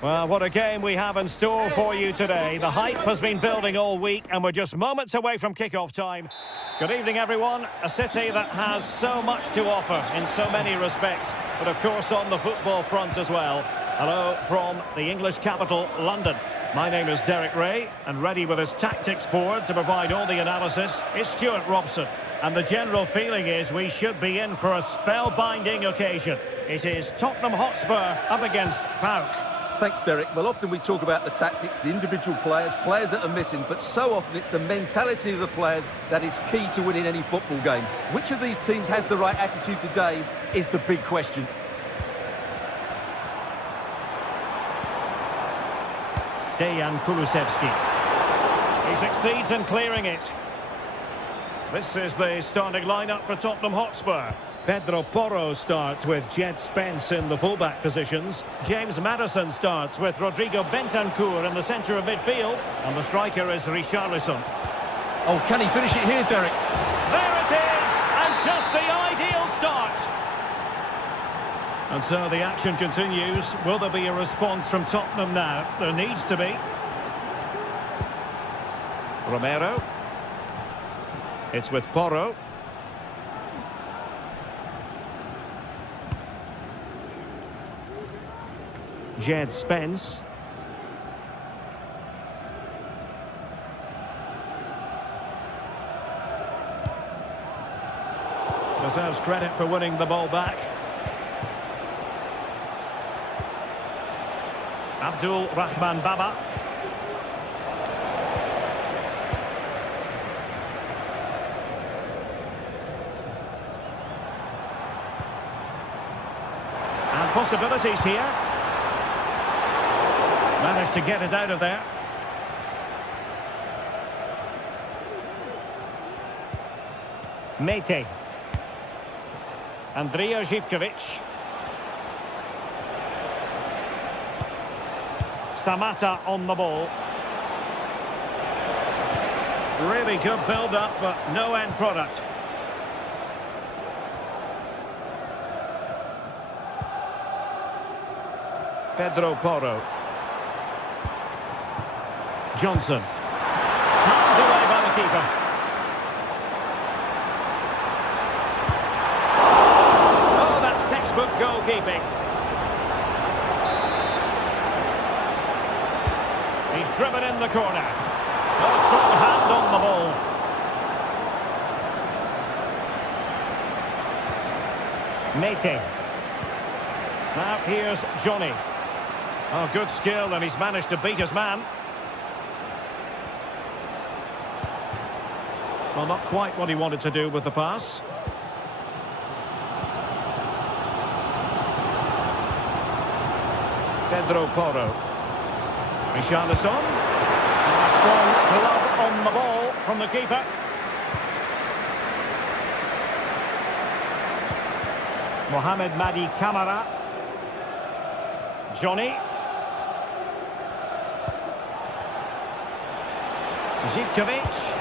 Well, what a game we have in store for you today. The hype has been building all week and we're just moments away from kickoff time. Good evening, everyone. A city that has so much to offer in so many respects, but of course on the football front as well. Hello from the English capital, London. My name is Derek Ray, and ready with his tactics board to provide all the analysis is Stuart Robson. And the general feeling is we should be in for a spellbinding occasion. It is Tottenham Hotspur up against PAOK. Thanks, Derek. Well, often we talk about the tactics, the individual players that are missing, but so often it's the mentality of the players that is key to winning any football game. Which of these teams has the right attitude today is the big question. Dejan Kulusevski. He succeeds in clearing it. This is the starting lineup for Tottenham Hotspur. Pedro Porro starts with Jed Spence in the fullback positions. James Maddison starts with Rodrigo Bentancur in the centre of midfield. And the striker is Richarlison. Oh, can he finish it here, Derek? There it is! And just the ideal start! And so the action continues. Will there be a response from Tottenham now? There needs to be. Romero. It's with Porro. Jed Spence. Deserves credit for winning the ball back. Abdul Rahman Baba. And possibilities here. Managed to get it out of there. Mete. Andrija Živković. Samata on the ball. Really good build-up, but no end product. Pedro Porro. Johnson. Palmed away by the keeper. Oh, that's textbook goalkeeping. He's driven in the corner. Oh, strong hand on the ball. Mete. Now here's Johnny. Oh, good skill, and he's managed to beat his man. Well, not quite what he wanted to do with the pass. Pedro Porro. Richarlison. A strong glove on the ball from the keeper. Mohamed Madi Camara. Johnny. Živković.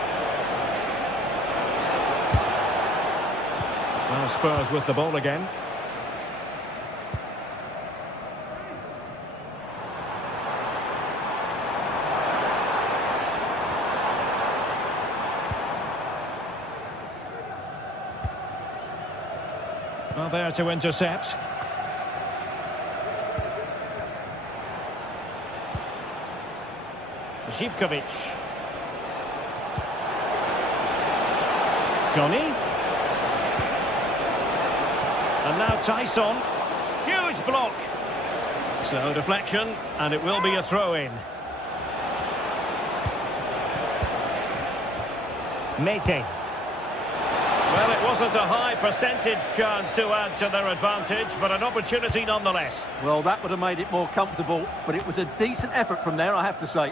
Well, Spurs with the ball again. Well, there to intercept. Živković. Johnny. And now Tyson. Huge block. So deflection, and it will be a throw-in. Mete. Well, it wasn't a high percentage chance to add to their advantage, but an opportunity nonetheless. Well, that would have made it more comfortable, but it was a decent effort from there, I have to say.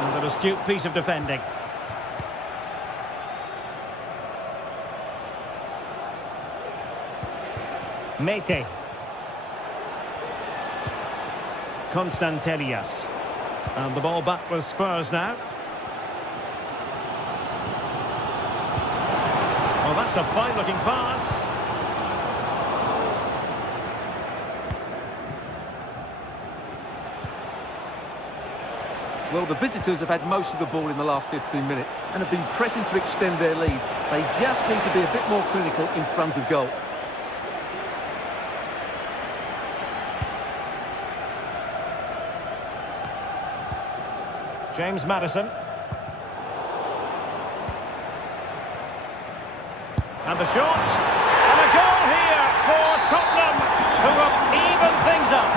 And an astute piece of defending. Mete. Constantelias. And the ball back with Spurs now. Well, that's That's a fine-looking pass. Well, the visitors have had most of the ball in the last 15 minutes and have been pressing to extend their lead. They just need to be a bit more clinical in front of goal. James Maddison. And the shot. And a goal here for Tottenham, who have evened things up.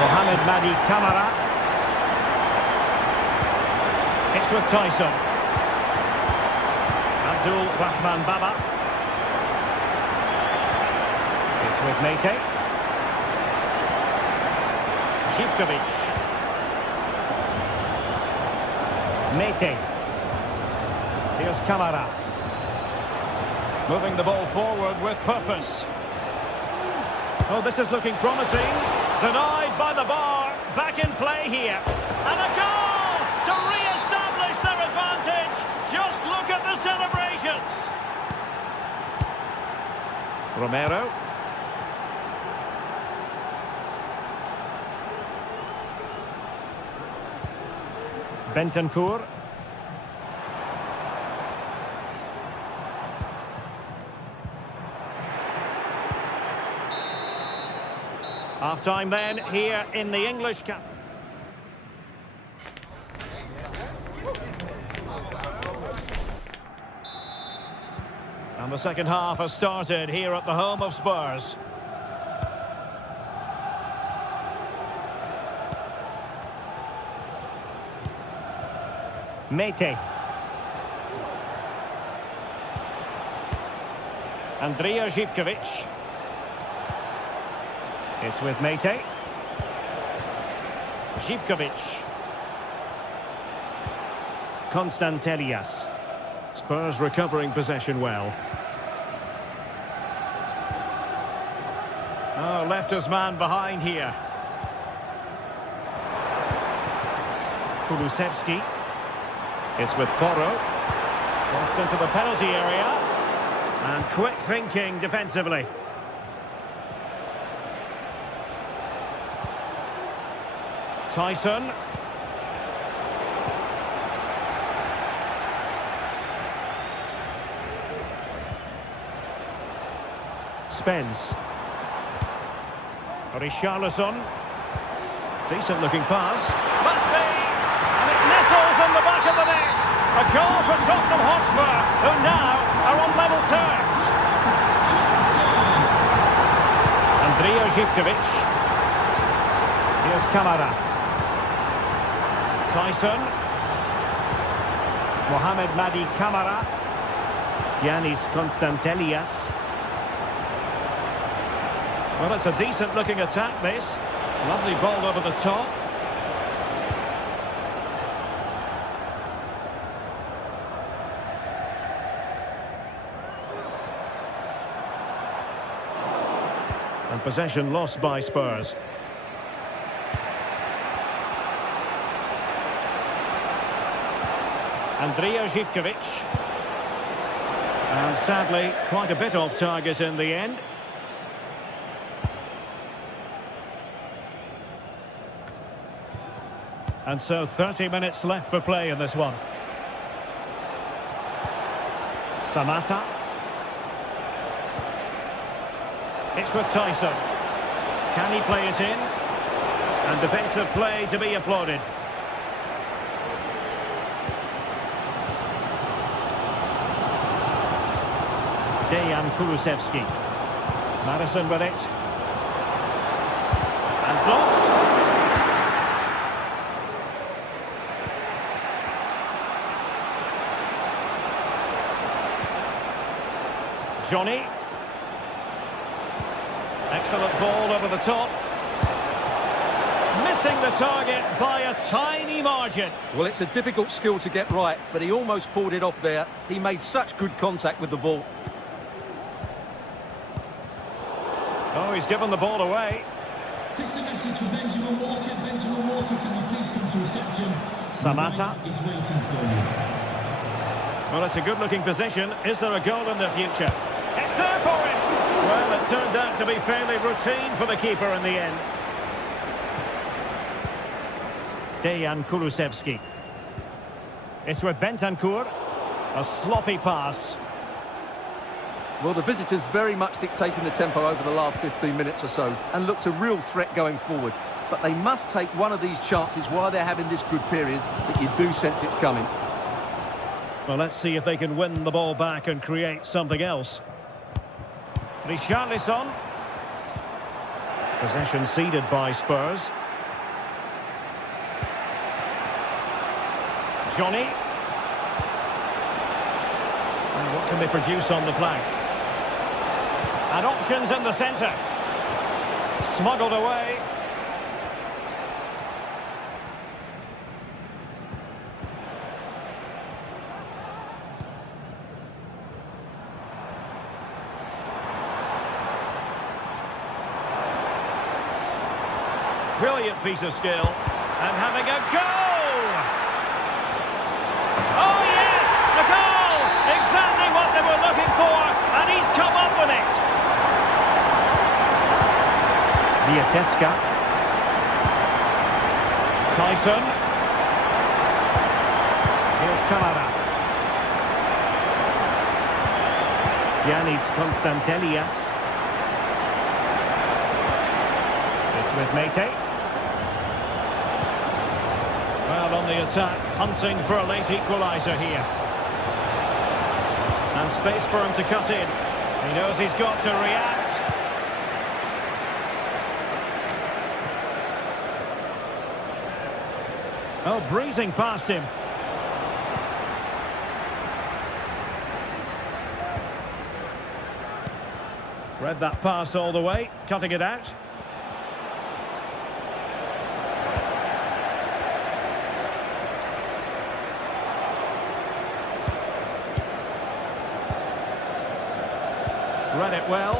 Mohamed Madi Kamara. It's with Tyson. Abdul Rahman Baba. It's with Mete. Živkovic. Mete. Here's Kamara. Moving the ball forward with purpose. Oh, this is looking promising. Denied by the bar. Back in play here. And a goal to re-establish their advantage. Just look at the celebrations. Romero. Bentancur. Half-time then, here in the English camp. And the second half has started here at the home of Spurs. Mete. Andrija Živkovic. It's with Mete. Živkovic. Konstantelias. Spurs recovering possession well. Oh, left his man behind here. Kulusevski. It's with Porro. Crossed into the penalty area. And quick thinking defensively. Tyson. Spence. Richarlison. Decent looking pass. Must be! And it nestles in the back of the net. A goal for Tottenham Hotspur, who now are on level terms. Andrija Živkovic. Here's Kamara. Tyson. Mohamed Madi Kamara. Yanis Konstantelias. Well, it's a decent-looking attack, this. Lovely ball over the top. And possession lost by Spurs. Andrija Živkovic. And sadly, quite a bit off target in the end. And so 30 minutes left for play in this one. Samata. It's with Tyson. Can he play it in? And defensive play to be applauded. Dejan Kulusevski. Maddison with it. And blocked. Johnny. Excellent ball over the top. Missing the target by a tiny margin. Well, it's a difficult skill to get right, but he almost pulled it off there. He made such good contact with the ball. Oh, he's given the ball away. Fix a message for Benjamin Walker. Benjamin Walker, can you please come to reception? Samata. It's waiting for you. Well, it's a good-looking position. Is there a goal in the future? It's there for him! Well, it turned out to be fairly routine for the keeper in the end. Dejan Kulusevski. It's with Bentancur. A sloppy pass. Well, the visitors very much dictating the tempo over the last 15 minutes or so and looked a real threat going forward. But they must take one of these chances while they're having this good period that you do sense it's coming. Well, let's see if they can win the ball back and create something else. Richarlison. Possession ceded by Spurs. Johnny. And what can they produce on the flank? And options in the centre. Smuggled away. Brilliant piece of skill. And having a goal! Oh yes! A goal! Exactly what they were looking for, and he's come up with it! Viateska. Tyson. Here's Kamara. Yanis Konstantelias. It's with Mate. Well, on the attack, hunting for a late equaliser here. And space for him to cut in. He knows he's got to react. Oh, breezing past him. Read that pass all the way, cutting it out. Read it well.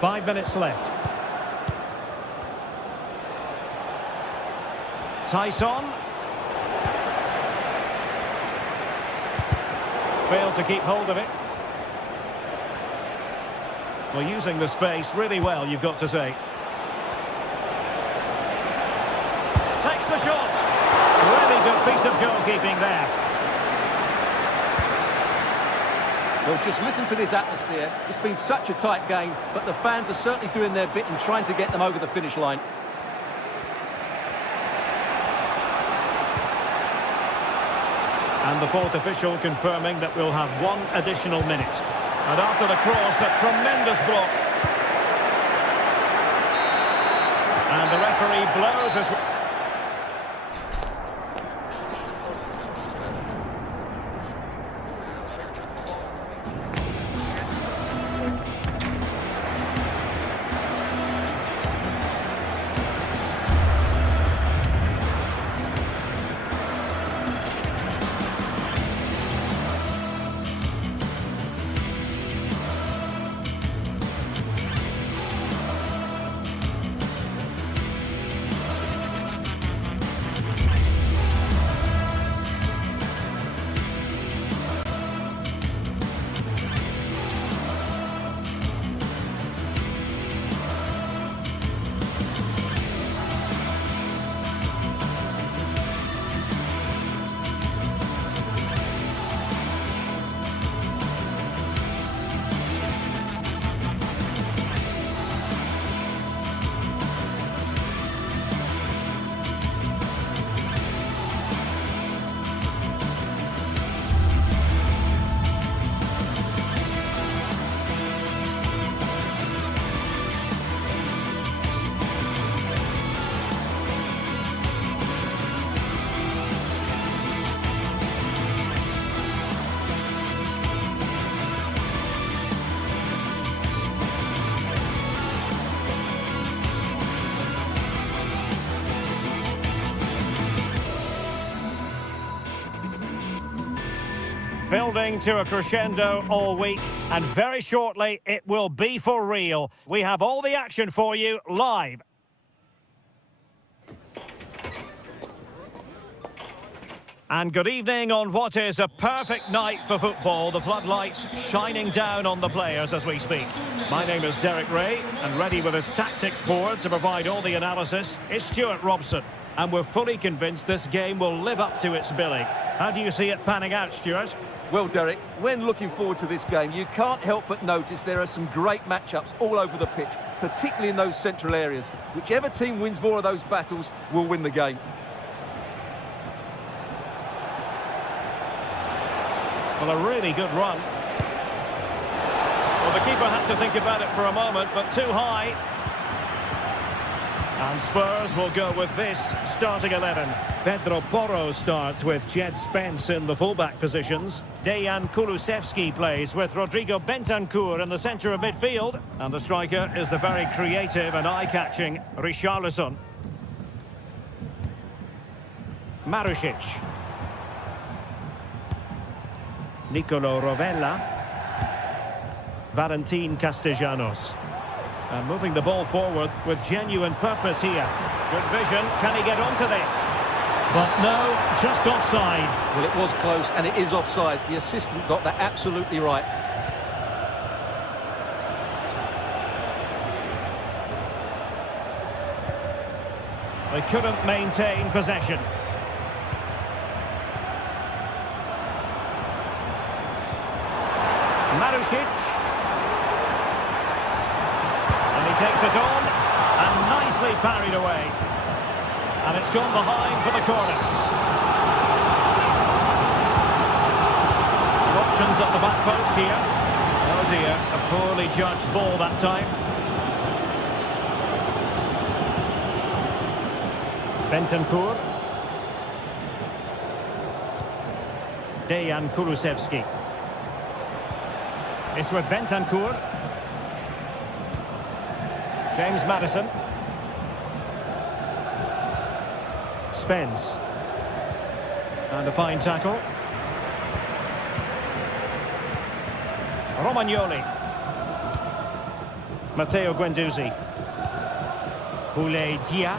5 minutes left. Tyson. Failed to keep hold of it. Well, using the space really well, you've got to say. Takes the shot. Really good piece of goalkeeping there. Well, just listen to this atmosphere. It's been such a tight game, but the fans are certainly doing their bit in trying to get them over the finish line. And the fourth official confirming that we'll have one additional minute. And after the cross, a tremendous block. And the referee blows as well. Building to a crescendo all week, and very shortly it will be for real. We have all the action for you live. And good evening on what is a perfect night for football. The floodlights shining down on the players as we speak. My name is Derek Ray, and ready with his tactics board to provide all the analysis is Stuart Robson. And we're fully convinced this game will live up to its billing. How do you see it panning out, Stuart? Well, Derek, when looking forward to this game, you can't help but notice there are some great matchups all over the pitch, particularly in those central areas. Whichever team wins more of those battles will win the game. Well, a really good run. Well, the keeper had to think about it for a moment, but too high. And Spurs will go with this starting 11. Pedro Porro starts with Jed Spence in the fullback positions. Dejan Kulusevski plays with Rodrigo Bentancur in the centre of midfield. And the striker is the very creative and eye-catching Richarlison. Marusic. Nicolo Rovella. Valentin Castellanos. And moving the ball forward with genuine purpose here. Good vision. Can he get onto this? But no, just offside. Well, it was close and it is offside. The assistant got that absolutely right. They couldn't maintain possession. Marusic. Takes it on and nicely parried away, and it's gone behind for the corner. Options at the back post here. Oh dear, a poorly judged ball that time. Bentancur. Dejan Kulusevski. It's with Bentancur. James Maddison. Spence. And a fine tackle. Romagnoli. Matteo Guendouzi. Boulaye Dia.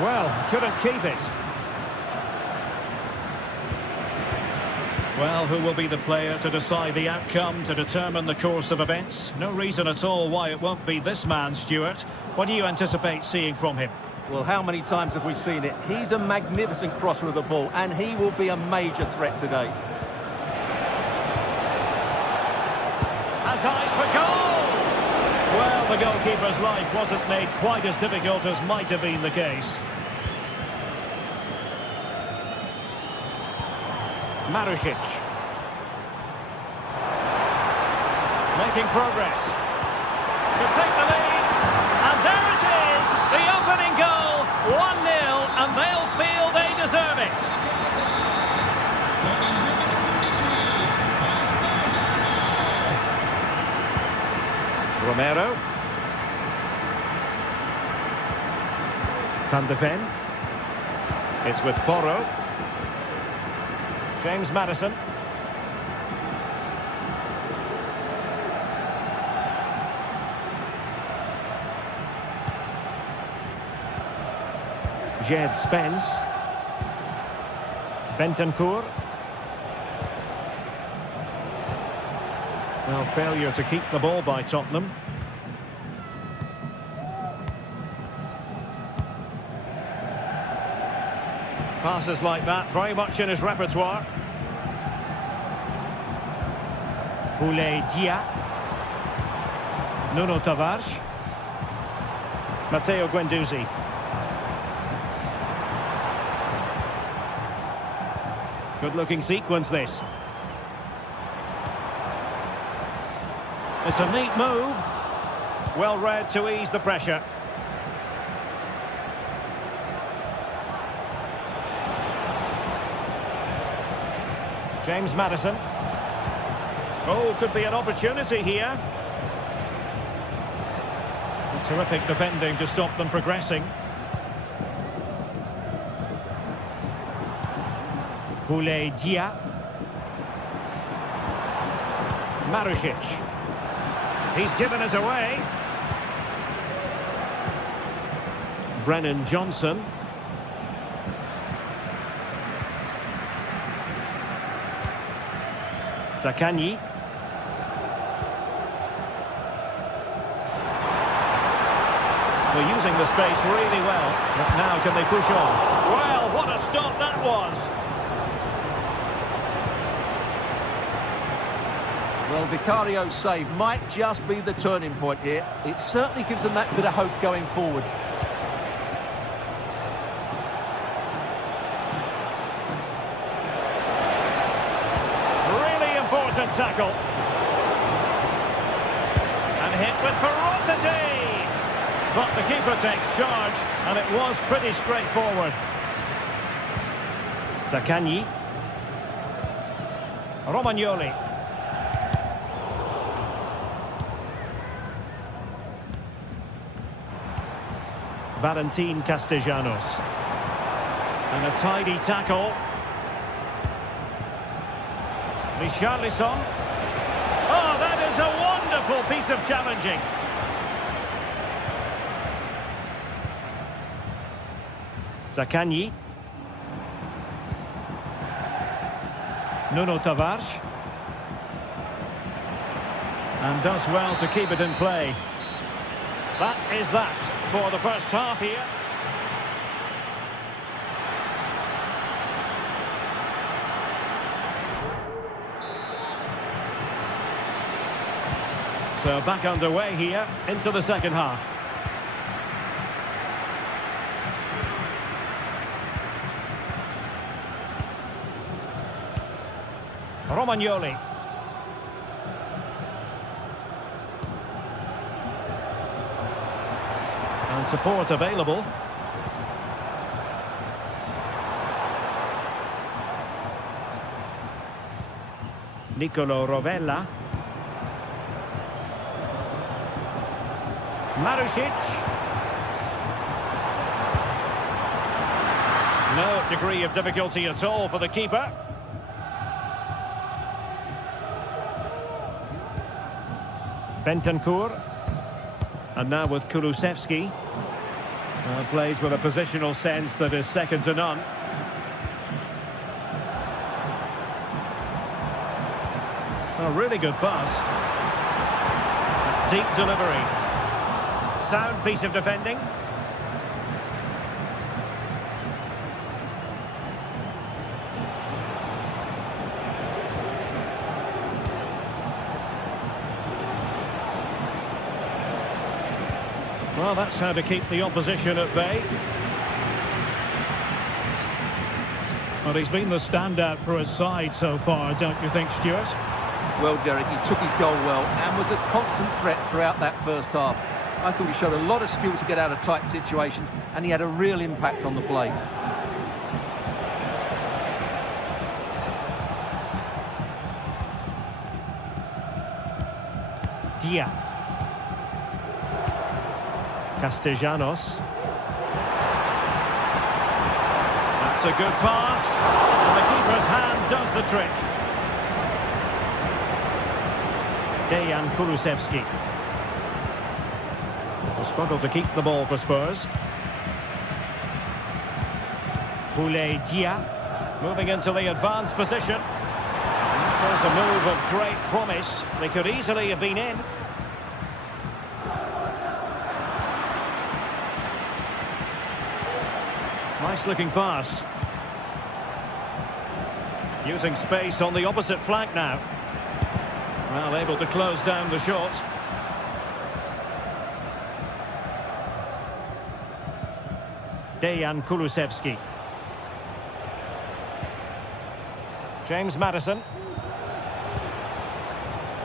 Well, couldn't keep it. Well, who will be the player to decide the outcome, to determine the course of events? No reason at all why it won't be this man, Stuart. What do you anticipate seeing from him? Well, how many times have we seen it? He's a magnificent crosser of the ball, and he will be a major threat today. Has eyes for goal! Well, the goalkeeper's life wasn't made quite as difficult as might have been the case. Marusic. Making progress. Could take the lead. And there it is! The opening goal. 1-0, and they'll feel they deserve it. Romero. Van de Ven. It's with Porro. James Maddison. Jed Spence. Bentancur. Well, failure to keep the ball by Tottenham. Passes like that, very much in his repertoire. Boulaye Dia. Nuno Tavares. Matteo Guendouzi. Good-looking sequence, this. It's a neat move. Well read to ease the pressure. James Maddison. Oh, could be an opportunity here. Terrific defending to stop them progressing. Boulaye Dia. Marusic. He's given us away. Brennan Johnson. Zaccagni. They're using the space really well, but now can they push on? Well, what a stop that was! Well, Vicario's save might just be the turning point here. It certainly gives them that bit of hope going forward. Really important tackle. And hit with ferocity! But the keeper takes charge, and it was pretty straightforward. Zaccagni. Romagnoli. Valentin Castellanos. And a tidy tackle. Richarlison. Oh, that is a wonderful piece of challenging. Zaccagni. Nuno Tavares. And does well to keep it in play. That is that for the first half here. So back underway here into the second half. Romagnoli. And support available. Nicolo Rovella. Marusic. No degree of difficulty at all for the keeper. Bentancur. And now with Kulusevski. Plays with a positional sense that is second to none. A really good pass. Deep delivery. Sound piece of defending. Well, that's how to keep the opposition at bay. Well, he's been the standout for his side so far, don't you think, Stuart? Well, Derek, he took his goal well and was a constant threat throughout that first half. I thought he showed a lot of skill to get out of tight situations, and he had a real impact on the play. Dia. Castellanos. That's a good pass. And the keeper's hand does the trick. Dejan Kulusevski. Will struggle to keep the ball for Spurs. Boulaye Dia. Moving into the advanced position. There's a move of great promise. They could easily have been in. Nice looking pass. Using space on the opposite flank now. Well, able to close down the shot. Dejan Kulusevski. James Maddison.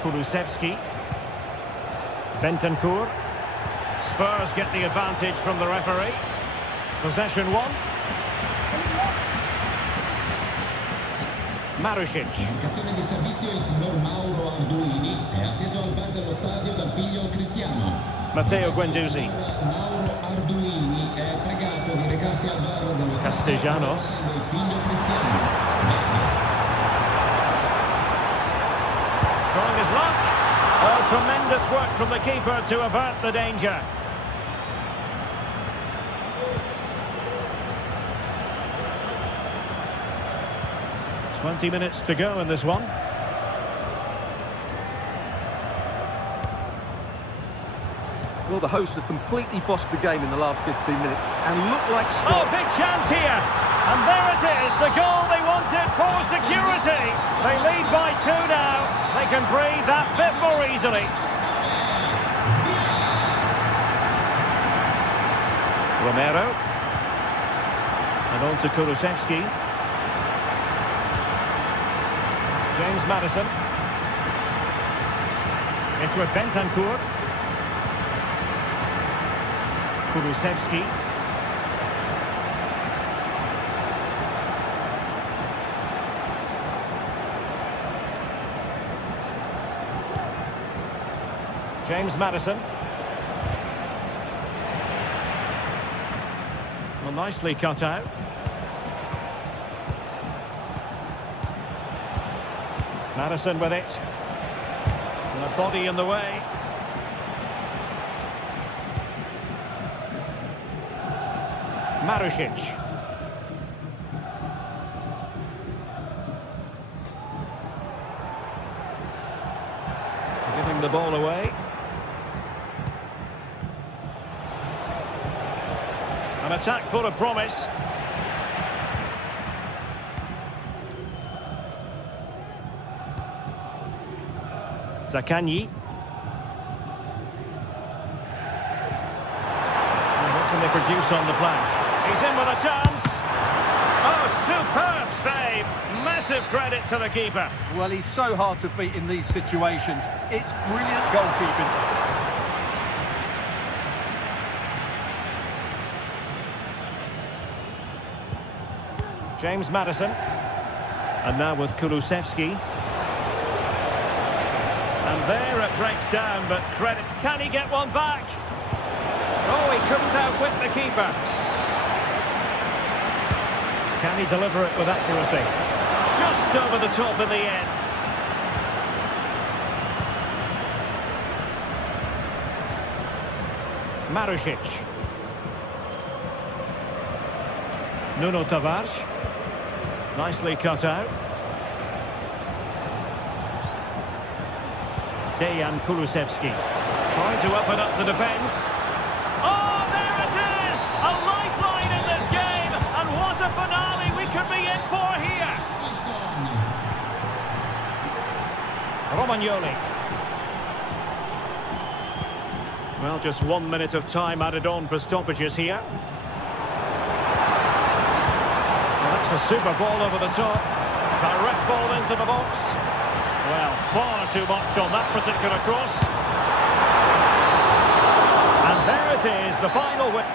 Kulusevski. Bentancur. Spurs get the advantage from the referee. Possession one. Marusic. Indicazione di servizio il signor Mauro Arduini è atteso al bar dello stadio dal figlio Cristiano. Matteo Guendouzi. Mauro Arduini è pregato di recarsi al bar dello Castellanos. stadio del figlio Cristiano. Grazie. Throwing his luck. Oh, tremendous work from the keeper to avert the danger. .20 minutes to go in this one. Well, the hosts have completely bossed the game in the last 15 minutes and look like... Oh, big chance here. And there it is, the goal they wanted for security. They lead by 2 now. They can breathe that bit more easily. Romero. And on to Kulusevski. James Maddison. It's with Bentancur. Kulusevski. James Maddison. Well, nicely cut out. Maddison with it. And a body in the way. Marušić. Giving the ball away. An attack full of promise. Zaccagni. What can they produce on the flank? He's in with a chance. Oh, superb save. Massive credit to the keeper. Well, he's so hard to beat in these situations. It's brilliant goalkeeping. James Maddison. And now with Kulusevski. And there it breaks down, but credit. Can he get one back? Oh, he couldn't outwit the keeper. Can he deliver it with accuracy? Just over the top in the end. Marušić. Nuno Tavares. Nicely cut out. Dejan Kulusevski. Trying to open up the defence. Oh, there it is! A lifeline in this game! And what a finale we could be in for here! Romagnoli. Well, just 1 minute of time added on for stoppages here. Well, that's a super ball over the top. Direct ball into the box. Well, far too much on that particular cross. And there it is, the final win.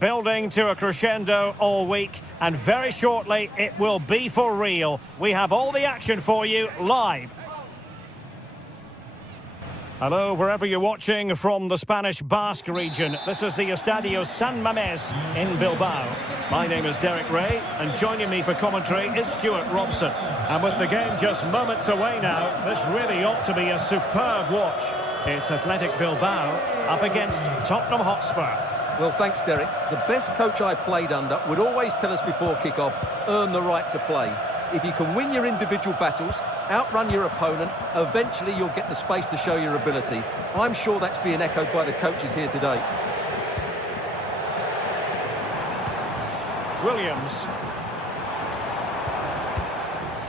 Building to a crescendo all week, and very shortly it will be for real. We have all the action for you live. Hello, wherever you're watching from the Spanish Basque region. This is the Estadio San Mamés in Bilbao. My name is Derek Ray, and joining me for commentary is Stuart Robson. And with the game just moments away now, this really ought to be a superb watch. It's Athletic Bilbao up against Tottenham Hotspur. Well, thanks, Derek. The best coach I played under would always tell us before kick-off, earn the right to play. If you can win your individual battles, outrun your opponent, eventually you'll get the space to show your ability. I'm sure that's being echoed by the coaches here today. Williams.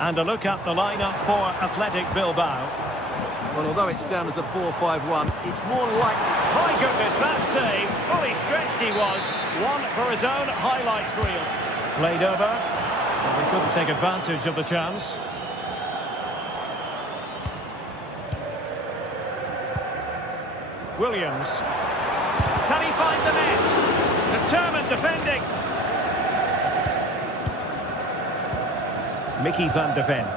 And a look at the lineup for Athletic Bilbao. Well, although it's down as a 4-5-1, it's more likely... My goodness, that save. Fully stretched he was. One for his own highlights reel. Played over. But he couldn't take advantage of the chance. Williams. Can he find the net? Determined defending. Mickey van de Ven.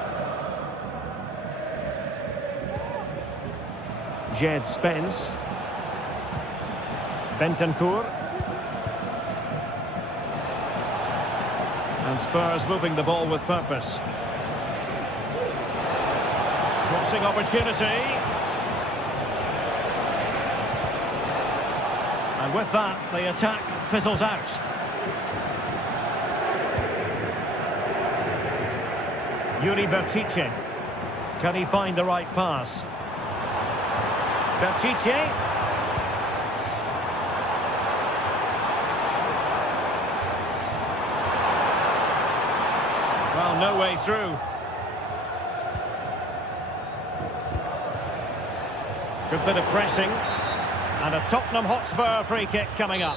Jed Spence. Bentancur. And Spurs moving the ball with purpose. Crossing opportunity. And with that, the attack fizzles out. Yuri Bertice. Can he find the right pass? Bertice. Well, no way through. Good bit of pressing. And a Tottenham Hotspur free kick coming up.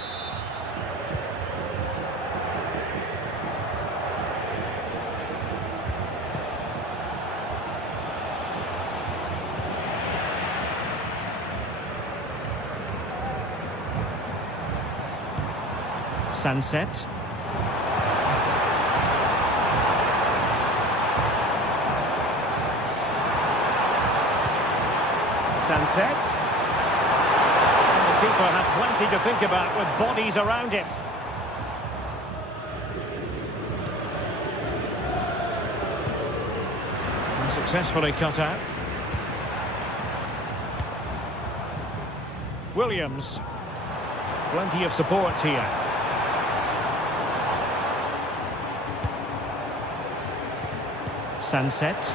Sunset. Sunset. The keeper had plenty to think about with bodies around him. And successfully cut out. Williams. Plenty of support here. Sunset.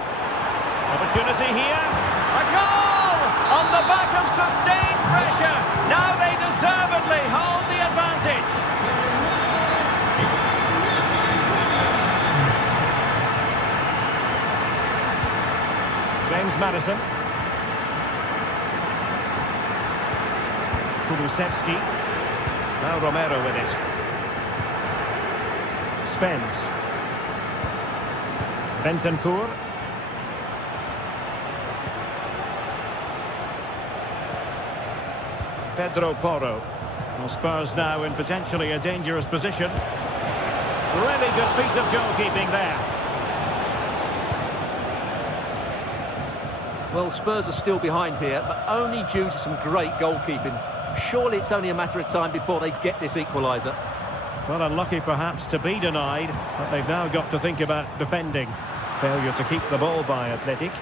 Opportunity here. A goal! On the back of sustained pressure. Now they deservedly hold the advantage. James Maddison. Kulusevski. Now Romero with it. Spence. Bentancur. Pedro Porro. Well, Spurs now in potentially a dangerous position. Really good piece of goalkeeping there. Well, Spurs are still behind here, but only due to some great goalkeeping. Surely it's only a matter of time before they get this equaliser. Well, unlucky perhaps to be denied, but they've now got to think about defending. Failure to keep the ball by Athletic.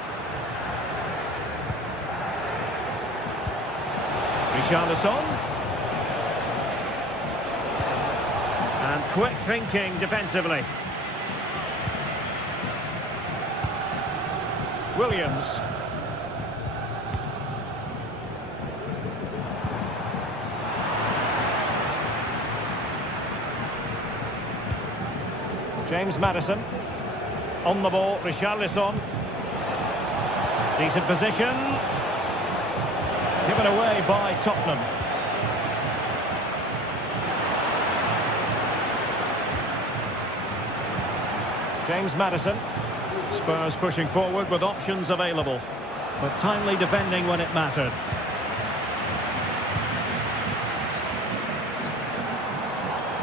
Richarlison. And quick thinking defensively. Williams. James Maddison. On the ball, Richarlison. Decent position. Given away by Tottenham. James Maddison. Spurs pushing forward with options available, but timely defending when it mattered.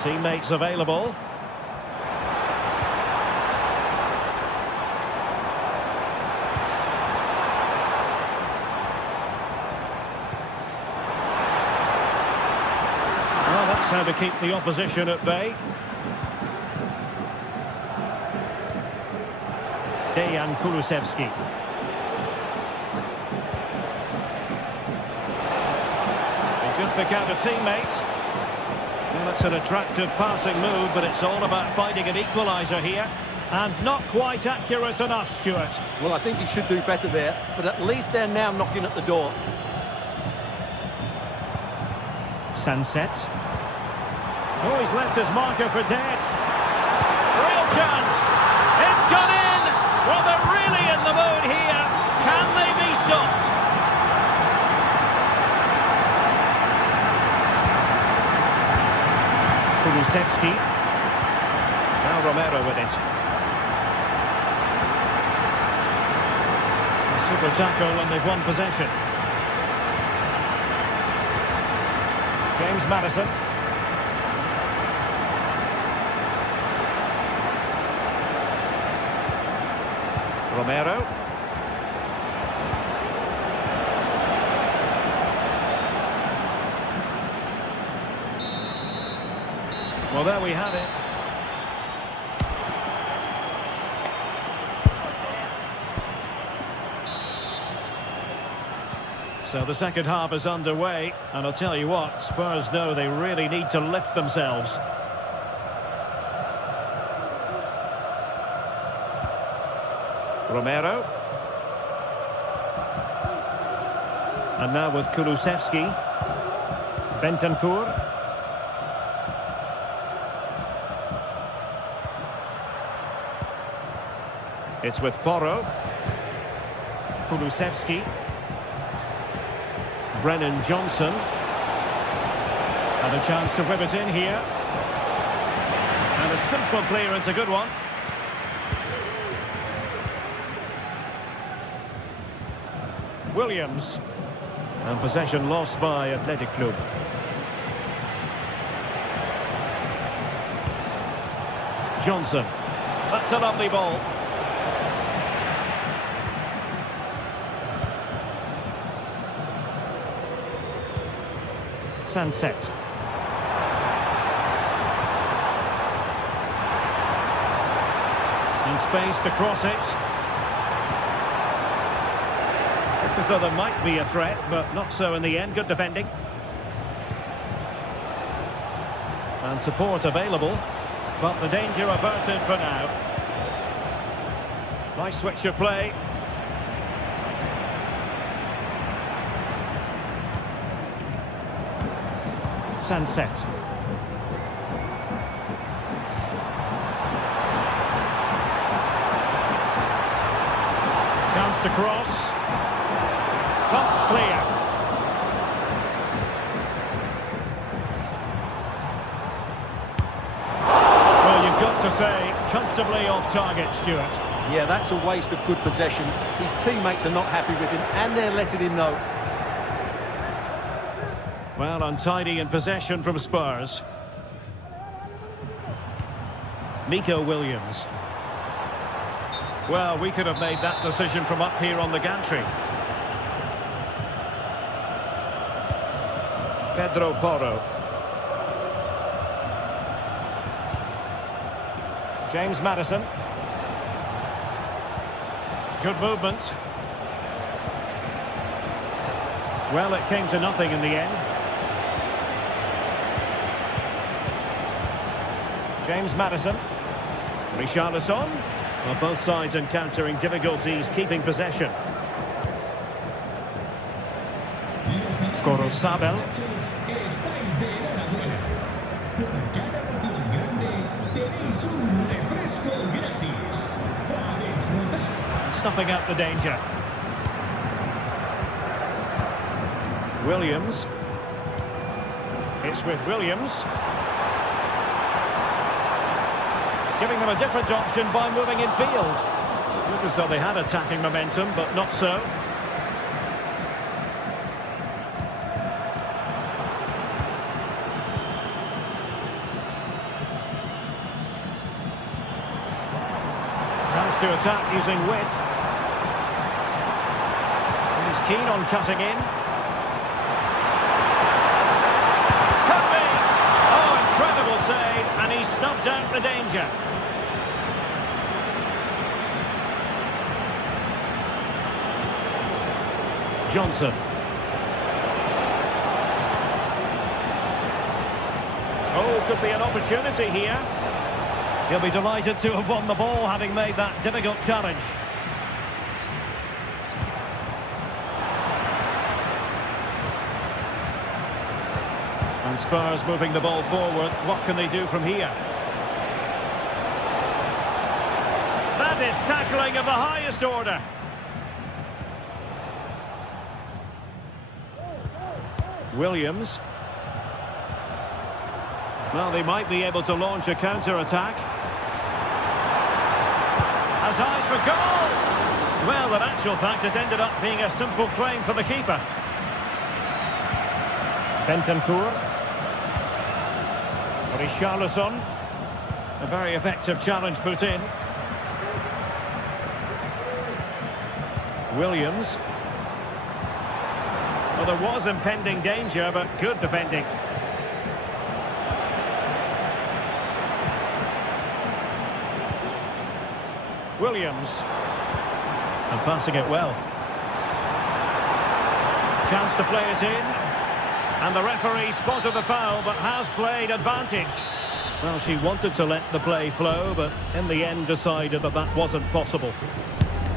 Teammates available. how to keep the opposition at bay. Dejan Kulusevski. Good pick out a teammate. Well, it's an attractive passing move, but it's all about finding an equaliser here. And not quite accurate enough, Stuart. Well, I think he should do better there, but at least they're now knocking at the door. Sunset. Oh, he's left his marker for dead. Real chance. It's gone in. Well, they're really in the mood here. Can they be stopped? Kulusevski. Now Romero with it. A super tackle and they've won possession. James Maddison. Romero. Well, there we have it. So the second half is underway, and I'll tell you what, Spurs know they really need to lift themselves. Romero. And now with Kulusevski. Bentancur. It's with Porro. Kulusevski. Brennan Johnson. And a chance to whip it in here. And a simple clearance, a good one. Williams. And possession lost by Athletic Club. Johnson. That's a lovely ball. Sunset. In space to cross it. As though there might be a threat, but not so in the end. Good defending. And support available, but the danger averted for now. Nice switch of play. Sunset. Chance to cross. Pumped clear. Well, you've got to say, comfortably off target, Stuart. Yeah, that's a waste of good possession. His teammates are not happy with him, and they're letting him know. Well, untidy in possession from Spurs. Nico Williams. Well, we could have made that decision from up here on the gantry. Pedro Porro. James Maddison. Good movement. Well, it came to nothing in the end. James Maddison. Richarlison. Well, both sides encountering difficulties keeping possession. Corozabel. Snuffing out the danger. Williams. It's with Williams. Giving them a different option by moving in field. Look as though they had attacking momentum, but not so. Chance to attack using width. He's keen on cutting in. Could be! Oh, the danger. Johnson. Oh, could be an opportunity here. He'll be delighted to have won the ball, having made that difficult challenge. And Spurs moving the ball forward. What can they do from here? That is tackling of the highest order. Williams. Well, they might be able to launch a counter-attack. Has eyes for goal! Well, in actual fact, it ended up being a simple claim for the keeper. Bentancur. Richarlison. A very effective challenge put in. Williams. Well, there was impending danger, but good defending. Williams. And passing it well. Chance to play it in. And the referee spotted the foul, but has played advantage. Well, she wanted to let the play flow, but in the end decided that that wasn't possible.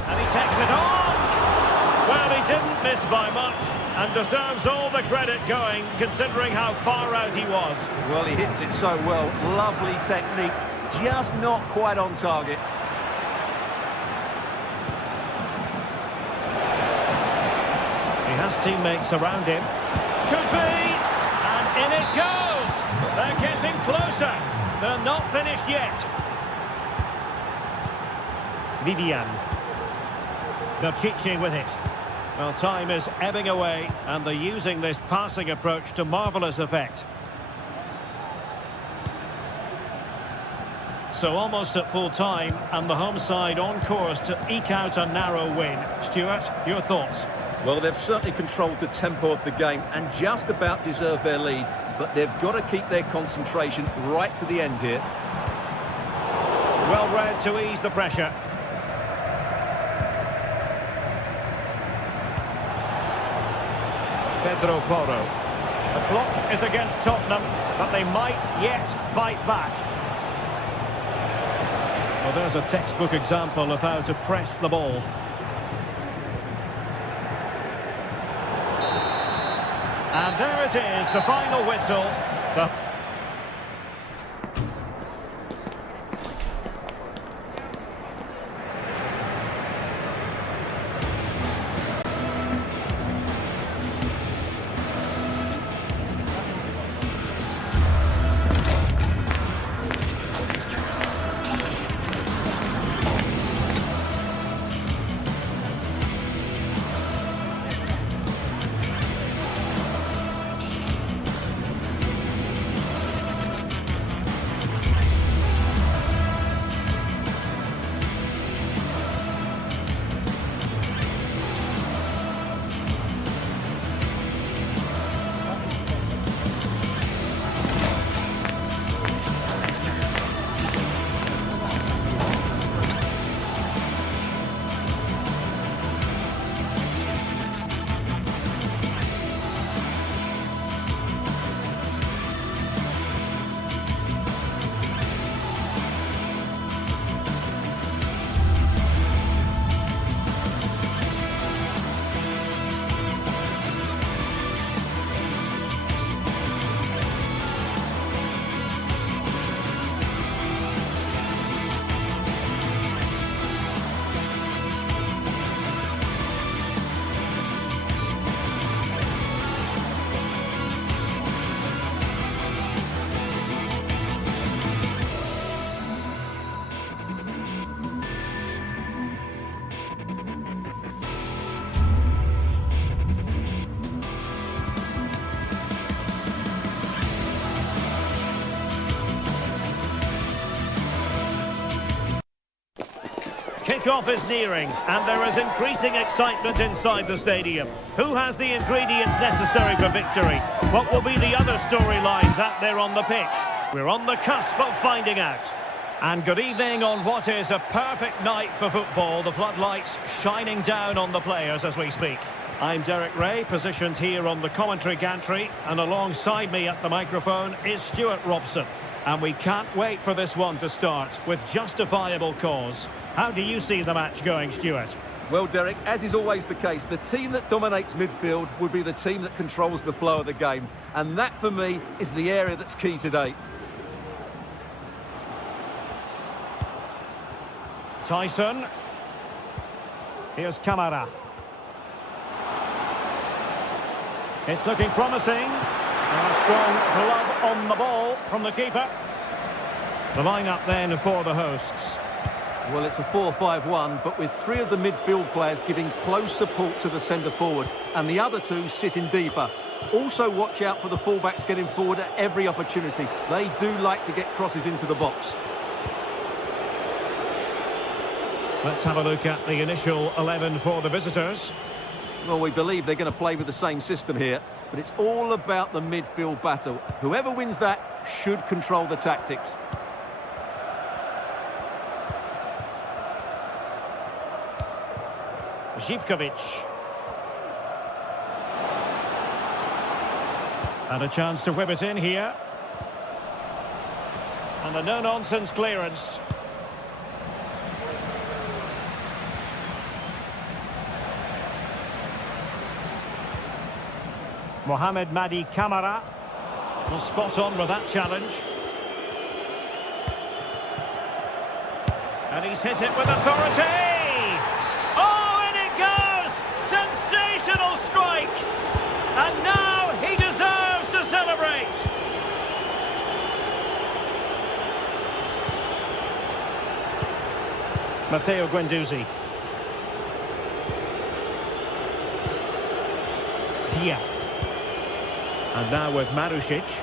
And he takes it on! Well, he didn't miss by much, and deserves all the credit going, considering how far out he was. Well, he hits it so well. Lovely technique, just not quite on target. He has teammates around him. Could be, and in it goes. They're getting closer. They're not finished yet. Vivian. Nochichi with it. Well, time is ebbing away, and they're using this passing approach to marvellous effect. So almost at full time, and the home side on course to eke out a narrow win. Stuart, your thoughts? Well, they've certainly controlled the tempo of the game and just about deserved their lead, but they've got to keep their concentration right to the end here. Well read to ease the pressure. Pedro Porro. The clock is against Tottenham, but they might yet bite back. Well, there's a textbook example of how to press the ball. And there it is, the final whistle. Kickoff is nearing, and there is increasing excitement inside the stadium. Who has the ingredients necessary for victory? What will be the other storylines out there on the pitch? We're on the cusp of finding out. And good evening on what is a perfect night for football. The floodlights shining down on the players as we speak. I'm Derek Ray, positioned here on the commentary gantry, and alongside me at the microphone is Stuart Robson. And we can't wait for this one to start with justifiable cause. How do you see the match going, Stuart? Well, Derek, as is always the case, the team that dominates midfield would be the team that controls the flow of the game. And that, for me, is the area that's key today. Tyson. Here's Camara. It's looking promising. And a strong glove on the ball from the keeper. The line-up then for the hosts. Well, it's a 4-5-1, but with three of the midfield players giving close support to the centre-forward, and the other two sitting deeper. Also watch out for the fullbacks getting forward at every opportunity. They do like to get crosses into the box. Let's have a look at the initial 11 for the visitors. Well, we believe they're going to play with the same system here, but it's all about the midfield battle. Whoever wins that should control the tactics. Zivkovic. And a chance to whip it in here. And a no-nonsense clearance. Mohamed Madi Camara was spot on with that challenge. And he's hit it with authority. Sensational strike, and now he deserves to celebrate. Matteo Guendouzi. Dia. And now with Marušić.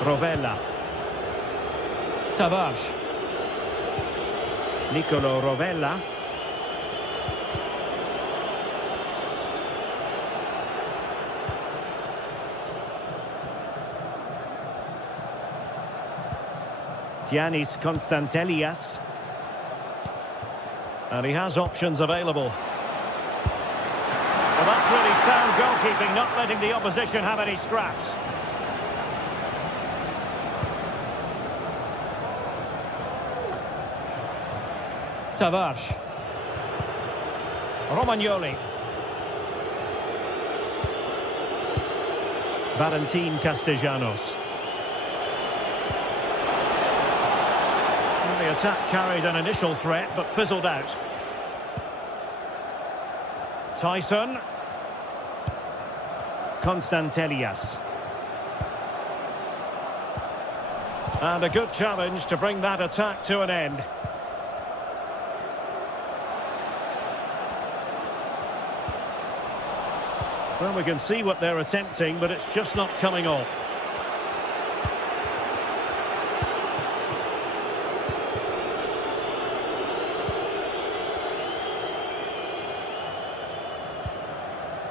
Rovella. Tavares. Nicolo Rovella. Giannis Constantelias. And he has options available. Well, that's really sound goalkeeping, not letting the opposition have any scraps. Tavares. Romagnoli. Valentin Castellanos. The attack carried an initial threat but fizzled out. Tyson. Constantelias. And a good challenge to bring that attack to an end. Well, we can see what they're attempting, but it's just not coming off.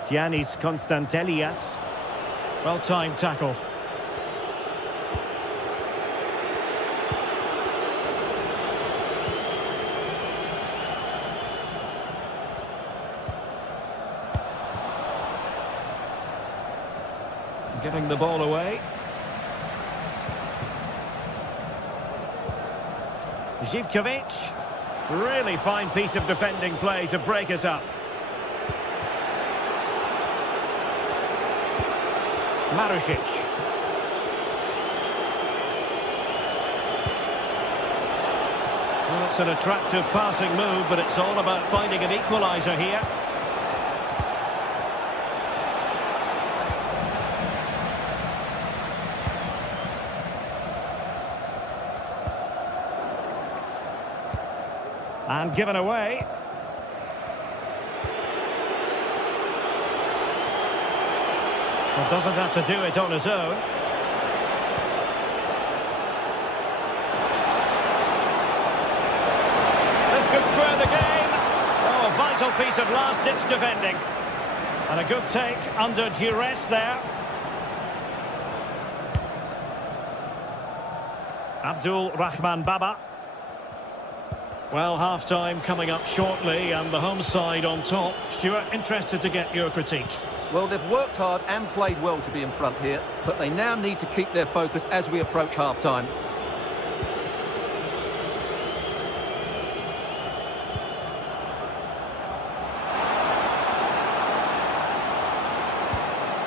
Giannis Constantelias. Well-timed tackle. Giving the ball away. Zivkovic. Really fine piece of defending play to break it up. Marušić. Well, it's an attractive passing move, but it's all about finding an equaliser here. And given away. Well, doesn't have to do it on his own. This could square the game. Oh, a vital piece of last-ditch defending. And a good take under duress there. Abdul Rahman Baba. Well, half-time coming up shortly and the home side on top. Stuart, interested to get your critique. Well, they've worked hard and played well to be in front here, but they now need to keep their focus as we approach half-time.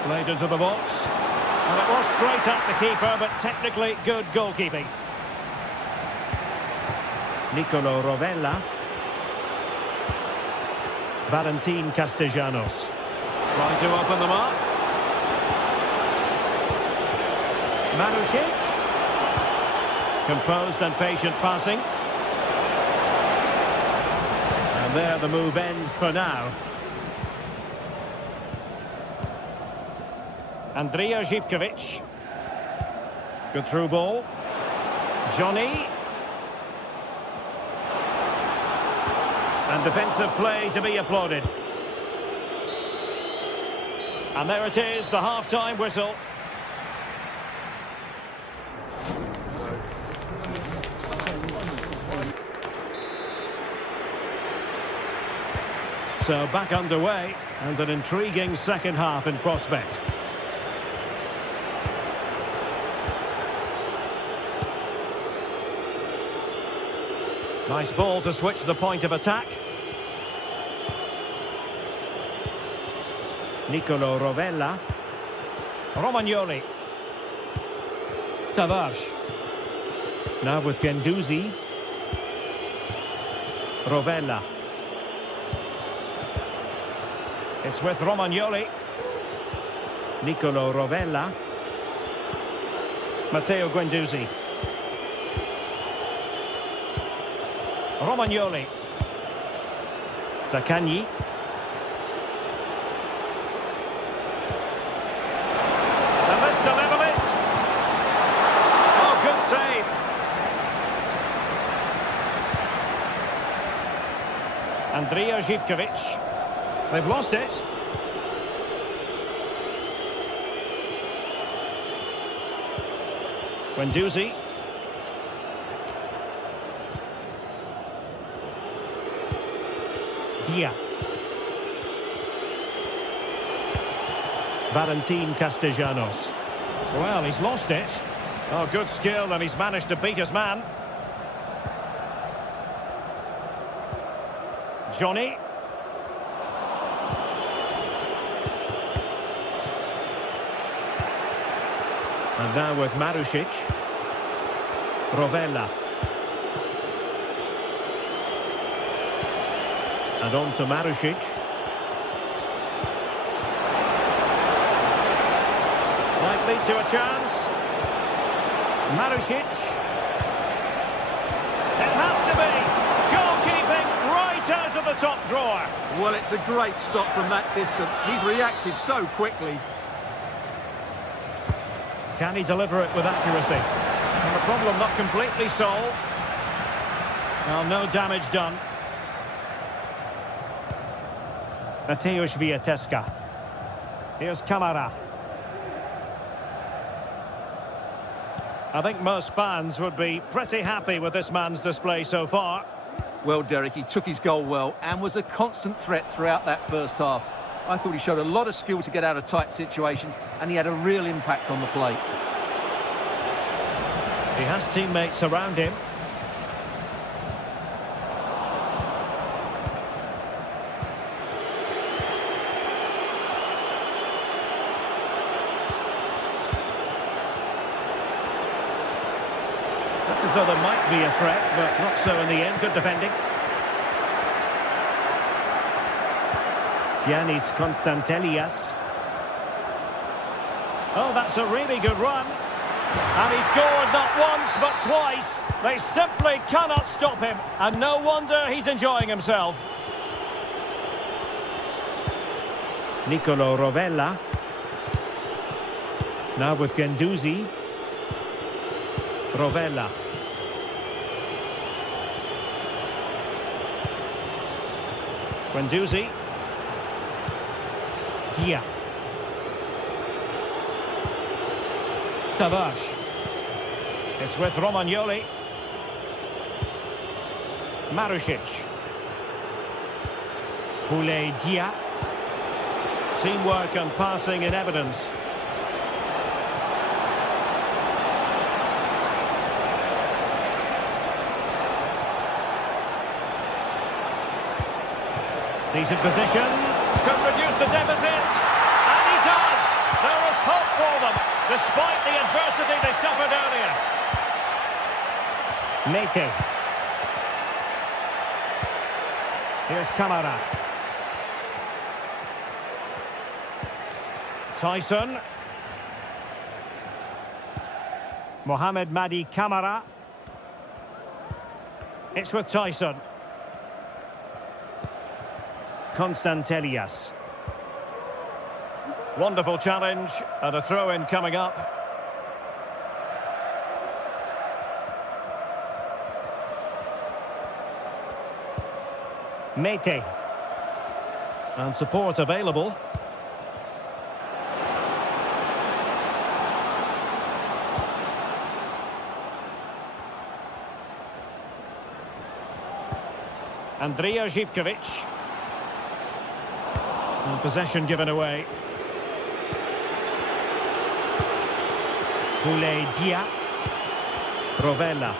Played into the box. And it was straight at the keeper, but technically good goalkeeping. Nicolo Rovella. Valentin Castellanos. Trying to open them up. Marušić. Composed and patient passing. And there the move ends for now. Andrija Živković. Good through ball. Johnny. And defensive play to be applauded. And there it is, the half-time whistle. So back underway, and an intriguing second half in prospect. Nice ball to switch the point of attack. Nicolo Rovella. Romagnoli. Tavares. Now with Guendouzi. Rovella. It's with Romagnoli. Nicolo Rovella. Matteo Guendouzi. Romagnoli. Zaccagni. And this to level it. Oh, good save. Andrija Živković. They've lost it. Guendouzi. Dia. Valentin Castellanos. Well, he's lost it. Oh, good skill, and he's managed to beat his man. Johnny. And now with Marušić. Rovella. And on to Marušić. Might lead to a chance. Marušić. It has to be. Goalkeeping right out of the top drawer. Well, it's a great stop from that distance. He's reacted so quickly. Can he deliver it with accuracy? And the problem not completely solved. Well, no damage done. Mateusz Wiateska. Here's Kamara. I think most fans would be pretty happy with this man's display so far. Well, Derek, he took his goal well and was a constant threat throughout that first half. I thought he showed a lot of skill to get out of tight situations, and he had a real impact on the plate. He has teammates around him. As though there might be a threat, but not so in the end. Good defending. Giannis Konstantelias. Oh, that's a really good run. And he scored not once, but twice. They simply cannot stop him. And no wonder he's enjoying himself. Nicolo Rovella. Now with Guendouzi. Rovella. Guendouzi. Dia. Tavares. It's with Romagnoli. Marusic. Boulaye Dia. Teamwork and passing in evidence. Decent position. Could reduce the deficit. And he does. There is hope for them, despite the adversity they suffered earlier. Mete. Here's Camara. Tyson. Mohamed Madi Camara. It's with Tyson. Constantelias. Wonderful challenge and a throw-in coming up. Mete. And support available. Andrija Živković. And possession given away. Boulaye Dia. Rovella.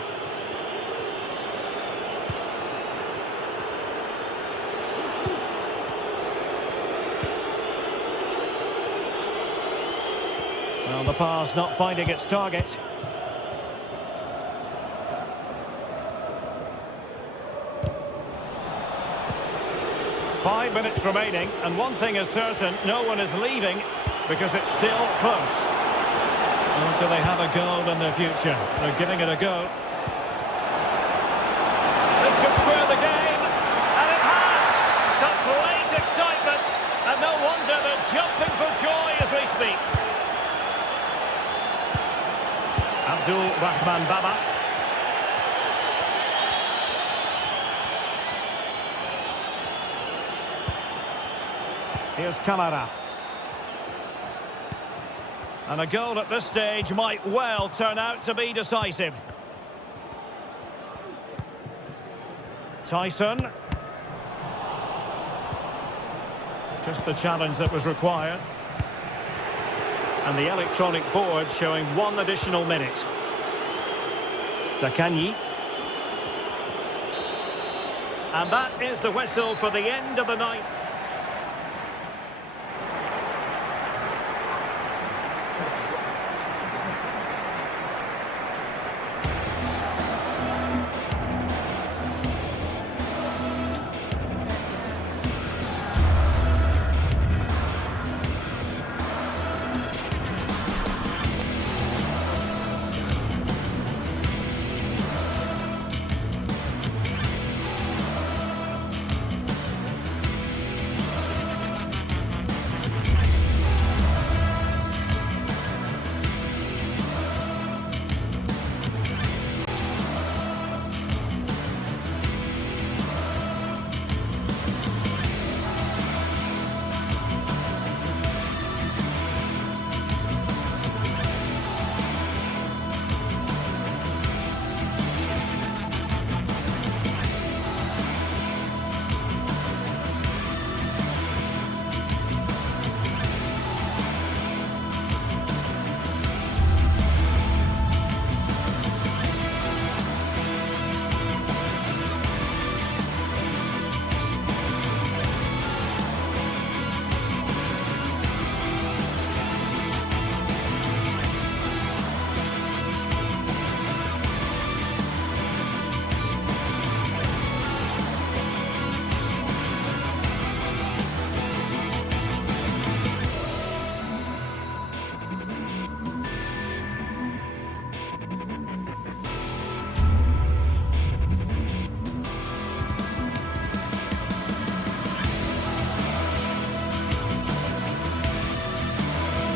Well, the pass not finding its target. Five minutes remaining, and one thing is certain, no one is leaving because it's still close. Or do they have a goal in their future? They're giving it a go. This could square the game, and it has! Such late excitement, and no wonder they're jumping for joy as we speak. Abdul Rahman Baba. Here's Camara. And a goal at this stage might well turn out to be decisive. Tyson. Just the challenge that was required. And the electronic board showing 1 additional minute. Zaccagni. And that is the whistle for the end of the ninth.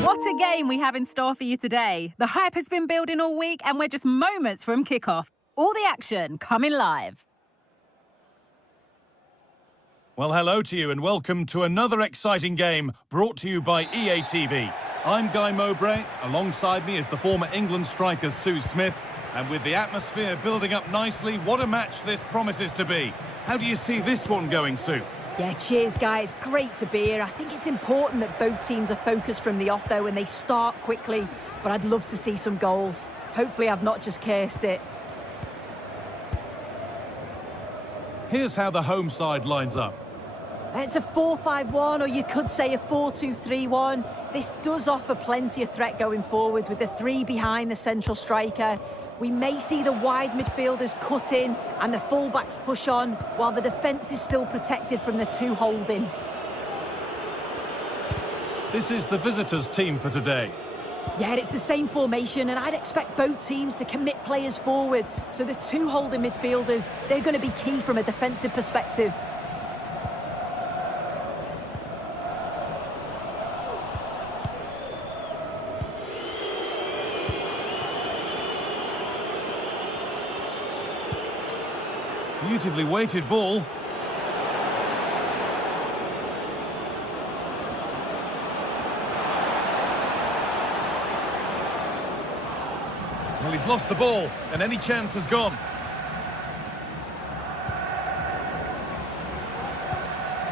What a game we have in store for you today. The hype has been building all week and we're just moments from kickoff. All the action coming live. Well, hello to you and welcome to another exciting game brought to you by EA TV. I'm Guy Mowbray. Alongside me is the former England striker Sue Smith. And with the atmosphere building up nicely, what a match this promises to be. How do you see this one going, Sue? Yeah, cheers, guys. Great to be here. I think it's important that both teams are focused from the off, though, and they start quickly. But I'd love to see some goals. Hopefully I've not just cursed it. Here's how the home side lines up. It's a 4-5-1, or you could say a 4-2-3-1. This does offer plenty of threat going forward with the three behind the central striker. We may see the wide midfielders cut in and the fullbacks push on, while the defence is still protected from the two holding. This is the visitors' team for today. Yeah, it's the same formation, and I'd expect both teams to commit players forward. So the two holding midfielders, they're going to be key from a defensive perspective. Beautifully weighted ball. Well, he's lost the ball, and any chance has gone.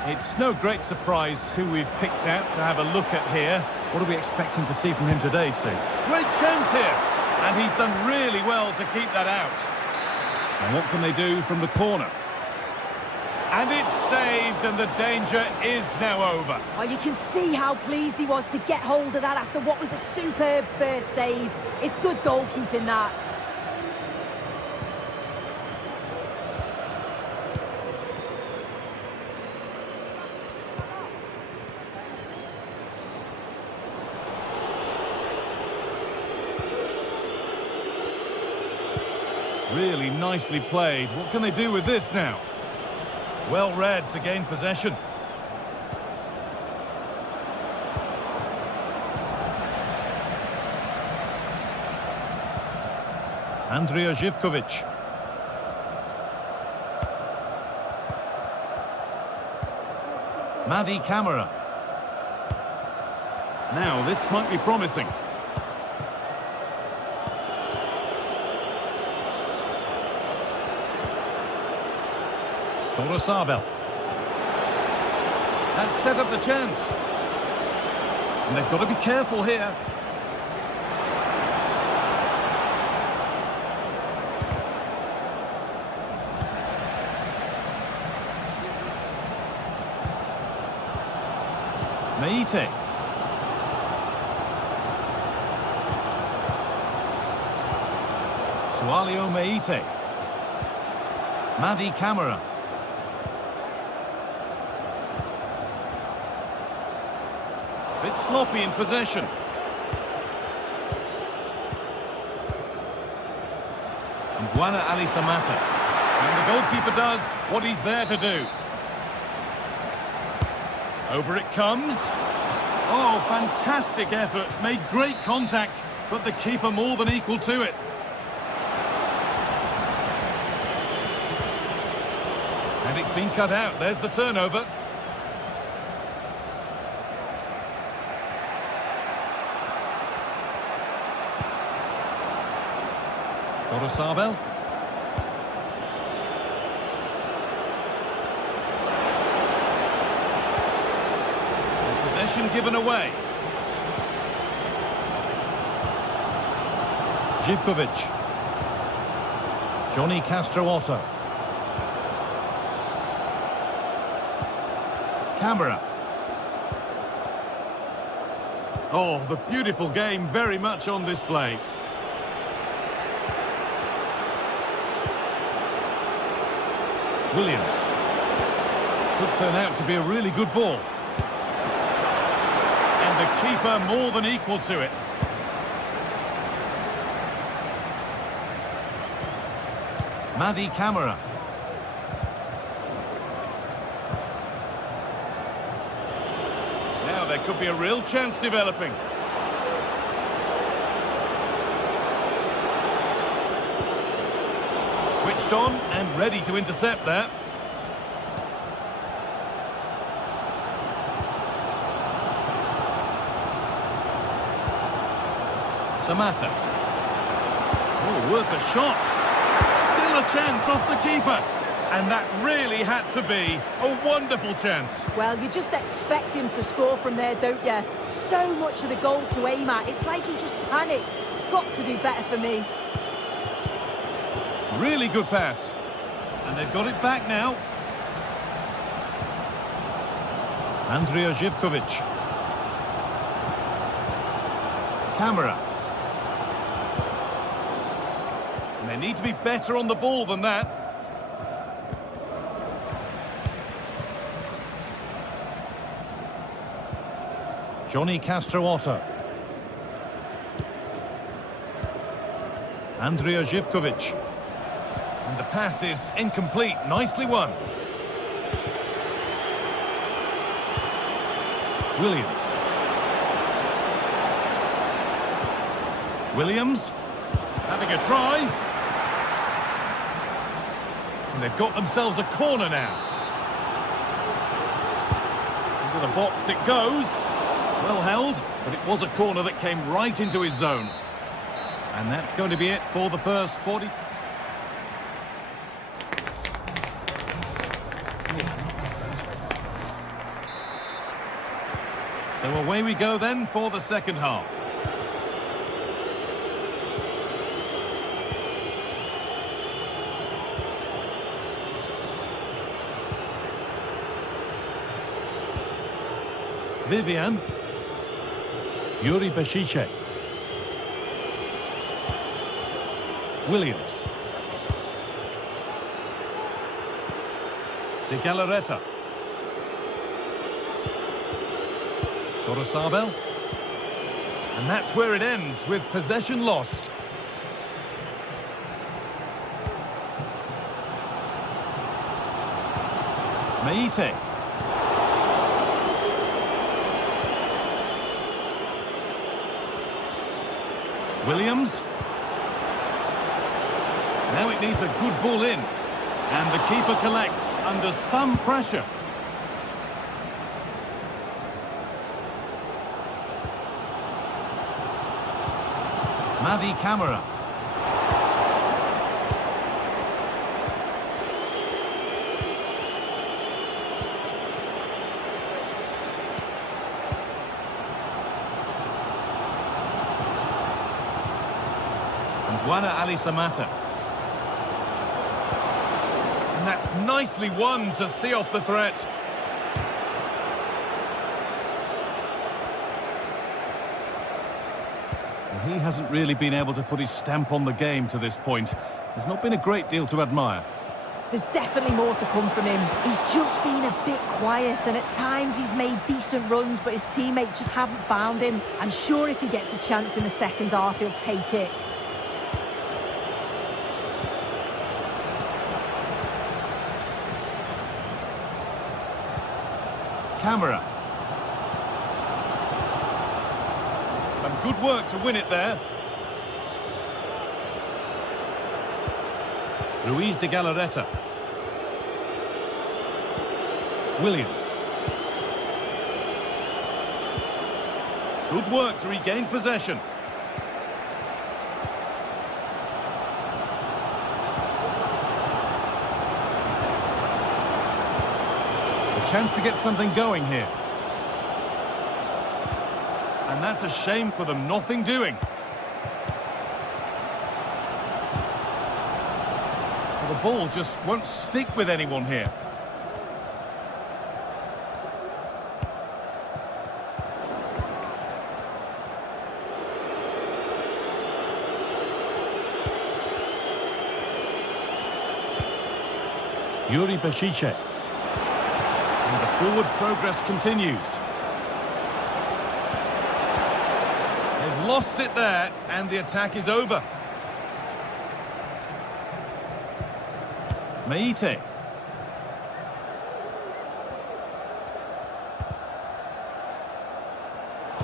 It's no great surprise who we've picked out to have a look at here. What are we expecting to see from him today, Sue? Great chance here, and he's done really well to keep that out. And what can they do from the corner? And it's saved, and the danger is now over. Oh, you can see how pleased he was to get hold of that after what was a superb first save. It's good goalkeeping, that. Really nicely played. What can they do with this now? Well read to gain possession. Andrija Živković. Madi Camara. Now this might be promising. Sabel. That set up the chance. And they've got to be careful here. Meite. Sualio Meite. Madi Camara. Bit sloppy in possession. And Guana Ali Samata. And the goalkeeper does what he's there to do. Over it comes. Oh, fantastic effort. Made great contact, but the keeper more than equal to it. And it's been cut out. There's the turnover. Sabel. Possession given away. Živković. Johnny Castro-Otto. Camara. Oh, the beautiful game very much on display. Williams. Could turn out to be a really good ball. And the keeper more than equal to it. Madi Camara. Now there could be a real chance developing. Switched on and ready to intercept there. Samata. Oh, worth a shot. Still a chance off the keeper. And that really had to be a wonderful chance. Well, you just expect him to score from there, don't you? So much of the goal to aim at. It's like he just panics. Got to do better for me. Really good pass. And they've got it back now. Andrija Zivkovic. Camera. And they need to be better on the ball than that. Johnny Castro-Otto. Andrija Zivkovic. And the pass is incomplete. Nicely won. Williams. Williams. Having a try. And they've got themselves a corner now. Into the box it goes. Well held, but it was a corner that came right into his zone. And that's going to be it for the first 40. So away we go then for the second half. Vivian. Yuri Bešiček. Williams. De Galarreta. Gorosabel. And that's where it ends, with possession lost. Meite. Williams. Now it needs a good ball in. And the keeper collects under some pressure. Madi Camara. Juana Ali Samata. And that's nicely won to see off the threat. Well, he hasn't really been able to put his stamp on the game to this point. There's not been a great deal to admire. There's definitely more to come from him. He's just been a bit quiet, and at times he's made decent runs, but his teammates just haven't found him. I'm sure if he gets a chance in the second half, he'll take it. Camera. Some good work to win it there. Ruiz de Galarreta. Williams. Good work to regain possession. Chance to get something going here. And that's a shame for them, nothing doing. Well, the ball just won't stick with anyone here. Yuri Bešiček. And the forward progress continues. They've lost it there, and the attack is over. Meite.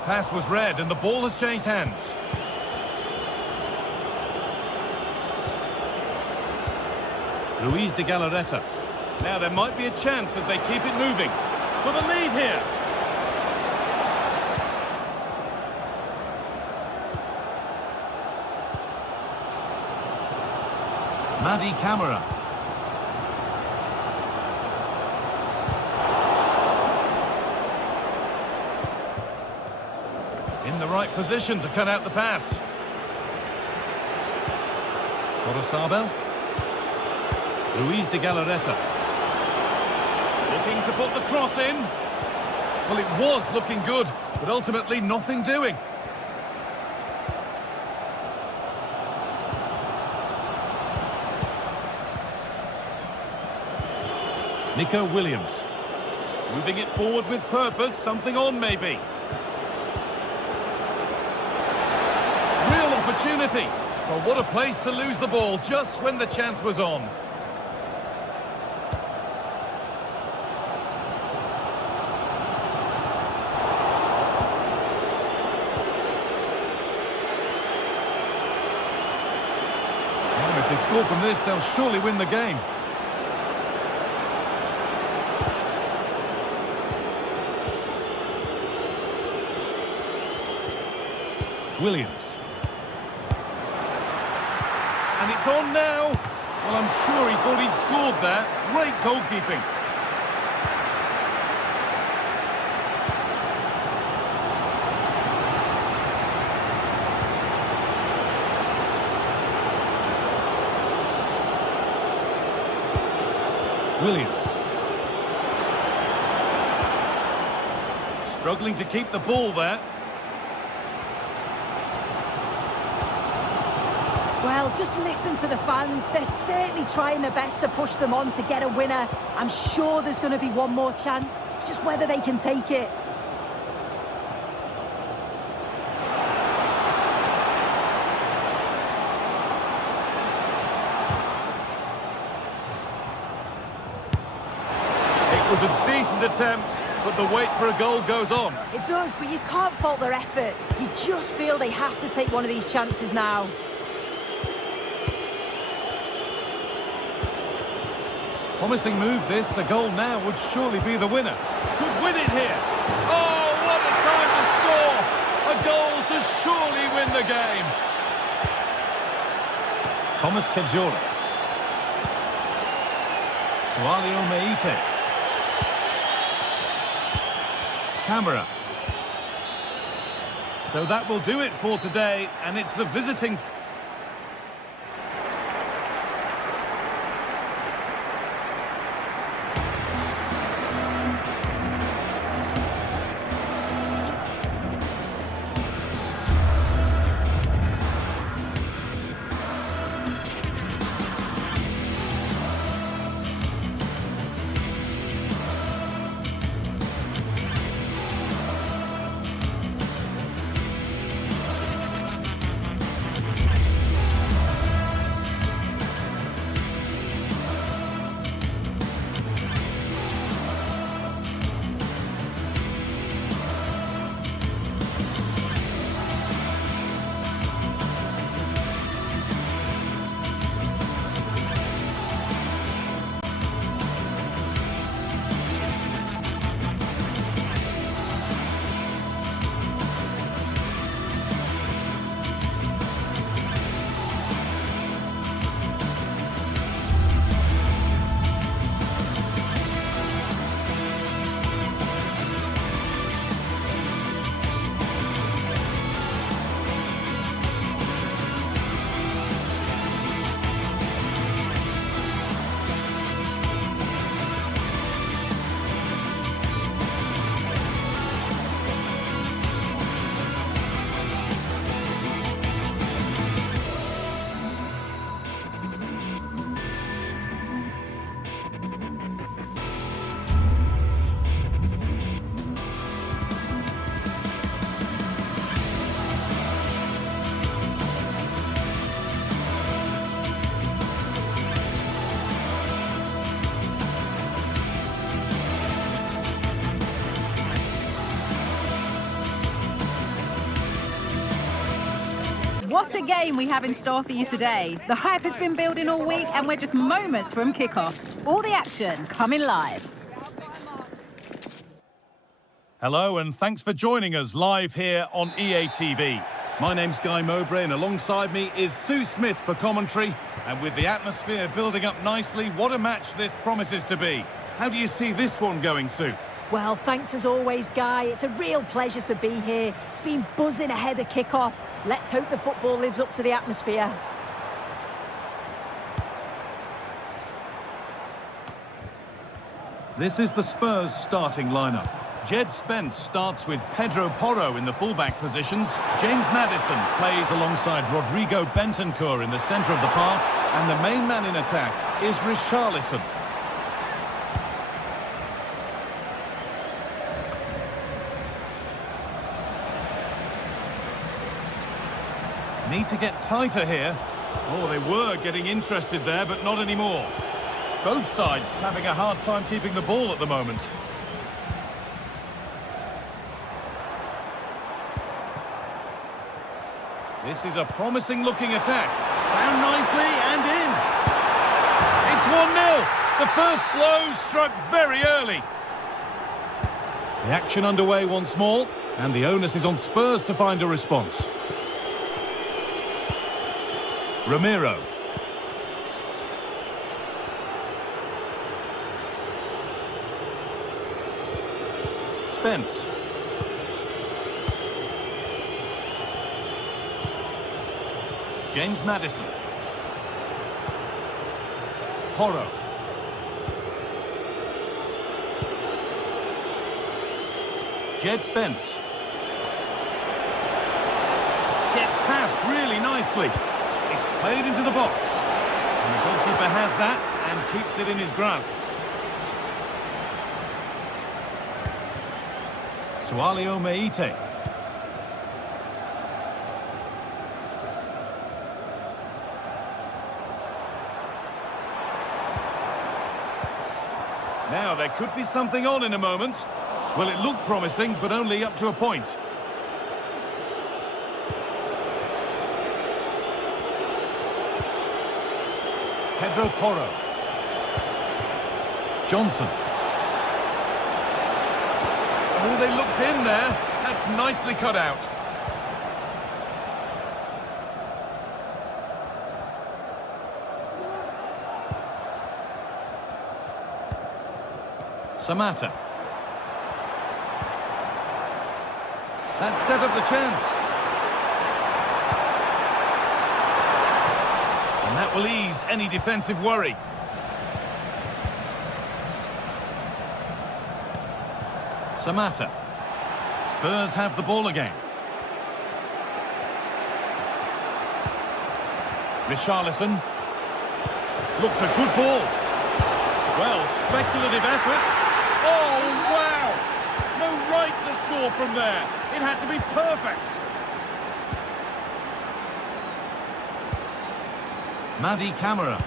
Pass was read, and the ball has changed hands. Ruiz de Galarreta. Now there might be a chance as they keep it moving. For the lead here. Madi Camara. In the right position to cut out the pass. Corosabel. Luis de Galarreta. Looking to put the cross in. Well, it was looking good, but ultimately nothing doing. Nico Williams. Moving it forward with purpose, something on maybe. Real opportunity. Well, what a place to lose the ball just when the chance was on. Well, if they score from this, they'll surely win the game. Williams. And it's on now. Well, I'm sure he thought he'd scored there. Great goalkeeping. Williams. Struggling to keep the ball there. Well, just listen to the fans. They're certainly trying their best to push them on to get a winner. I'm sure there's going to be one more chance. It's just whether they can take it. It was a decent attempt, but the wait for a goal goes on. It does, but you can't fault their effort. You just feel they have to take one of these chances now. Promising move this. A goal now would surely be the winner. Could win it here. Oh, what a time to score! A goal to surely win the game. Thomas Cajora. Sualio Meite. Camera. So that will do it for today, and it's the visiting... What a game we have in store for you today. The hype has been building all week and we're just moments from kickoff. All the action coming live. Hello and thanks for joining us live here on EA TV. My name's Guy Mowbray, and alongside me is Sue Smith for commentary. And with the atmosphere building up nicely, what a match this promises to be. How do you see this one going, Sue? Well, thanks as always, Guy. It's a real pleasure to be here. It's been buzzing ahead of kick-off. Let's hope the football lives up to the atmosphere. This is the Spurs starting lineup. Jed Spence starts with Pedro Porro in the fullback positions. James Maddison plays alongside Rodrigo Bentancur in the centre of the park. And the main man in attack is Richarlison. Need to get tighter here. Oh, they were getting interested there, but not anymore. Both sides having a hard time keeping the ball at the moment. This is a promising looking attack. Down nicely and in. It's 1-0. The first blow struck very early. The action underway once more, and the onus is on Spurs to find a response. Ramiro. Spence. James Maddison. Porro. Jed Spence. Gets past really nicely. It's played into the box. And the goalkeeper has that and keeps it in his grasp. Sualio Meite. Now, there could be something on in a moment. Well, it looked promising, but only up to a point. Pedro Porro. Johnson. Oh, they looked in there. That's nicely cut out. Samatta. That set up the chance. And that will ease any defensive worry. Samatta. Spurs have the ball again. Richarlison. Looks a good ball. Well, speculative effort. Oh, wow! No right to score from there. It had to be perfect. Madi Camara.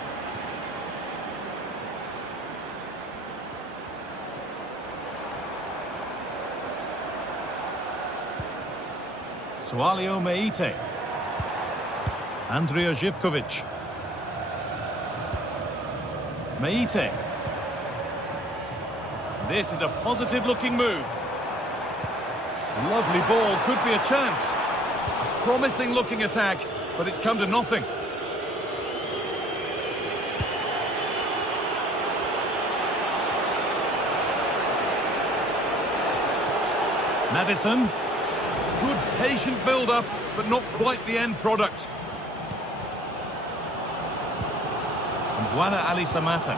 Sualio Meite. Andrija Živković. Meite. This is a positive-looking move. A lovely ball, could be a chance. A promising-looking attack, but it's come to nothing. Maddison. Good patient build-up, but not quite the end product. Mguana Ali Samatta.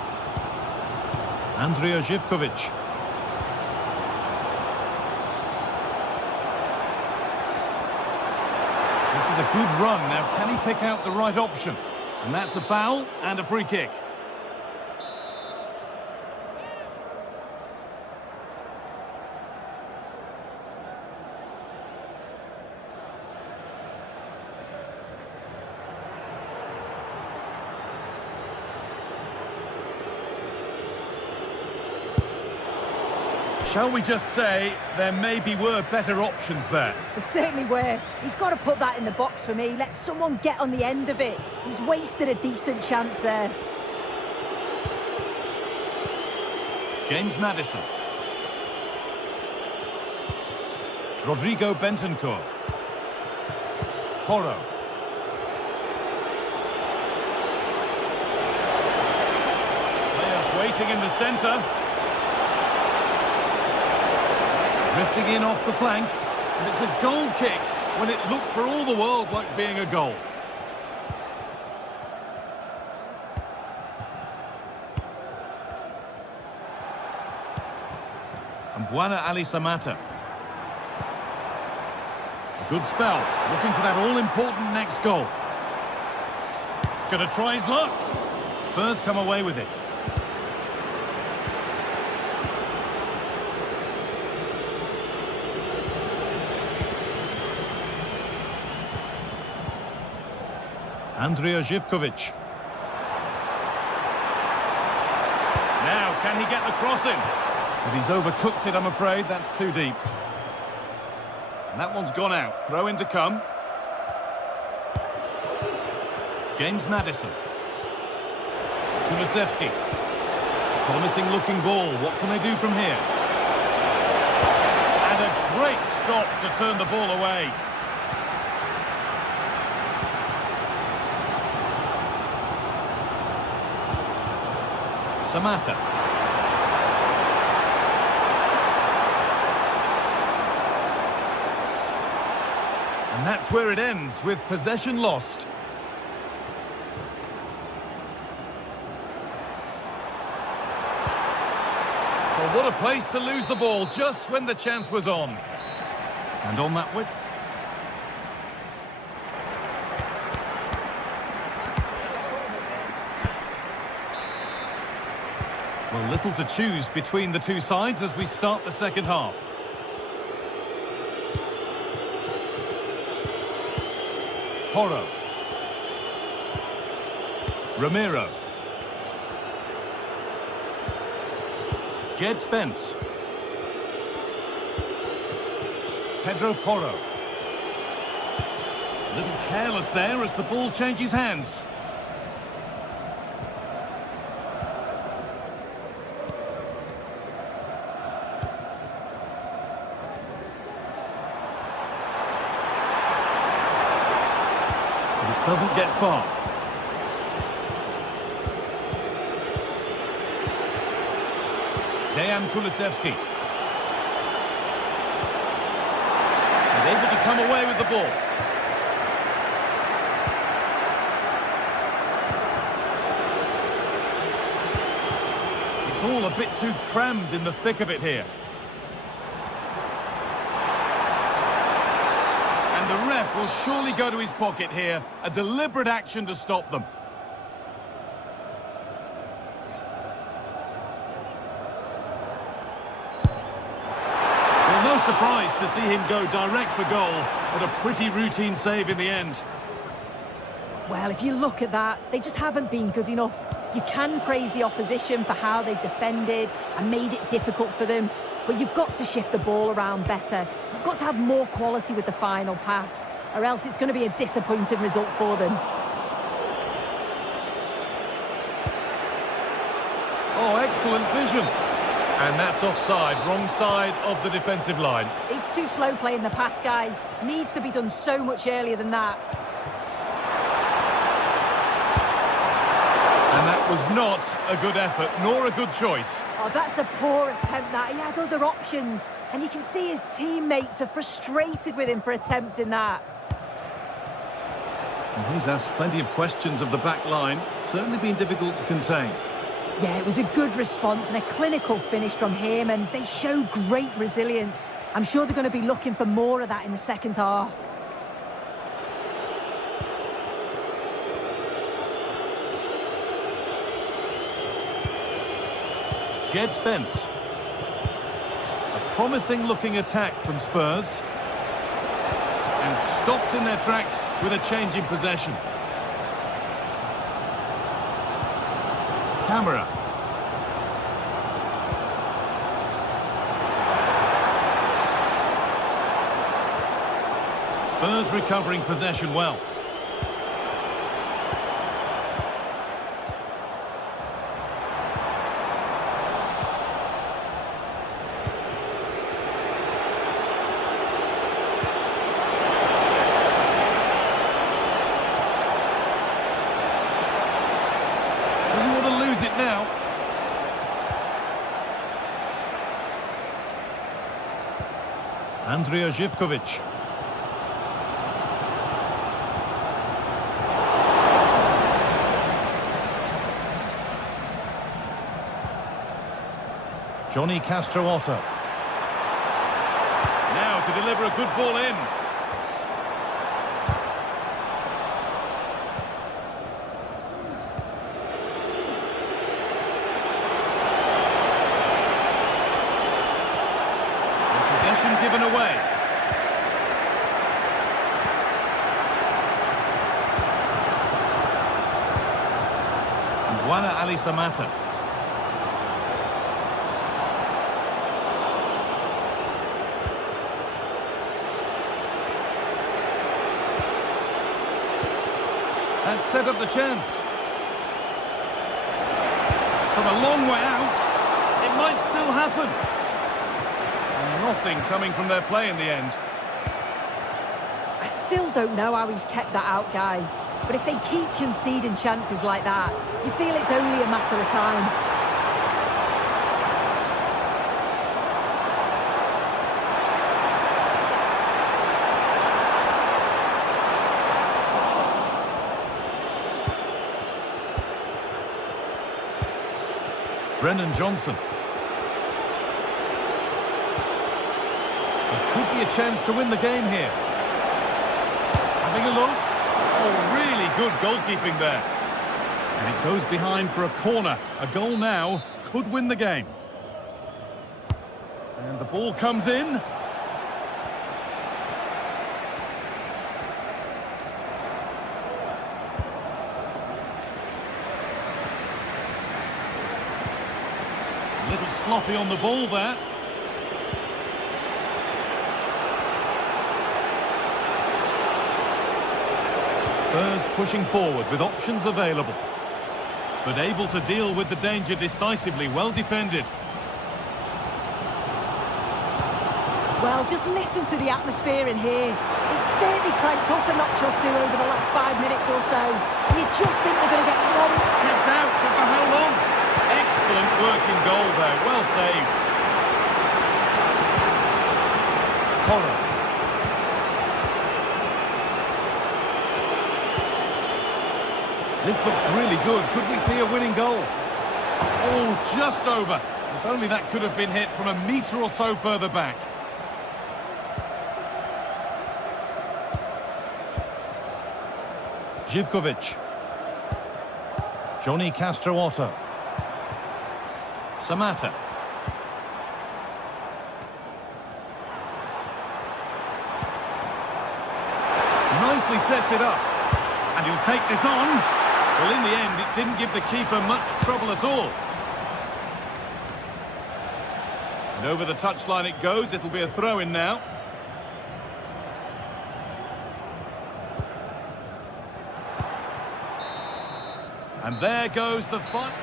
Andrija Živković. This is a good run. Now, can he pick out the right option? And that's a foul and a free kick. Shall we just say there maybe were better options there? There certainly were. He's got to put that in the box for me. Let someone get on the end of it. He's wasted a decent chance there. James Maddison. Rodrigo Bentancur. Porro. Players waiting in the centre. Drifting in off the flank. And it's a goal kick when it looked for all the world like being a goal. And Buana Ali Samata. A good spell, looking for that all-important next goal. Gonna try his luck. Spurs come away with it. Andrija Živković. Now, can he get the cross in? But he's overcooked it, I'm afraid. That's too deep. And that one's gone out. Throw in to come. James Maddison. Kulusevski. Promising looking ball. What can they do from here? And a great stop to turn the ball away. Samata. And that's where it ends, with possession lost. Well, what a place to lose the ball just when the chance was on. And on that way. Well, little to choose between the two sides as we start the second half. Porro. Ramiro. Jed Spence. Pedro Porro. A little careless there as the ball changes hands. Doesn't get far. Dejan Kulusevski. And able to come away with the ball. It's all a bit too crammed in the thick of it here. The ref will surely go to his pocket here. A deliberate action to stop them. Well, no surprise to see him go direct for goal, but a pretty routine save in the end. Well, if you look at that, they just haven't been good enough. You can praise the opposition for how they've defended and made it difficult for them, but you've got to shift the ball around better. You've got to have more quality with the final pass, or else it's going to be a disappointing result for them. Oh, excellent vision. And that's offside, wrong side of the defensive line. He's too slow playing the pass, guy. Needs to be done so much earlier than that. And that was not a good effort, nor a good choice. Oh, that's a poor attempt, that. He had other options. And you can see his teammates are frustrated with him for attempting that. And he's asked plenty of questions of the back line. Certainly been difficult to contain. Yeah, it was a good response and a clinical finish from him, and they show great resilience. I'm sure they're going to be looking for more of that in the second half. Jed Spence. A promising looking attack from Spurs. And stopped in their tracks with a change in possession. Camera. Spurs recovering possession well. Andrija Živković. Johnny Castro Otto. Now to deliver a good ball in. Given away. Juana Ali Samata. That set up the chance. From a long way out, it might still happen. Nothing coming from their play in the end. I still don't know how he's kept that out, Guy. But if they keep conceding chances like that, you feel it's only a matter of time. Brennan Johnson. Could be a chance to win the game here. Having a look. Oh, really good goalkeeping there. And it goes behind for a corner. A goal now could win the game. And the ball comes in. A little sloppy on the ball there. Spurs pushing forward with options available, but able to deal with the danger decisively. Well defended. Well, just listen to the atmosphere in here. It's certainly cranked up a notch or two over the last 5 minutes or so. You just think they're going to get one. Kept out, but for how long? Excellent working goal there. Well saved. Horror. This looks really good. Could we see a winning goal? Oh, just over. If only that could have been hit from a metre or so further back. Živković. Johnny Castro Otto. Samata. Nicely sets it up. And he'll take this on. Well, in the end, it didn't give the keeper much trouble at all. And over the touchline it goes. It'll be a throw-in now. And there goes the fight.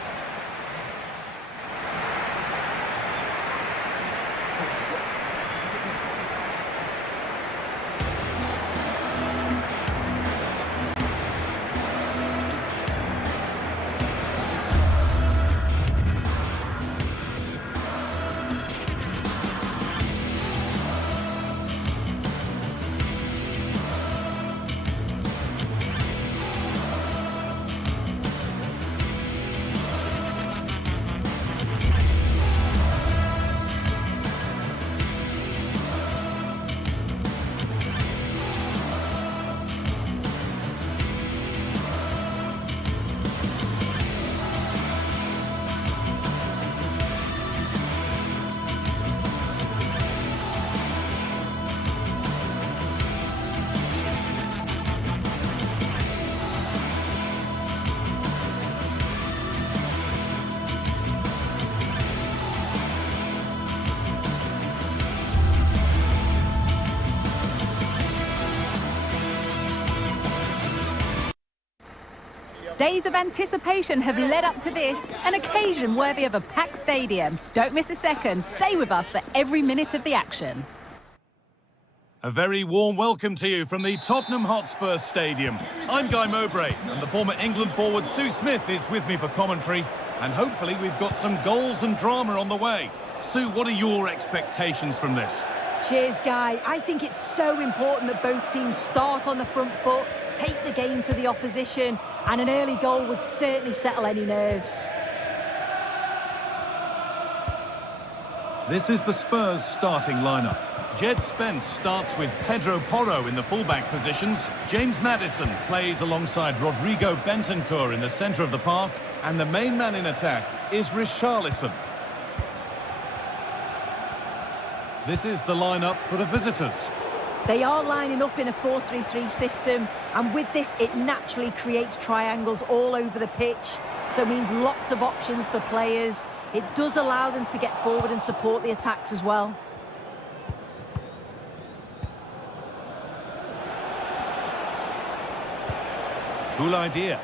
Days of anticipation have led up to this, an occasion worthy of a packed stadium. Don't miss a second. Stay with us for every minute of the action. A very warm welcome to you from the Tottenham Hotspur Stadium. I'm Guy Mowbray, and the former England forward Sue Smith is with me for commentary. And hopefully we've got some goals and drama on the way. Sue, what are your expectations from this? Cheers, Guy. I think it's so important that both teams start on the front foot, take the game to the opposition, and an early goal would certainly settle any nerves. This is the Spurs starting lineup. Jed Spence starts with Pedro Porro in the fullback positions. James Maddison plays alongside Rodrigo Bentancur in the centre of the park. And the main man in attack is Richarlison. This is the lineup for the visitors. They are lining up in a 4-3-3 system, and with this it naturally creates triangles all over the pitch, so it means lots of options for players. It does allow them to get forward and support the attacks as well. Cool idea.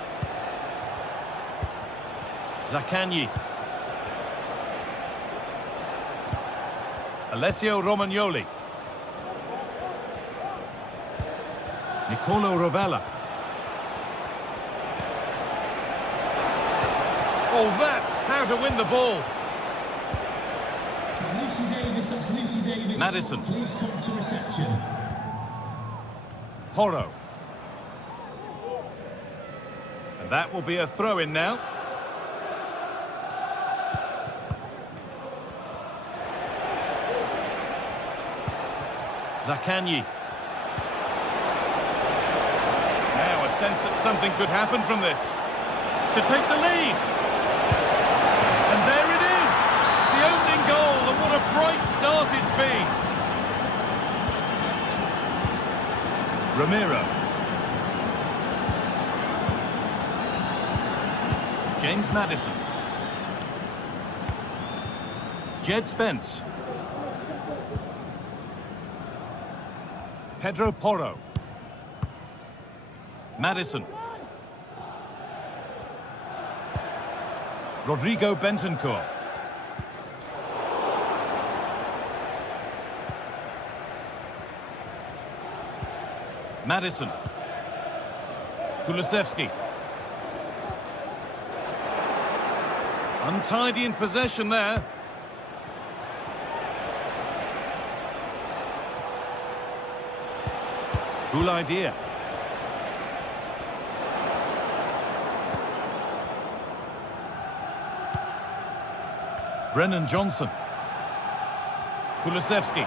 Zaccagni. Alessio Romagnoli. Nicolo Rovella. Oh, that's how to win the ball. Lucy Davis, that's Lucy Davis. Maddison. Please come to reception. Porro. And that will be a throw-in now. Zaccagni. Now a sense that something could happen from this. To take the lead. And there it is. The opening goal, and what a bright start it's been. Ramiro. James Maddison. Jed Spence. Pedro Porro. Maddison. Rodrigo Bentancur. Maddison. Kulusevski. Untidy in possession there. Cool idea. Brennan Johnson. Kulusevski.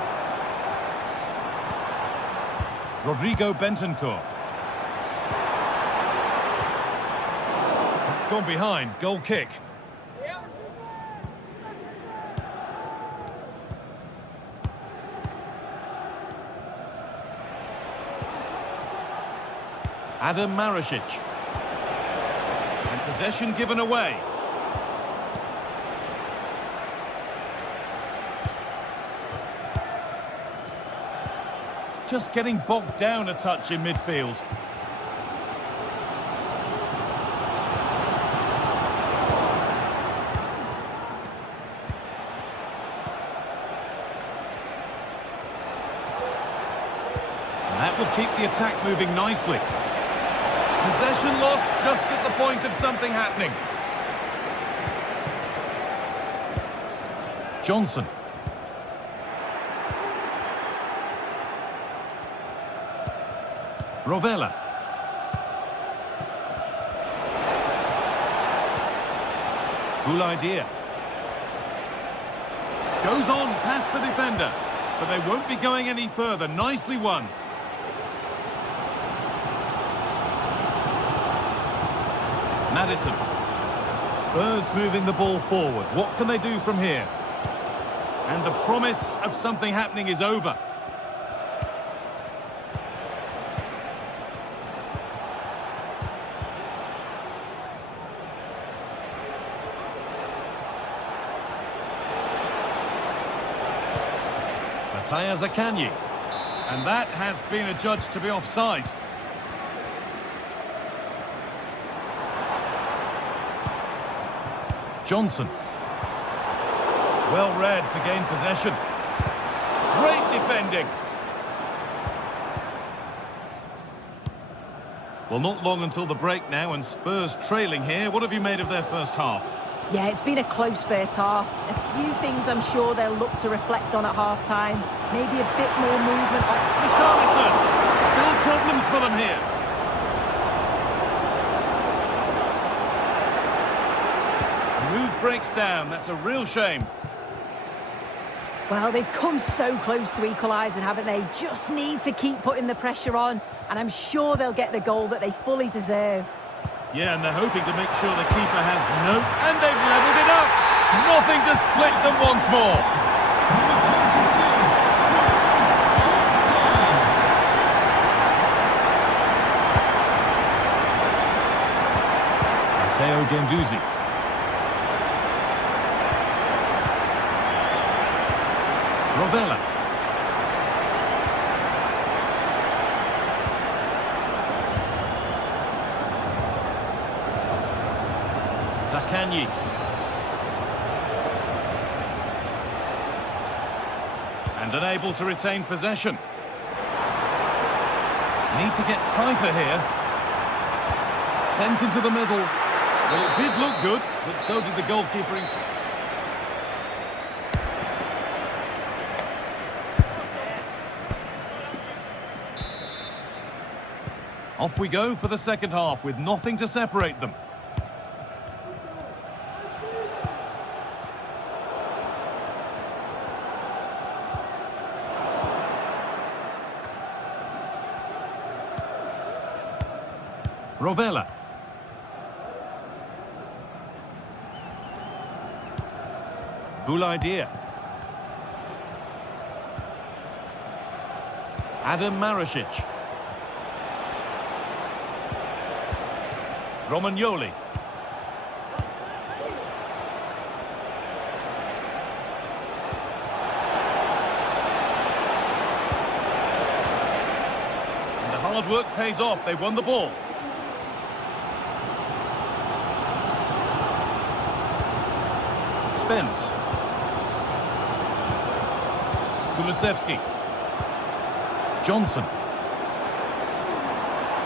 Rodrigo Bentancur. It's gone behind. Goal kick. Adam Marasic. And possession given away. Just getting bogged down a touch in midfield. And that will keep the attack moving nicely. Possession lost just at the point of something happening. Johnson. Rovella. Cool idea. Goes on past the defender, but they won't be going any further. Nicely won. Maddison. Spurs moving the ball forward. What can they do from here? And the promise of something happening is over. Mattia Zaccagni. And that has been adjudged to be offside. Johnson. Well read to gain possession. Great defending. Well, not long until the break now, and Spurs trailing here. What have you made of their first half? Yeah, it's been a close first half. A few things I'm sure they'll look to reflect on at half-time. Maybe a bit more movement. Richarlison! Still problems for them here. Mood breaks down. That's a real shame. Well, they've come so close to equalising, haven't they? Just need to keep putting the pressure on, and I'm sure they'll get the goal that they fully deserve. Yeah, and they're hoping to make sure the keeper has no... And they've levelled it up! Nothing to split them once more. Matteo Guendouzi. Rovella. Zaccagni. And unable to retain possession. Need to get tighter here. Sent into the middle. Well, it did look good, but so did the goalkeeper. Off we go for the second half with nothing to separate them. Rovella. Boulaïdia. Adam Marasic. Romagnoli. And the hard work pays off. They won the ball. Spence. Kulusevski. Johnson.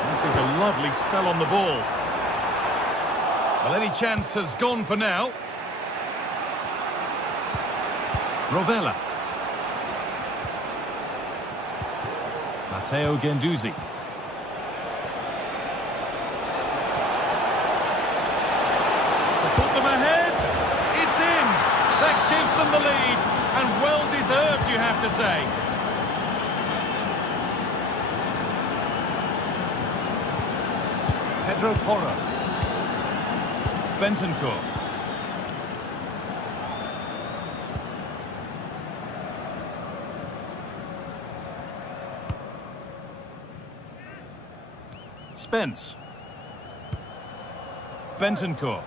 This is a lovely spell on the ball. Well, any chance has gone for now. Rovella. Matteo Guendouzi. To put them ahead. It's in. That gives them the lead. And well deserved, you have to say. Pedro Porro. Bentancur. Spence. Bentancur.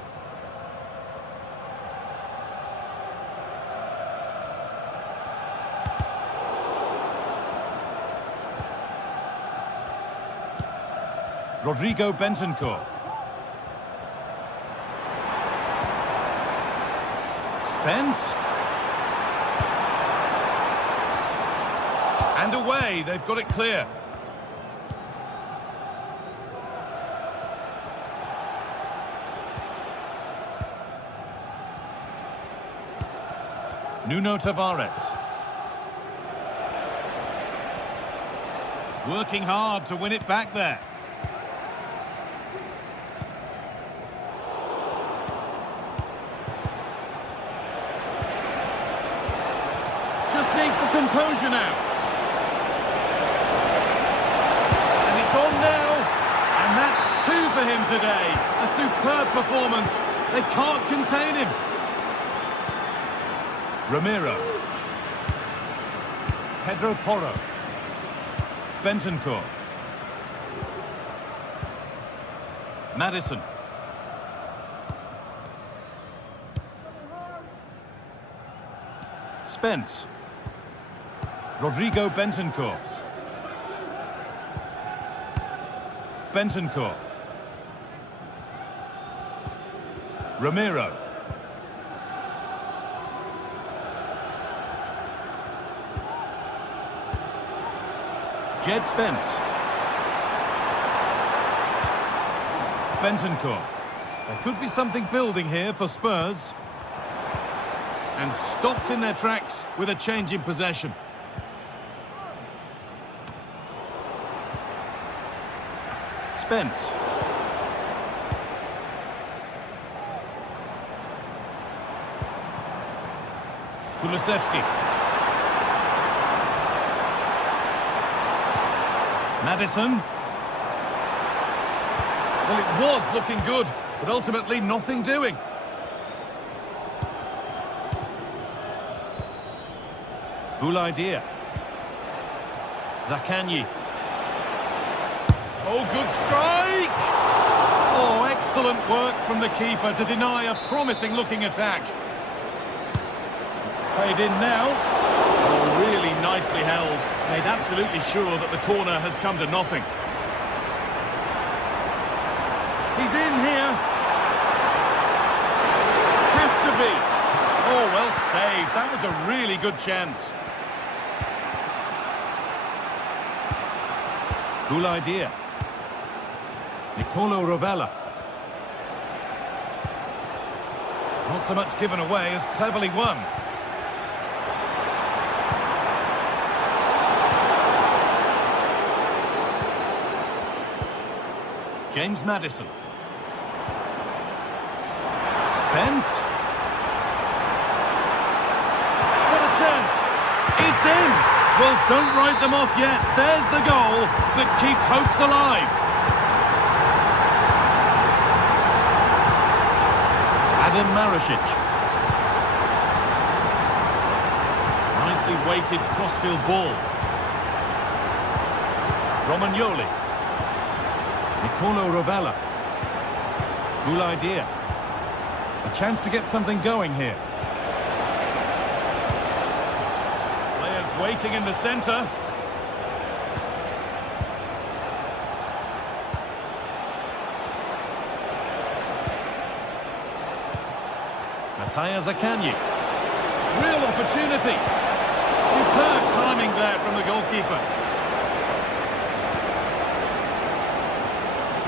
Rodrigo Bentancur. Spence. And away, they've got it clear. Nuno Tavares. Working hard to win it back there. Just needs the composure now. And it's on now. And that's 2 for him today. A superb performance. They can't contain him. Ramiro. Pedro Porro. Bentancur. Maddison. Spence. Rodrigo Bentancur. Bentancur. Ramiro. Jed Spence. Bentancur. There could be something building here for Spurs. And stopped in their tracks with a change in possession. Spence. Kulusevski. Maddison. Well, it was looking good, but ultimately nothing doing. Good idea. Zakanyi. Oh, good strike! Oh, excellent work from the keeper to deny a promising-looking attack. It's played in now. Oh, really nicely held. Made absolutely sure that the corner has come to nothing. He's in here. Has to be. Oh, well saved. That was a really good chance. Good idea. Nicolo Rovella. Not so much given away as cleverly won. James Maddison. Spence. What a chance. It's in. Well, don't write them off yet. There's the goal that keeps hopes alive. Adam Marasic. Nicely weighted crossfield ball. Romagnoli. Nicolo Rovella. Good idea. A chance to get something going here. Players waiting in the centre. Zakanyi. Real opportunity. Superb timing there from the goalkeeper.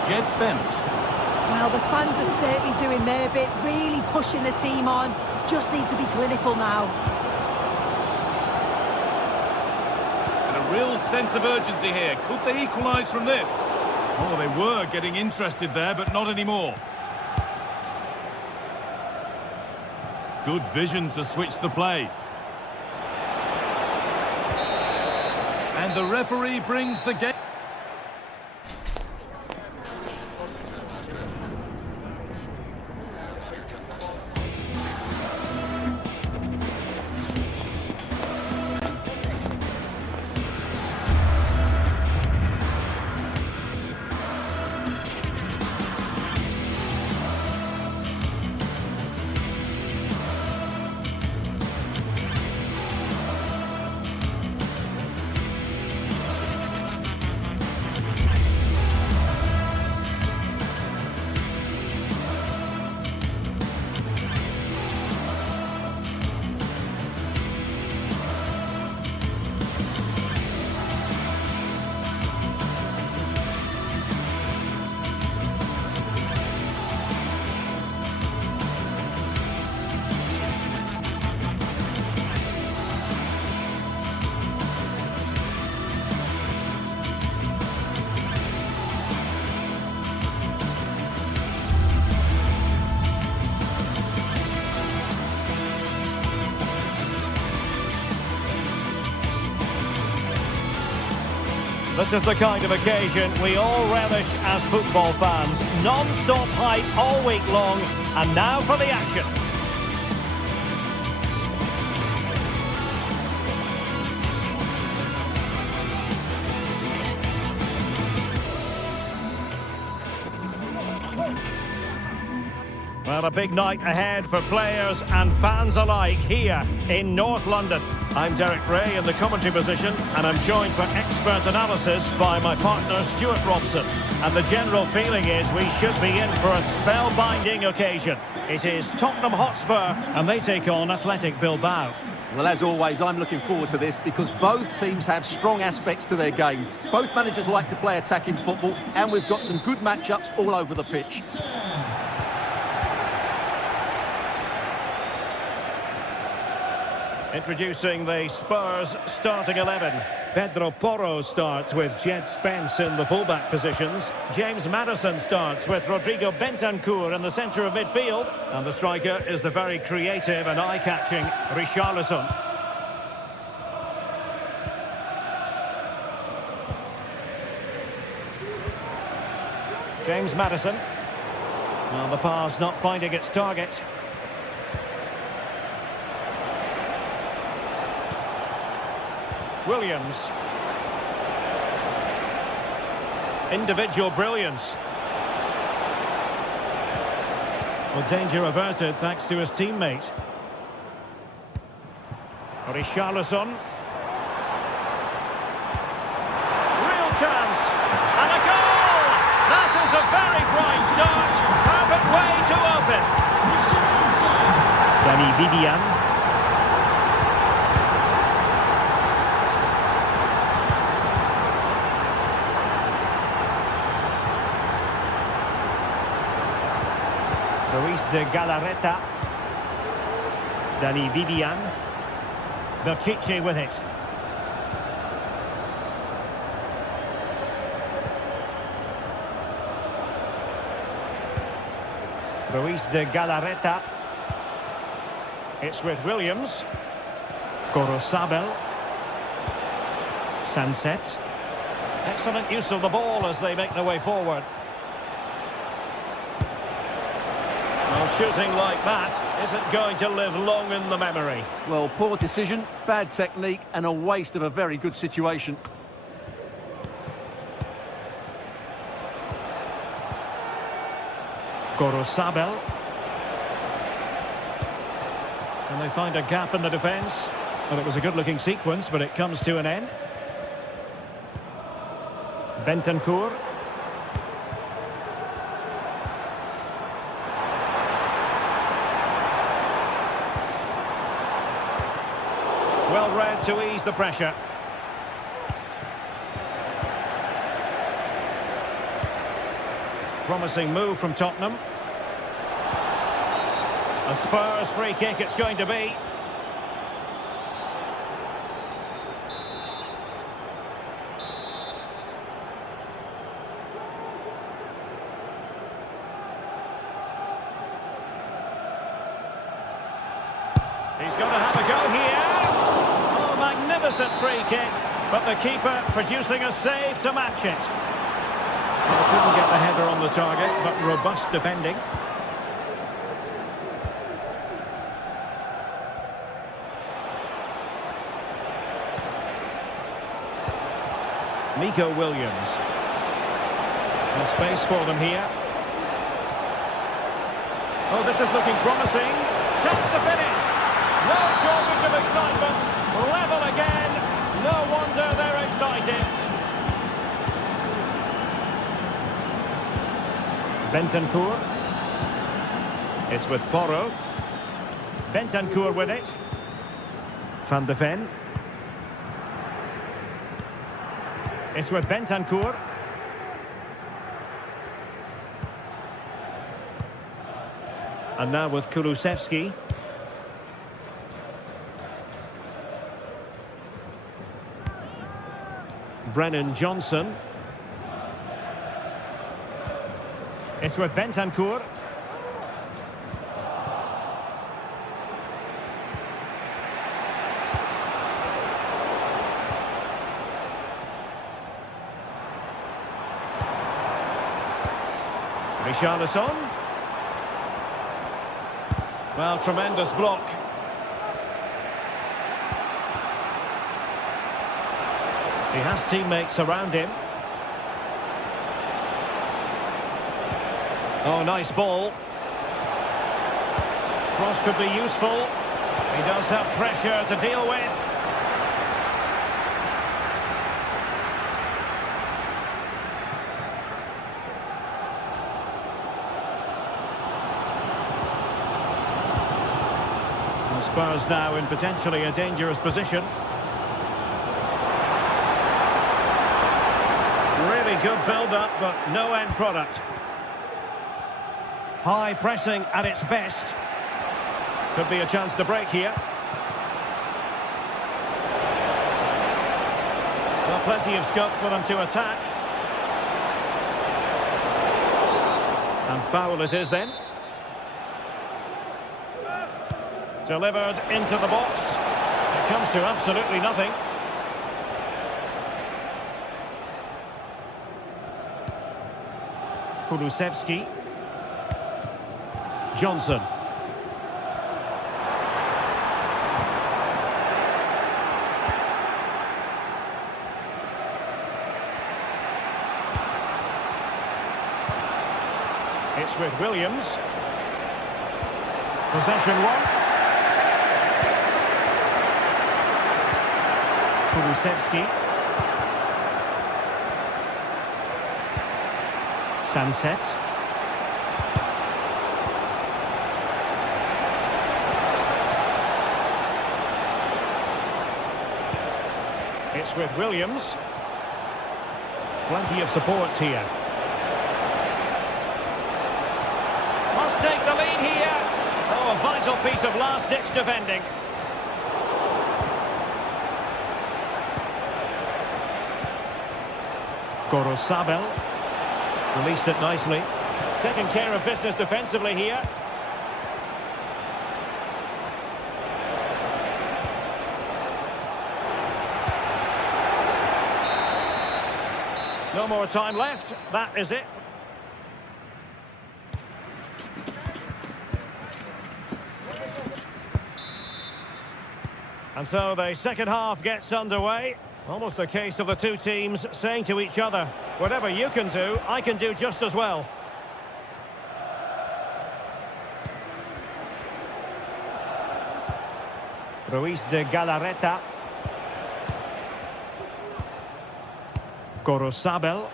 Jed Spence. Well, the fans are certainly doing their bit, really pushing the team on. Just need to be clinical now. And a real sense of urgency here. Could they equalise from this? Oh, they were getting interested there, but not anymore. Good vision to switch the play. And the referee brings the game. This is the kind of occasion we all relish as football fans. Non-stop hype all week long, and now for the action. Well, a big night ahead for players and fans alike here in North London. I'm Derek Ray in the commentary position, and I'm joined for expert analysis by my partner Stuart Robson. And the general feeling is we should be in for a spellbinding occasion. It is Tottenham Hotspur, and they take on Athletic Bilbao. Well, as always, I'm looking forward to this because both teams have strong aspects to their game. Both managers like to play attacking football, and we've got some good matchups all over the pitch. Introducing the Spurs starting 11. Pedro Porro starts with Jed Spence in the fullback positions. James Maddison starts with Rodrigo Bentancur in the centre of midfield. And the striker is the very creative and eye-catching Richarlison. James Maddison. Well, the pass not finding its target. Williams. Individual brilliance. Well, danger averted thanks to his teammate. Richarlison. Real chance. And a goal! That is a very bright start. Perfect way to open. Danny Vivian. Ruiz de Galarreta. Danny Vivian. Berchiche with it. Ruiz de Galarreta. It's with Williams. Gorosabel. Sanset. Excellent use of the ball as they make their way forward. Well, shooting like that isn't going to live long in the memory. Well, poor decision, bad technique, and a waste of a very good situation. Gorosabel. And they find a gap in the defence. Well, it was a good-looking sequence, but it comes to an end. Bentancur. Well read to ease the pressure. Promising move from Tottenham. A Spurs free kick it's going to be. He's going to have a go here. Oh, magnificent free kick. But the keeper producing a save to match it. Well, couldn't get the header on the target, but robust defending. Nico Williams. There's space for them here. Oh, this is looking promising. Chance to finish. No shortage of excitement. Level again. No wonder they're excited. Bentancur. It's with Porro. Bentancur with it. Van de Ven. It's with Bentancur. And now with Kulusevski. Brennan Johnson. It's with Bentancur. Richarlison. Well, tremendous block. He has teammates around him. Oh, nice ball. Cross could be useful. He does have pressure to deal with. And Spurs now in potentially a dangerous position. Really good build-up, but no end product. High pressing at its best. Could be a chance to break here. plenty of scope for them to attack. And foul it is then. Delivered into the box. It comes to absolutely nothing. Kulusevski. Johnson. It's with Williams. Possession one. Kulusevski. Sunset. It's with Williams. Plenty of support here. Must take the lead here. Oh, a vital piece of last-ditch defending. Gorosabel. Released it nicely. Taking care of business defensively here. No more time left. That is it. And so the second half gets underway. Almost a case of the two teams saying to each other, whatever you can do, I can do just as well. Ruiz de Galarreta. Gorosabel.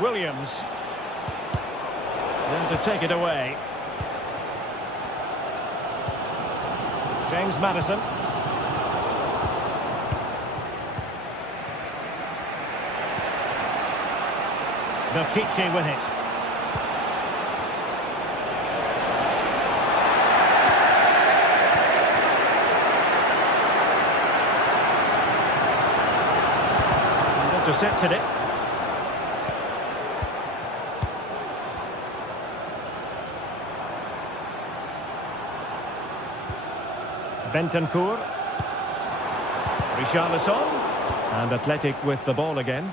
Williams. Then to take it away. James Maddison. Bertici with it. And intercepted it. Bentancur. Richarlison. And Athletic with the ball again.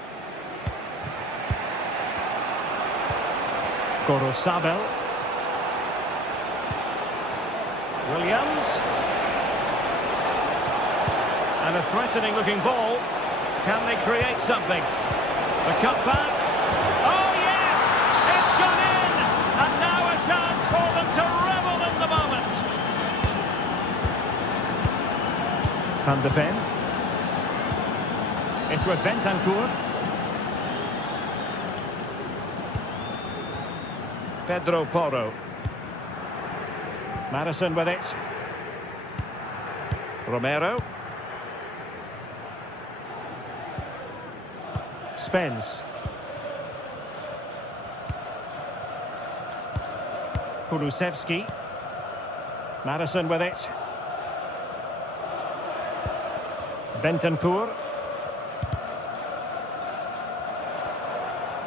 Gorosabel. Williams. And a threatening looking ball. Can they create something? The cut back. Oh yes! It's gone in! And now a chance for them to revel in the moment. Van de Ven. It's with Bentancur. Pedro Porro. Maddison with it. Romero. Spence. Kulusevski. Maddison with it. Bentancur.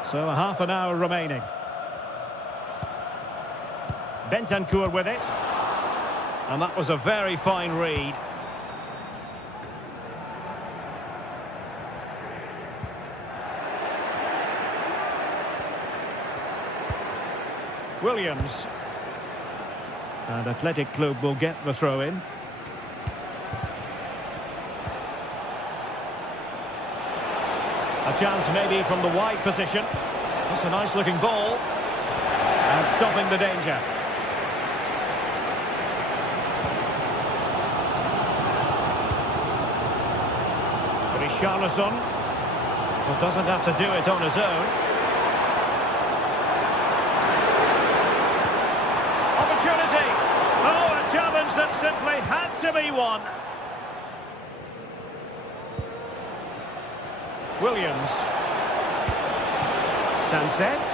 So a half an hour remaining. Bentancur with it. And that was a very fine read. Williams. And Athletic Club will get the throw in. A chance maybe from the wide position. That's a nice looking ball. And stopping the danger. Richarlison. Well, doesn't have to do it on his own. Opportunity. Oh, a challenge that simply had to be won. Williams. Sunset.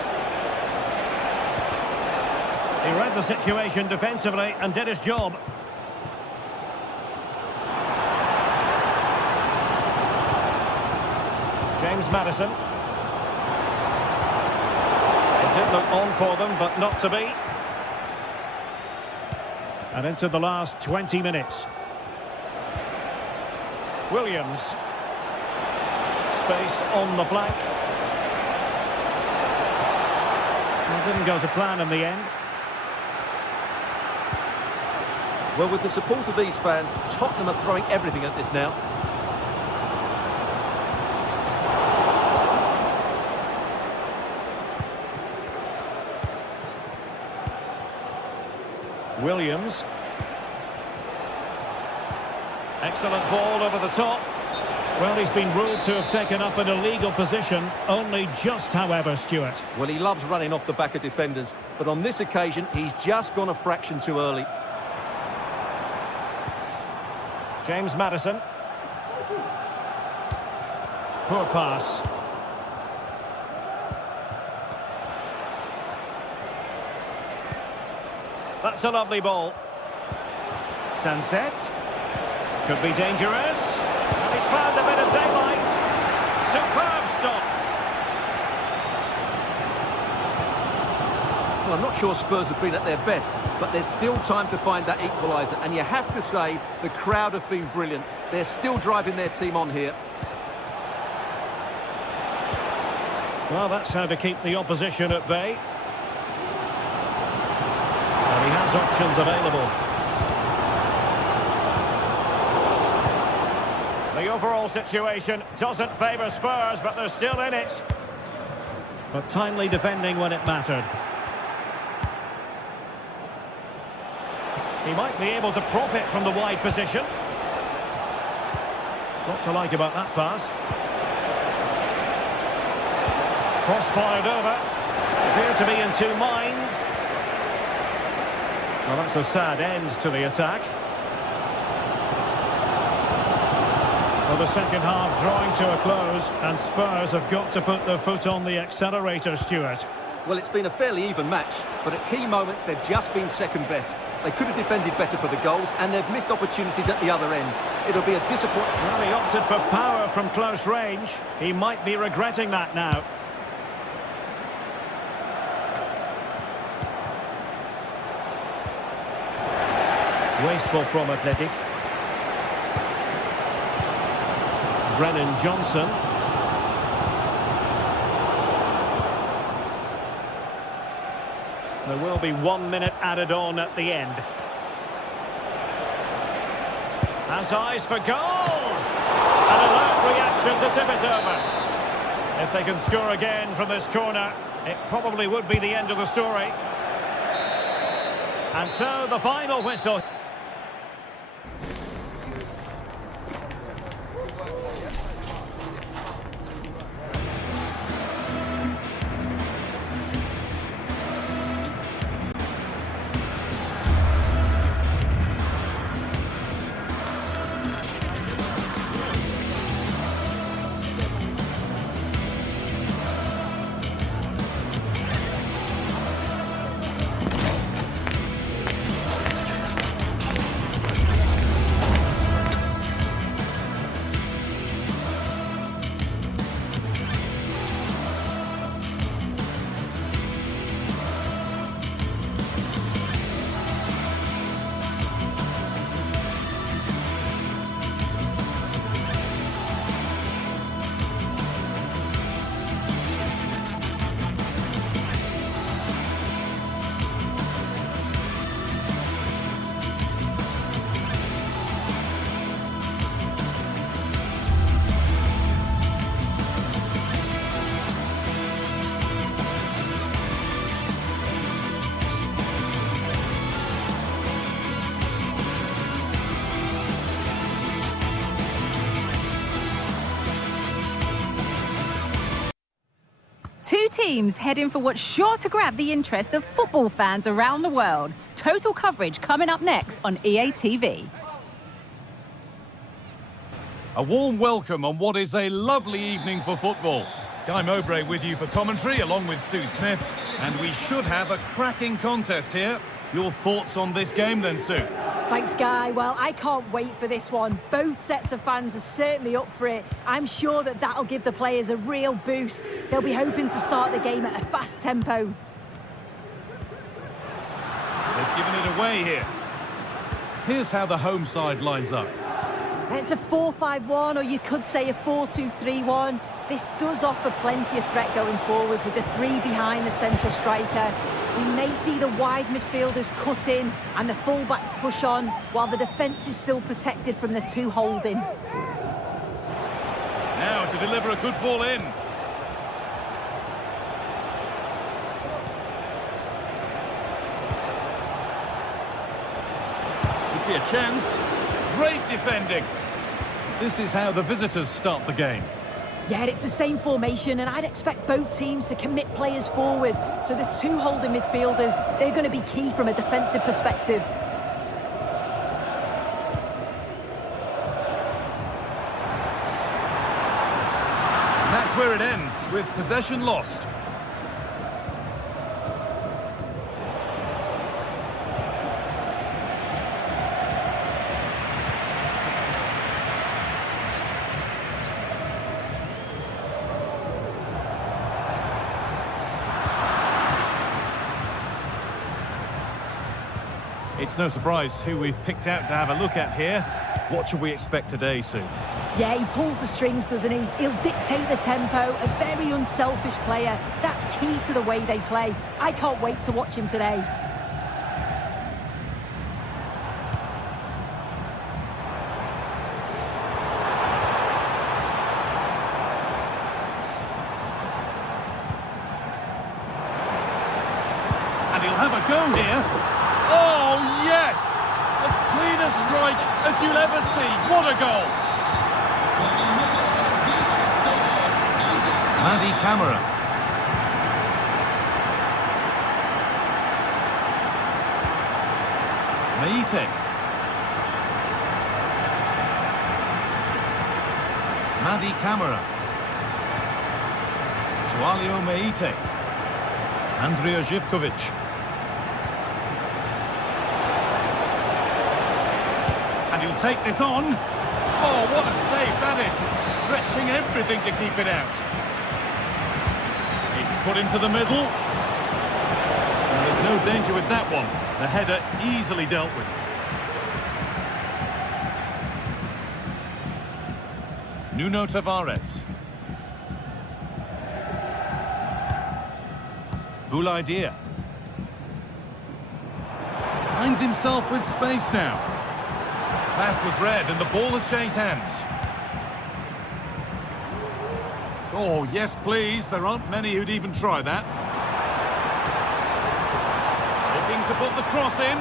He read the situation defensively and did his job. Madison. It did look on for them, but not to be. And into the last 20 minutes. Williams. Space on the flank. Well, didn't go to plan in the end. Well, with the support of these fans, Tottenham are throwing everything at this now. Williams. Excellent ball over the top. Well, he's been ruled to have taken up an illegal position, only just, however, Stuart. Well, he loves running off the back of defenders, but on this occasion, he's just gone a fraction too early. James Madison. Poor pass. That's a lovely ball. Sunset. Could be dangerous. And he's found a bit of daylight. Superb stop. Well, I'm not sure Spurs have been at their best, but there's still time to find that equaliser. And you have to say, the crowd have been brilliant. They're still driving their team on here. Well, that's how to keep the opposition at bay. And he has options available. The overall situation doesn't favour Spurs, but they're still in it. But timely defending when it mattered. He might be able to profit from the wide position. What to like about that pass. Cross-fired over. Appear to be in two minds. Well, that's a sad end to the attack. Well, the second half drawing to a close, and Spurs have got to put their foot on the accelerator, Stuart. Well, it's been a fairly even match, but at key moments they've just been second best. They could have defended better for the goals, and they've missed opportunities at the other end. It'll be a disappointment. Well, he opted for power from close range. He might be regretting that now. Wasteful from Athletic. Brennan Johnson. There will be 1 minute added on at the end. Has eyes for goal! An alert reaction to tip it over. If they can score again from this corner, it probably would be the end of the story. And so the final whistle. Two teams heading for what's sure to grab the interest of football fans around the world. Total coverage coming up next on EA TV. A warm welcome on what is a lovely evening for football. Guy Mowbray with you for commentary, along with Sue Smith. And we should have a cracking contest here. Your thoughts on this game then, Sue? Thanks, Guy. Well, I can't wait for this one. Both sets of fans are certainly up for it. I'm sure that that'll give the players a real boost. They'll be hoping to start the game at a fast tempo. They've given it away here. Here's how the home side lines up. It's a 4-5-1, or you could say a 4-2-3-1. This does offer plenty of threat going forward with the three behind the central striker. We may see the wide midfielders cut in and the fullbacks push on, while the defence is still protected from the two holding. Now to deliver a good ball in. Could be a chance. Great defending. This is how the visitors start the game. Yeah, it's the same formation, and I'd expect both teams to commit players forward. So the two holding midfielders, they're going to be key from a defensive perspective. And that's where it ends, with possession lost. It's no surprise who we've picked out to have a look at here. What should we expect today, Sue? Yeah, he pulls the strings, doesn't he? He'll dictate the tempo, a very unselfish player. That's key to the way they play. I can't wait to watch him today. And he'll have a go here. Oh, yes! As clean a strike as you'll ever see. What a goal! Madi Camara. Meite. Madi Camara. Sualio Meite. Andrija Živković. And he'll take this on. Oh, what a save that is. Stretching everything to keep it out. It's put into the middle. And there's no danger with that one. The header easily dealt with. Nuno Tavares. Boulaïdia. Finds himself with space now. Pass was read and the ball has changed hands. Oh, yes, please. There aren't many who'd even try that. Looking to put the cross in.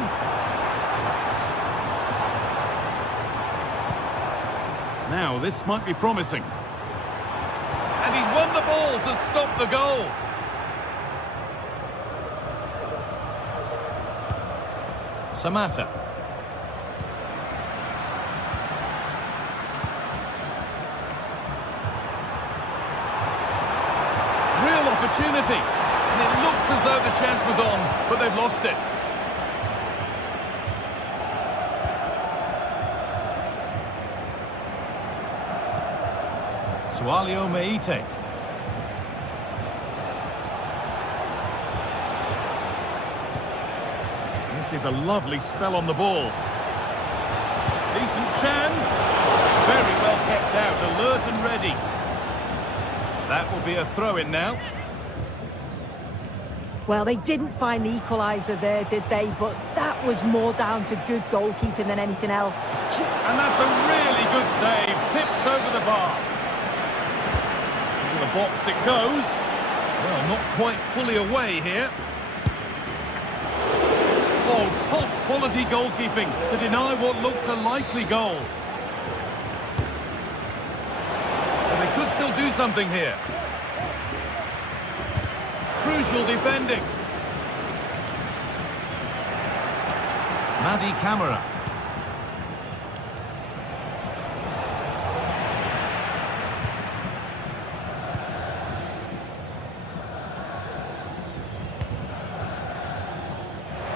Now, this might be promising. And he's won the ball to stop the goal. Samatta. Opportunity, and it looked as though the chance was on, but they've lost it. Sualio Meite. This is a lovely spell on the ball. Decent chance. Very well kept out, alert and ready. That will be a throw-in now. Well, they didn't find the equaliser there, did they? But that was more down to good goalkeeping than anything else. And that's a really good save. Tipped over the bar. Into the box it goes. Well, not quite fully away here. Oh, top quality goalkeeping to deny what looked a likely goal. And they could still do something here. Crucial defending. Madi Camara.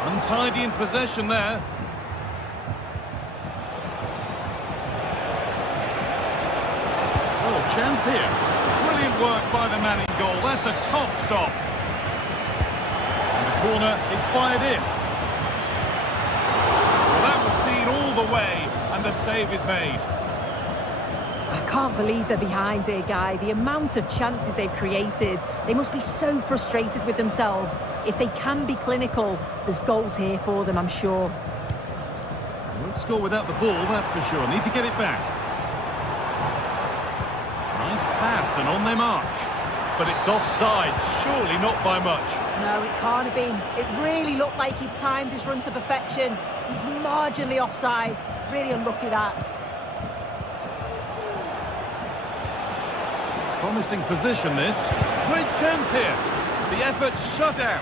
Untidy in possession there. chance here. Brilliant work by the man in goal. That's a top stop. And the corner is fired in. Well, that was seen all the way, and the save is made. I can't believe they're behind here, Guy. The amount of chances they've created. They must be so frustrated with themselves. If they can be clinical, there's goals here for them, I'm sure. Won't score without the ball, that's for sure. Need to get it back. Nice pass, and on they march. But it's offside, surely not by much. No, it can't have been. It really looked like he timed his run to perfection. He's marginally offside. Really unlucky, that. Promising position, this. Great chance here. The effort shut out.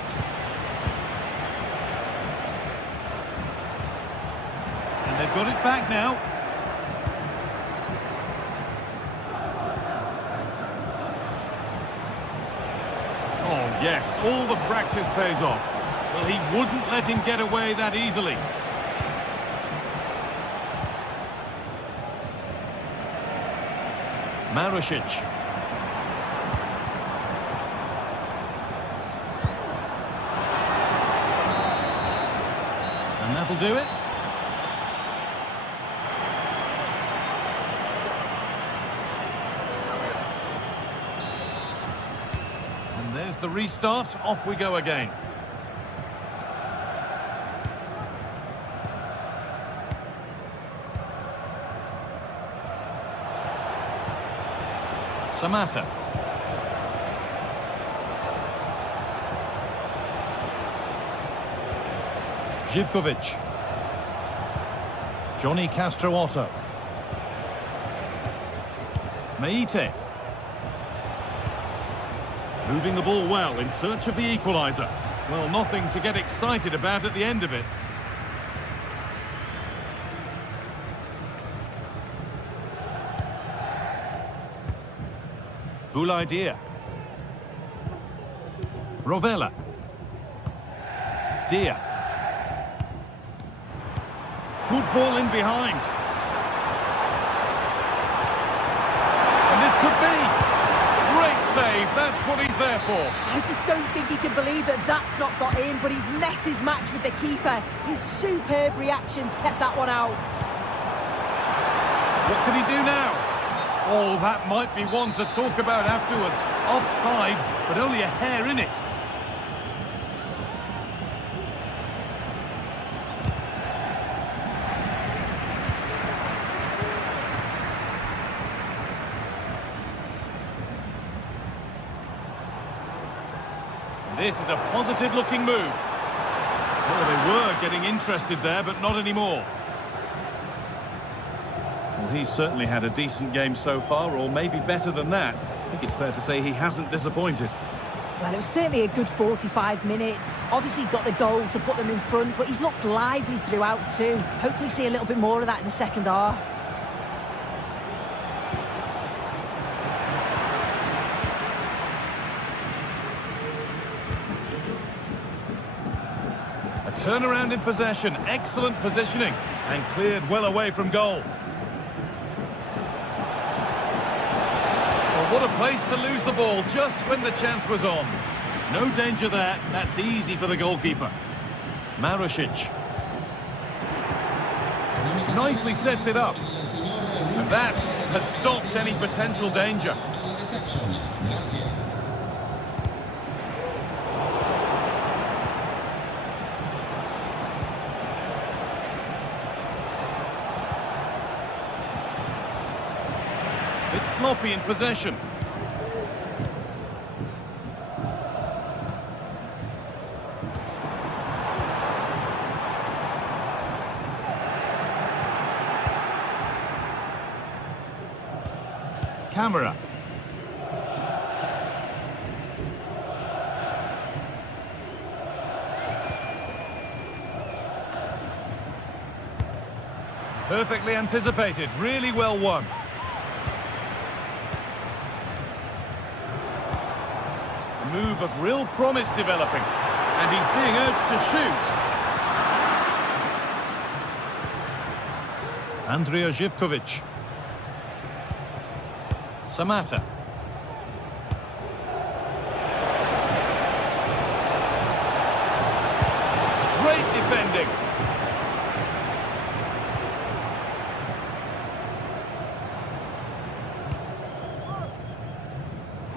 And they've got it back now. Oh, yes, all the practice pays off. Well, he wouldn't let him get away that easily. Marušić. And that'll do it. And there's the restart. Off we go again. Samatta. Živković. Johnny Castro Otto. Meite. Moving the ball well in search of the equaliser. Well, nothing to get excited about at the end of it. Boulaïdia. Rovella. Dia. Good ball in behind. And this could be. Great save. That's what he's there for. I just don't think he can believe that that's not got in, but he's met his match with the keeper. His superb reactions kept that one out. What can he do now? Oh, that might be one to talk about afterwards. Offside, but only a hair in it. This is a positive-looking move. Well, they were getting interested there, but not anymore. Well, he's certainly had a decent game so far, or maybe better than that. I think it's fair to say he hasn't disappointed. Well, it was certainly a good 45 minutes. Obviously got the goal to put them in front, but he's looked lively throughout too. Hopefully see a little bit more of that in the second half. Turnaround in possession, excellent positioning, and cleared well away from goal. Well, what a place to lose the ball just when the chance was on. No danger there, that's easy for the goalkeeper. Marušić. Nicely sets it up. And that has stopped any potential danger. It's sloppy in possession. Camera. Perfectly anticipated, really well won. A move of real promise developing, and he's being urged to shoot. Andrija Živković. Samatta. Great defending.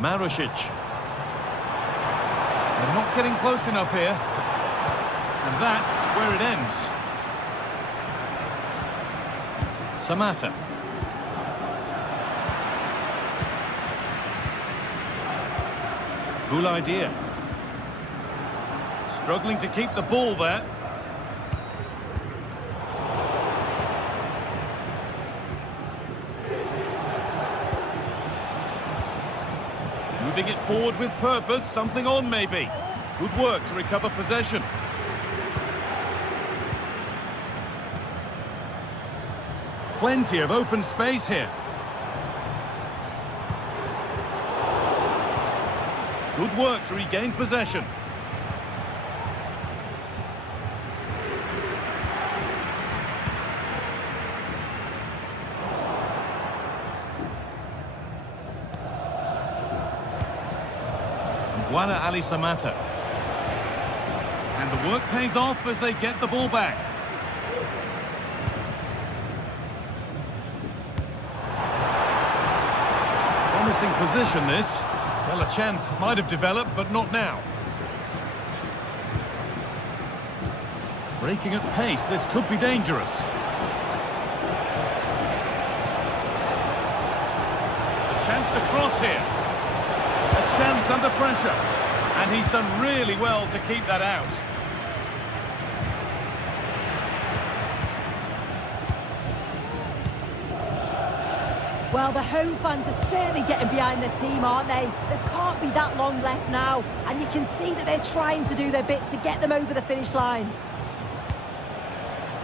Marusic. They're not getting close enough here. And that's where it ends. Samatta. Cool idea. Struggling to keep the ball there. Moving it forward with purpose, something on maybe. Good work to recover possession. Plenty of open space here. Good work to regain possession. Guana Ali Samatta. And the work pays off as they get the ball back. Promising position this. Well, a chance might have developed, but not now. Breaking at pace, this could be dangerous. A chance to cross here. A chance under pressure. And he's done really well to keep that out. Well, the home fans are certainly getting behind their team, aren't they? There can't be that long left now. And you can see that they're trying to do their bit to get them over the finish line.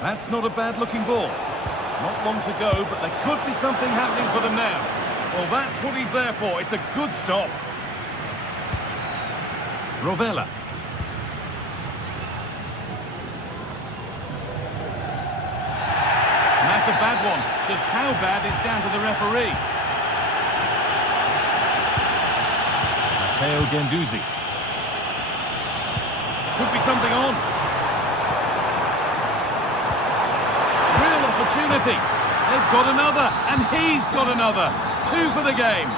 That's not a bad-looking ball. Not long to go, but there could be something happening for them now. Well, that's what he's there for. It's a good stop. Rovella. And that's a bad one. Just how bad is down to the referee. Matteo Guendouzi. Could be something on. Real opportunity. They've got another, and he's got another. 2 for the game.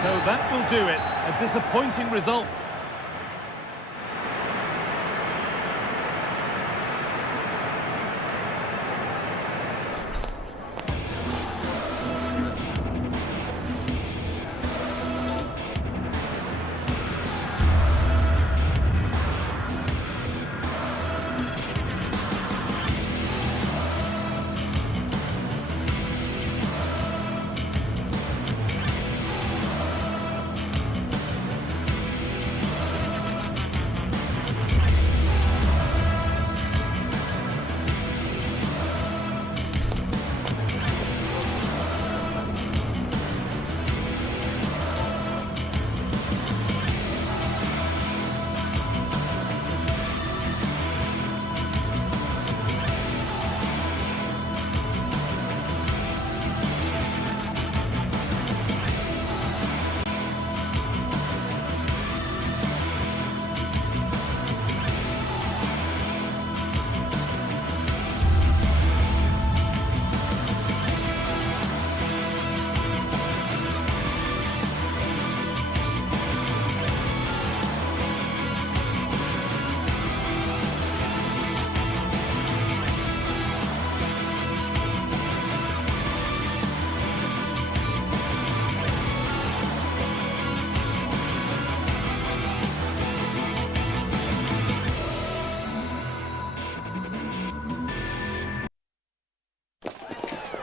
So that will do it. A disappointing result.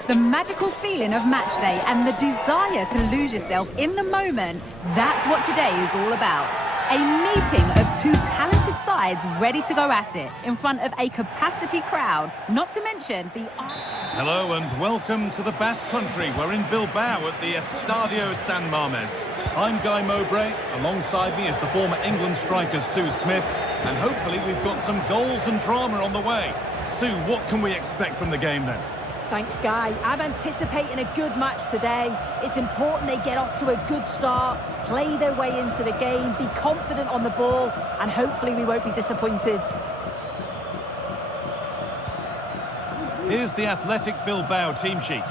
The magical feeling of match day and the desire to lose yourself in the moment, that's what today is all about. A meeting of 2 talented sides ready to go at it in front of a capacity crowd, not to mention the... Hello and welcome to the Basque Country. We're in Bilbao at the Estadio San Mamés. I'm Guy Mowbray. Alongside me is the former England striker Sue Smith. And hopefully we've got some goals and drama on the way. Sue, what can we expect from the game then? Thanks, Guy. I'm anticipating a good match today. It's important they get off to a good start, play their way into the game, be confident on the ball, and hopefully we won't be disappointed. Here's the Athletic Bilbao team sheet.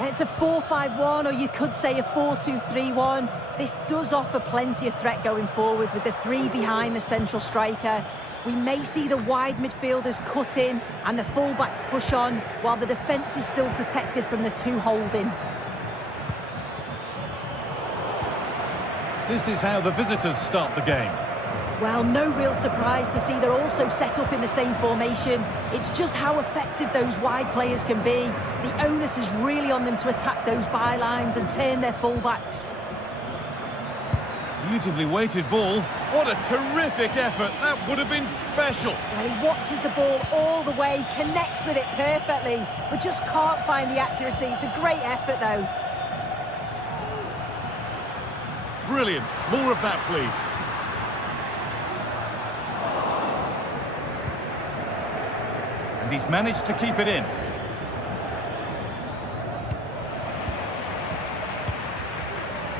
It's a 4-5-1, or you could say a 4-2-3-1. This does offer plenty of threat going forward with the three behind the central striker. We may see the wide midfielders cut in and the fullbacks push on, while the defence is still protected from the two holding. This is how the visitors start the game. Well, no real surprise to see they're also set up in the same formation. It's just how effective those wide players can be. The onus is really on them to attack those bylines and turn their fullbacks. Beautifully weighted ball. What a terrific effort. That would have been special. Well, he watches the ball all the way, connects with it perfectly, but just can't find the accuracy. It's a great effort, though. Brilliant. More of that, please. And he's managed to keep it in.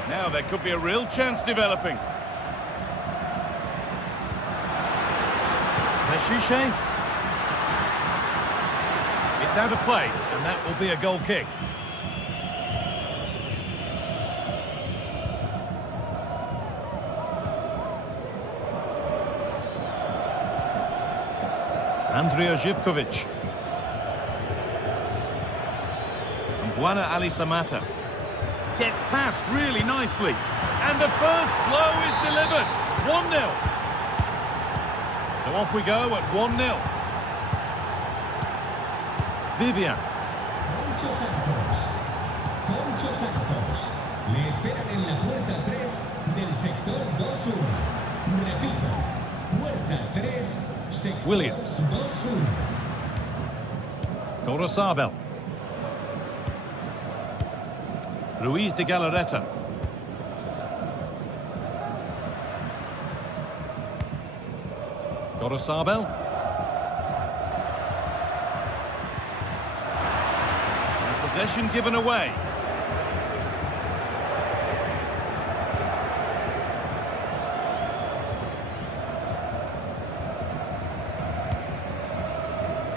Now there could be a real chance developing. Meshiche. It's out of play, and that will be a goal kick. Andrija Živković. And Buana Ali Samata. Gets past really nicely. And the first blow is delivered. 1-0. So off we go at 1-0. Vivian. Foncho Santos. Le esperan en la puerta 3 del sector 2-1. Repito, puerta 3, sector Williams. 2-1. Gorosabel. Ruiz de Galarreta. Gorosabel. And possession given away.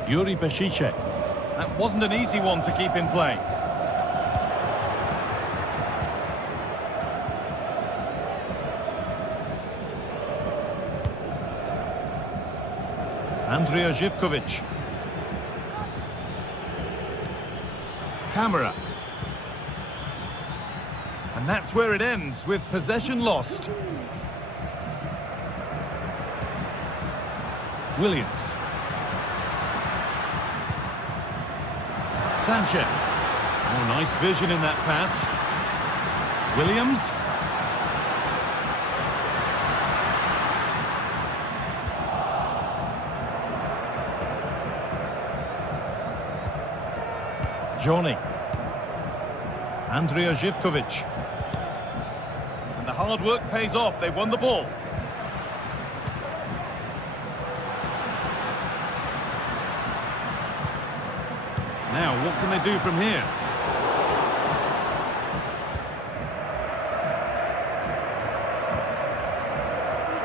Yuri Beshice. That wasn't an easy one to keep in play. Andrija Živković. Camera. And that's where it ends, with possession lost. Williams. Sanchez. Oh, nice vision in that pass. Williams. Johnny. Andrija Živković. And the hard work pays off. They won the ball. Now, what can they do from here?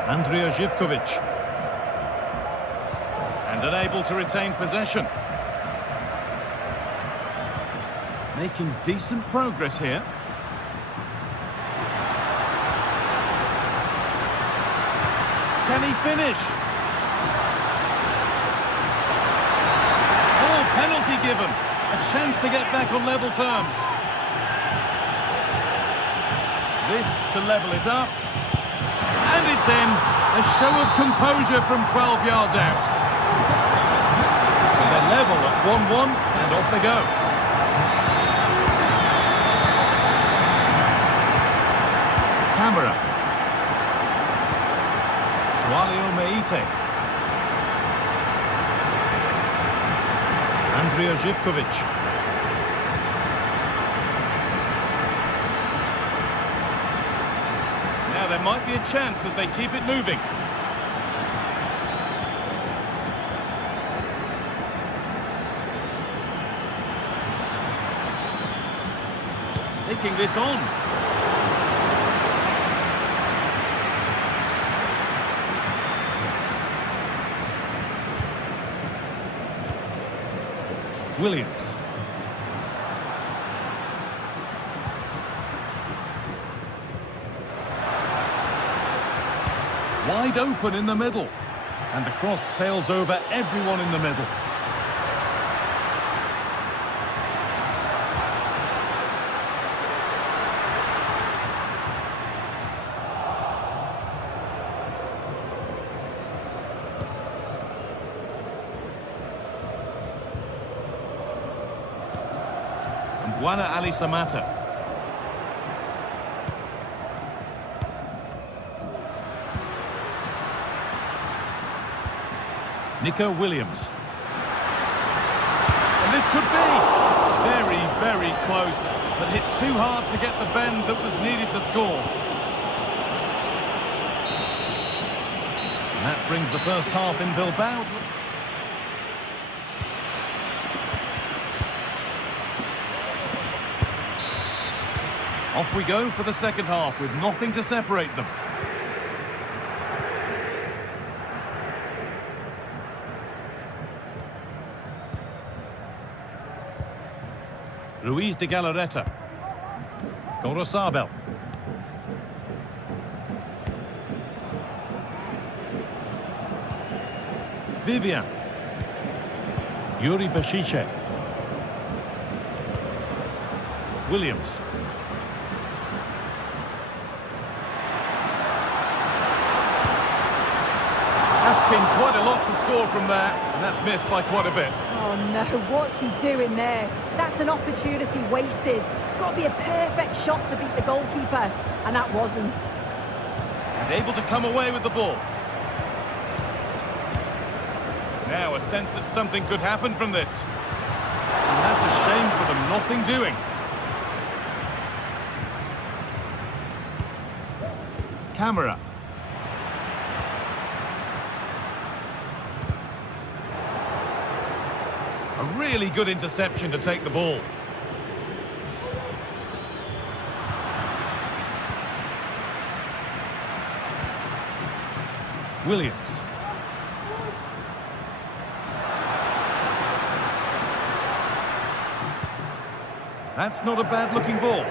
Andrija Živković. And unable to retain possession. Making decent progress here. Can he finish? Oh, penalty given. A chance to get back on level terms. This to level it up. And it's in. A show of composure from 12 yards out. And they're level at 1-1 and off they go. Camera. Walio Meite. Andrija Živković. Now there might be a chance as they keep it moving. taking this on. Williams. Wide open in the middle. And the cross sails over everyone in the middle. Buana Ali Samata. Nico Williams. And this could be very, very close, but hit too hard to get the bend that was needed to score. And that brings the first half in Bilbao. Off we go for the second half with nothing to separate them. Ruiz de Galarreta. Gorosabel. Vivian. Yuri Bashiche. Williams. Asking quite a lot to score from there, and that's missed by quite a bit. Oh no, what's he doing there? That's an opportunity wasted. It's got to be a perfect shot to beat the goalkeeper, and that wasn't. And able to come away with the ball. Now a sense that something could happen from this. And that's a shame for them, nothing doing. Camera. A really good interception to take the ball. Williams. That's not a bad-looking ball.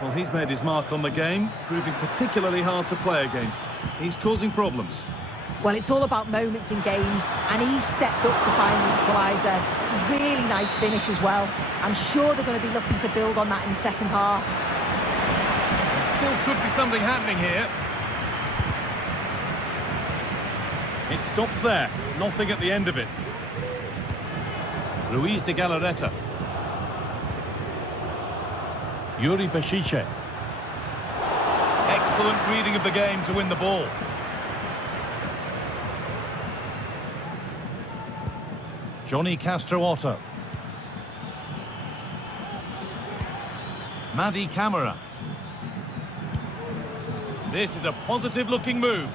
Well, he's made his mark on the game, proving particularly hard to play against. He's causing problems. Well, it's all about moments in games, and he stepped up to find the equaliser. It's a really nice finish as well. I'm sure they're going to be looking to build on that in the second half. There still could be something happening here. It stops there. Nothing at the end of it. Ruiz de Galarreta. Yuri Bashiche. Excellent reading of the game to win the ball. Johnny Castro Otto. Madi Camara. This is a positive-looking move.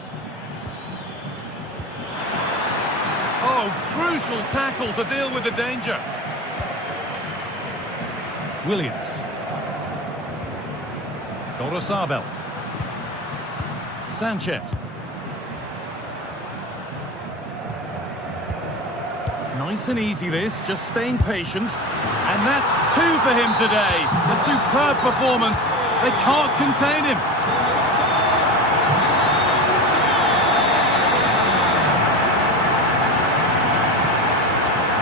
Oh, crucial tackle to deal with the danger. Williams. Gorosabel. Sanchez. Nice and easy this, just staying patient. And that's 2 for him today. A superb performance. They can't contain him.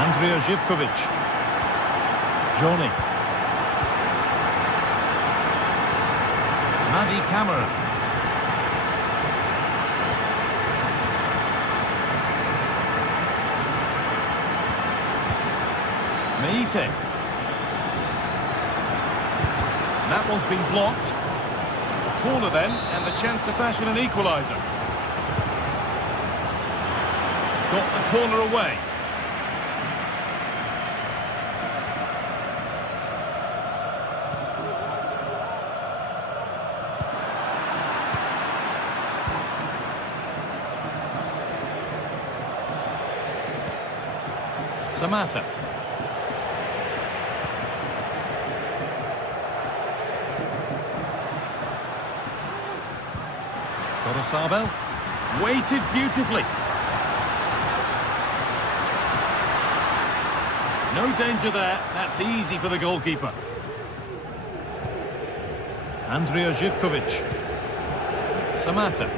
Andrija Živković. Johnny. Madi Camara. Meite. That one's been blocked. Corner then, and the chance to fashion an equaliser. Got the corner away. Samata. Oyarzabal. Weighted beautifully. No danger there. That's easy for the goalkeeper. Andrija Živković. Samata.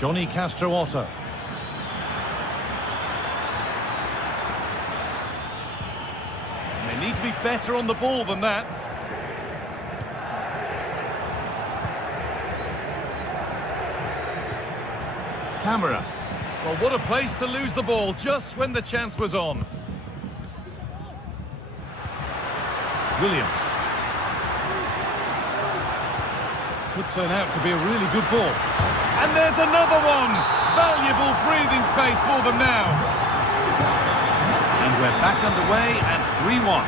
Johnny Castro Otto. They need to be better on the ball than that. Camera. Well, what a place to lose the ball just when the chance was on. Williams. Could turn out to be a really good ball. And there's another one! Valuable breathing space for them now. And we're back underway and 3-1.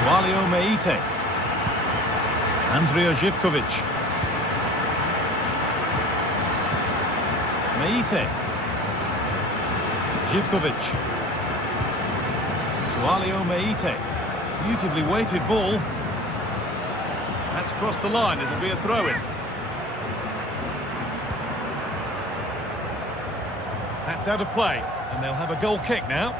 Sualio Meite. Andrija Živković. Meite. Živković. Sualio Meite. Beautifully weighted ball. That's crossed the line. It'll be a throw-in. That's out of play. And they'll have a goal kick now.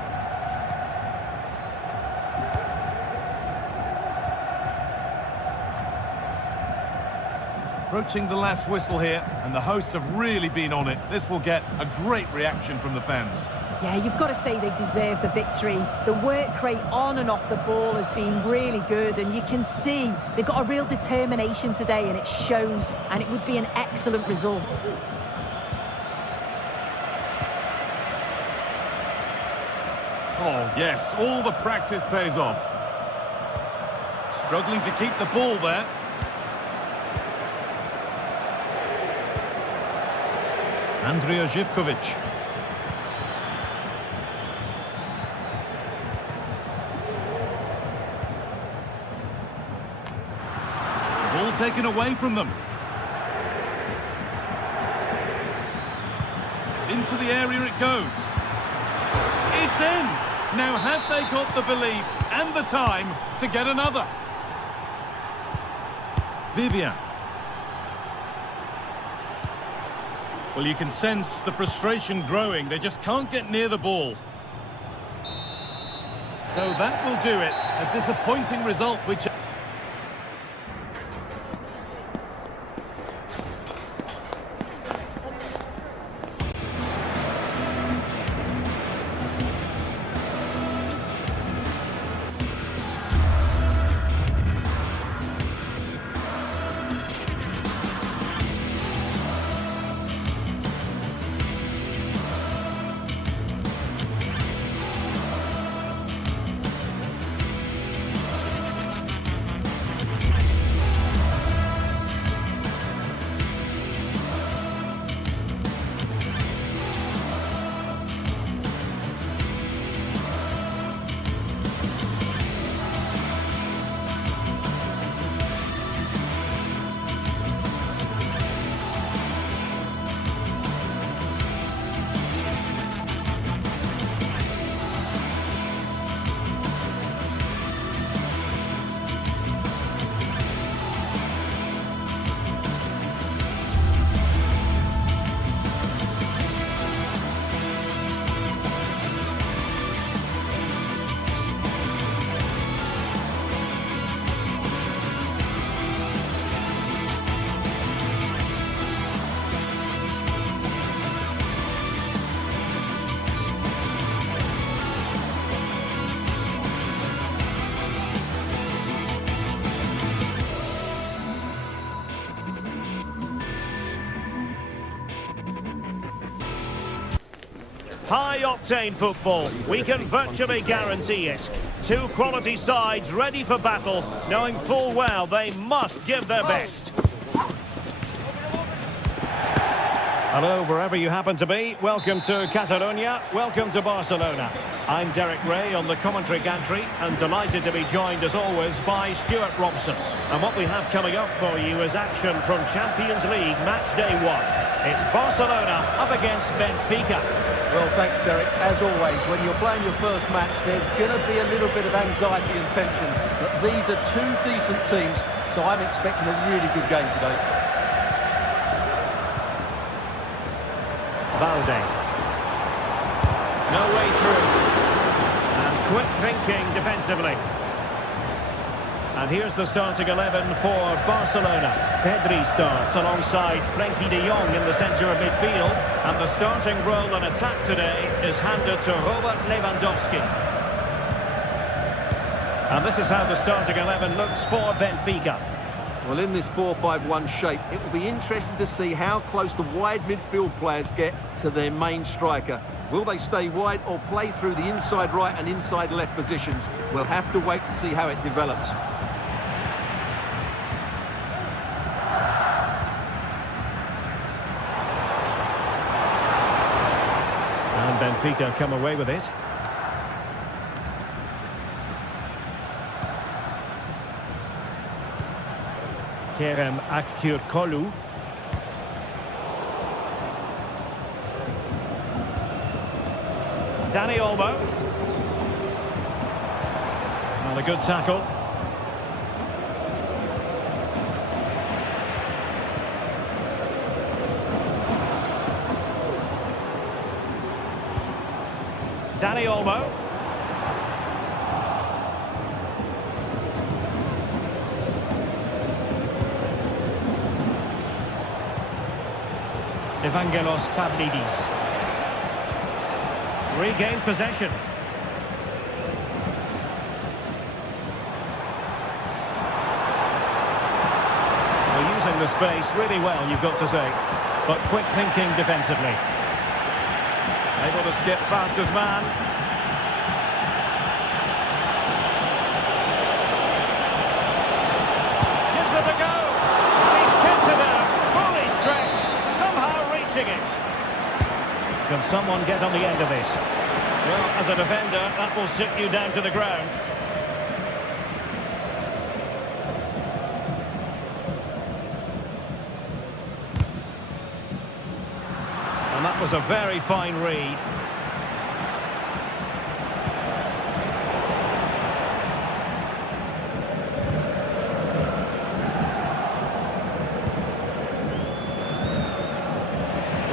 Approaching the last whistle here, and the hosts have really been on it. This will get a great reaction from the fans. Yeah, you've got to say they deserve the victory. The work rate on and off the ball has been really good, and you can see they've got a real determination today, and it shows, and it would be an excellent result. Oh, yes, all the practice pays off. Struggling to keep the ball there. Andrija Živković. Ball taken away from them. Into the area it goes. It's in! Now have they got the belief and the time to get another? Vivian. Well, you can sense the frustration growing. They just can't get near the ball. So that will do it. A disappointing result, which... High-octane football, we can virtually guarantee it. Two quality sides ready for battle, knowing full well they must give their best. Hello, wherever you happen to be. Welcome to Catalonia. Welcome to Barcelona. I'm Derek Ray on the commentary gantry, and delighted to be joined, as always, by Stuart Robson. And what we have coming up for you is action from Champions League match day 1. It's Barcelona up against Benfica. Well, thanks, Derek. As always, when you're playing your first match, there's going to be a little bit of anxiety and tension. But these are two decent teams So I'm expecting a really good game today. Valde. No way through. And quick thinking defensively. And here's the starting 11 for Barcelona. Pedri starts alongside Frenkie de Jong in the centre of midfield. And the starting role in attack today is handed to Robert Lewandowski. And this is how the starting 11 looks for Benfica. Well, in this 4-5-1 shape, it will be interesting to see how close the wide midfield players get to their main striker. Will they stay wide or play through the inside right and inside left positions? We'll have to wait to see how it develops. And Benfica come away with it. Kerem Aktürkoğlu. Dani Olmo. Well, a good tackle. Dani Olmo. Evangelos Pavlidis. Regained possession. They're using the space really well, you've got to say. But quick thinking defensively. Able to skip past his man. Gives it a go. And he's kept it there. Fully stretched. Somehow reaching it. Can someone get on the end of this? Well, as a defender, that will sit you down to the ground. And that was a very fine read.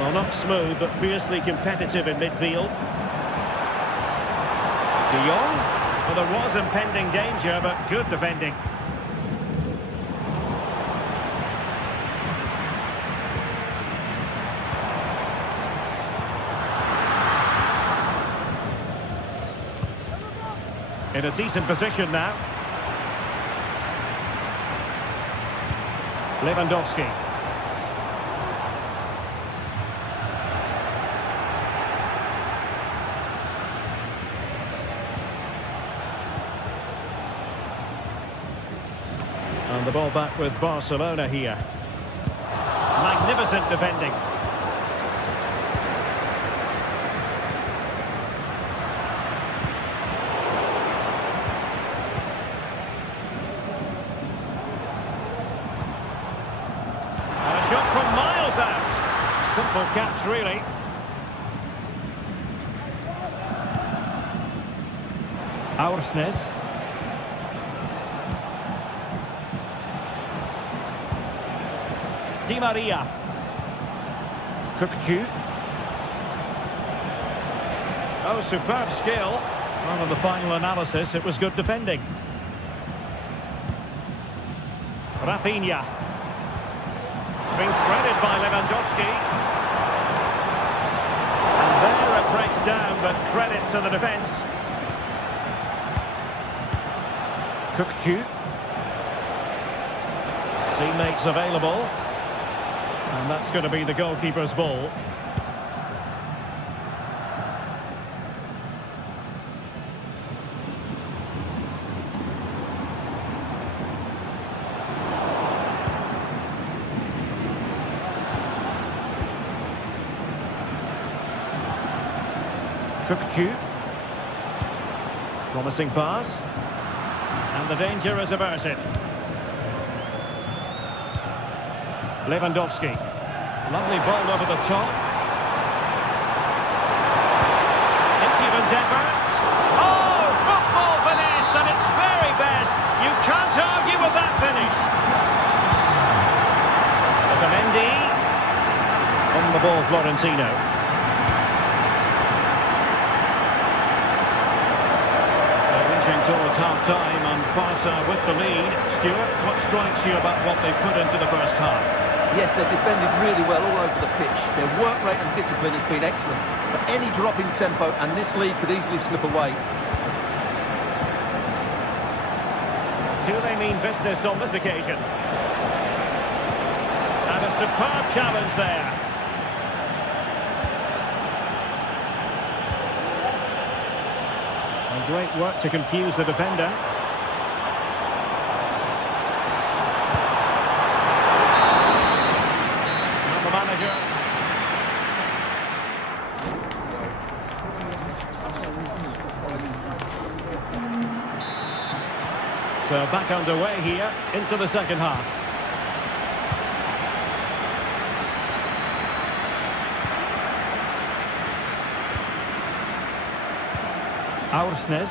Well, not smooth, but fiercely competitive in midfield. De Jong? Well, there was impending danger, but good defending. In a decent position now. Lewandowski. And the ball back with Barcelona here. Magnificent defending. And a shot from miles out. Simple catch, really. Aursnes. Di Maria. Kukçu. Oh, superb skill. Well, in the final analysis, it was good defending. Rafinha. It's been threaded by Lewandowski. And there it breaks down, but credit to the defence. Kukçu. Teammates available. And that's going to be the goalkeeper's ball. Kukçu. Promising pass. And the danger is averted. Lewandowski. Lovely ball over the top. Impudent efforts. Oh, football finish, and it's very best. You can't argue with that finish. Florentino. So reaching towards half-time and Barca with the lead. Stuart, what strikes you about what they put into the first half? Yes, they've defended really well all over the pitch. Their work rate and discipline has been excellent. But any drop in tempo and this lead could easily slip away. Do they mean business on this occasion? And a superb challenge there. And great work to confuse the defender. And the manager. So back underway here into the second half. Aursnes.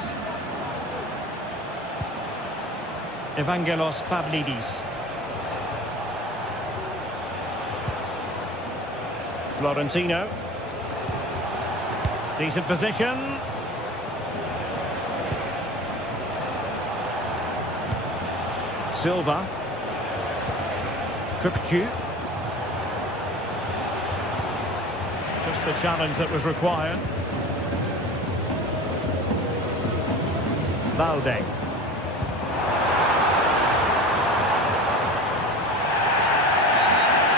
Evangelos Pavlidis. Florentino. Decent position. Silva. Kukcu. Just the challenge that was required. Valde.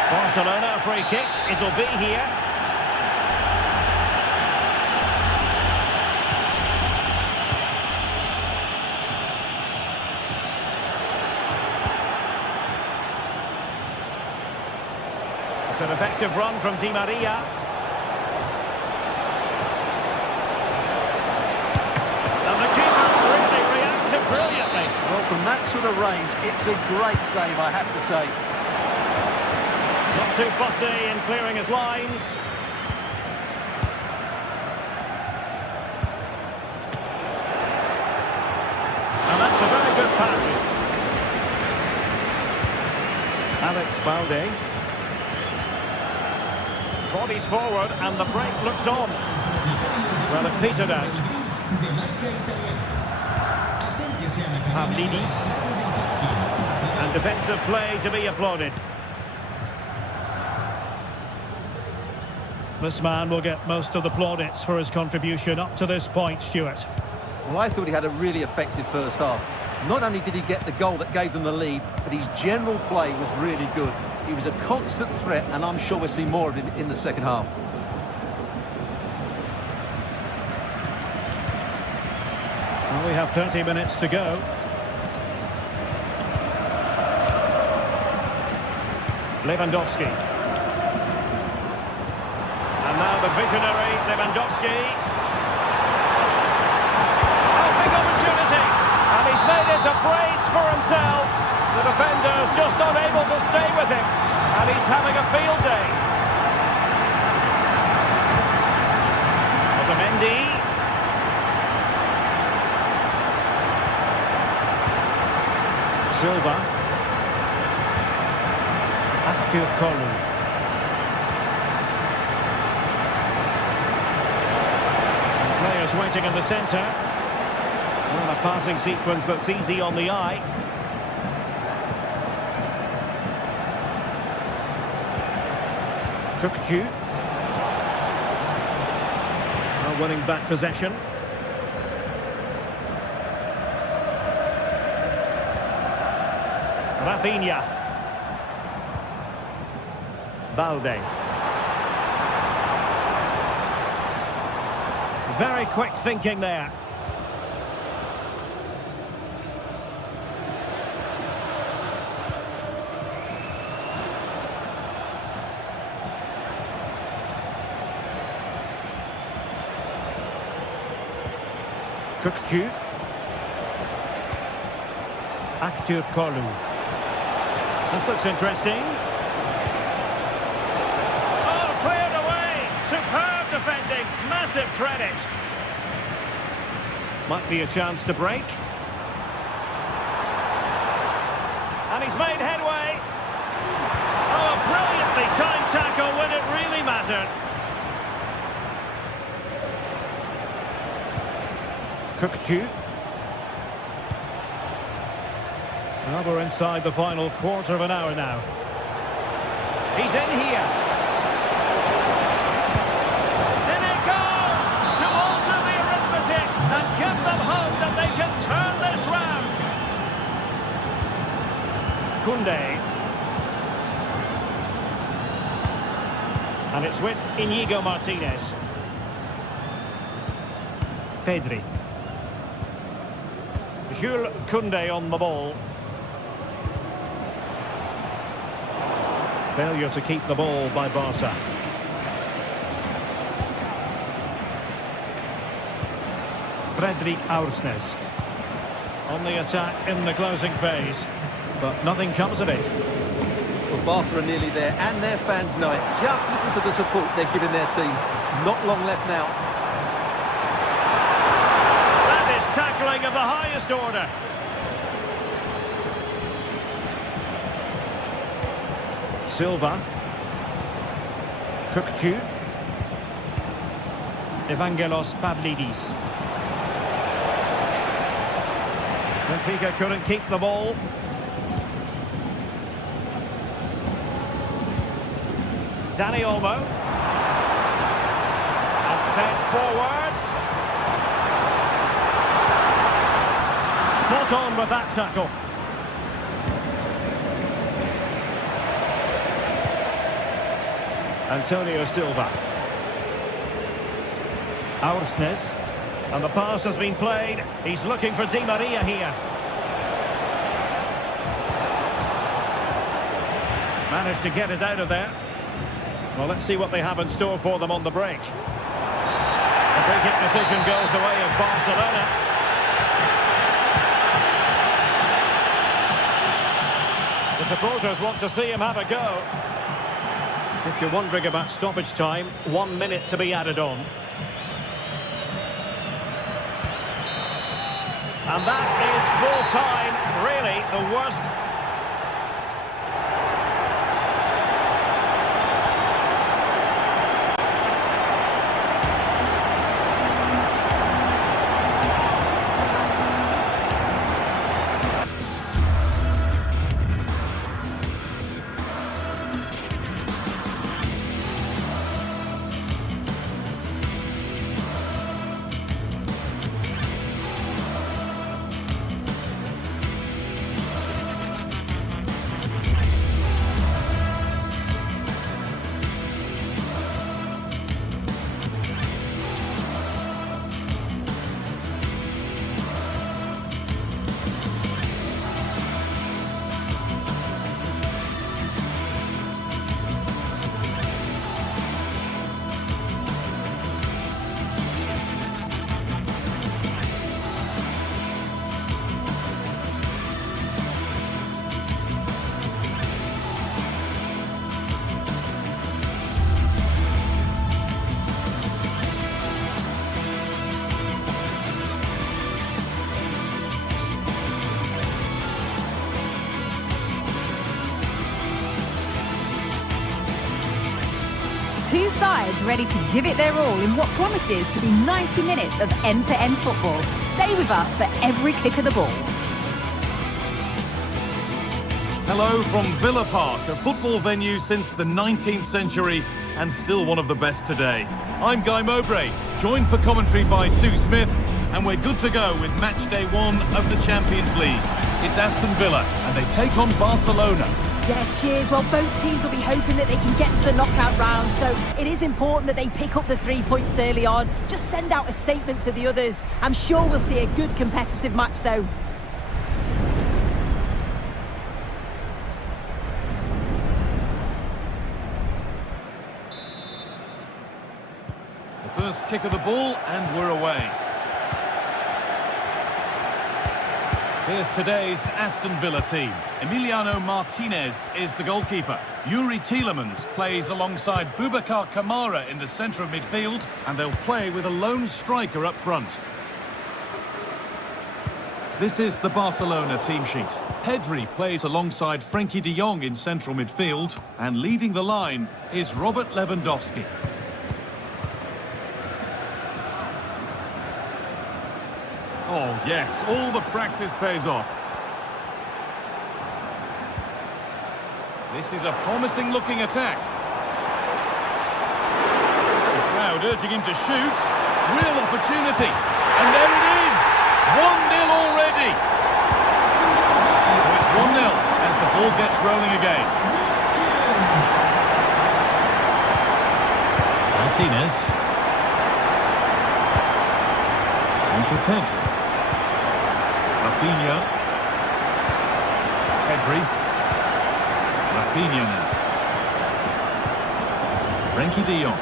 Barcelona, a free kick. It'll be here. It's an effective run from Di Maria. Brilliantly. Well, from that sort of range, it's a great save, I have to say. Not too fussy in clearing his lines. And that's a very good pass. Alex Balde. Bodies forward and the break looks on. Well, it petered out. Pavlidis. And defensive play to be applauded. This man will get most of the plaudits for his contribution up to this point, Stuart. Well, I thought he had a really effective first half. Not only did he get the goal that gave them the lead, but his general play was really good. He was a constant threat, and I'm sure we'll see more of him in the second half. Well, we have 30 minutes to go. Lewandowski. And now the visionary Lewandowski. Oh, big opportunity. And he's made it a brace for himself. The defender's just unable to stay with him. And he's having a field day. Otamendi. Silva. Kolu. Players waiting in the centre. Well, a passing sequence that's easy on the eye. Kukcu. Well, winning back possession. Rafinha. Balde. Very quick thinking there. Kukcu. Kolu. This looks interesting. Defending, massive credit. Might be a chance to break. And he's made headway. Oh, a brilliantly timed tackle when it really mattered. Cookchu. Well, we're inside the final quarter of an hour now. He's in here. In it goes! To alter the arithmetic and give them hope that they can turn this round. Koundé. And it's with Inigo Martinez. Pedri. Jules Koundé on the ball. Failure to keep the ball by Barca. Fredrik Aursnes on the attack in the closing phase, but nothing comes of it. Well, Barca are nearly there, and their fans know it. Just listen to the support they're giving their team. Not long left now. That is tackling of the highest order. Silva. Cookchu. Evangelos Pavlidis. Benfica couldn't keep the ball. Dani Olmo. And fed forwards. Spot on with that tackle. Antonio Silva. Aursnes. And the pass has been played. He's looking for Di Maria here. Managed to get it out of there. Well, let's see what they have in store for them on the break. The free kick decision goes the way of Barcelona. The supporters want to see him have a go. If you're wondering about stoppage time, 1 minute to be added on. And that is full time, really the worst. Two sides ready to give it their all in what promises to be 90 minutes of end-to-end football. Stay with us for every kick of the ball. Hello from Villa Park, a football venue since the 19th century and still one of the best today. I'm Guy Mowbray, joined for commentary by Sue Smith, and we're good to go with match day 1 of the Champions League. It's Aston Villa and they take on Barcelona. Yeah, cheers. Well, both teams will be hoping that they can get to the knockout round, so it is important that they pick up the 3 points early on. Just send out a statement to the others. I'm sure we'll see a good competitive match, though. The first kick of the ball and we're away. Here's today's Aston Villa team. Emiliano Martinez is the goalkeeper. Yuri Tielemans plays alongside Boubacar Kamara in the centre of midfield, and they'll play with a lone striker up front. This is the Barcelona team sheet. Pedri plays alongside Frenkie de Jong in central midfield, and leading the line is Robert Oh, yes, all the practice pays off. This is a promising-looking attack. The crowd urging him to shoot. Real opportunity. And there it is! 1-0 already. So it's 1-0 as the ball gets rolling again. Martinez. Into Pedri. Rafinha. Pedri. Rafinha now. Frenkie de Jong.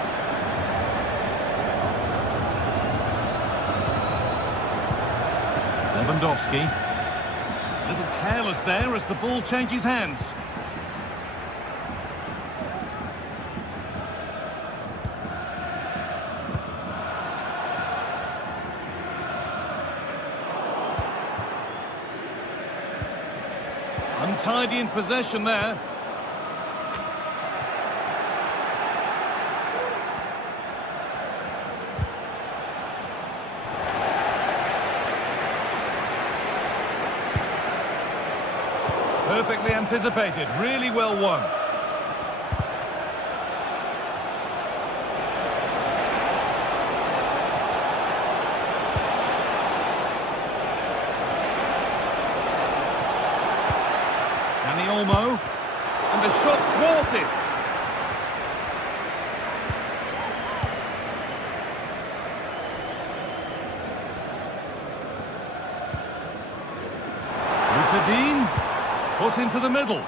Lewandowski. A little careless there as the ball changes hands. Untidy in possession there. Perfectly anticipated, really well won. Olmo, and the shot thwarted. Dean put into the middle.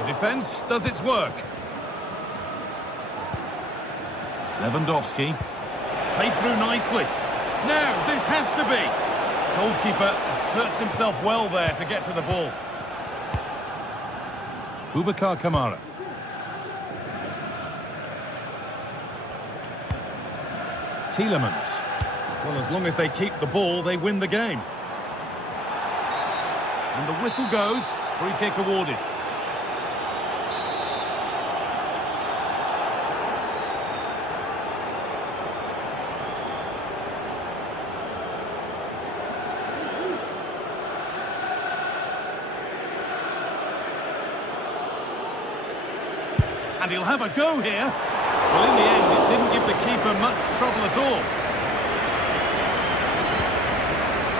The defence does its work. Lewandowski played through nicely. Now this has to be. Goalkeeper asserts himself well there to get to the ball. Boubacar Kamara. Tielemans. Well, as long as they keep the ball, they win the game. And the whistle goes. Free kick awarded. And he'll have a go here. Well, in the end, it didn't give the keeper much trouble at all.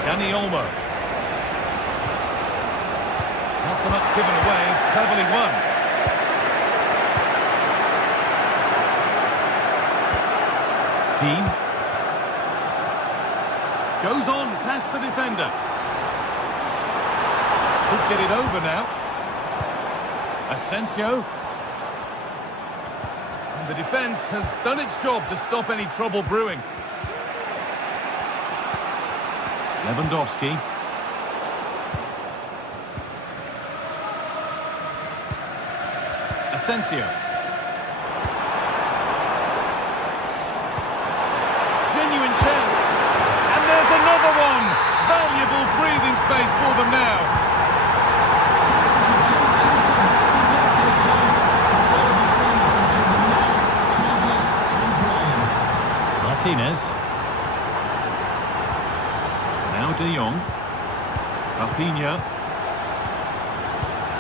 Dani Olmo. Not so much given away, cleverly won. Dean. Goes on past the defender. Could get it over now. Asensio. And the defence has done its job to stop any trouble brewing. Lewandowski. Asensio. Genuine chance. And there's another one. Valuable breathing space for them now. Martinez. Now De Jong. Rafinha.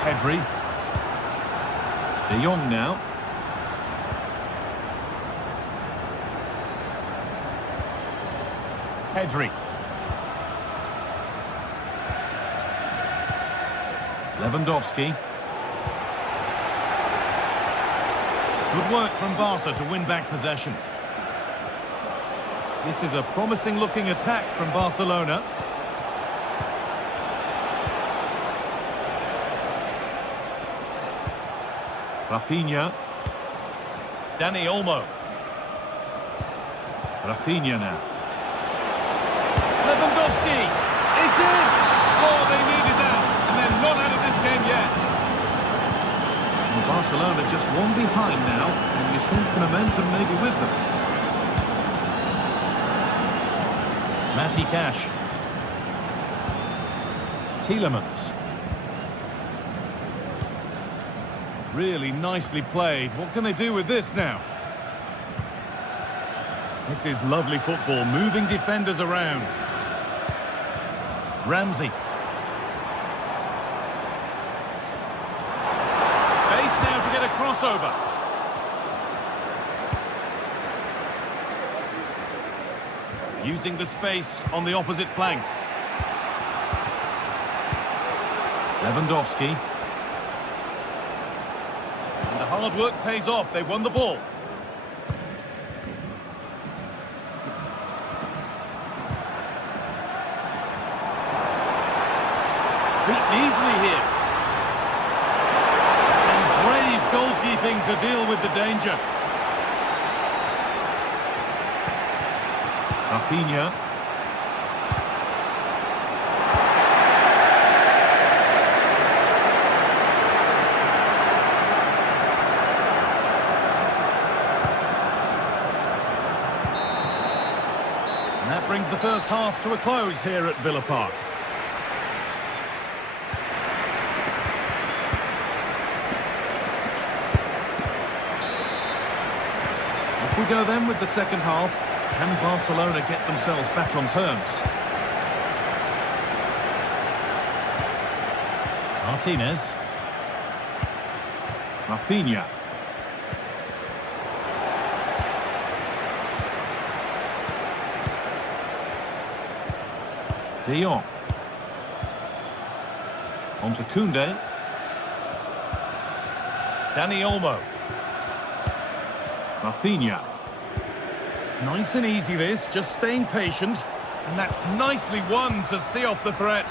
Pedri. De Jong now. Pedri. Lewandowski. Good work from Barca to win back possession. This is a promising-looking attack from Barcelona. Rafinha. Dani Olmo. Rafinha now. Lewandowski. It's in! Oh, they needed that. And they're not out of this game yet. And Barcelona just one behind now. And you sense the momentum maybe with them. Matty Cash. Tielemans. Really nicely played. What can they do with this now? This is lovely football, moving defenders around. Ramsey. Space now to get a crossover. Using the space on the opposite flank. Lewandowski. And the hard work pays off. They won the ball. Beat easily here. And brave goalkeeping to deal with the danger. Rafinha. And that brings the first half to a close here at Villa Park. If we go then with the second half, can Barcelona get themselves back on terms? Martinez. Rafinha. De Jong. On to Koundé. Dani Olmo. Rafinha. Nice and easy this, just staying patient. And that's nicely won to see off the threat.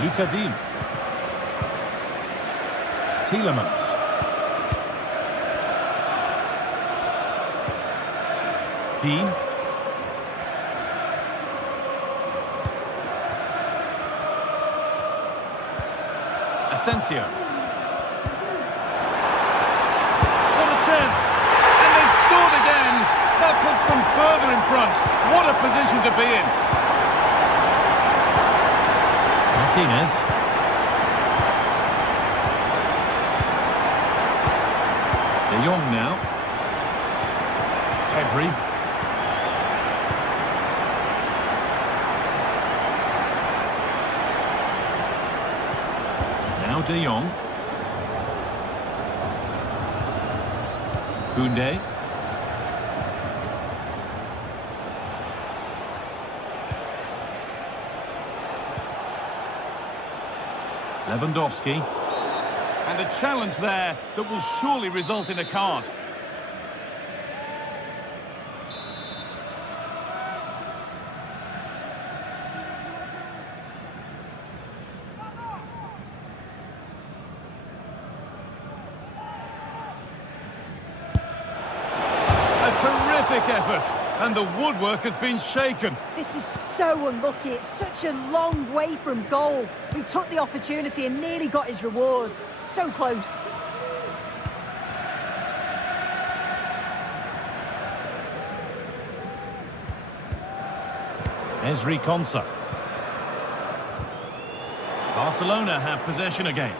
Luka Dean. Tielemans. Dean. Asensio. What a chance! And they've scored again! That puts them further in front. What a position to be in! Martinez. De Jong now. Pedri. De Jong. Koundé. Lewandowski. And a challenge there that will surely result in a card. Effort, and the woodwork has been shaken. This is so unlucky. It's such a long way from goal. He took the opportunity and nearly got his reward. So close. Ezri Konsa. Barcelona have possession again.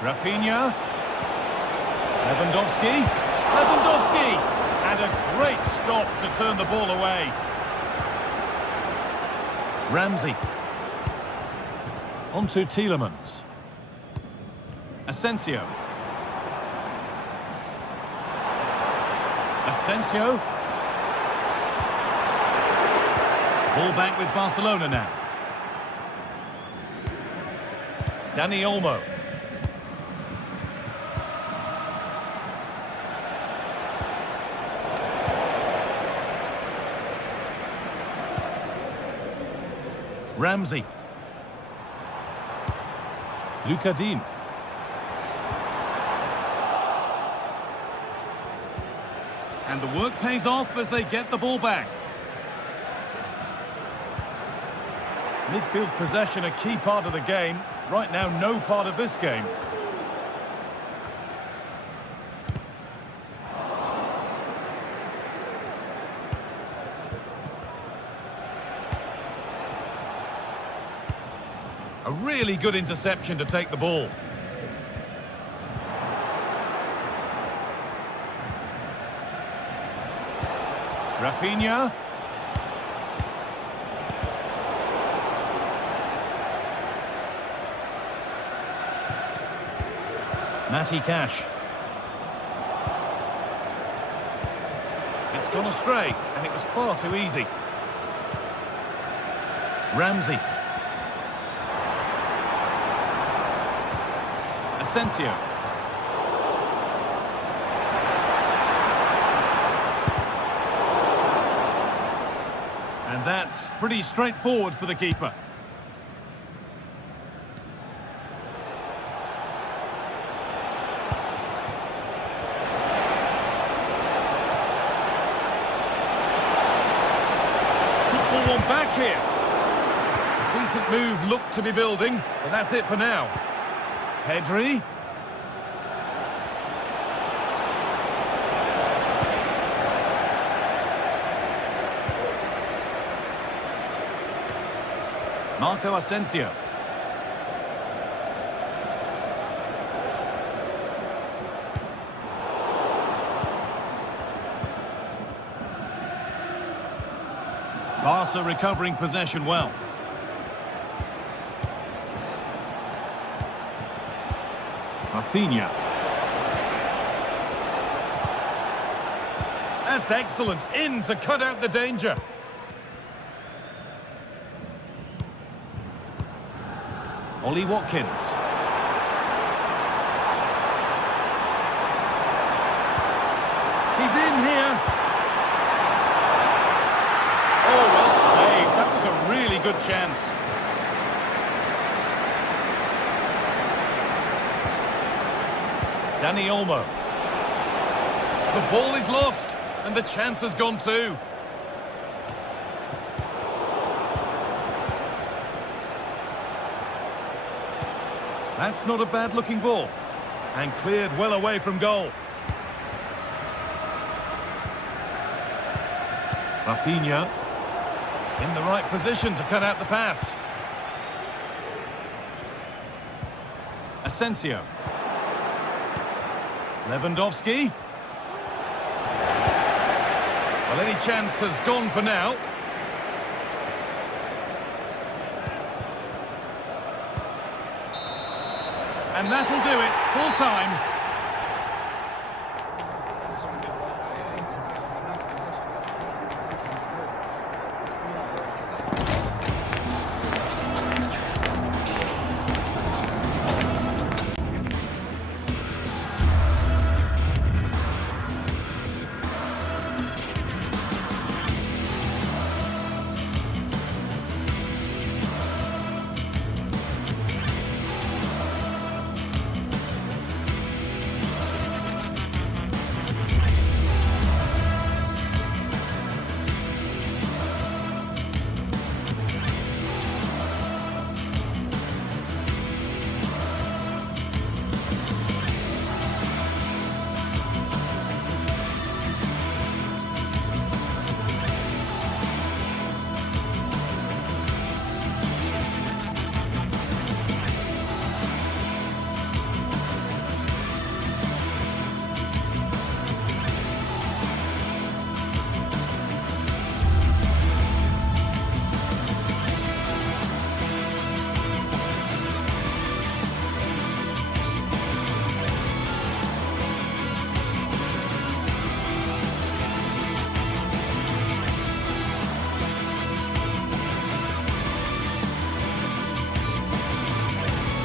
Rafinha. Lewandowski. And a great stop to turn the ball away. Ramsey. On to Tielemans. Asensio. Ball back with Barcelona now. Dani Olmo. Ramsey. Luka Dean. And the work pays off as they get the ball back. Midfield possession a key part of the game. Right now, no part of this game. A really good interception to take the ball. Rafinha. Matty Cash. It's gone astray, and it was far too easy. Ramsey. Asensio. And that's pretty straightforward for the keeper. One back here. Decent move looked to be building, but that's it for now. Pedri. Marco Asensio. Barca recovering possession well. Rafinha. That's excellent. In to cut out the danger. Ollie Watkins. He's in here. Oh, well saved. That was a really good chance. Dani Olmo. The ball is lost, and the chance has gone too. That's not a bad-looking ball. And cleared well away from goal. Rafinha. In the right position to cut out the pass. Asensio. Lewandowski. Well, any chance has gone for now. And that'll do it. Full time.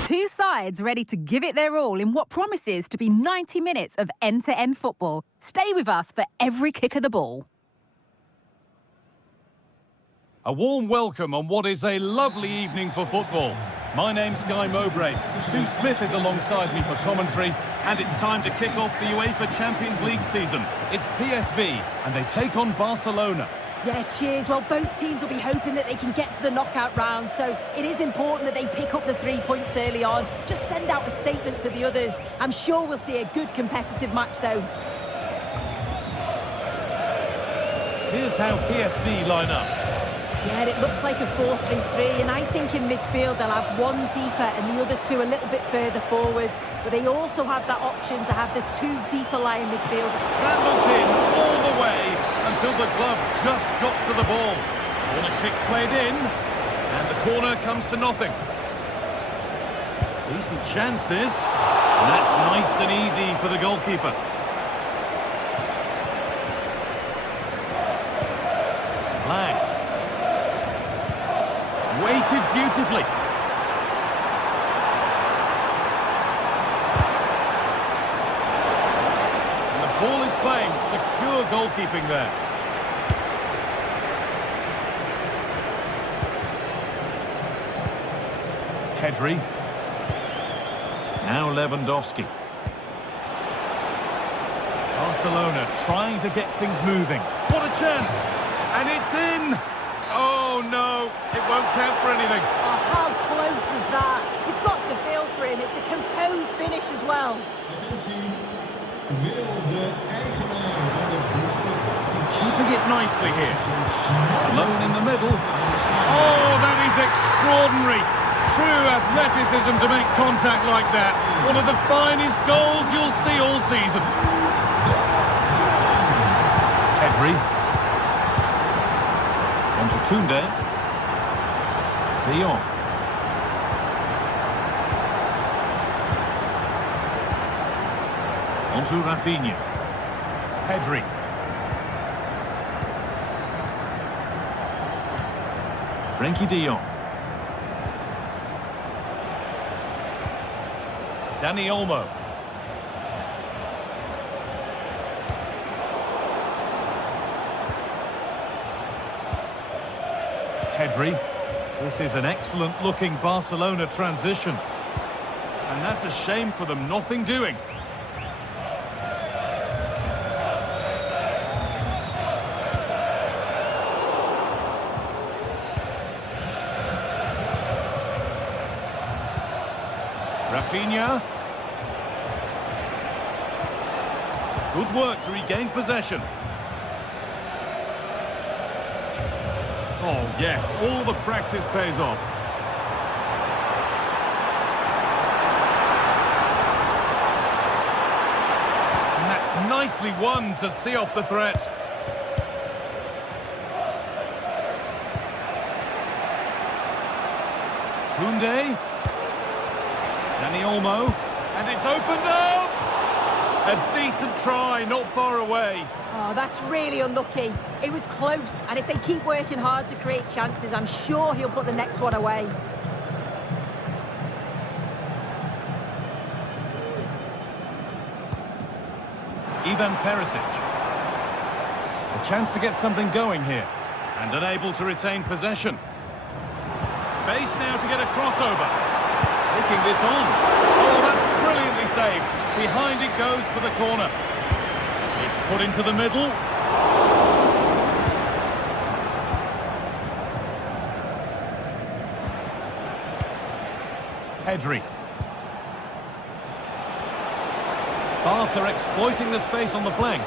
Two sides ready to give it their all in what promises to be 90 minutes of end-to-end football. Stay with us for every kick of the ball. A warm welcome on what is a lovely evening for football. My name's Guy Mowbray. Sue Smith is alongside me for commentary, and it's time to kick off the UEFA Champions League season. It's PSV, and they take on Barcelona. Yeah, cheers. Well, both teams will be hoping that they can get to the knockout round, so it is important that they pick up the 3 points early on. Just send out a statement to the others. I'm sure we'll see a good competitive match, though. Here's how PSV line up. Yeah, it looks like a 4-3-3, and I think in midfield they'll have one deeper and the other two a little bit further forward. But they also have that option to have the two deeper lying midfield. Handled in all the way until the glove just got to the ball. Corner kick played in, and the corner comes to nothing. Decent chance this, and that's nice and easy for the goalkeeper. Lang. Weighted beautifully. And the ball is playing. Secure goalkeeping there. Pedri. Now Lewandowski. Barcelona trying to get things moving. What a chance! And it's in! Oh no, it won't count for anything. Oh, how close was that? You've got to feel for him. It's a composed finish as well. Keeping it nicely here. Alone in the middle. Oh, that is extraordinary. True athleticism to make contact like that. One of the finest goals you'll see all season. Pedri. On to Koundé. De Jong. On to Rafinha. Pedri. Frenkie de Jong. Dani Olmo. Pedri. This is an excellent looking Barcelona transition. And that's a shame for them, nothing doing. Rafinha. Good work to regain possession. Oh, yes, all the practice pays off. And that's nicely won to see off the threat. Koundé. Dani Olmo. And it's opened up! A decent try, not far away. Oh, that's really unlucky. It was close, and if they keep working hard to create chances, I'm sure he'll put the next one away. Ivan Perisic. A chance to get something going here. And unable to retain possession. Space now to get a crossover. Taking this on. Oh, that's brilliantly saved. Behind it goes for the corner. It's put into the middle. Pedri. Barca exploiting the space on the flank.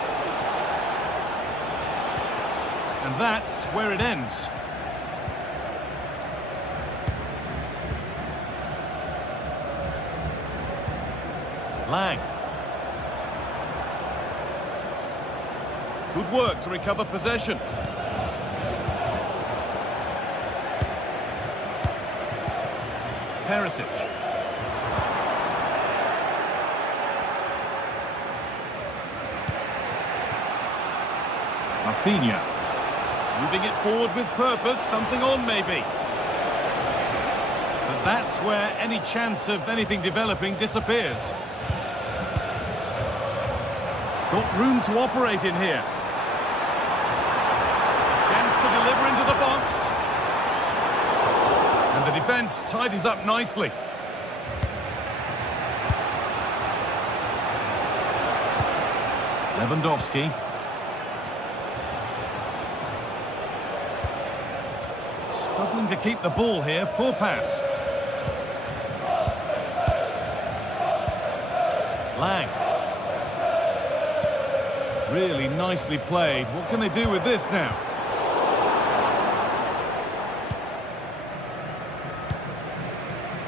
And that's where it ends. Lang. Good work to recover possession. Perisic. Rafinha. Moving it forward with purpose, something on maybe. But that's where any chance of anything developing disappears. Got room to operate in here. Chance to deliver into the box. And the defence tidies up nicely. Lewandowski. Struggling to keep the ball here. Poor pass. Lang. Really nicely played. What can they do with this now?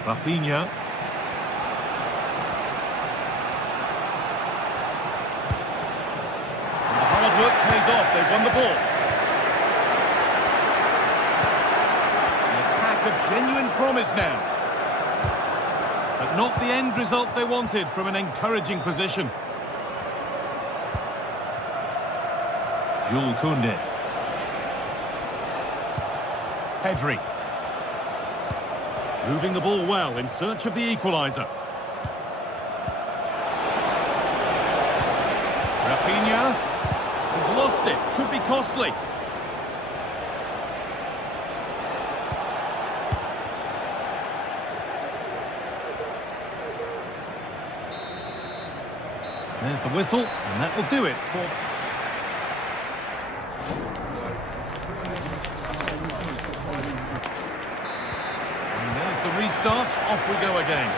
Rafinha. And the hard work pays off. They've won the ball. An attack of genuine promise now. But not the end result they wanted from an encouraging position. Jules Koundé. Pedri. Moving the ball well in search of the equaliser. Rafinha. He's lost it. Could be costly. There's the whistle, and that will do it for... And there's the restart. Off we go again.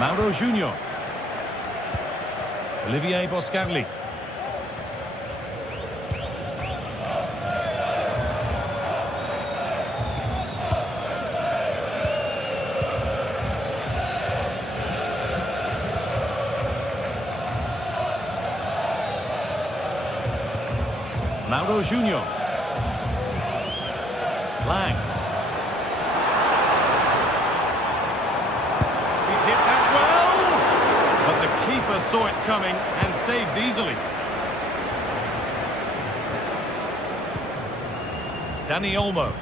Mauro Junior. Olivier Boscagli. Mauro Junior. Lang. He's hit that well! But the keeper saw it coming and saves easily. Dani Olmo.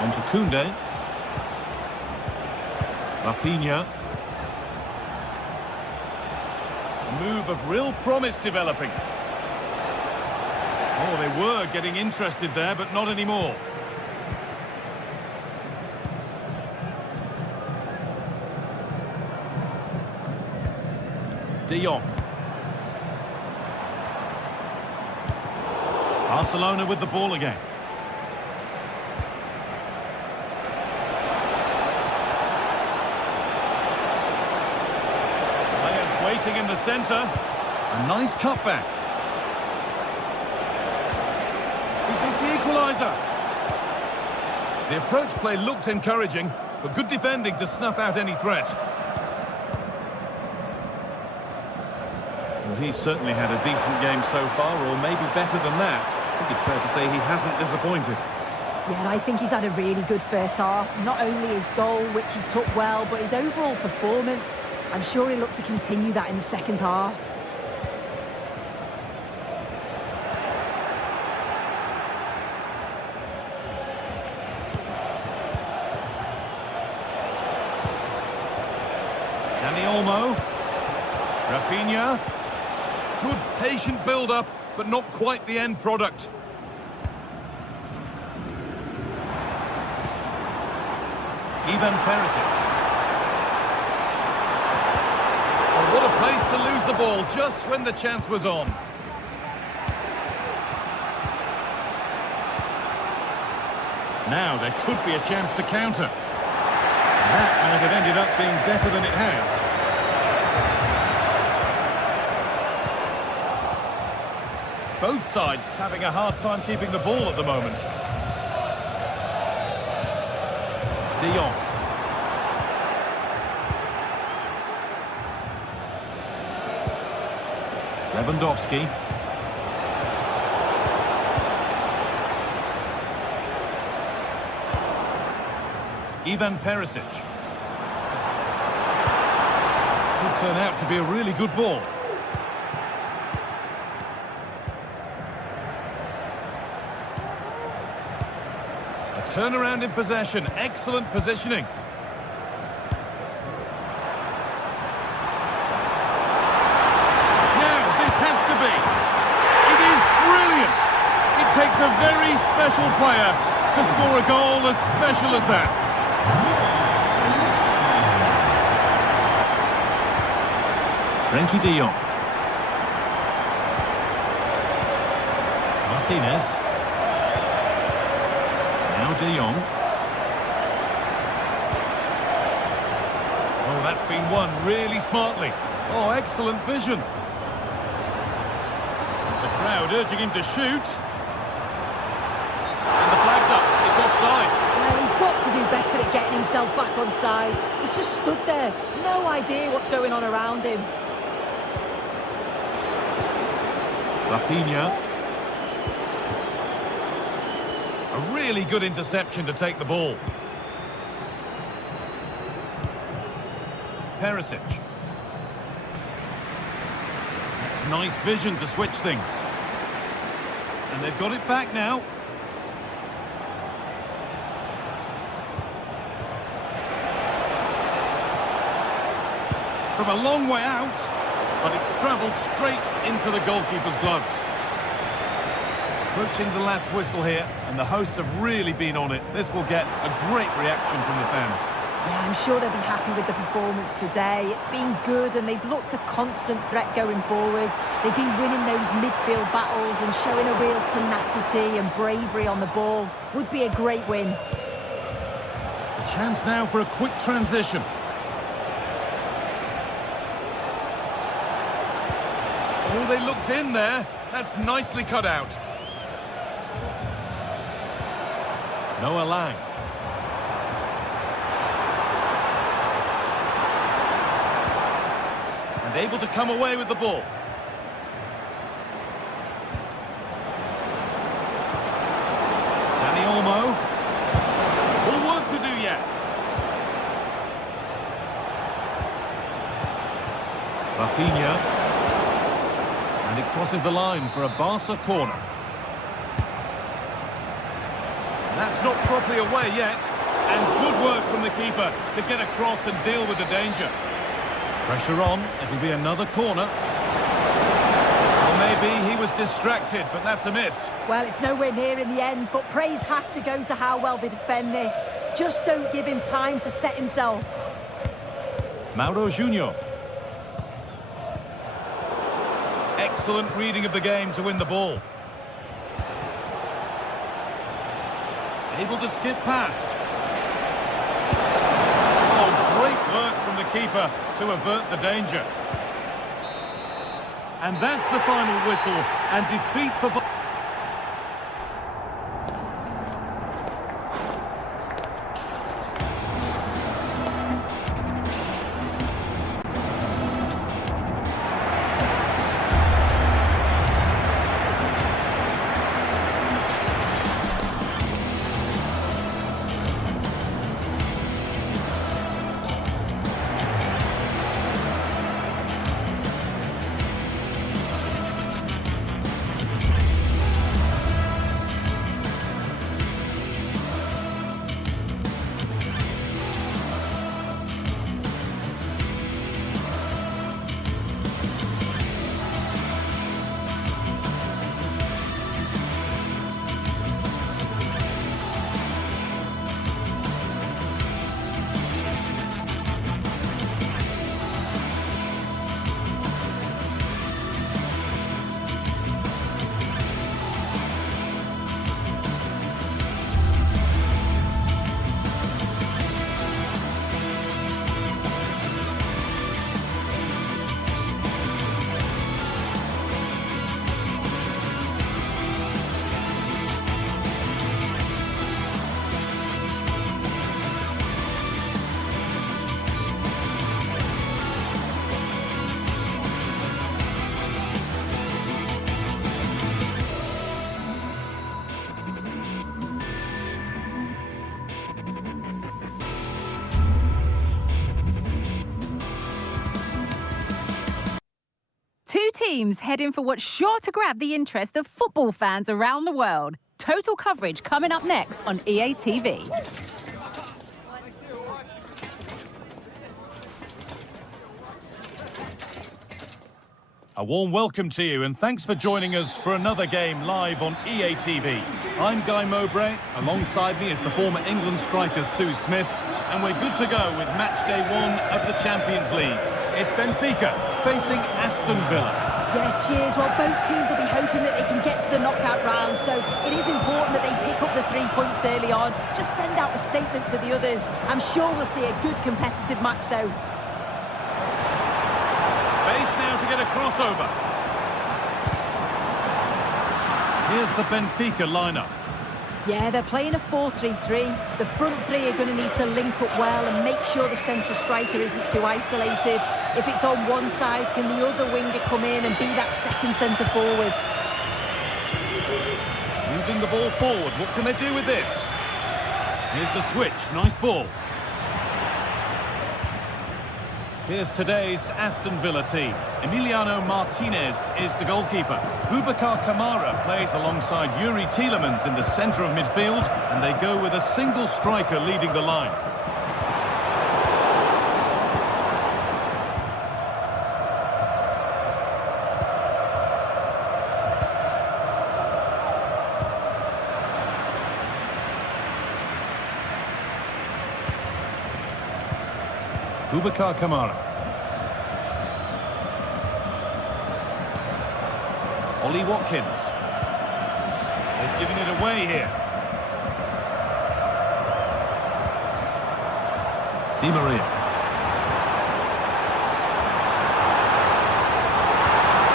On to Koundé. Rafinha. Move of real promise developing. Oh, they were getting interested there, but not anymore. De Jong. Barcelona with the ball again. Waiting in the centre. A nice cutback. Is this the equaliser? The approach play looked encouraging, but good defending to snuff out any threat. Well, he's certainly had a decent game so far, or maybe better than that. I think it's fair to say he hasn't disappointed. Yeah, and I think he's had a really good first half. Not only his goal, which he took well, but his overall performance. I'm sure he'll look to continue that in the second half. Dani Olmo. Rafinha. Good patient build-up, but not quite the end product. Ivan Perisic. What a place to lose the ball just when the chance was on. Now there could be a chance to counter. That might have ended up being better than it has. Both sides having a hard time keeping the ball at the moment. De Jong. Lewandowski. Ivan Perisic. Could turn out to be a really good ball. A turnaround in possession. Excellent positioning. Takes a very special player to score a goal as special as that. Frenkie de Jong. Martinez. Now de Jong. Oh, That's been won really smartly. Oh, excellent vision. The crowd urging him to shoot. And the flag's up. It's offside. Well, he's got to do better at getting himself back on side. He's just stood there. No idea what's going on around him. Rafinha. A really good interception to take the ball. Perisic. That's nice vision to switch things. And they've got it back now. From a long way out, but it's travelled straight into the goalkeeper's gloves. Approaching the last whistle here, and the hosts have really been on it. This will get a great reaction from the fans. Yeah, I'm sure they'll be happy with the performance today. It's been good and they've looked a constant threat going forward. They've been winning those midfield battles and showing a real tenacity and bravery on the ball. Would be a great win. A chance now for a quick transition. Oh, they looked in there. That's nicely cut out. Noah Lang. And able to come away with the ball. Dani Olmo. All work to do yet. Rafinha. And it crosses the line for a Barca corner. That's not properly away yet. And good work from the keeper to get across and deal with the danger. Pressure on. It'll be another corner. Or maybe he was distracted, but that's a miss. Well, it's nowhere near in the end, but praise has to go to how well they defend this. Just don't give him time to set himself. Mauro Junior. Excellent reading of the game to win the ball. Able to skip past. Oh, great work from the keeper to avert the danger. And that's the final whistle and defeat for... Two teams heading for what's sure to grab the interest of football fans around the world. Total coverage coming up next on EA TV. A warm welcome to you and thanks for joining us for another game live on EA TV. I'm Guy Mowbray, alongside me is the former England striker Sue Smith, and we're good to go with match day 1 of the Champions League. It's Benfica facing Aston Villa. Yeah, cheers. Well, both teams will be hoping that they can get to the knockout round, so it is important that they pick up the 3 points early on. Just send out a statement to the others. I'm sure we'll see a good competitive match, though. crossover. Here's the Benfica lineup. Yeah, they're playing a 4-3-3. The front three are going to need to link up well and make sure the central striker isn't too isolated. If it's on one side, can the other winger come in and be that second centre forward? Moving the ball forward. What can they do with this? Here's the switch. Nice ball. Here's today's Aston Villa team. Emiliano Martinez is the goalkeeper. Boubacar Kamara plays alongside Yuri Tielemans in the centre of midfield, and they go with a single striker leading the line. Boubacar Kamara. Ollie Watkins. They've given it away here. Di Maria.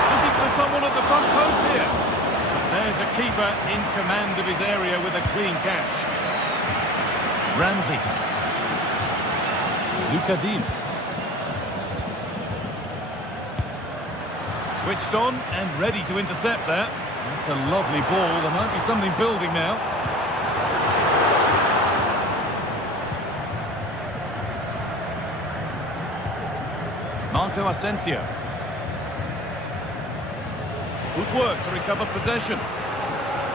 Looking for someone at the front post here. There's a keeper in command of his area with a clean catch. Ramsey. Luka Dean. Switched on and ready to intercept that. That's a lovely ball. There might be something building now. Marco Asensio. Good work to recover possession.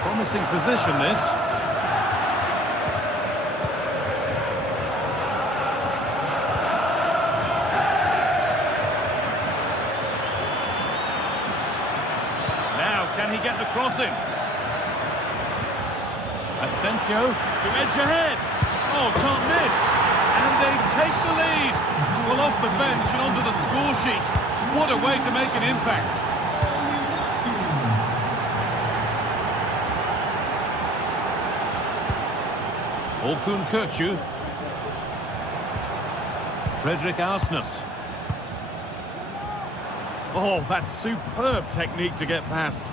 Promising position, this. Can he get the cross in? Asensio to edge ahead. Oh, can't miss. And they take the lead. Well, off the bench and onto the score sheet. What a way to make an impact. Orkun Kökçü. Fredrik Arsnes. Oh, that's superb technique to get past.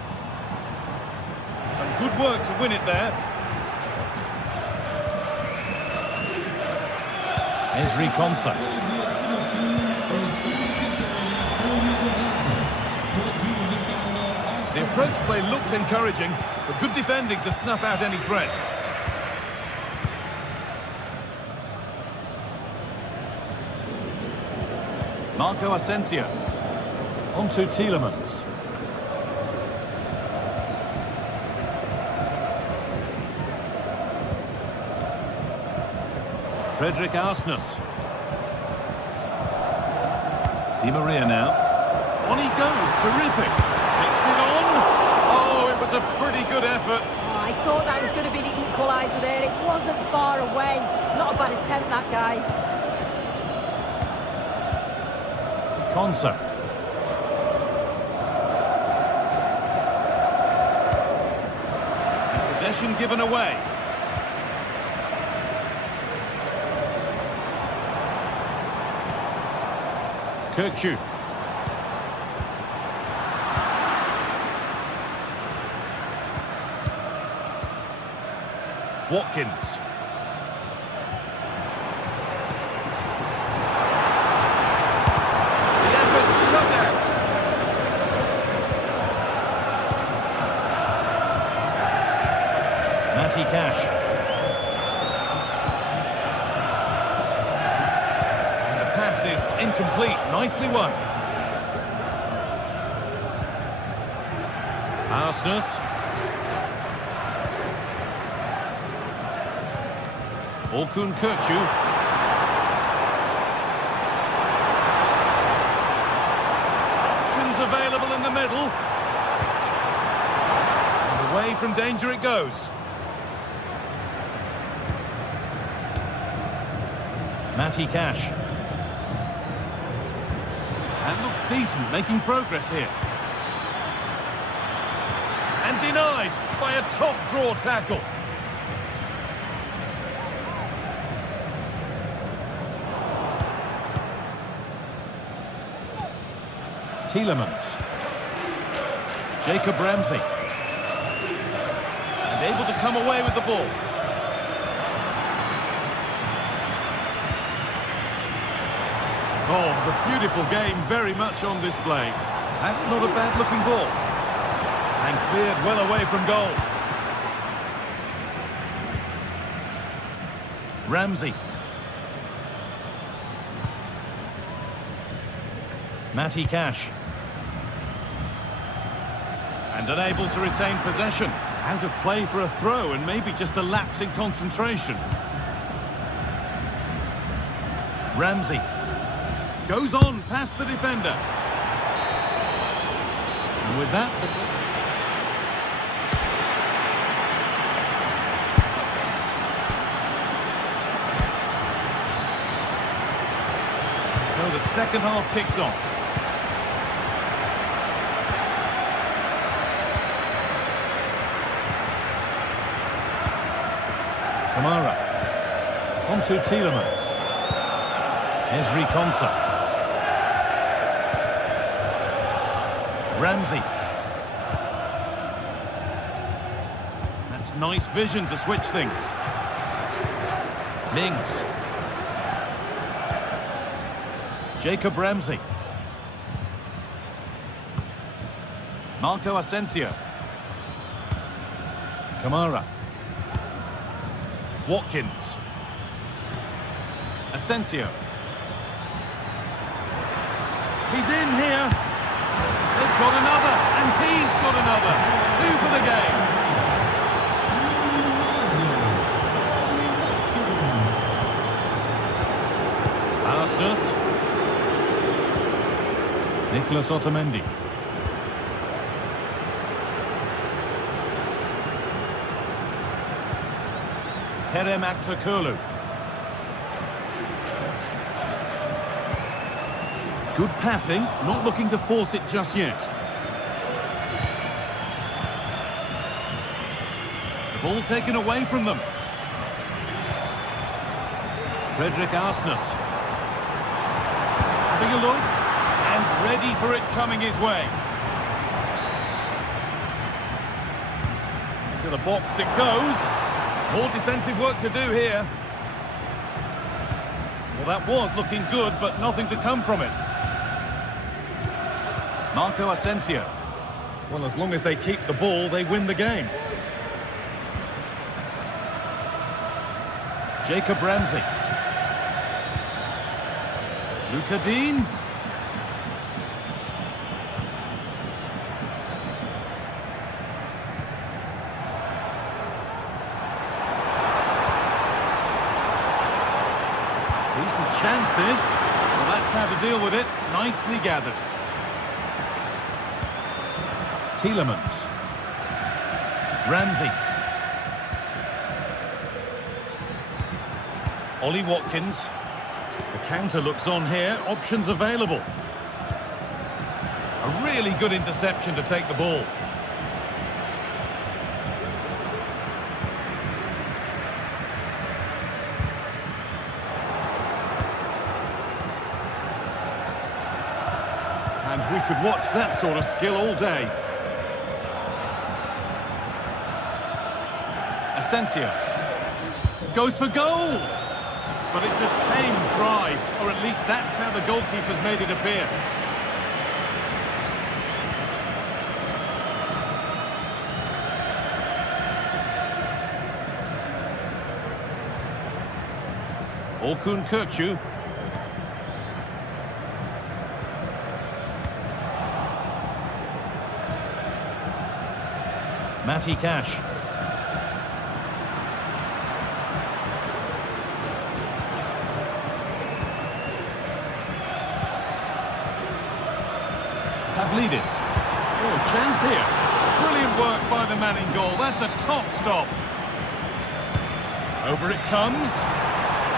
Some good work to win it there. Ezri Konsa. The approach play looked encouraging, but good defending to snuff out any threat. Marco Asensio. On to Tielemans. Fredrik Arsnes. Di Maria now. On he goes, terrific. Takes it on. Oh, it was a pretty good effort. Oh, I thought that was going to be the equaliser there. It wasn't far away. Not a bad attempt, that guy. Konsa. Possession given away. Kökçü. Watkins. The effort shut out. Matty Cash. And the pass is incomplete. Nicely won. Arsnes. Orkun Kökçü. Options available in the middle. And away from danger it goes. Matty Cash. That looks decent, making progress here. And denied by a top draw tackle. Tielemans. Jacob Ramsey. And able to come away with the ball. Oh, the beautiful game very much on display. That's not a bad looking ball. And cleared well away from goal. Ramsey. Matty Cash. And unable to retain possession. Out of play for a throw and maybe just a lapse in concentration. Ramsey. Goes on past the defender. And with that... So the second half kicks off. Kamara. Onto Tielemans. Ezri Konsa. Ramsey. That's nice vision to switch things. Mings. Jacob Ramsey. Marco Asensio. Kamara. Watkins. Asensio. He's in here. They've got another, and he's got another. 2 for the game. Arsenal. Nicolas Otamendi. Kerem Aktürkoğlu. Good passing, not looking to force it just yet. The ball taken away from them. Fredrik Arsnes. Having a look, and ready for it coming his way. To the box it goes. More defensive work to do here. Well, that was looking good, but nothing to come from it. Marco Asensio. Well, as long as they keep the ball, they win the game. Jacob Ramsey. Luka Dean. Decent chance this. Well, that's how to deal with it. Nicely gathered. Tielemans. Ramsey. Ollie Watkins. The counter looks on here. Options available. A really good interception to take the ball. And we could watch that sort of skill all day. Asensio. Goes for goal! But it's a tame try, or at least that's how the goalkeeper's made it appear. Orkun Kökçü. Matty Cash. Pavlidis. Oh, chance here. Brilliant work by the man in goal. That's a top stop. Over it comes.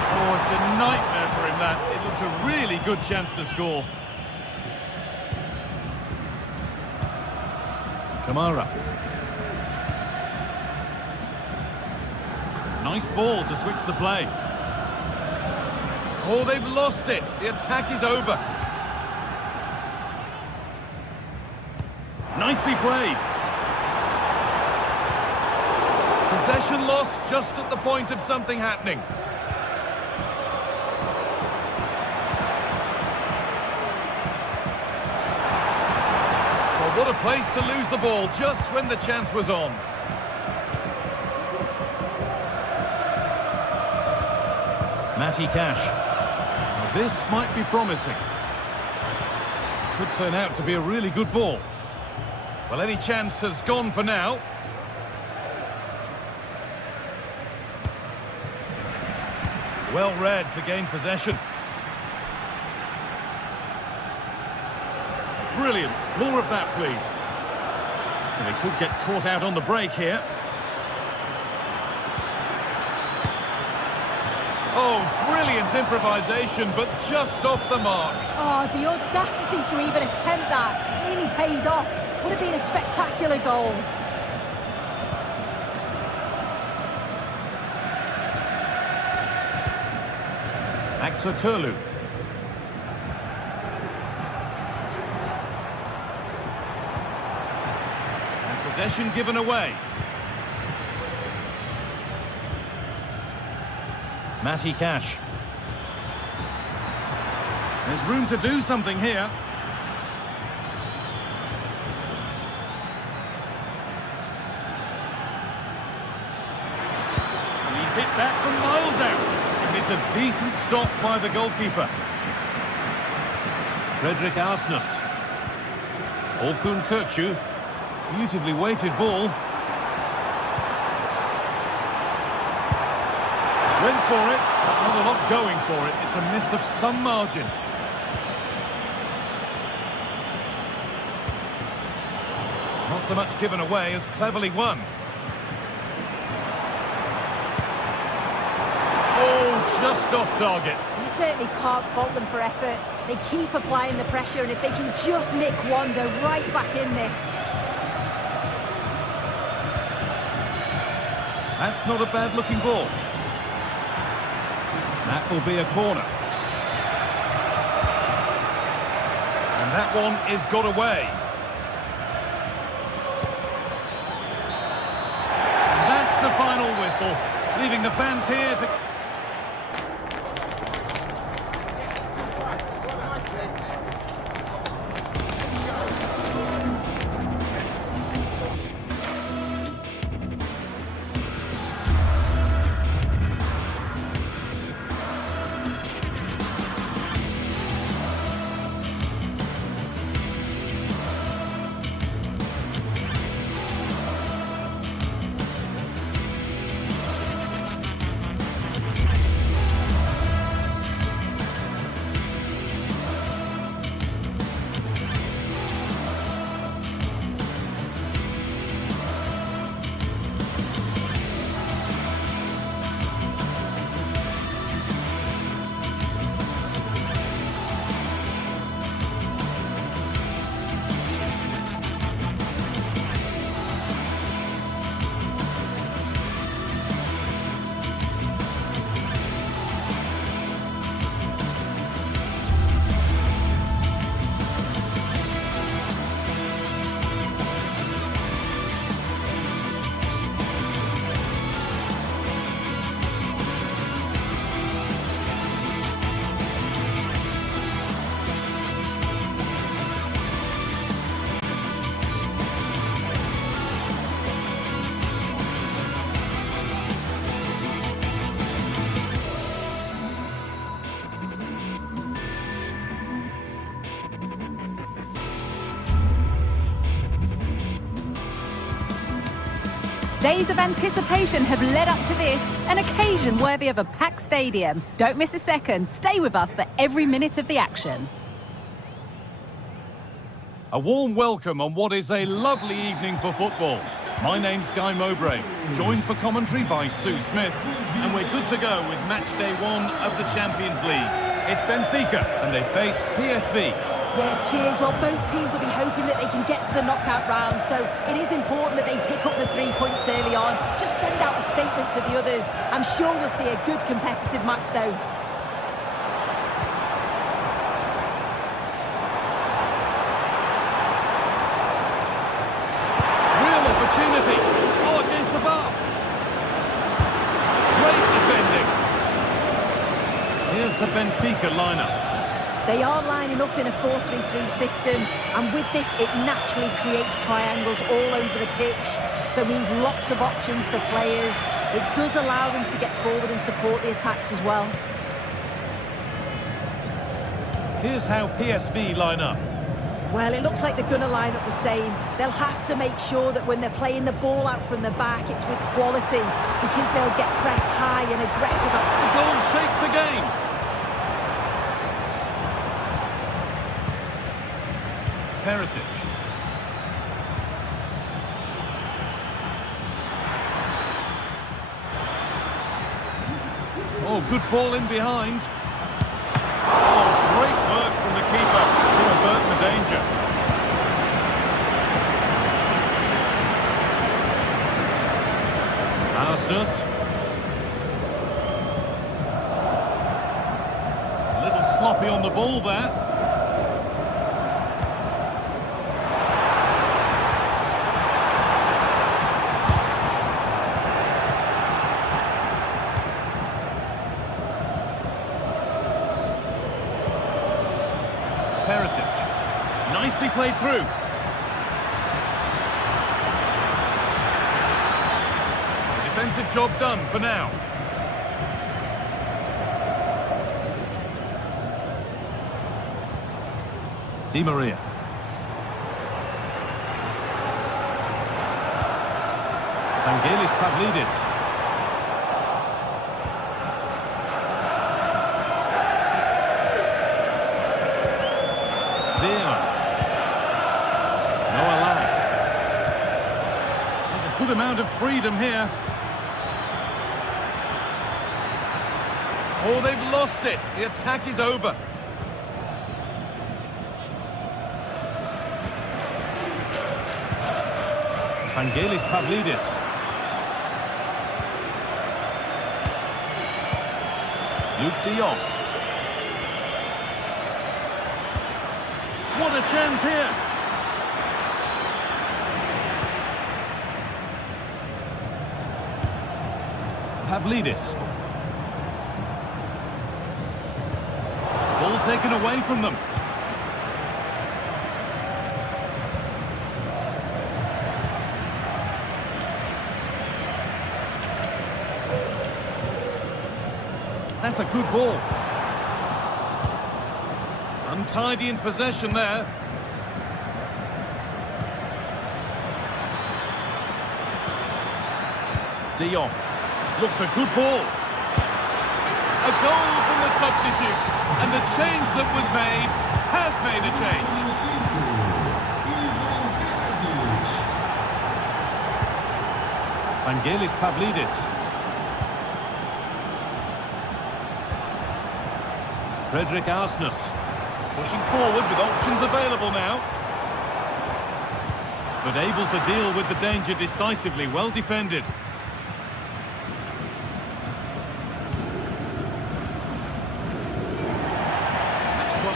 Oh, it's a nightmare for him, that. It looked a really good chance to score. Kamara. Nice ball to switch the play. Oh, they've lost it. The attack is over. Nicely played. Possession lost just at the point of something happening. Well, what a place to lose the ball just when the chance was on. Matty Cash. Now this might be promising. Could turn out to be a really good ball. Well, any chance has gone for now. Well read to gain possession. Brilliant. More of that, please. And they could get caught out on the break here. Oh, brilliant improvisation, but just off the mark. Oh, the audacity to even attempt that really paid off. Would have been a spectacular goal. Actor Curlew. And possession given away. Matty Cash. There's room to do something here. And he's hit that from miles out. And it's a decent stop by the goalkeeper. Frederick Arsnus. Orkun Kirchu. Beautifully weighted ball. Went for it, but not a lot going for it. It's a miss of some margin. Not so much given away as cleverly won. Oh, just off target. You certainly can't fault them for effort. They keep applying the pressure, and if they can just nick one, they're right back in this. That's not a bad-looking ball. That will be a corner. And that one is got away. And that's the final whistle, leaving the fans here to... Days of anticipation have led up to this, an occasion worthy of a packed stadium. Don't miss a second. Stay with us for every minute of the action. A warm welcome on what is a lovely evening for football. My name's Guy Mowbray, joined for commentary by Sue Smith, and we're good to go with match day 1 of the Champions League. It's Benfica, and they face PSV. Yeah, cheers. Well, both teams will be hoping that they can get to the knockout round, so it is important that they pick up the 3 points early on. Just send out a statement to the others. I'm sure we'll see a good competitive match, though. opportunity. Oh, against the bar. Great defending. Here's the Benfica lineup. They are lining up in a 4-3-3 system, and with this, it naturally creates triangles all over the pitch, so it means lots of options for players. It does allow them to get forward and support the attacks as well. Here's how PSV line up. Well, it looks like they're going to line up the same. They'll have to make sure that when they're playing the ball out from the back, it's with quality, because they'll get pressed high and aggressive. The goal shakes the game. Perisic. Oh, good ball in behind. Oh, great work from the keeper to avert the danger. Aston. A little sloppy on the ball there. Perisic. Nicely played through. Defensive job done for now. Di Maria. Vangelis Pavlidis. Good amount of freedom here. Oh, they've lost it. The attack is over. Vangelis Pavlidis. Luke de Jong. What a chance here. Pavlidis. Ball taken away from them. That's a good ball. Untidy in possession there. De Jong. Looks a good ball. A goal from the substitute. And the change that was made has made a change. Vangelis Pavlidis. Frederick Aston. Pushing forward with options available now. But able to deal with the danger decisively. Well defended.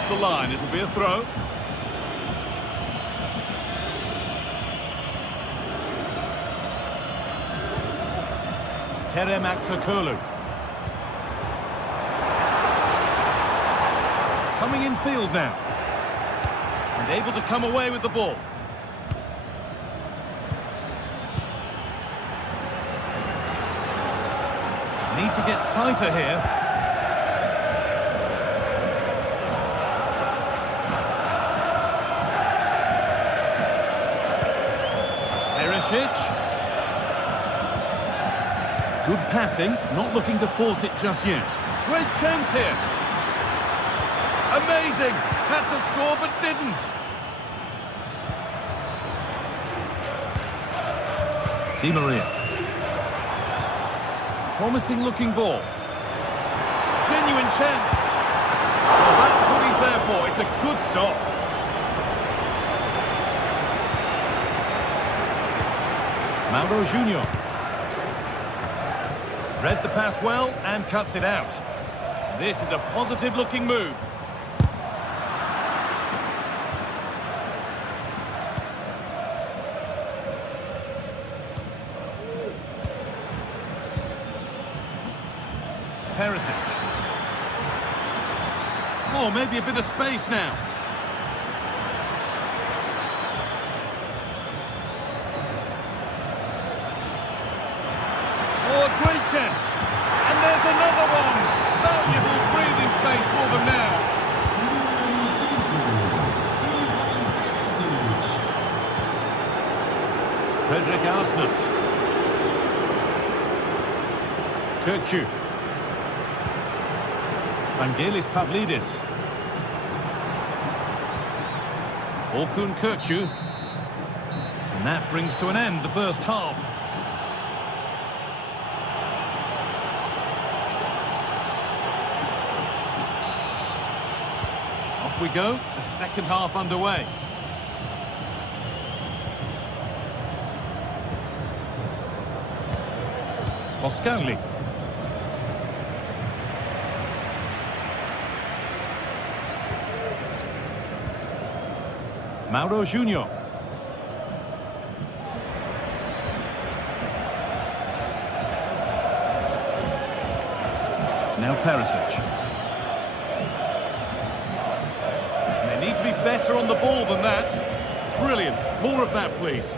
The line, it'll be a throw. Kerem Aktürkoğlu. Coming in field now. And able to come away with the ball. Need to get tighter here. Good passing, not looking to force it just yet. Great chance here. Amazing. Had to score but didn't. Di Maria. Promising looking ball. Genuine chance. Well, that's what he's there for. It's a good stop. Mauro Junior. Read the pass well and cuts it out. This is a positive-looking move. Perisic. Oh, maybe a bit of space now. Oh, a great chance. And there's another one. Valuable breathing space for them now. Frederick Arsnes. Kirkju. Vangelis Pavlidis. Orkun Kirkju. And that brings to an end the first half. Off we go, the second half underway. Boscanli. Mauro Junior. Now Perisic. They need to be better on the ball than that. Brilliant. More of that, please.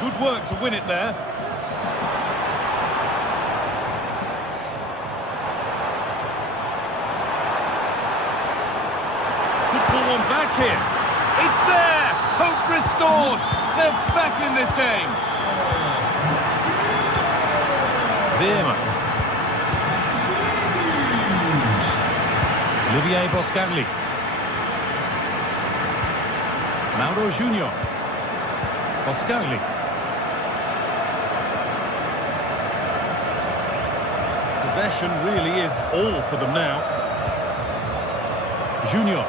Good work to win it there. Could pull one back here. It's there! Hope restored! They're back in this game. Veerman. Olivier Boscanli. Mauro Junior. Boscanli. Possession really is all for them now. Junior.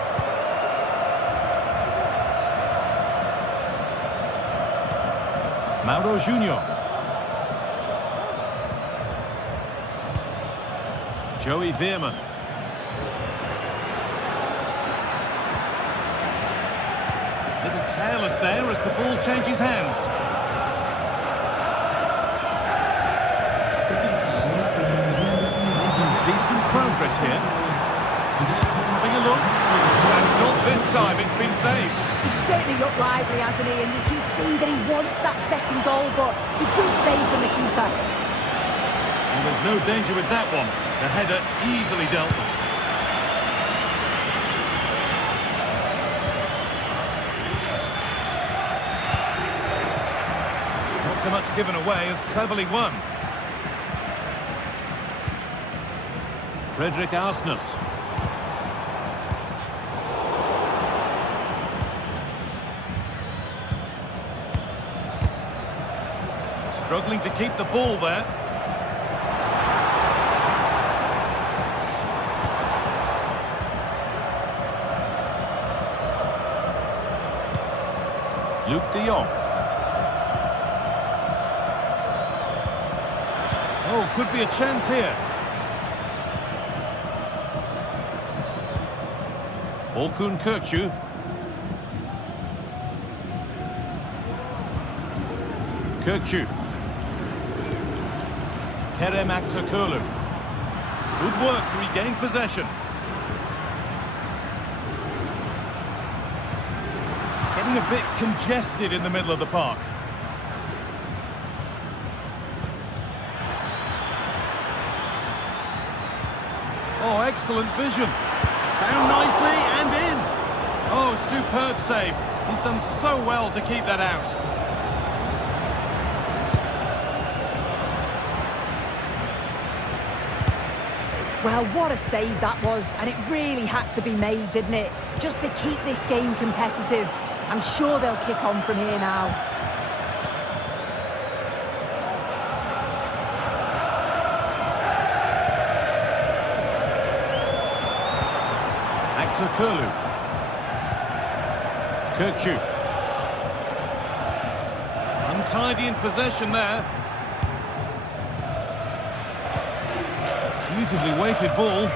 Mauro Junior. Joey Veerman. Little careless there as the ball changes hands. Decent progress here. Having a look. And not this time, it's been saved. He's certainly looked lively, hasn't he? And you can see that he wants that second goal, but it's a good save from the keeper. And there's no danger with that one. The header easily dealt with. Not so much given away as cleverly won. Frederick Arsnes. Struggling to keep the ball there. Luke de Jong. Oh, could be a chance here. Orkun Kirkju. Kirkju. Kerem Aktürkoğlu. Good work to regain possession. Getting a bit congested in the middle of the park. Oh, excellent vision. Down nicely and in. Oh, superb save. He's done so well to keep that out. Well, what a save that was, and it really had to be made, didn't it? Just to keep this game competitive. I'm sure they'll kick on from here now. Aktürkoğlu. Kirkju. Untidy in possession there. Beautifully weighted ball.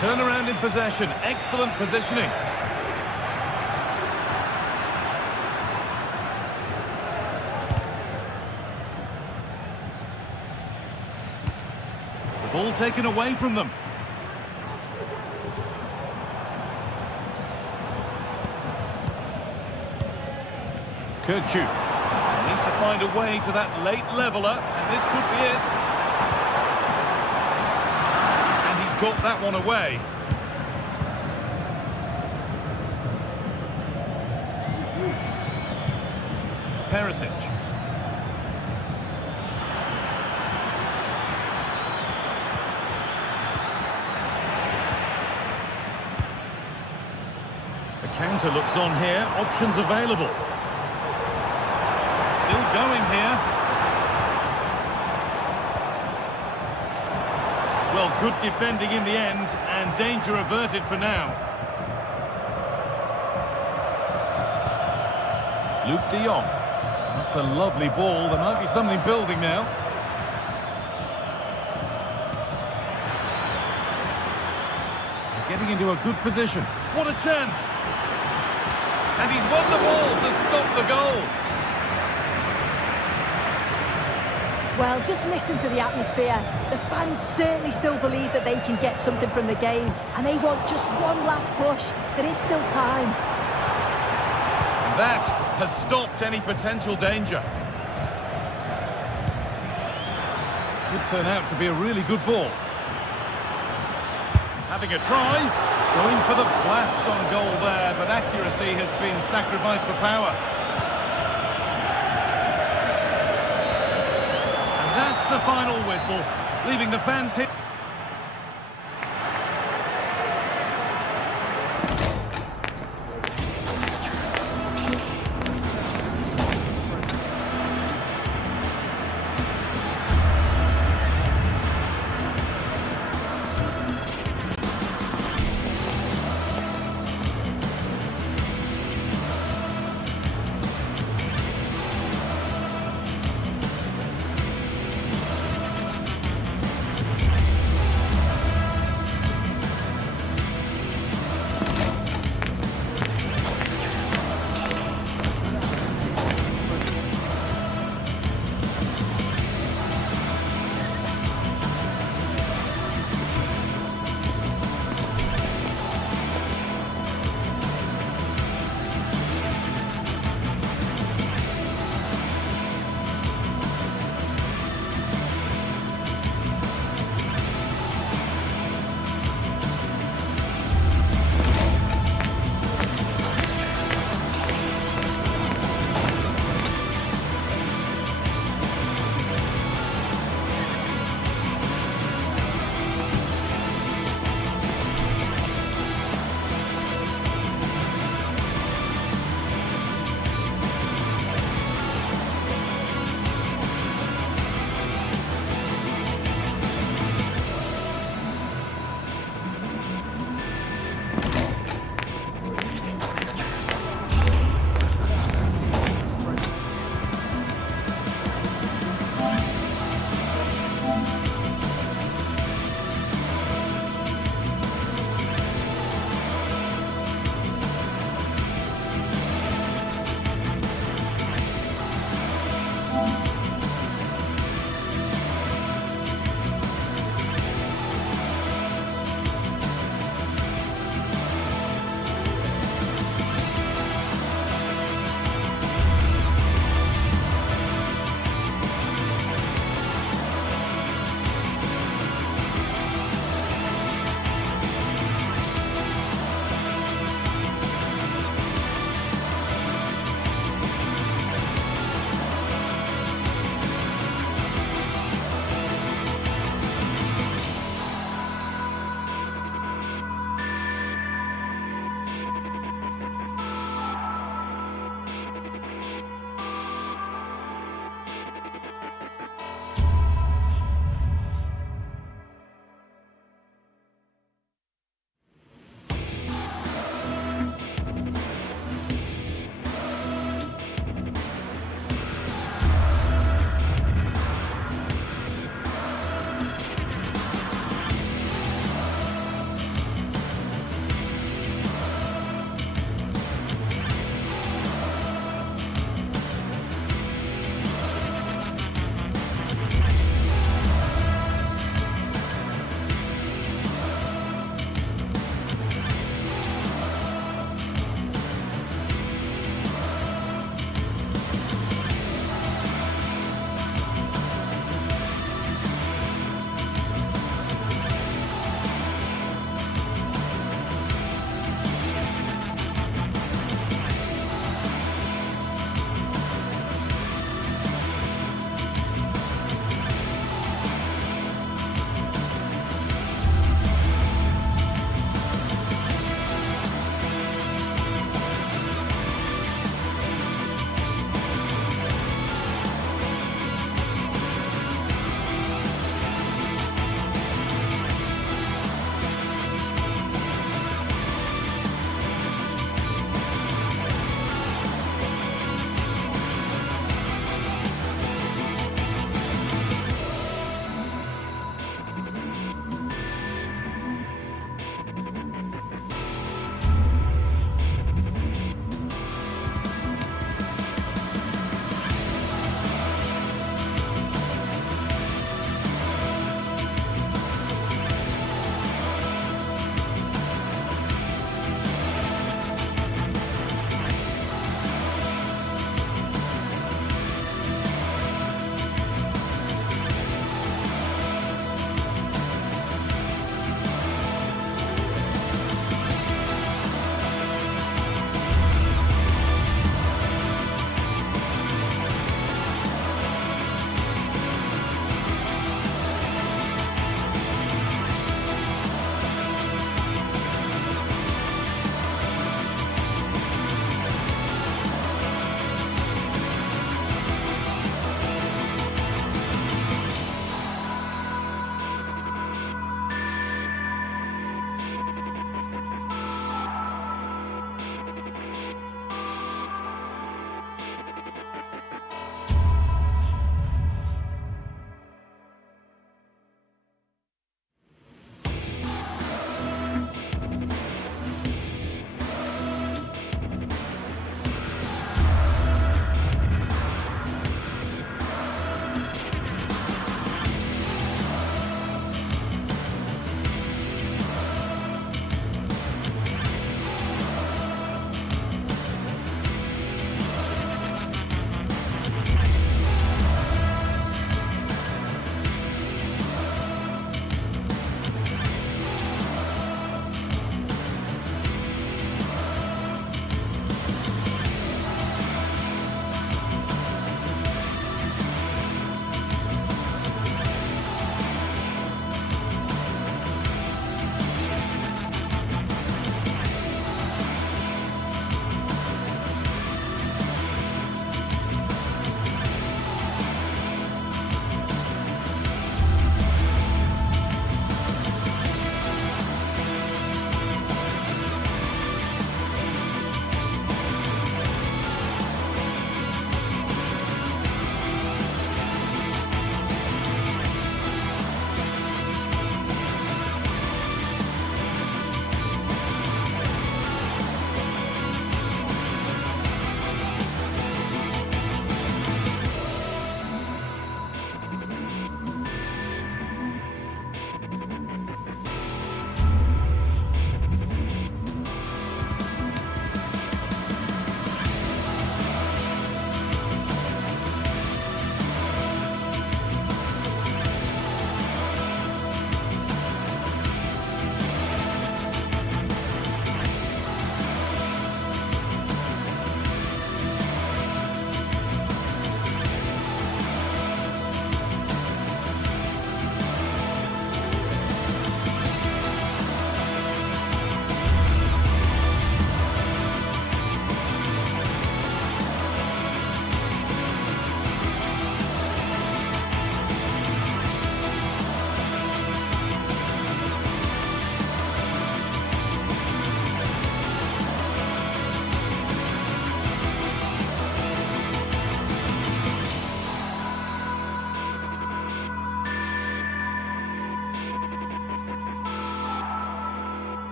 Turnaround in possession. Excellent positioning. The ball taken away from them. Kirchu needs to find a way to that late leveller, and this could be it. And he's got that one away. Perisic. The counter looks on here, options available. Still going here. Well, good defending in the end, and danger averted for now. Luke de Jong. That's a lovely ball. There might be something building now. They're getting into a good position. What a chance! And he's won the ball to stop the goal. Well, just listen to the atmosphere. The fans certainly still believe that they can get something from the game, and they want just one last push. There is still time. That has stopped any potential danger. Could turn out to be a really good ball. Having a try. Going for the blast on goal there, but accuracy has been sacrificed for power. That's the final whistle, leaving the fans hit.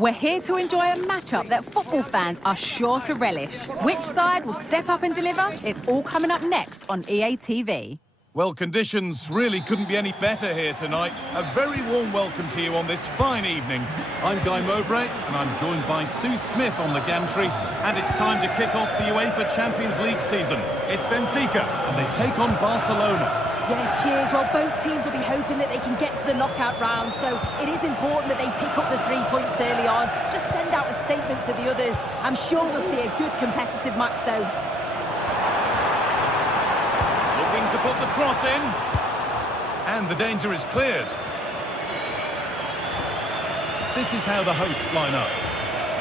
We're here to enjoy a matchup that football fans are sure to relish. Which side will step up and deliver? It's all coming up next on EA TV. Well, conditions really couldn't be any better here tonight. A very warm welcome to you on this fine evening. I'm Guy Mowbray, and I'm joined by Sue Smith on the gantry. And it's time to kick off the UEFA Champions League season. It's Benfica, and they take on Barcelona. Yeah, cheers. Well, both teams will be hoping that they can get to the knockout round, so it is important that they pick up the 3 points early on. Just send out a statement to the others. I'm sure we'll see a good competitive match, though. Looking to put the cross in. And the danger is cleared. This is how the hosts line up.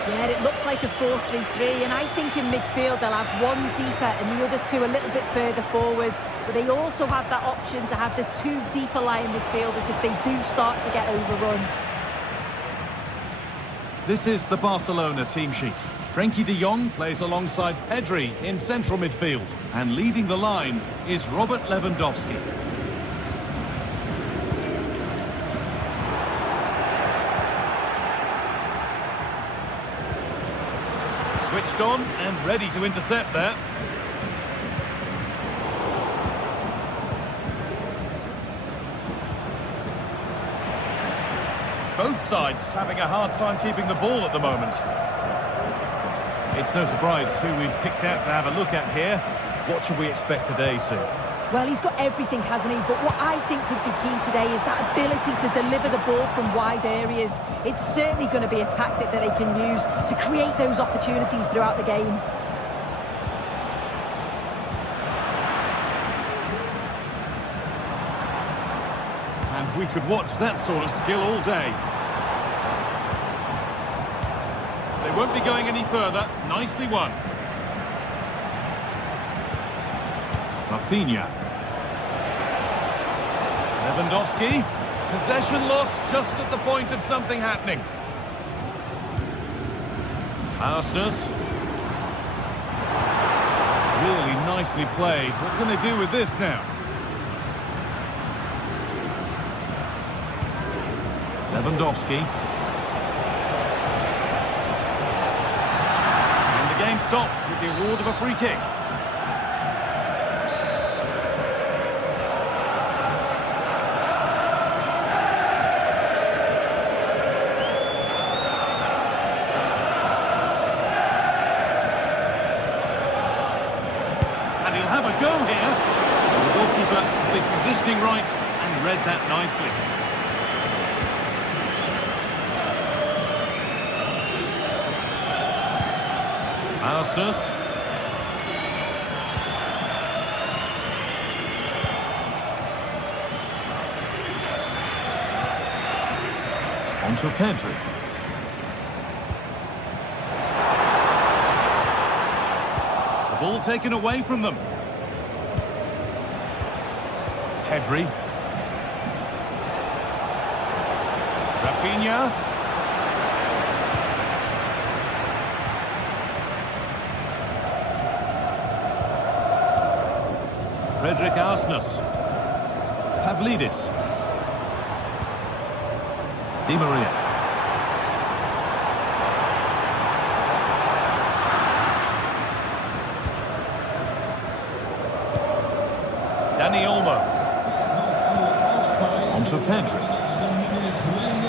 Yeah, it looks like a 4-3-3, and I think in midfield they'll have one deeper and the other two a little bit further forward. But they also have that option to have the 2 deeper lying midfielders if they do start to get overrun. This is the Barcelona team sheet. Frenkie de Jong plays alongside Pedri in central midfield. And leading the line is Robert Lewandowski. Switched on and ready to intercept that. Both sides having a hard time keeping the ball at the moment. It's no surprise who we've picked out to have a look at here. What should we expect today, Sue? Well, he's got everything, hasn't he? But what I think could be key today is that ability to deliver the ball from wide areas. It's certainly going to be a tactic that they can use to create those opportunities throughout the game. And we could watch that sort of skill all day. They won't be going any further. Nicely won. Rafinha. Lewandowski. Possession lost just at the point of something happening. Aston. Really nicely played. What can they do with this now? Lewandowski. And the game stops with the award of a free kick. And he'll have a go here. The goalkeeper is positioning right and read that nicely. Aston. On to Pedri. The ball taken away from them. Pedri. Rafinha. Frederick Aston. Pavlidis. Di Maria. Dani Olmo. On to Pedri.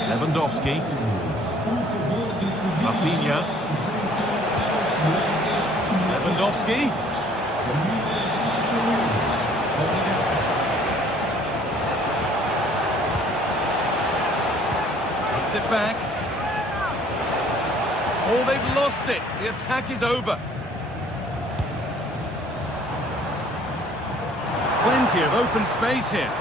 Lewandowski. Rafinha. Lewandowski. Puts it back. Oh, they've lost it. The attack is over. Plenty of open space here.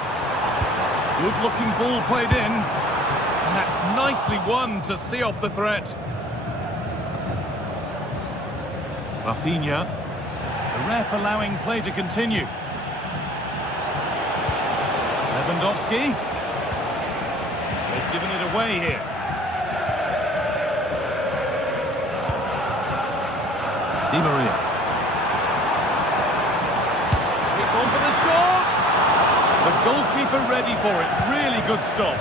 Good looking ball played in. And that's nicely won to see off the threat. Rafinha. The ref allowing play to continue. Lewandowski. They've given it away here. Di Maria. It's on for the shot! The goalkeeper ready for it. Really good stop.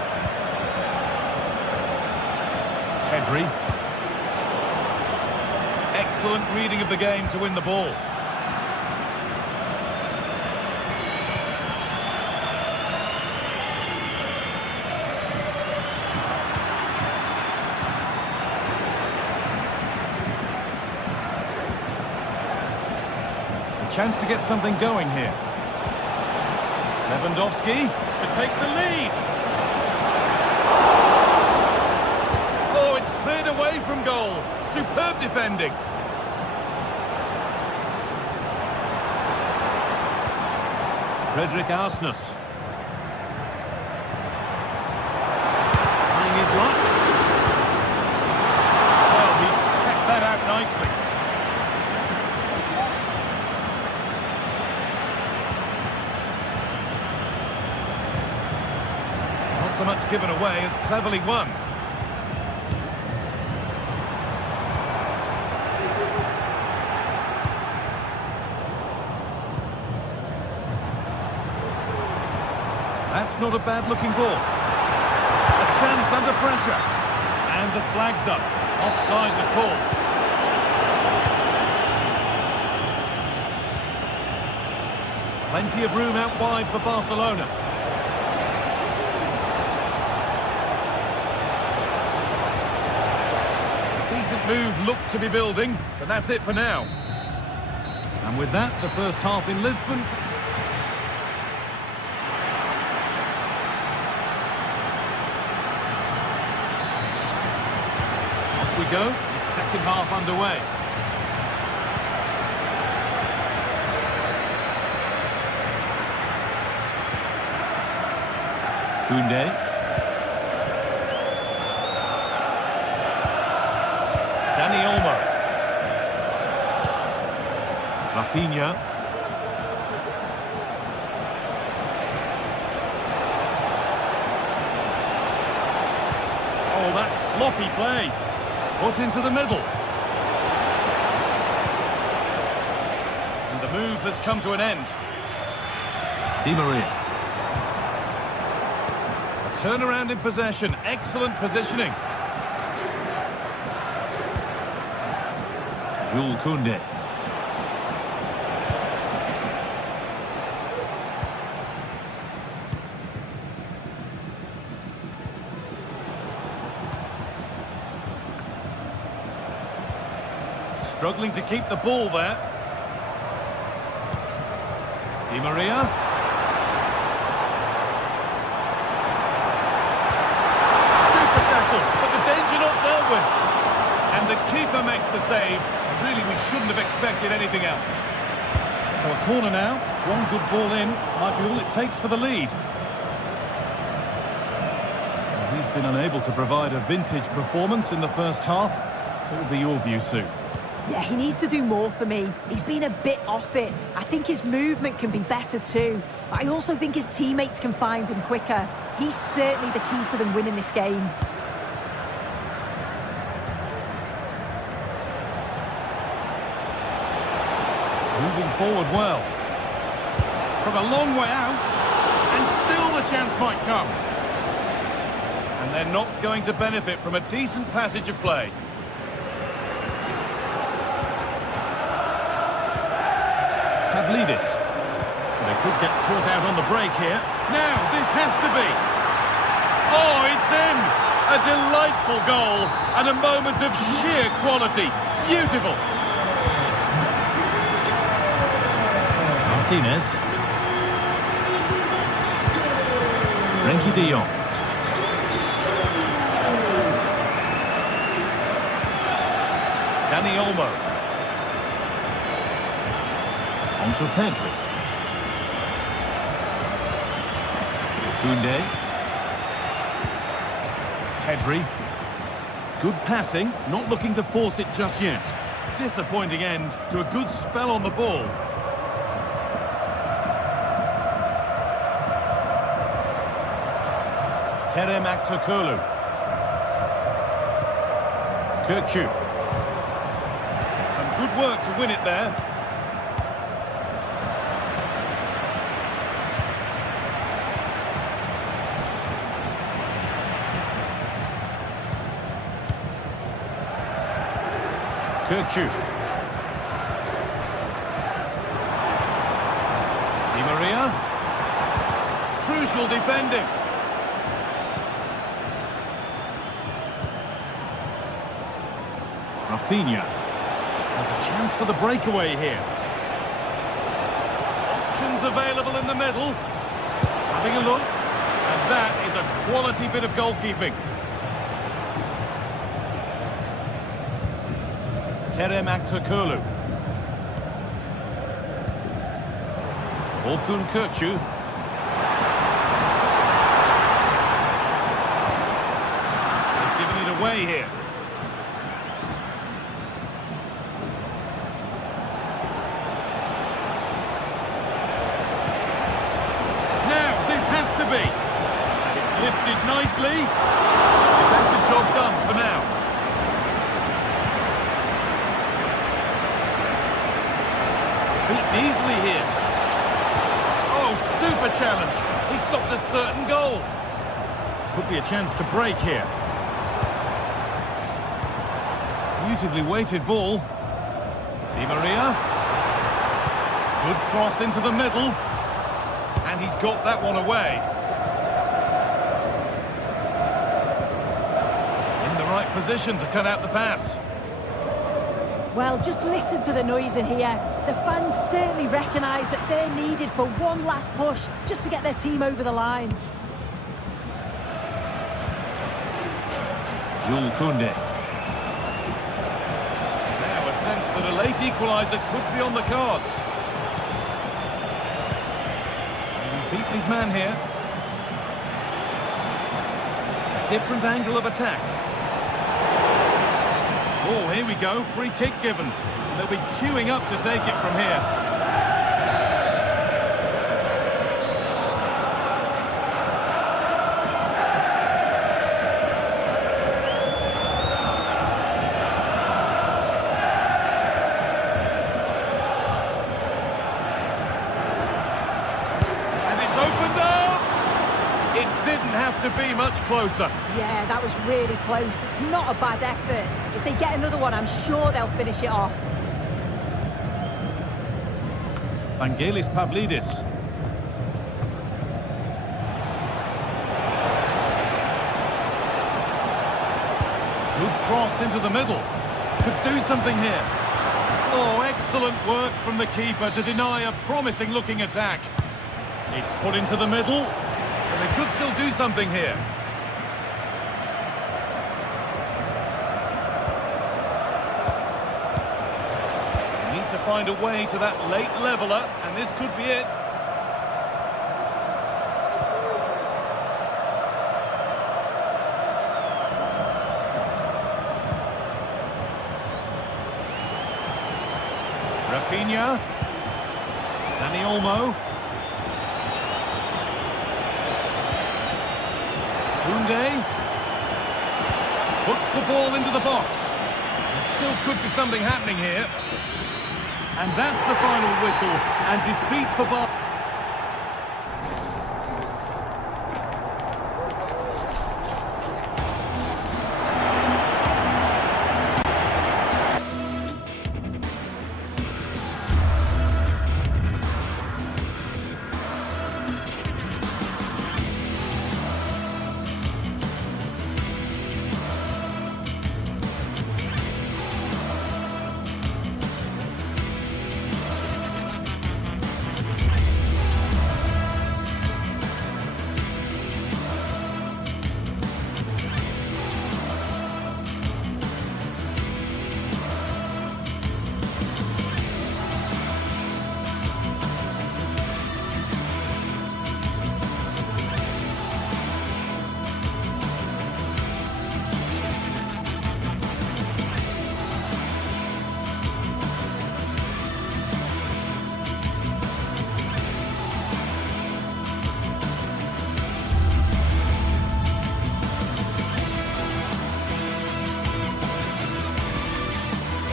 Pedri. excellent reading of the game to win the ball. Chance to get something going here. Lewandowski to take the lead. Oh, it's cleared away from goal. Superb defending. Frederick Arsnus. Trying his luck. Well, he's kept that out nicely. So much given away as cleverly won. That's not a bad looking ball. A chance under pressure. And the flag's up. Offside the call. Plenty of room out wide for Barcelona. Move looked to be building, but that's it for now. And with that, the first half in Lisbon. Off we go, the second half underway. Koundé. Dani Olmo. Rafinha. Oh, that's sloppy play. Put into the middle. And the move has come to an end. Di Maria. A turnaround in possession. Excellent positioning. Jules Koundé. Struggling to keep the ball there. Di Maria. Super tackle, but the danger not dealt with. And the keeper makes the save. Really, we shouldn't have expected anything else. So a corner now. One good ball in might be all it takes for the lead. Well, he's been unable to provide a vintage performance in the first half. What will be your view, Sue? Yeah, he needs to do more for me. He's been a bit off it. I think his movement can be better too. But I also think his teammates can find him quicker. He's certainly the key to them winning this game. Moving forward well. From a long way out, and still the chance might come. And they're not going to benefit from a decent passage of play. Pavlidis. They could get caught out on the break here. Now, this has to be. Oh, it's in! A delightful goal and a moment of sheer quality. Beautiful. Martinez. Frenkie de Jong. Dani Olmo. On to Pedri. Koundé. Pedri. Good passing, not looking to force it just yet. Disappointing end to a good spell on the ball. Kerem Aktürkoğlu. Kirkçu. Some good work to win it there. Kirkçu. crucial defending. Rafinha. There's a chance for the breakaway here. Options available in the middle. Having a look. And that is a quality bit of goalkeeping. Kerem Aktürkoğlu. Orkun Kökçü. They've given it away here. Now, this has to be. And it's lifted nicely. Defensive job done for now. Beaten easily here. Oh, super challenge. He stopped a certain goal. Could be a chance to break here. Beautifully weighted ball. Di Maria. Good cross into the middle. And he's got that one away. In the right position to cut out the pass. Well, just listen to the noise in here. The fans certainly recognise that they're needed for one last push just to get their team over the line. Jules Koundé. Now a sense that a late equaliser could be on the cards. He's beaten his man here. A different angle of attack. Oh, here we go. Free kick given. They'll be queuing up to take it from here. And it's opened up! It didn't have to be much closer. Yeah, that was really close. It's not a bad effort. If they get another one, I'm sure they'll finish it off. Vangelis Pavlidis. Good cross into the middle. Could do something here. Oh, excellent work from the keeper to deny a promising looking attack. It's put into the middle. And they could still do something here. Need to find a way to that late leveller, and this could be it. Rafinha. Dani Olmo. Koundé. Puts the ball into the box. There still could be something happening here. And that's the final whistle, and defeat for Barca.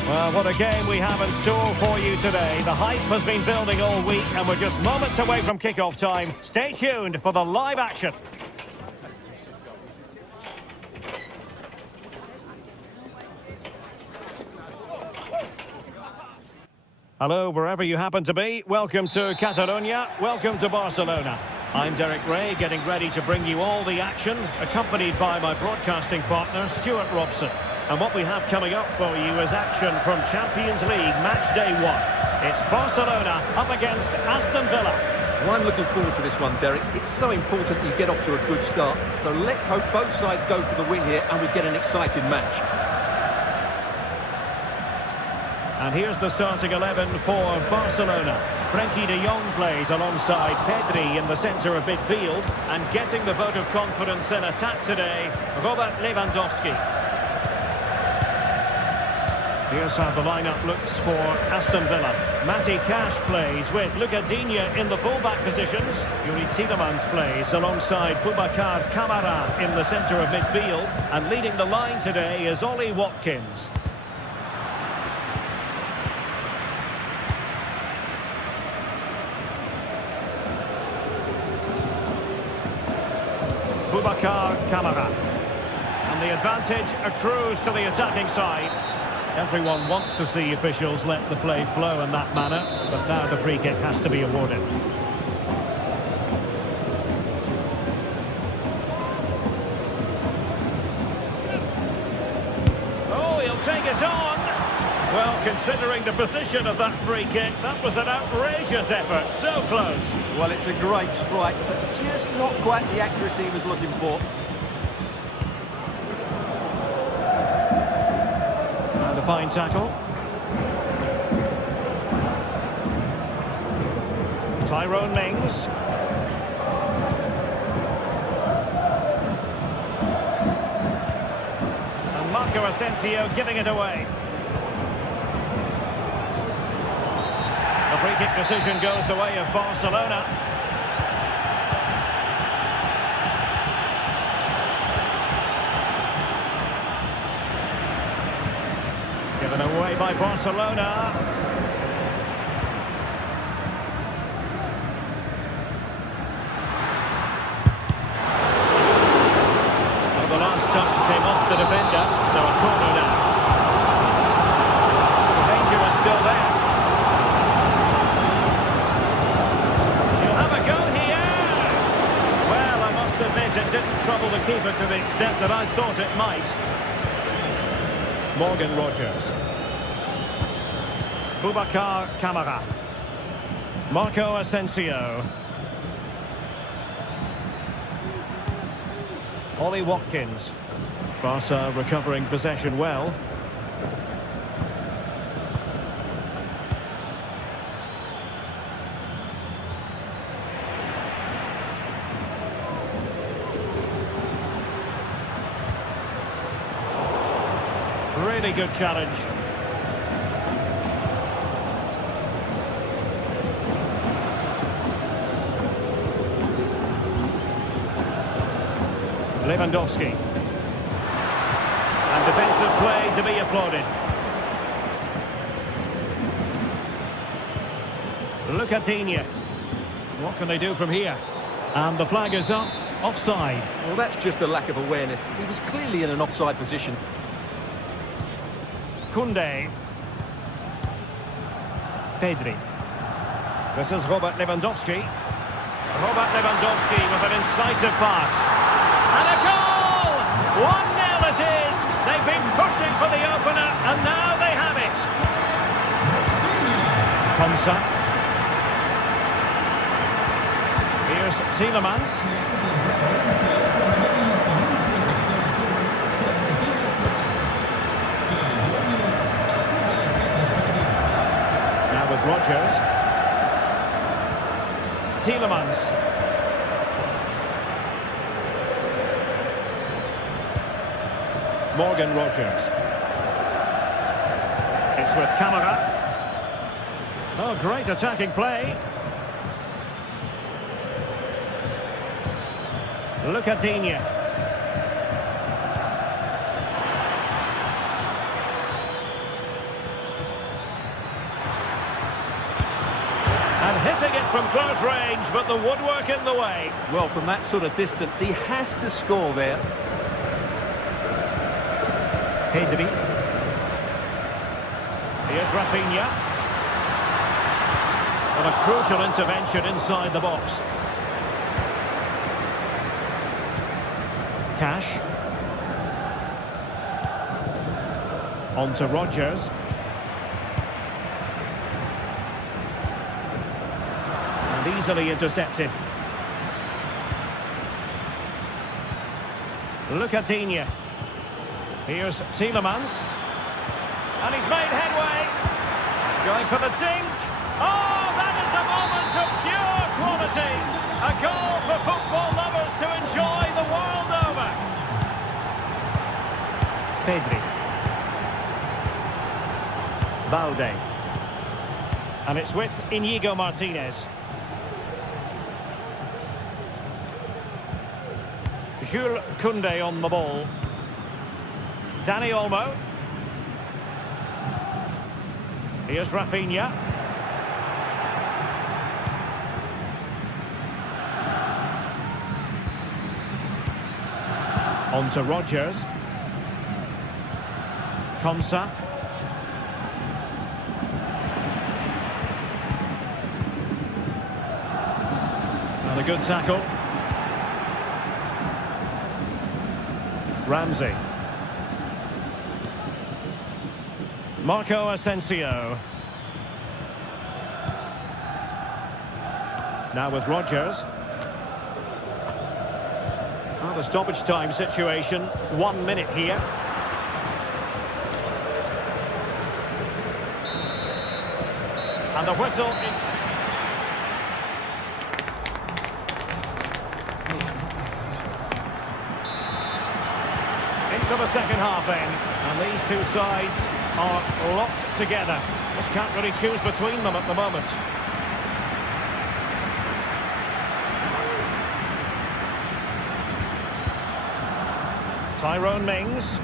Well, what a game we have in store for you today. The hype has been building all week and we're just moments away from kickoff time. Stay tuned for the live action. Hello, wherever you happen to be. Welcome to Catalonia. Welcome to Barcelona. I'm Derek Ray, getting ready to bring you all the action, accompanied by my broadcasting partner, Stuart Robson. And what we have coming up for you is action from Champions League Match Day 1. It's Barcelona up against Aston Villa. Well, I'm looking forward to this one, Derek. It's so important you get off to a good start. So let's hope both sides go for the win here and we get an exciting match. And here's the starting 11 for Barcelona. Frenkie de Jong plays alongside Pedri in the centre of midfield. And getting the vote of confidence in attack today, Robert Lewandowski. Here's how the lineup looks for Aston Villa. Matty Cash plays with Luca Digne in the fullback positions. Yuri Tielemans plays alongside Boubacar Kamara in the centre of midfield. And leading the line today is Ollie Watkins. Boubacar Kamara. And the advantage accrues to the attacking side. Everyone wants to see officials let the play flow in that manner, but now the free kick has to be awarded. Oh, he'll take it on. Well, considering the position of that free kick, that was an outrageous effort. So close. Well, it's a great strike, but just not quite the accuracy he was looking for. And a fine tackle. Tyrone Mings. And Marco Asensio giving it away. The free kick decision goes the way of Barcelona. Given away by Barcelona. Well, the last touch came off the defender, so a corner now. The danger is still there. He'll have a go here. Well, I must admit it didn't trouble the keeper to the extent that I thought it might. Morgan Rogers. Boubacar Kamara. Marco Asensio. Ollie Watkins. Barca recovering possession well. Really good challenge. Lewandowski. And defensive play to be applauded. Luca Digne. What can they do from here? And the flag is up. Offside. Well, that's just a lack of awareness. He was clearly in an offside position. Koundé. Pedri. This is Robert Lewandowski. Robert Lewandowski with an incisive pass. And a goal! 1-0 it is. They've been pushing for the opener, and now they have it. Konsa. Here's Tielemans. With Rogers. Tielemans. Morgan Rogers. It's with Kamara. Oh, great attacking play. Luca Digne. Hitting it from close range, but the woodwork in the way. Well, from that sort of distance, he has to score there. Pedri. Here's Rafinha. And a crucial intervention inside the box. Cash. On to Rodgers. And easily intercepted. Lucadinha. Here's Tielemans. And he's made headway. Going for the dink. Oh, that is a moment of pure quality. A goal for football lovers to enjoy the world over. Pedri. Balde. And it's with Inigo Martinez. Jules Koundé on the ball. Dani Olmo. Here's Rafinha. On to Rodgers. Konsa. And a good tackle. Ramsey. Marco Asensio. Now with Rodgers. Well, the stoppage time situation. 1 minute here. And the whistle into the second half then. And these two sides are locked together. Just can't really choose between them at the moment. Tyrone Mings.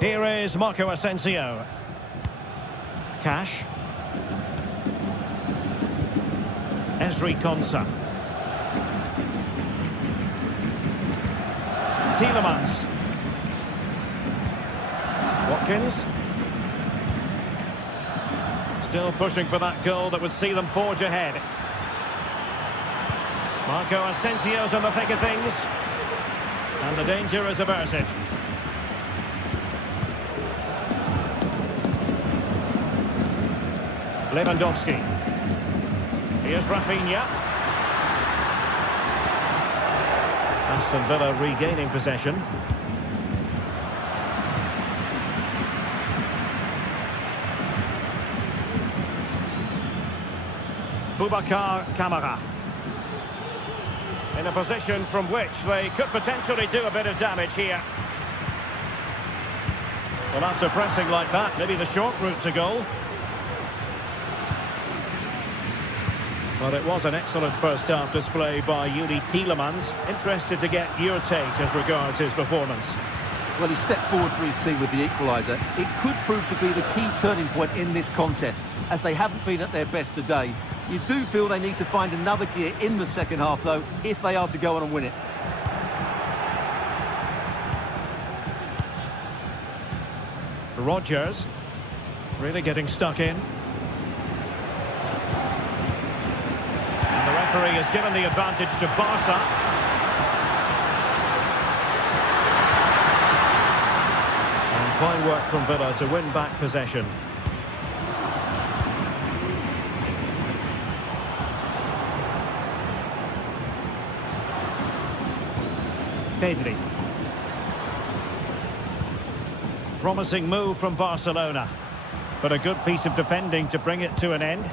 Here is Marco Asensio. Cash. Ezri Konsa. Tielemans. Watkins. Still pushing for that goal that would see them forge ahead. Marco Asensio's in the thick of things. And the danger is averted. Lewandowski. Here's Rafinha. Aston Villa regaining possession. Boubacar Kamara. In a position from which they could potentially do a bit of damage here. Well, after pressing like that, maybe the short route to goal. Well, it was an excellent first half display by Yuri Tielemans. Interested to get your take as regards his performance. Well, he stepped forward for his team with the equaliser. It could prove to be the key turning point in this contest, as they haven't been at their best today. You do feel they need to find another gear in the second half, though, if they are to go on and win it. Rodgers really getting stuck in. And the referee has given the advantage to Barca. And fine work from Villa to win back possession. Pedri. Promising move from Barcelona, but a good piece of defending to bring it to an end.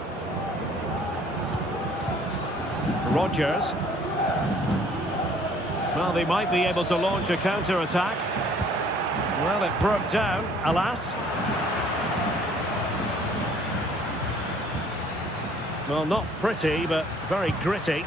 Rodgers. Well, they might be able to launch a counter-attack. Well, it broke down, alas. Well, not pretty, but very gritty.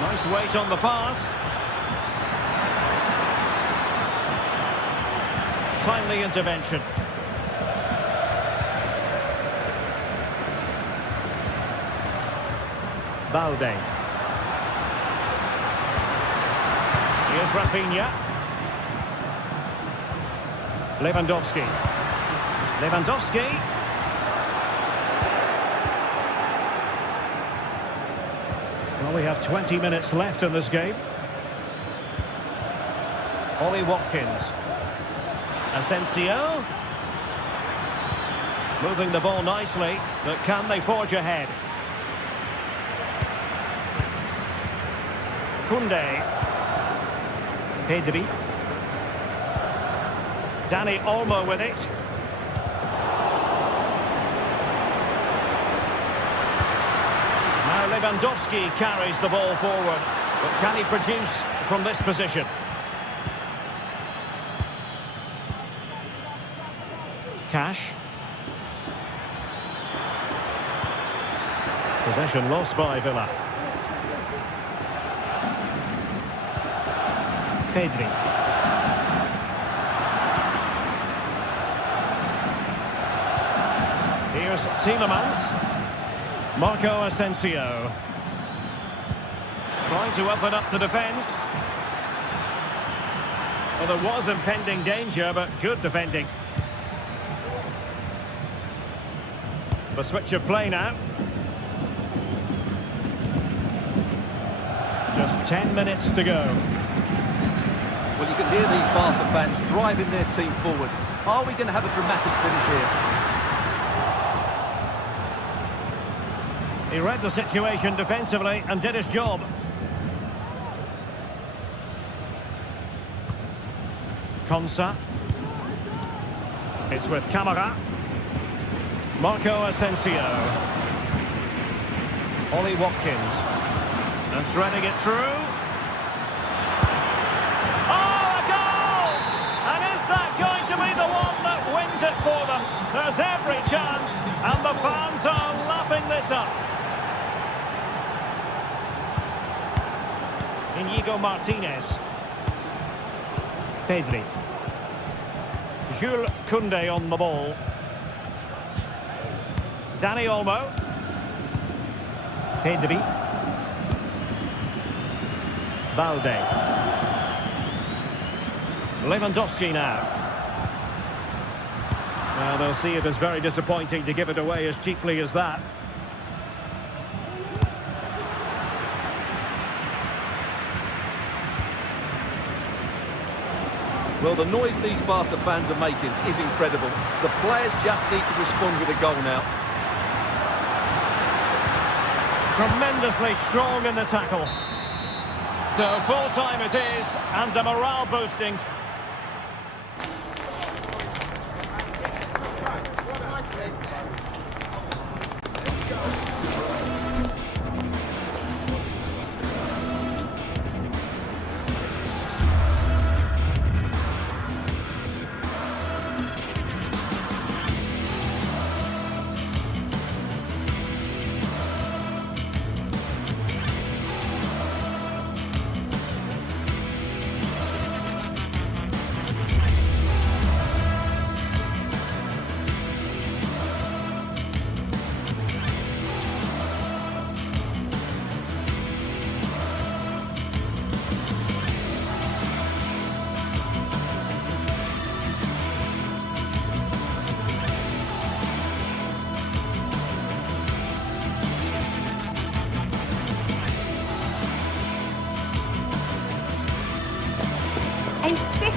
Nice weight on the pass. Timely intervention. Balde. Here's Rafinha. Lewandowski. Well, we have 20 minutes left in this game. Ollie Watkins. Asensio. Moving the ball nicely, but can they forge ahead? Koundé. Pedri. Dani Olmo with it. Now Lewandowski carries the ball forward, but can he produce from this position? Cash. Possession lost by Villa. Pedri. Here's Tielemans. Marco Asensio. Trying to open up the defence. Well, there was impending danger, but good defending. The switch of play now. Just 10 minutes to go. Well, you can hear these Barca fans driving their team forward. Are we going to have a dramatic finish here? He read the situation defensively and did his job. Konsa. It's with Camara. Marco Asensio. Ollie Watkins. And threading it through. Oh, a goal! And is that going to be the one that wins it for them? There's every chance, and the fans are lapping this up. Inigo Martinez. Pedri. Jules Koundé on the ball. Dani Olmo. Pedri. Balde. Lewandowski now. Well, they'll see it as very disappointing to give it away as cheaply as that. Well, the noise these Barca fans are making is incredible. The players just need to respond with a goal now. Tremendously strong in the tackle. So full time it is, and a morale boosting.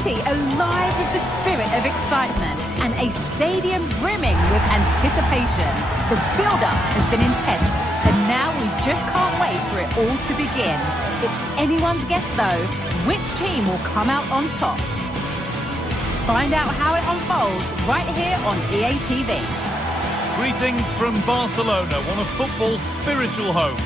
Alive with the spirit of excitement and a stadium brimming with anticipation. The build-up has been intense, and now we just can't wait for it all to begin. It's anyone's guess, though, which team will come out on top. Find out how it unfolds right here on EA TV. Greetings from Barcelona, one of football's spiritual homes.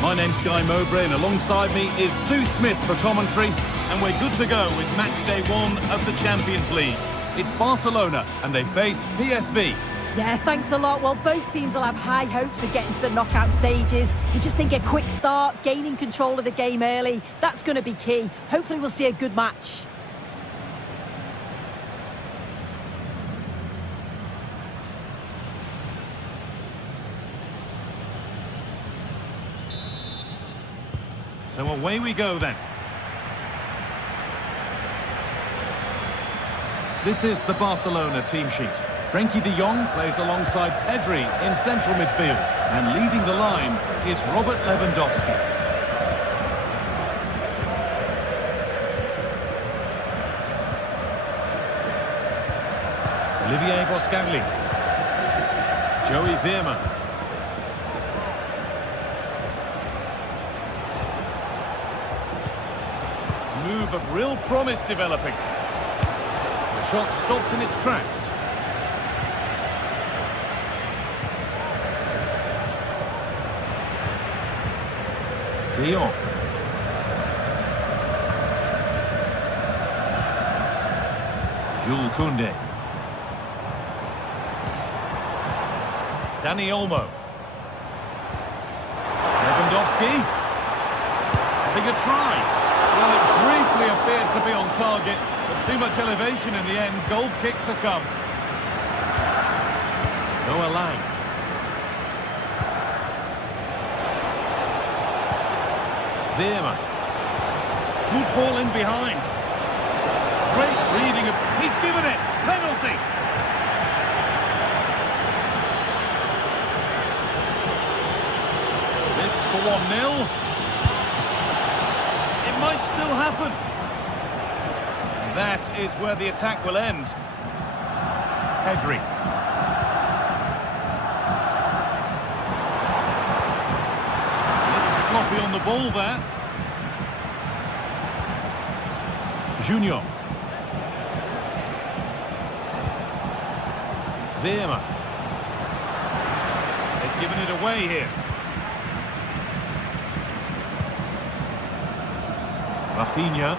My name's Guy Mowbray, and alongside me is Sue Smith for commentary. And we're good to go with match day 1 of the Champions League. It's Barcelona and they face PSV. Yeah, thanks a lot. Well, both teams will have high hopes of getting to the knockout stages. You just think a quick start, gaining control of the game early, that's going to be key. Hopefully we'll see a good match. So away we go then. This is the Barcelona team sheet. Frenkie de Jong plays alongside Pedri in central midfield. And leading the line is Robert Lewandowski. Olivier Boscagli. Joey Veerman. Move of real promise developing. The shot stopped in its tracks. De Jong. Jules Koundé. Dani Olmo. Lewandowski. Having a try. Well, it briefly appeared to be on target, but too much elevation in the end. Goal kick to come. Noah Lang. Veerman. Good ball in behind. Great reading of... He's given it! Penalty! This for 1-0. It might still happen. And that is where the attack will end. Pedri. Sloppy on the ball there. Junior. Veerman. They've given it away here. Rafinha.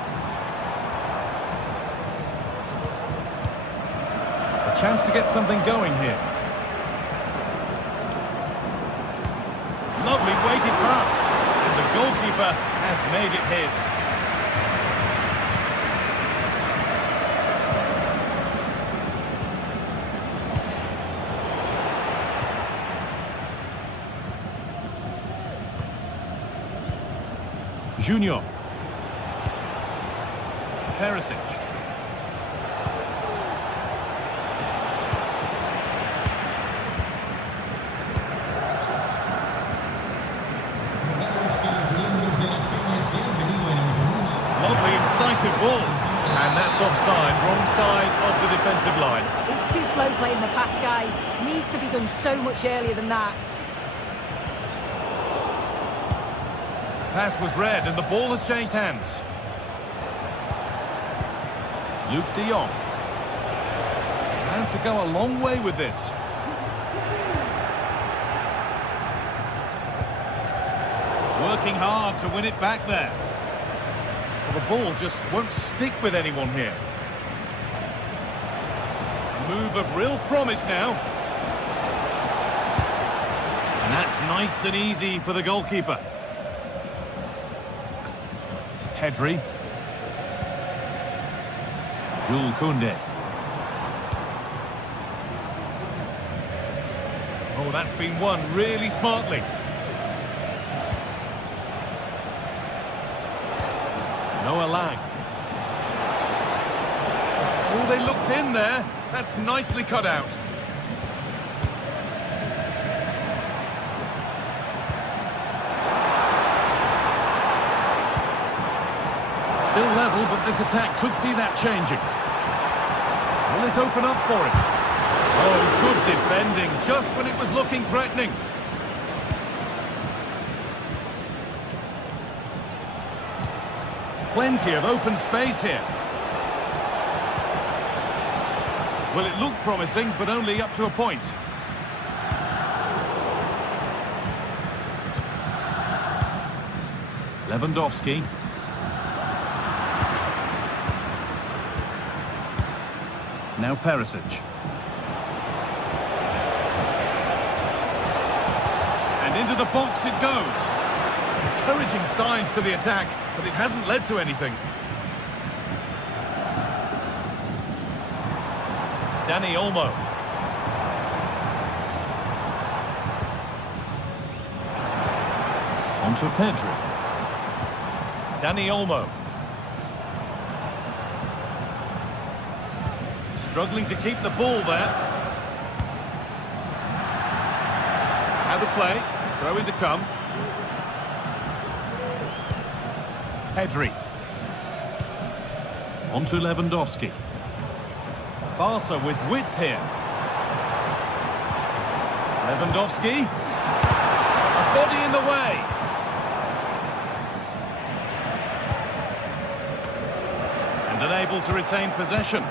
A chance to get something going here. Lovely weighted pass. And the goalkeeper has made it his. Junior. Perisic. Lovely, incisive ball. And that's offside, wrong side of the defensive line. He's too slow playing the pass, guy. Needs to be done so much earlier than that. Pass was read and the ball has changed hands. Luke de Jong. And to go a long way with this. Working hard to win it back there. Well, the ball just won't stick with anyone here. Move of real promise now. And that's nice and easy for the goalkeeper. Pedri. Jules Koundé. Oh, that's been won really smartly. Noah Lang. Oh, they looked in there. That's nicely cut out. Still level, but this attack could see that changing. Will it open up for it? Oh, good defending, just when it was looking threatening. Plenty of open space here. Well, it looked promising, but only up to a point. Lewandowski. Now Perisic. And into the box it goes. Encouraging signs to the attack, but it hasn't led to anything. Dani Olmo. On to Pedri. Dani Olmo. Struggling to keep the ball there. Now the play. Throw in to come. Pedri. On to Lewandowski. Barca with width here. Lewandowski. A body in the way. And unable to retain possession.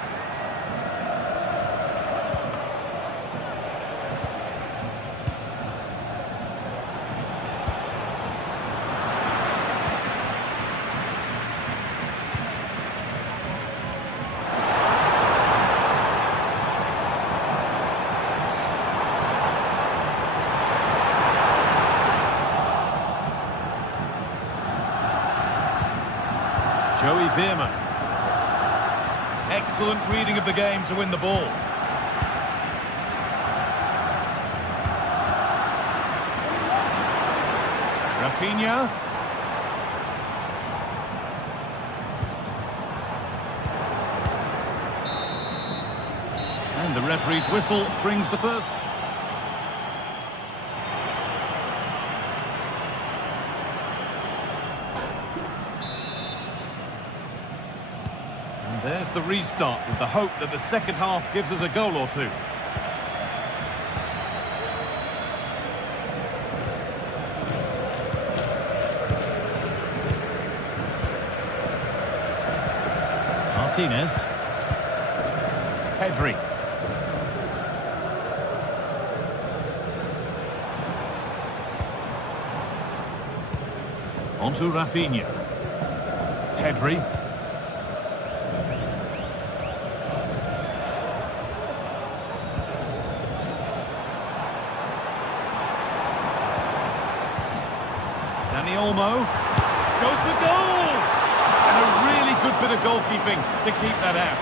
Excellent reading of the game to win the ball. Rafinha. And the referee's whistle brings the first. There's the restart with the hope that the second half gives us a goal or two. Martinez. Pedri. On to Rafinha. Pedri. Olmo goes for goal! And a really good bit of goalkeeping to keep that out.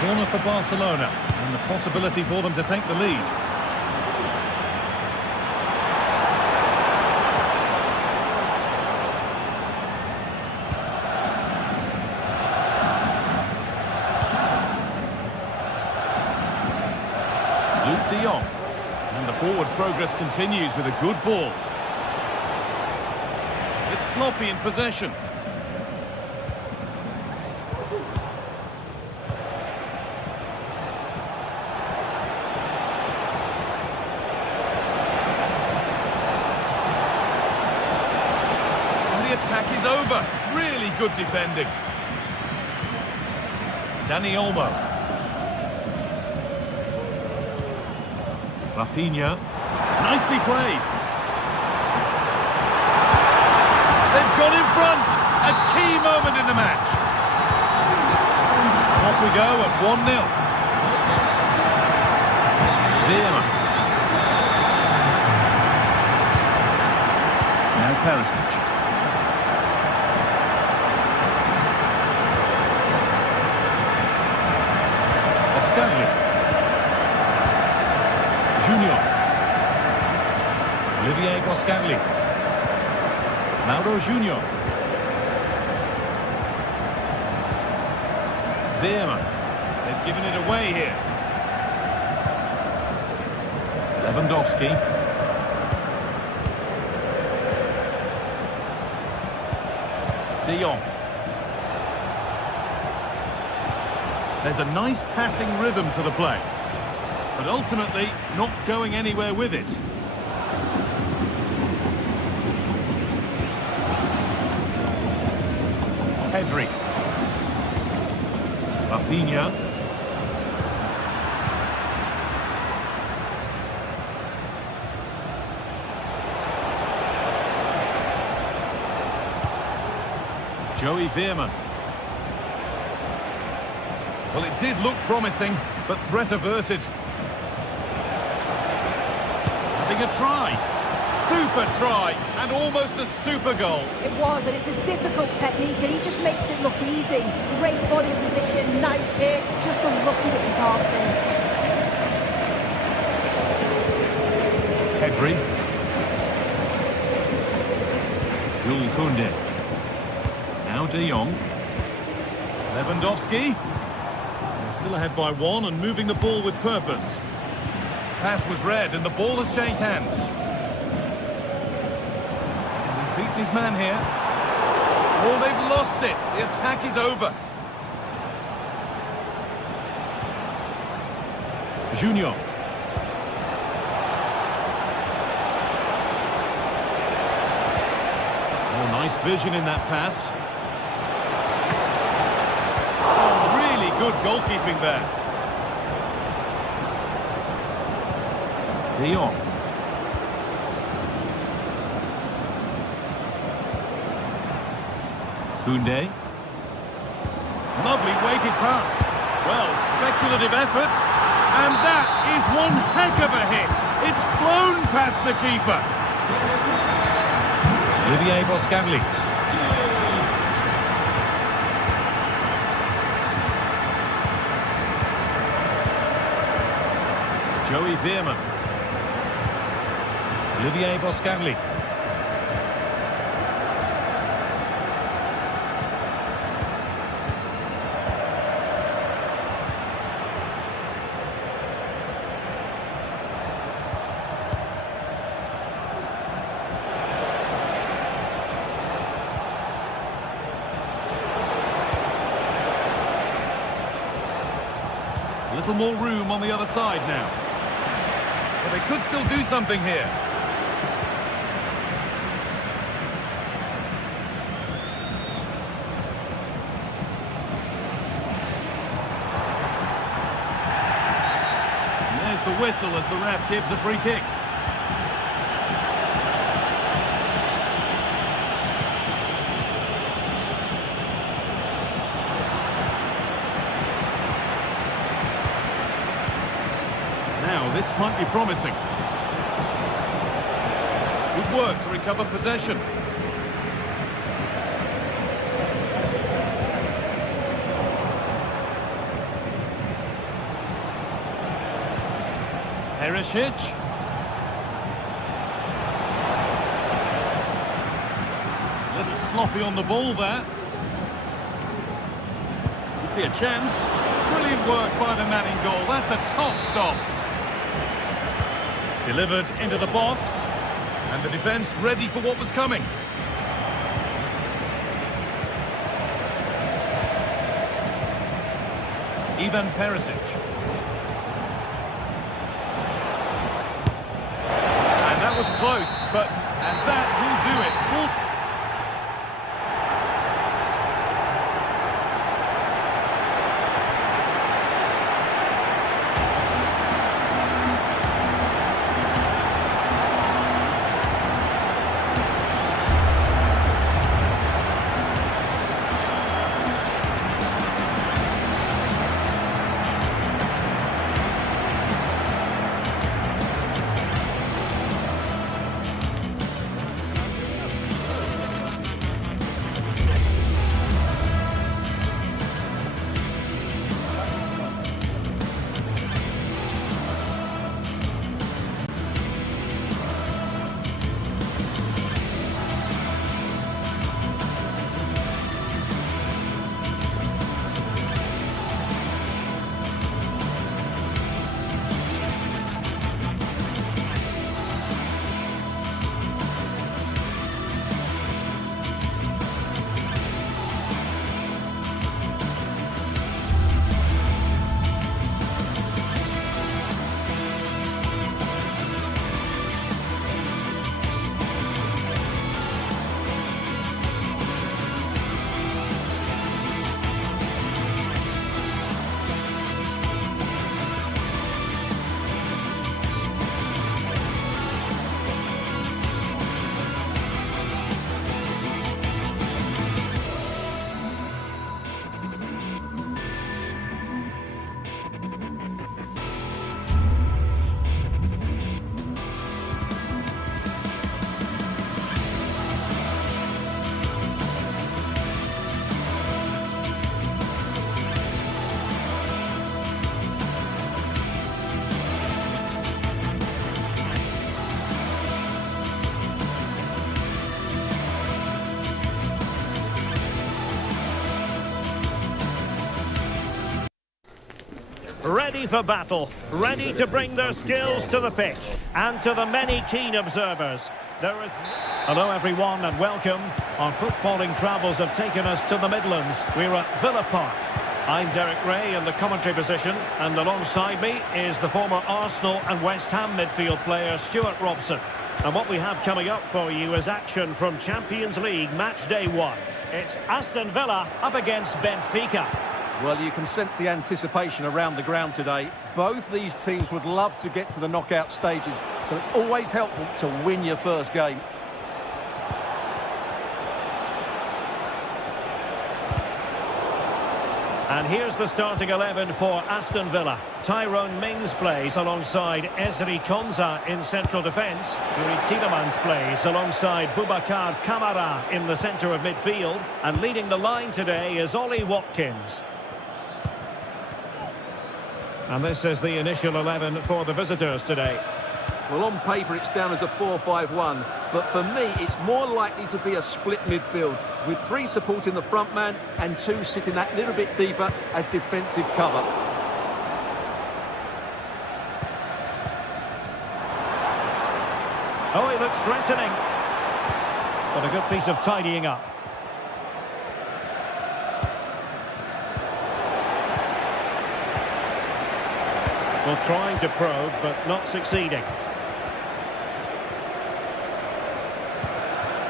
Corner for Barcelona, and the possibility for them to take the lead. Luke de Jong. And the forward progress continues with a good ball. Sloppy in possession. And the attack is over. Really good defending. Dani Olmo. Rafinha. Nicely played. They've gone in front. A key moment in the match. Off we go at 1-0. Bayern. Now Perisic. Oscarli. Junior. Olivier Oscarli. Mauro Junior. Bayern. They've given it away here. Lewandowski. De Jong. There's a nice passing rhythm to the play, but ultimately not going anywhere with it. Pedri. Rafinha. Joey Veerman. Well, it did look promising, but threat averted. Having a try. Super try, and almost a super goal. It was, and it's a difficult technique, and he just makes it look easy. Great body position, nice hit, just unlucky that he can't finish. Pedri. Jules Koundé. Now De Jong. Lewandowski. Still ahead by 1 and moving the ball with purpose. Pass was read and the ball has changed hands. He's beaten his man here. Oh, they've lost it. The attack is over. Junior. Oh, nice vision in that pass. Oh, really good goalkeeping there. De Jong. Koundé. Lovely weighted pass. Well, speculative effort. And that is one heck of a hit. It's flown past the keeper. Olivier Boscagli. Joey Veerman. Olivier Boscagli. A little more room on the other side now. But they could still do something here. And there's the whistle as the ref gives a free kick. This might be promising. Good work to recover possession. Perisic. A little sloppy on the ball there. Could be a chance. Brilliant work by the man in goal. That's a top stop. Delivered into the box, and the defence ready for what was coming. Ivan Perisic. And that was close, and that will do it. ready for battle, ready to bring their skills to the pitch. And to the many keen observers, there is... Hello everyone and welcome. Our footballing travels have taken us to the Midlands. We're at Villa Park. I'm Derek Ray in the commentary position, and alongside me is the former Arsenal and West Ham midfield player Stuart Robson. And what we have coming up for you is action from Champions League match day 1. It's Aston Villa up against Benfica. Well, you can sense the anticipation around the ground today. Both these teams would love to get to the knockout stages, so it's always helpful to win your first game. And here's the starting 11 for Aston Villa. Tyrone Mings plays alongside Ezri Konsa in central defence. Yuri Tielemans plays alongside Boubacar Kamara in the centre of midfield. And leading the line today is Ollie Watkins. And this is the initial 11 for the visitors today. Well, on paper it's down as a 4-5-1, but for me it's more likely to be a split midfield, with 3 supporting the front man and 2 sitting that little bit deeper as defensive cover. Oh, he looks threatening. But a good piece of tidying up. Well, trying to probe, but not succeeding.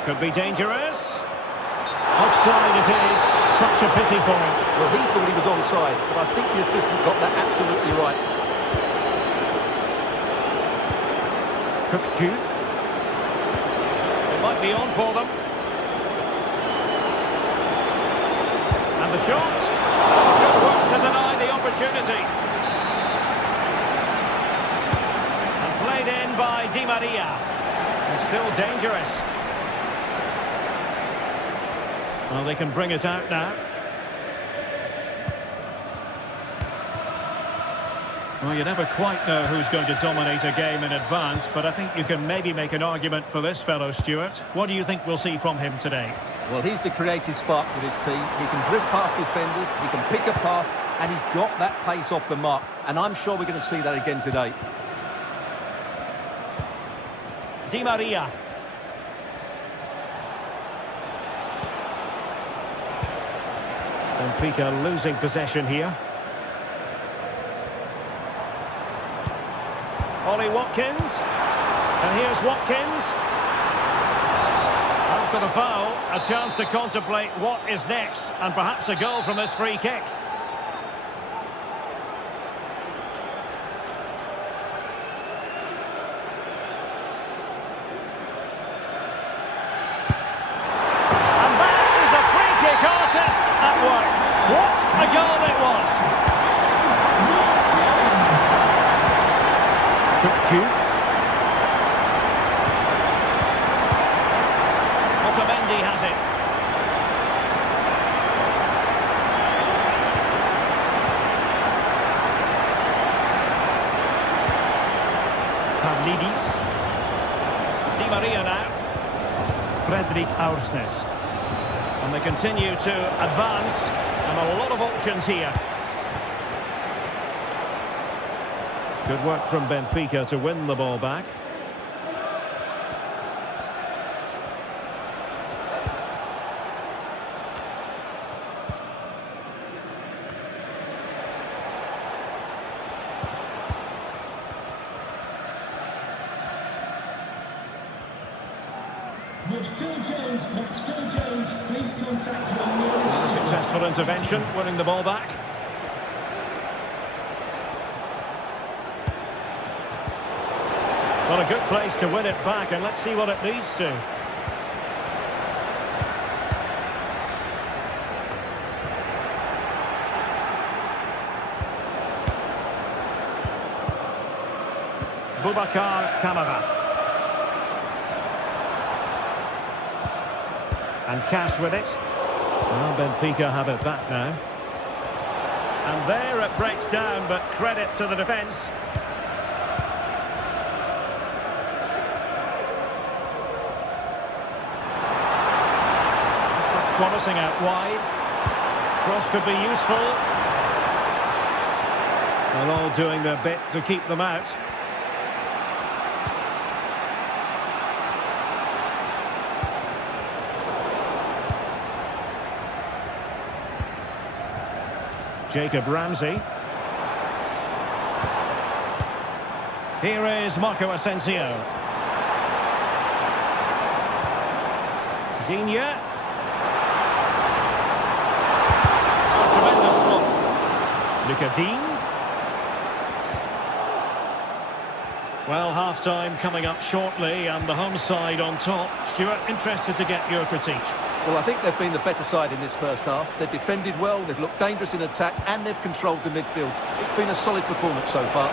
Could be dangerous. Offside it is. Such a pity for him. Well, he thought he was onside, but I think the assistant got that absolutely right. Cookchu. It might be on for them. And the shot. Good work to deny the opportunity. And played in by Di Maria. And still dangerous. Well, they can bring it out now. Well, you never quite know who's going to dominate a game in advance, but I think you can maybe make an argument for this fellow, Stuart. What do you think we'll see from him today? Well, he's the creative spark for this team. He can drift past defenders, he can pick a pass, and he's got that pace off the mark. And I'm sure we're going to see that again today. Di Maria. Benfica losing possession here. Ollie Watkins. And here's Watkins. After the foul, a chance to contemplate what is next, and perhaps a goal from this free kick. What a goal it was! Cookchu. Otamendi has it. Pavlidis. Di Maria now. Fredrik Aursnes. And they continue to advance. And a lot of options here. Good work from Benfica to win the ball back. That's Phil Jones. Please contact him. Successful intervention, winning the ball back. Well, a good place to win it back, and let's see what it leads to. Boubacar Kamara. And Cash with it. Well, Benfica have it back now. And there it breaks down, but credit to the defence. That's promising out wide. Cross could be useful. They're all doing their bit to keep them out. Jacob Ramsey. Here is Marco Asensio. Digne. A tremendous block. Luca Dean. Well, half-time coming up shortly and the home side on top. Stuart, interested to get your critique. Well, I think they've been the better side in this first half. They've defended well, they've looked dangerous in attack, and they've controlled the midfield. It's been a solid performance so far. Oh,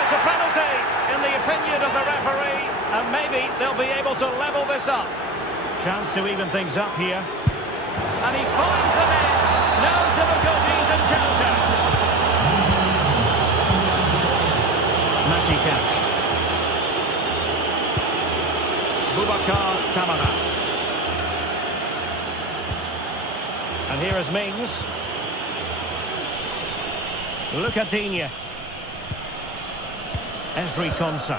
it's a penalty, in the opinion of the referee, and maybe they'll be able to level this up. Chance to even things up here. And he finds the net. No difficulties in counter. Matty Cash. Boubacar Kamara. And here is Mings. Luca Digne. Ezri Konsa.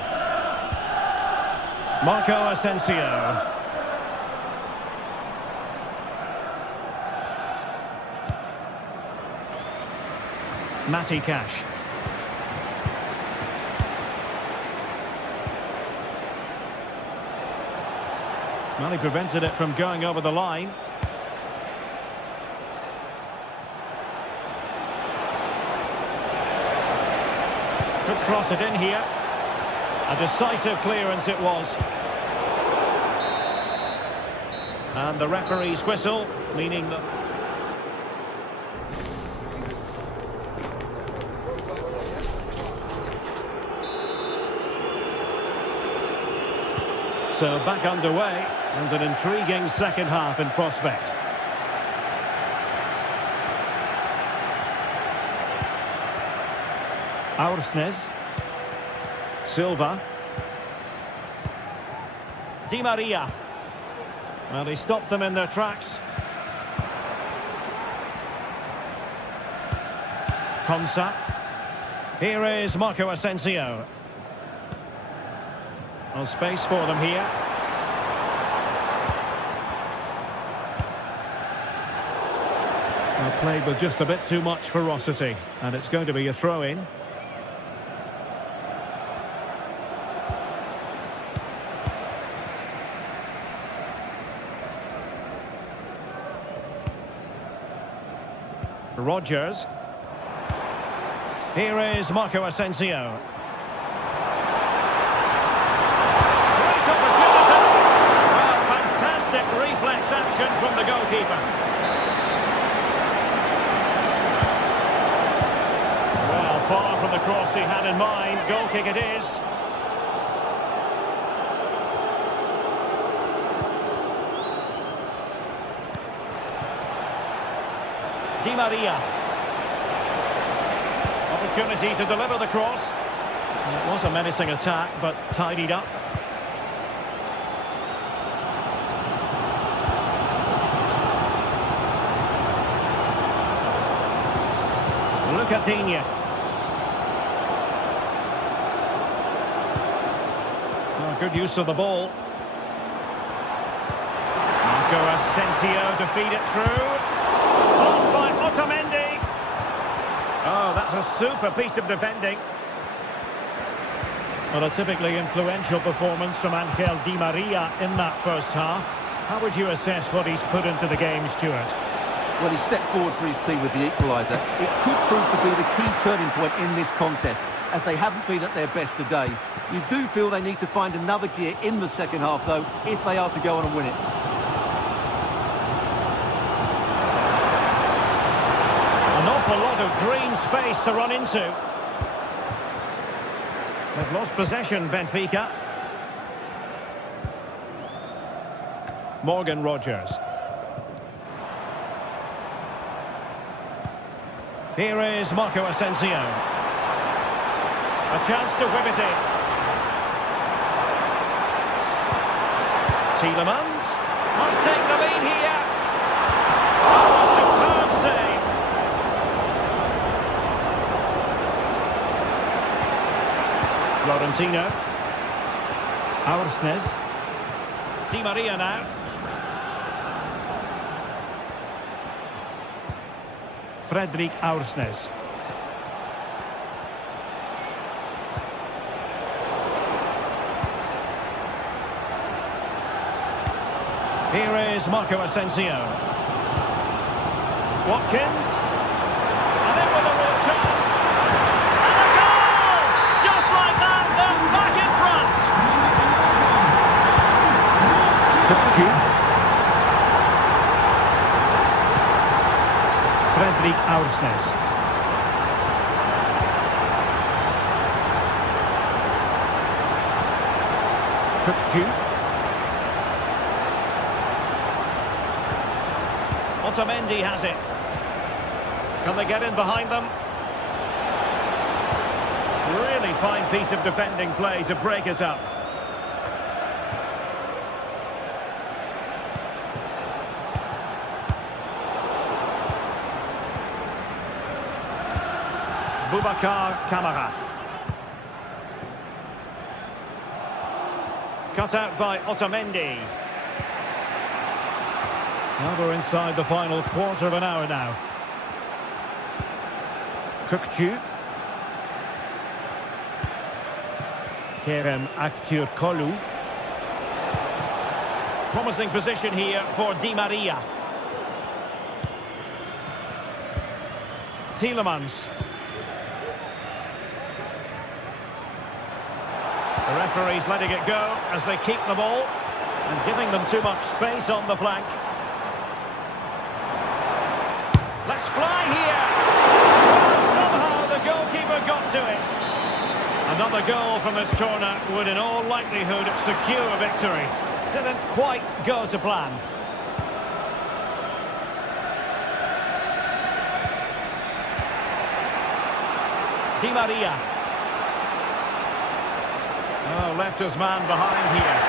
Marco Asensio. Matty Cash. Well, he prevented it from going over the line. Could cross it in here. A decisive clearance it was. And the referee's whistle, meaning that... So back underway, and an intriguing second half in prospect. Aursnes. Silva. Di Maria. Well, he stopped them in their tracks. Konsa. Here is Marco Asensio. Well, space for them here. Well, played with just a bit too much ferocity, and it's going to be a throw-in. Rodgers. Here is Marco Asensio. Great opportunity. Well, fantastic reflex action from the goalkeeper. Well, far from the cross he had in mind. Goal kick it is. Di Maria. Opportunity to deliver the cross. It was a menacing attack, but tidied up. Luca Digne. Oh, good use of the ball. Marco Asensio to feed it through. Blocked by Otamendi. Oh, that's a super piece of defending. Well, a typically influential performance from Angel Di Maria in that first half. How would you assess what he's put into the game, Stuart? Well, he stepped forward for his team with the equaliser. It could prove to be the key turning point in this contest, as they haven't been at their best today. You do feel they need to find another gear in the second half, though, if they are to go on and win it. A lot of green space to run into. They've lost possession, Benfica. Morgan Rodgers. Here is Marco Asensio. A chance to whip it in. Tielemans must take the lead here. Oh, superb save. Pochettino. Aursnes. Di Maria now. Fredrik Aursnes. Here is Marco Asensio. Watkins. And in with a real chance. And a goal! Just like that, they're back in front. Fredrik Aursnes. Otamendi has it. Can they get in behind them? Really fine piece of defending play to break us up. Boubacar Kamara. Cut out by Otamendi. Now we're inside the final quarter of an hour now. Kökçü. Kerem Aktürkoğlu. Promising position here for Di Maria. Tielemans. The referee's letting it go as they keep the ball and giving them too much space on the flank. Let's fly here. Somehow the goalkeeper got to it. Another goal from this corner would in all likelihood secure victory. Didn't quite go to plan. Di Maria. Oh, left his man behind here.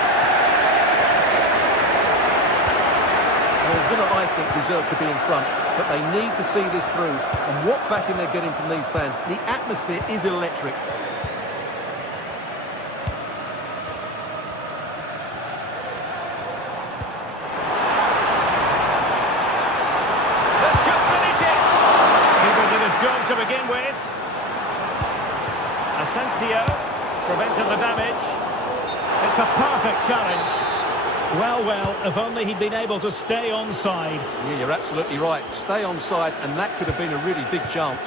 Well, Villa, I think, deserve to be in front, but they need to see this through. And what backing they're getting from these fans. The atmosphere is electric. This could finish it. Keeper did his job to begin with. Asensio prevented the damage. It's a perfect challenge. Well, if only he'd been able to stay onside. Yeah, you're absolutely right. Stay onside, and that could have been a really big chance.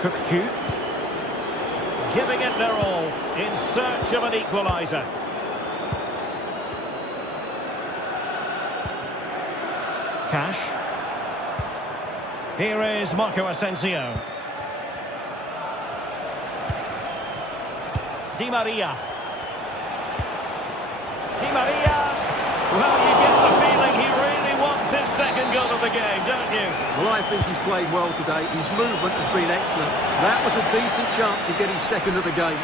Kökçü. Giving it their all in search of an equaliser. Cash. Here is Marco Asensio. Di Maria. Di Maria. Well, you get the feeling he really wants his second goal of the game, don't you? Well, I think he's played well today. His movement has been excellent. That was a decent chance to get his second of the game.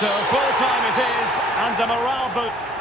So full time it is, and a morale boost.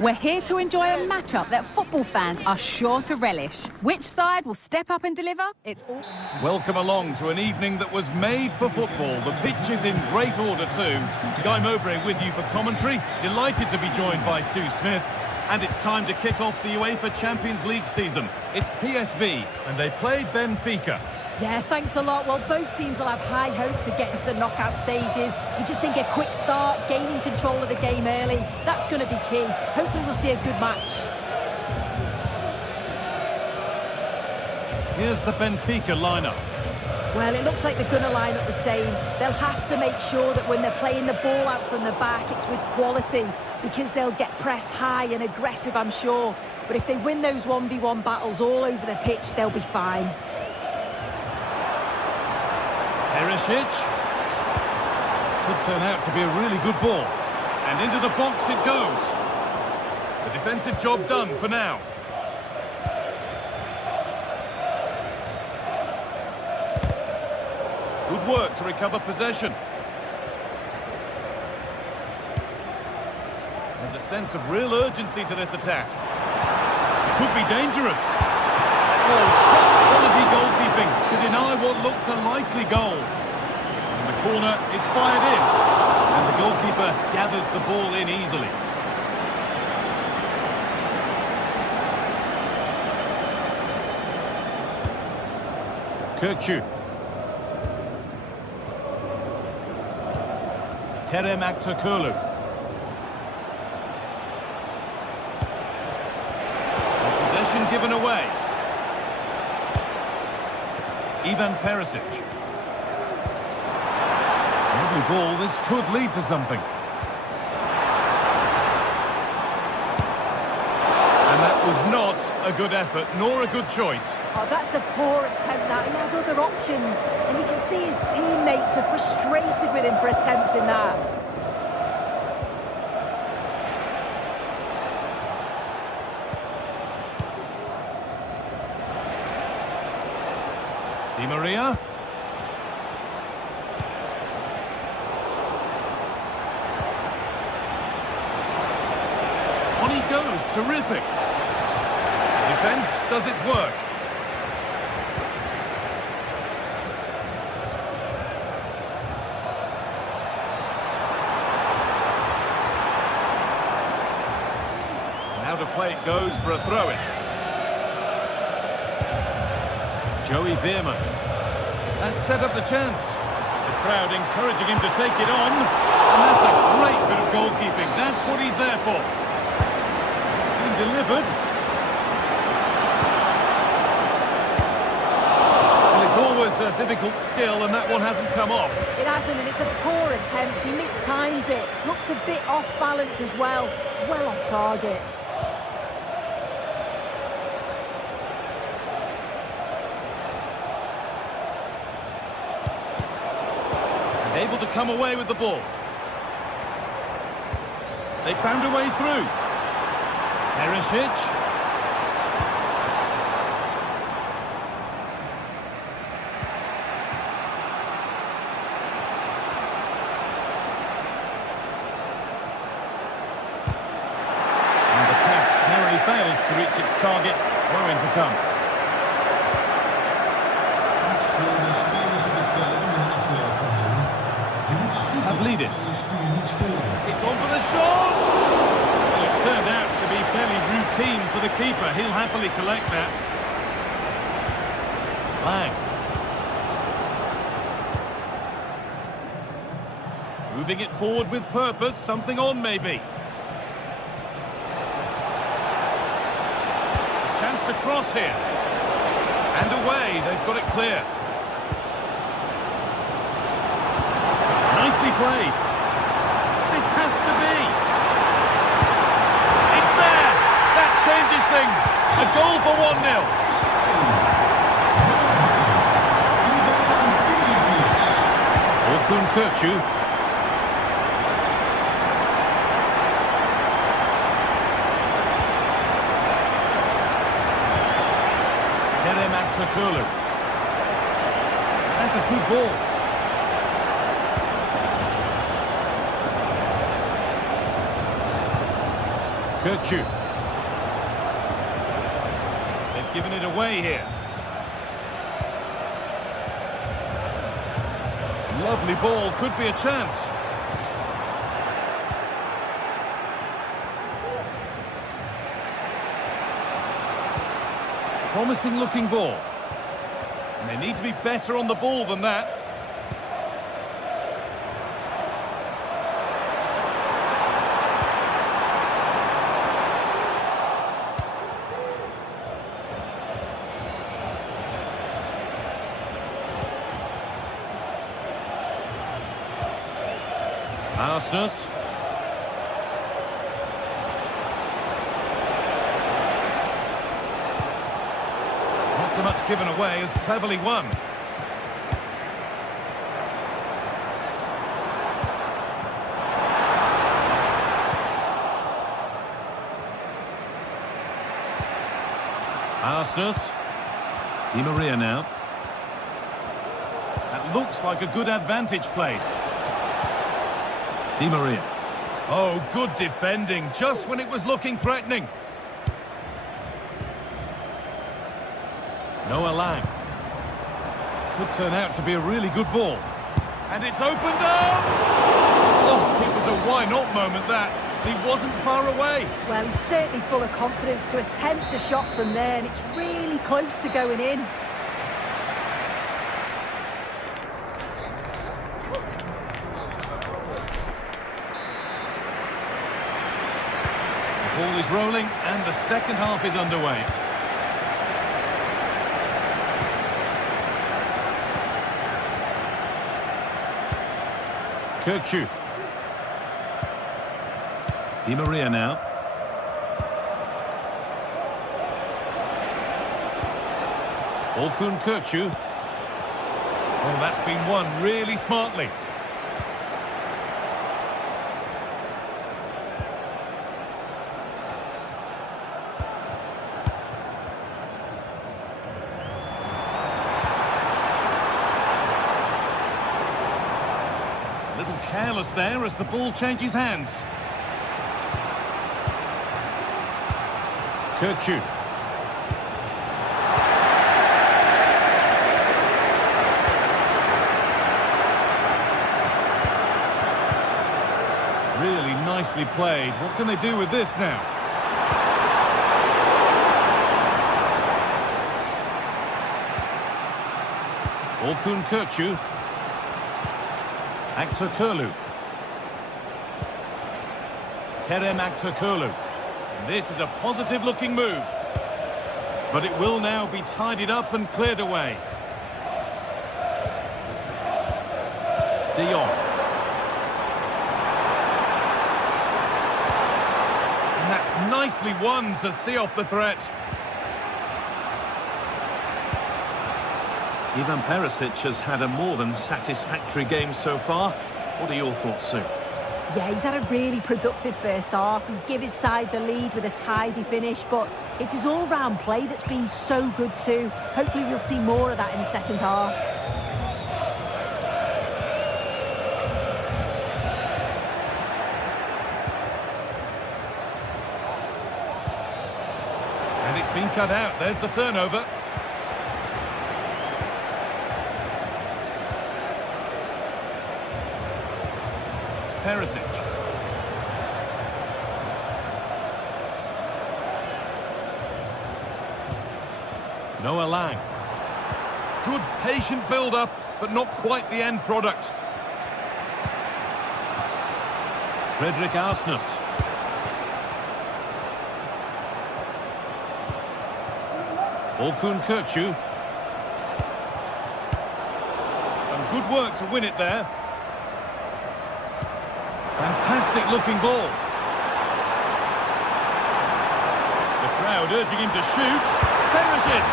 We're here to enjoy a matchup that football fans are sure to relish. Which side will step up and deliver? It's all... Welcome along to an evening that was made for football. The pitch is in great order too. Guy Mowbray with you for commentary. Delighted to be joined by Sue Smith. And it's time to kick off the UEFA Champions League season. It's PSV, and they play Benfica. Yeah, thanks a lot. Well, both teams will have high hopes of getting to the knockout stages. You just think a quick start, gaining control of the game early, that's going to be key. Hopefully we'll see a good match. Here's the Benfica lineup. Well, it looks like they're going to line up the same. They'll have to make sure that when they're playing the ball out from the back, it's with quality, because they'll get pressed high and aggressive, I'm sure. But if they win those 1v1 battles all over the pitch, they'll be fine. Perisic. Could turn out to be a really good ball. And into the box it goes. The defensive job done for now. Good work to recover possession. There's a sense of real urgency to this attack. It could be dangerous. Oh, top quality goalkeeping to deny what looked a likely goal. And the corner is fired in. And the goalkeeper gathers the ball in easily. Kirkçü. Kerem Aktürkoğlu. Possession given away. Ivan Perisic. Lovely ball, this could lead to something. And that was not a good effort, nor a good choice. Oh, that's a poor attempt, that. He has other options. And you can see his teammates are frustrated with him for attempting that. Di Maria. On he goes, terrific. The defence does its work. Now to play it goes for a throw-in. Joey Veerman. That set up the chance. The crowd encouraging him to take it on. And that's a great bit of goalkeeping. That's what he's there for. Being delivered. Well, it's always a difficult skill, and that one hasn't come off. It hasn't, and it's a poor attempt. He mistimes it. Looks a bit off balance as well. Well off target. Able to come away with the ball. They found a way through. Perisic. And the pass narrowly fails to reach its target. Throwing to come. Pavlidis. It's on for the shot! Well, it turned out to be fairly routine for the keeper. He'll happily collect that. Lang. Moving it forward with purpose. Something on, maybe. A chance to cross here. And away. They've got it clear. Nicely played. This has to be. It's there. That changes things. A goal for 1-0. Orkun Kirkçü. Kerem Aktürkoğlu. That's a good ball. Kirchu. They've given it away here. Lovely ball, could be a chance. Promising looking ball. And they need to be better on the ball than that. Aston. Not so much given away as cleverly won. Aston. Di Maria now. That looks like a good advantage played. Di Maria. Oh, good defending, just when it was looking threatening. Noah Lang. Could turn out to be a really good ball. And it's opened up! Oh, it was a why-not moment, that. He wasn't far away. Well, he's certainly full of confidence to attempt a shot from there, and it's really close to going in. Ball is rolling and the second half is underway. Kirchu. Di Maria now. Orkun Kirchu. Oh, that's been won really smartly. Careless there as the ball changes hands. Kirchu. Really nicely played. What can they do with this now? Orkun Kirchu. Aktakulu. Kerem Aktakulu. This is a positive looking move. But it will now be tidied up and cleared away. De Jong. And that's nicely won to see off the threat. Ivan Perisic has had a more than satisfactory game so far. What are your thoughts, Sue? Yeah, he's had a really productive first half and give his side the lead with a tidy finish, but it's his all-round play that's been so good too. Hopefully we'll see more of that in the second half. And it's been cut out. There's the turnover. Perisic. Noah Lang. Good patient build-up, but not quite the end product. Fredrik Arsnes. Orkun Kirchu. Some good work to win it there. Fantastic looking ball. The crowd urging him to shoot. Perisic.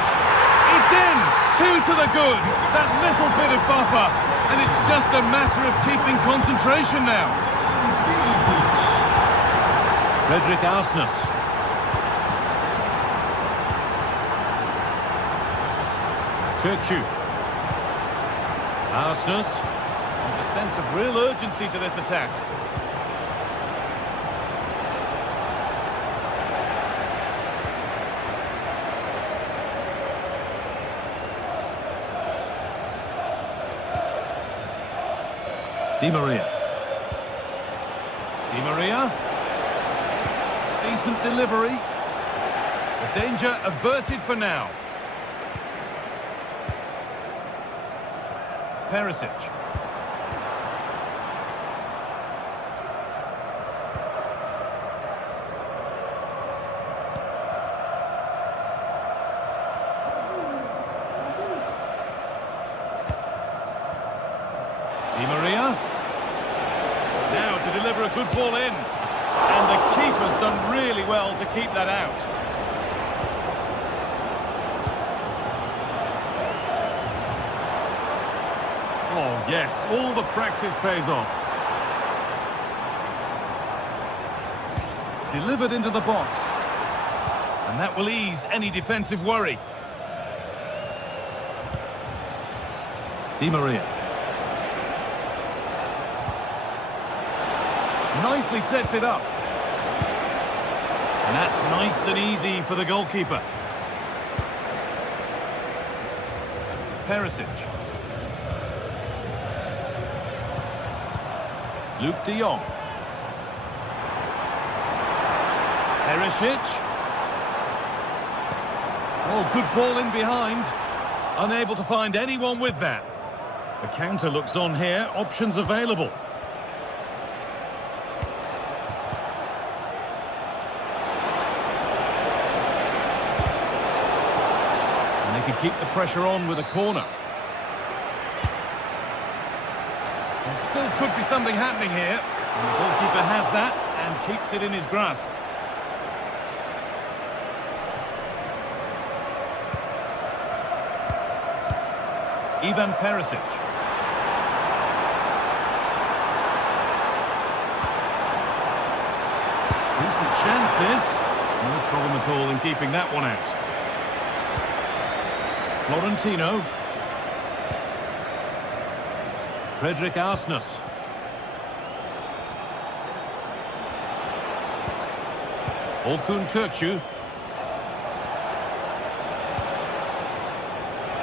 It's in. 2 to the good. That little bit of buffer. And it's just a matter of keeping concentration now. Fredrik Arsnes. Kirchu. Arsnes. And a sense of real urgency to this attack. Di Maria. Di Maria. Decent delivery. The danger averted for now. Perisic. Di Maria. Now to deliver a good ball in. And the keeper's done really well to keep that out. Oh, yes, all the practice pays off. Delivered into the box. And that will ease any defensive worry. Di Maria. Nicely sets it up. And that's nice and easy for the goalkeeper. Perisic. Luke de Jong. Perisic. Oh, good ball in behind. Unable to find anyone with that. The counter looks on here. Options available. And they can keep the pressure on with a corner. There still could be something happening here. And the goalkeeper has that and keeps it in his grasp. Ivan Perisic. Decent chances. No problem at all in keeping that one out. Florentino. Frederick Arsnus. Orkun Kökçü.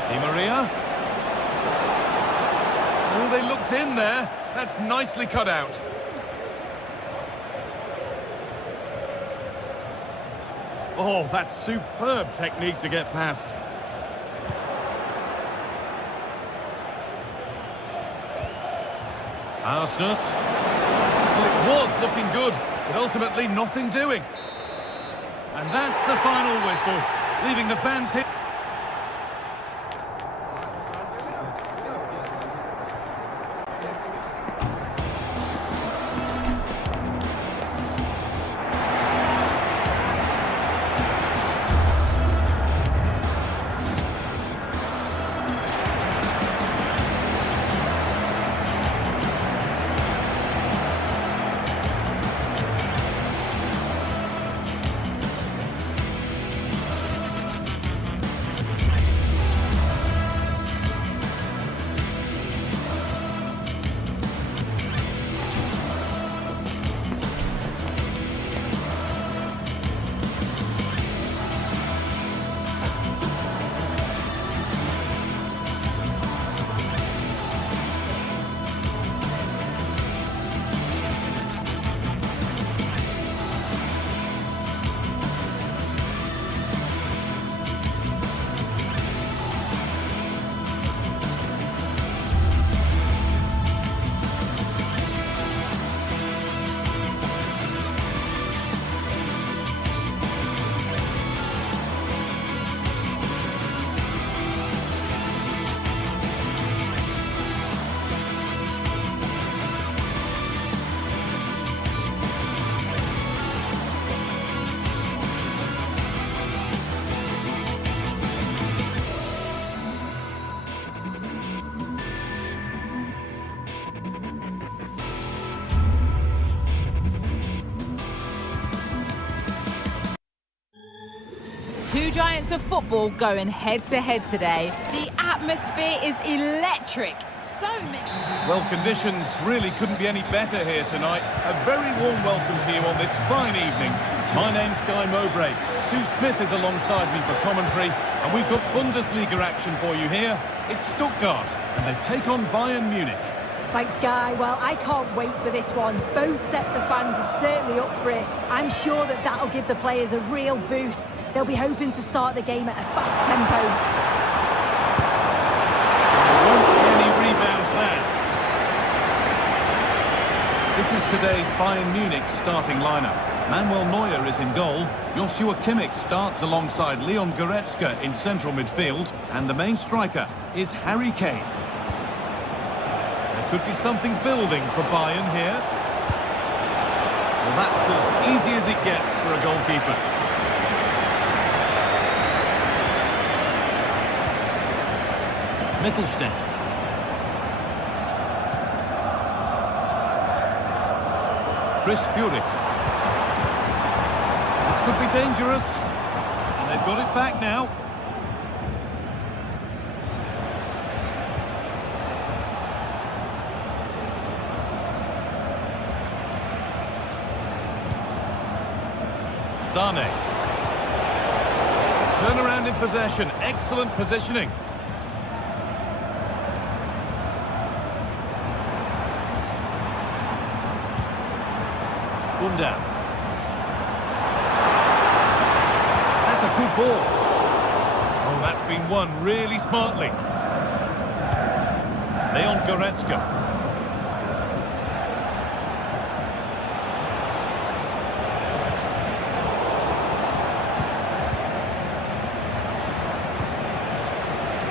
Di Maria. Oh, they looked in there. That's nicely cut out. Oh, that's superb technique to get past. Arsnus. Well, it was looking good, but ultimately nothing doing. And that's the final whistle, leaving the fans here. Two giants of football going head-to-head today. The atmosphere is electric. So many... Well, conditions really couldn't be any better here tonight. A very warm welcome to you on this fine evening. My name's Guy Mowbray. Sue Smith is alongside me for commentary, and we've got Bundesliga action for you here. It's Stuttgart, and they take on Bayern Munich. Thanks, Guy. Well, I can't wait for this one. Both sets of fans are certainly up for it. I'm sure that that'll give the players a real boost. They'll be hoping to start the game at a fast tempo. There won't be any rebounds there. This is today's Bayern Munich starting lineup. Manuel Neuer is in goal. Joshua Kimmich starts alongside Leon Goretzka in central midfield. And the main striker is Harry Kane. There could be something building for Bayern here. Well, that's as easy as it gets for a goalkeeper. Mittelstädt. Chris Furyk. This could be dangerous. And they've got it back now. Sane. Turn around in possession. Excellent positioning. Down. That's a good ball. Oh, that's been won really smartly. Leon Goretzka.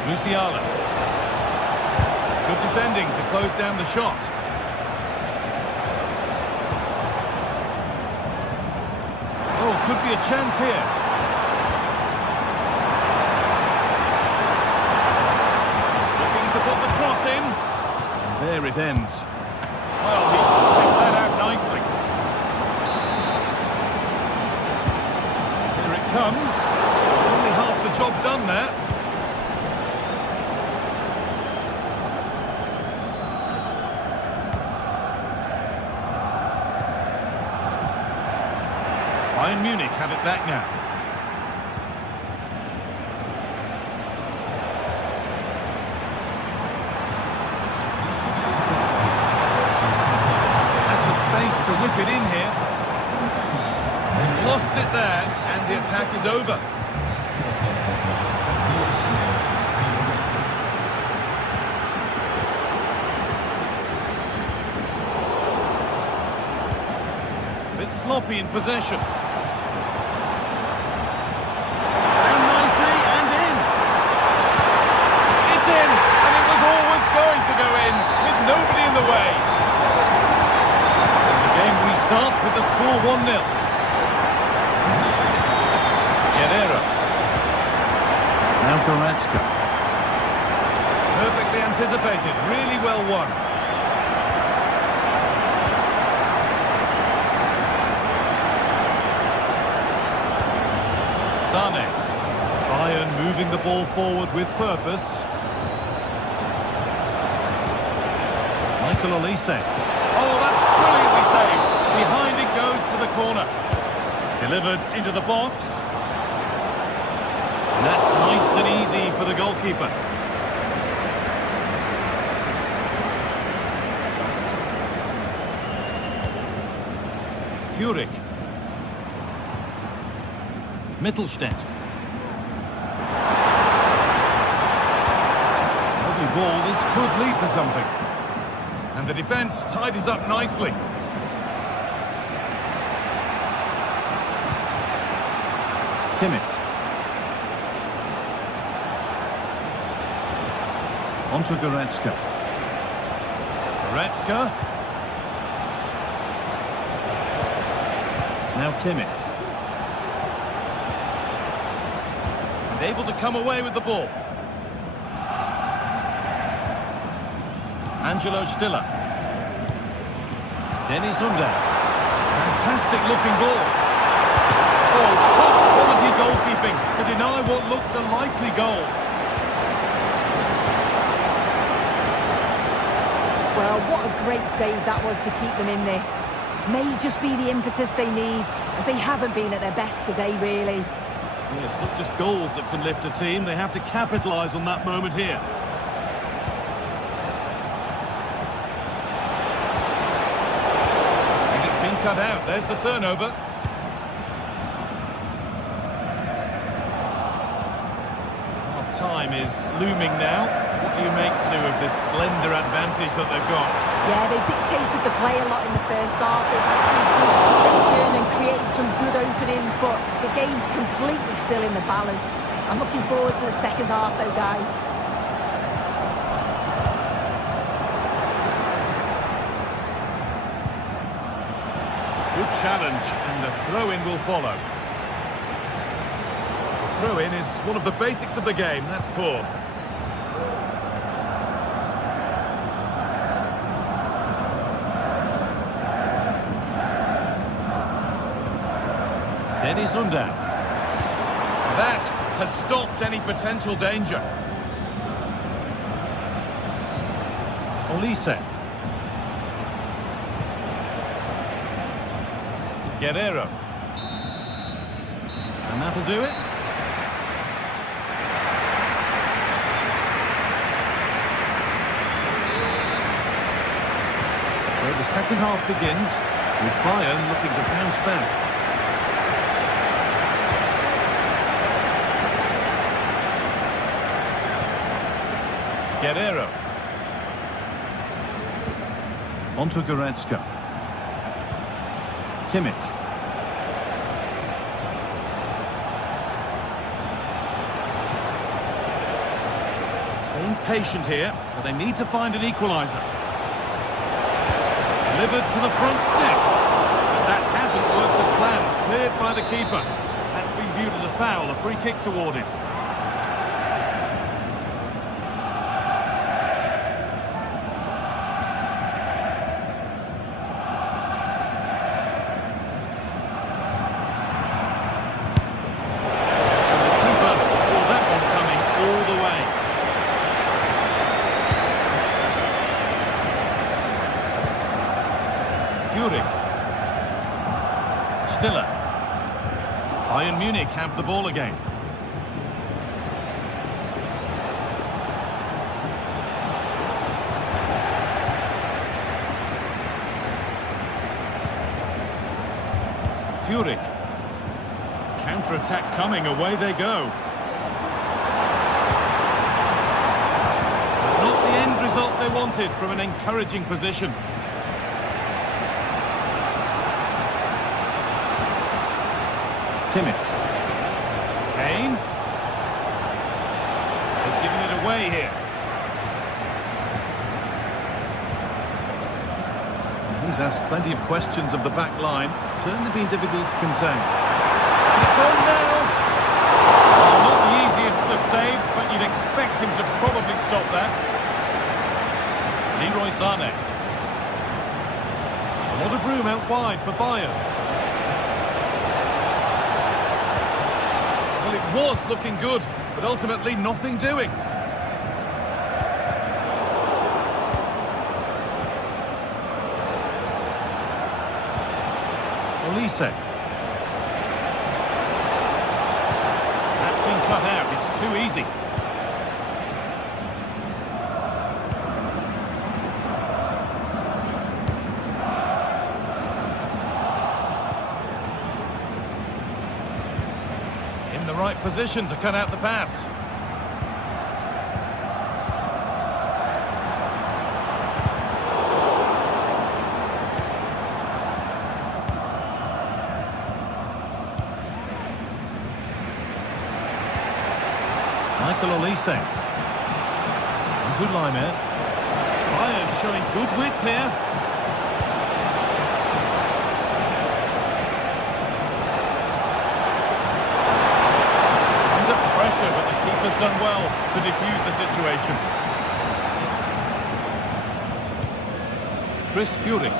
Musiala. Good defending to close down the shot. Could be a chance here. Looking to put the cross in. And there it ends. Well, he picked that out nicely. Here it comes. Only half the job done there. Bayern Munich have it back now. Has the space to whip it in here. They've lost it there, and the attack is over. A bit sloppy in possession. Starts with the score 1-0. Guerrero. Now Goretzka. Perfectly anticipated, really well won. Sane. Bayern moving the ball forward with purpose. Michael Olise. Oh, that's brilliantly saved. Behind it goes for the corner. Delivered into the box. And that's nice and easy for the goalkeeper. Furyk. Mittelstädt. Lovely ball. This could lead to something. And the defence tidies up nicely. Kimmich. On to Goretzka. Goretzka. Now Kimmich. And able to come away with the ball. Angelo Stiller. Dennis Under. Fantastic looking ball. Oh, top quality goalkeeping to deny what looked a likely goal. Well, what a great save that was to keep them in this. May just be the impetus they need, as they haven't been at their best today, really. Yes, not just goals that can lift a team, they have to capitalise on that moment here. cut out. There's the turnover. Half-time is looming now. What do you make, Sue, of this slender advantage that they've got? Yeah, they dictated the play a lot in the first half. They've had some good possession and created some good openings, but the game's completely still in the balance. I'm looking forward to the second half, though, guys. Good challenge, and the throw-in will follow. The throw-in is one of the basics of the game. That's poor. Dennis Undav. That has stopped any potential danger. Olise. Guerrero. And that'll do it. So the second half begins with Bayern looking to bounce back. Guerrero. Onto Goretzka. Kimmich. Staying patient here, but they need to find an equaliser. Delivered to the front stick. But that hasn't worked as planned. Cleared by the keeper. That's been viewed as a foul. A free kick's awarded. Bayern Munich have the ball again. Furyk. Counter-attack coming, away they go. Not the end result they wanted from an encouraging position. Kimmich. Kane. They've given it away here. He's asked plenty of questions of the back line. Certainly been difficult to contain. And it's on now. Well, not the easiest of saves, but you'd expect him to probably stop that. Leroy Sané. A lot of room out wide for Bayern. It was looking good, but ultimately nothing doing. Olise. That's been cut out. It's too easy. Right position to cut out the pass. Michael Olise. Good line there. Bayern showing good width here. But the keeper's done well to defuse the situation. Chris Furyk.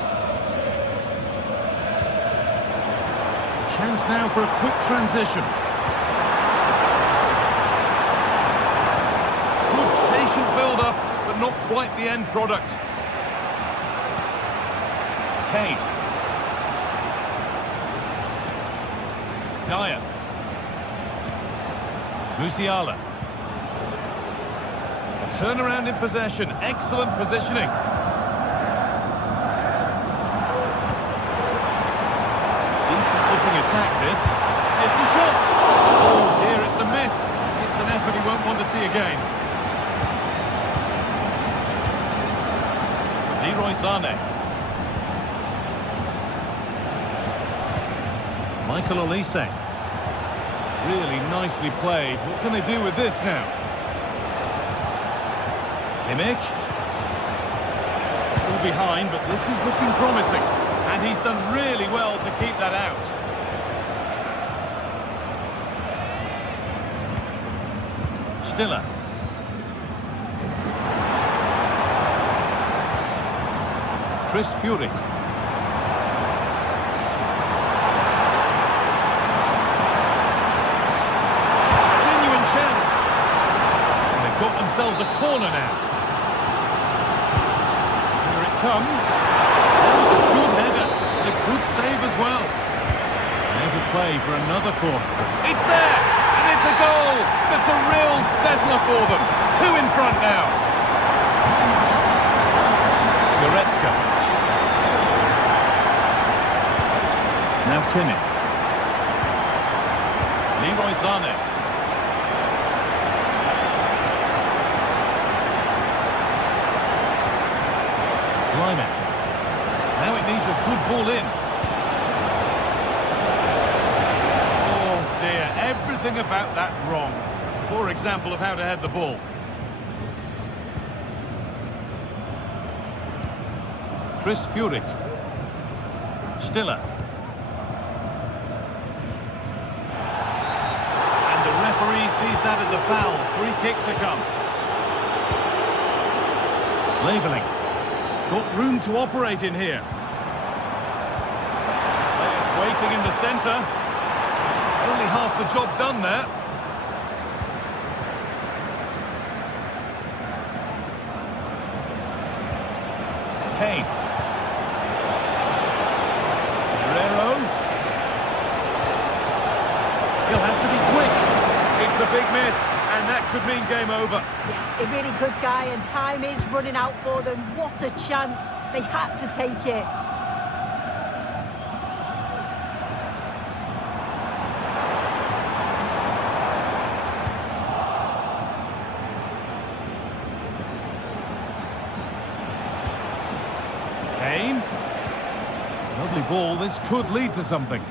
Chance now for a quick transition. Good patient build-up, but not quite the end product. Kane. Dyer. Musiala. A turnaround in possession. Excellent positioning. promising attack, this. It's the shot! Oh dear, it's a miss. It's an effort he won't want to see again. Leroy Sané. Michael Olise. Really nicely played. What can they do with this now? Kimmich. Still behind, but this is looking promising. And he's done really well to keep that out. Stiller. Chris Furyk. Genuine chance. And they've got themselves a corner now. Here it comes. That was a good header. And a good save as well. There's a play for another corner. It's there! And it's a goal! That's a real settler for them. 2 in front now. Goretzka. Now Kimmich. Leroy Sané. Climax. Now it needs a good ball in. Oh dear, everything about that wrong. Poor example of how to head the ball. Chris Furyk. Stiller. Referee sees that as a foul. Free kick to come. Leveling. Got room to operate in here. Players waiting in the centre. Only half the job done there. Kane. Guerrero. He'll have to be quick. It's a big miss, and that could mean game over. Yeah, a really good guy, and time is running out for them. What a chance. They had to take it. Kane. Lovely ball. This could lead to something.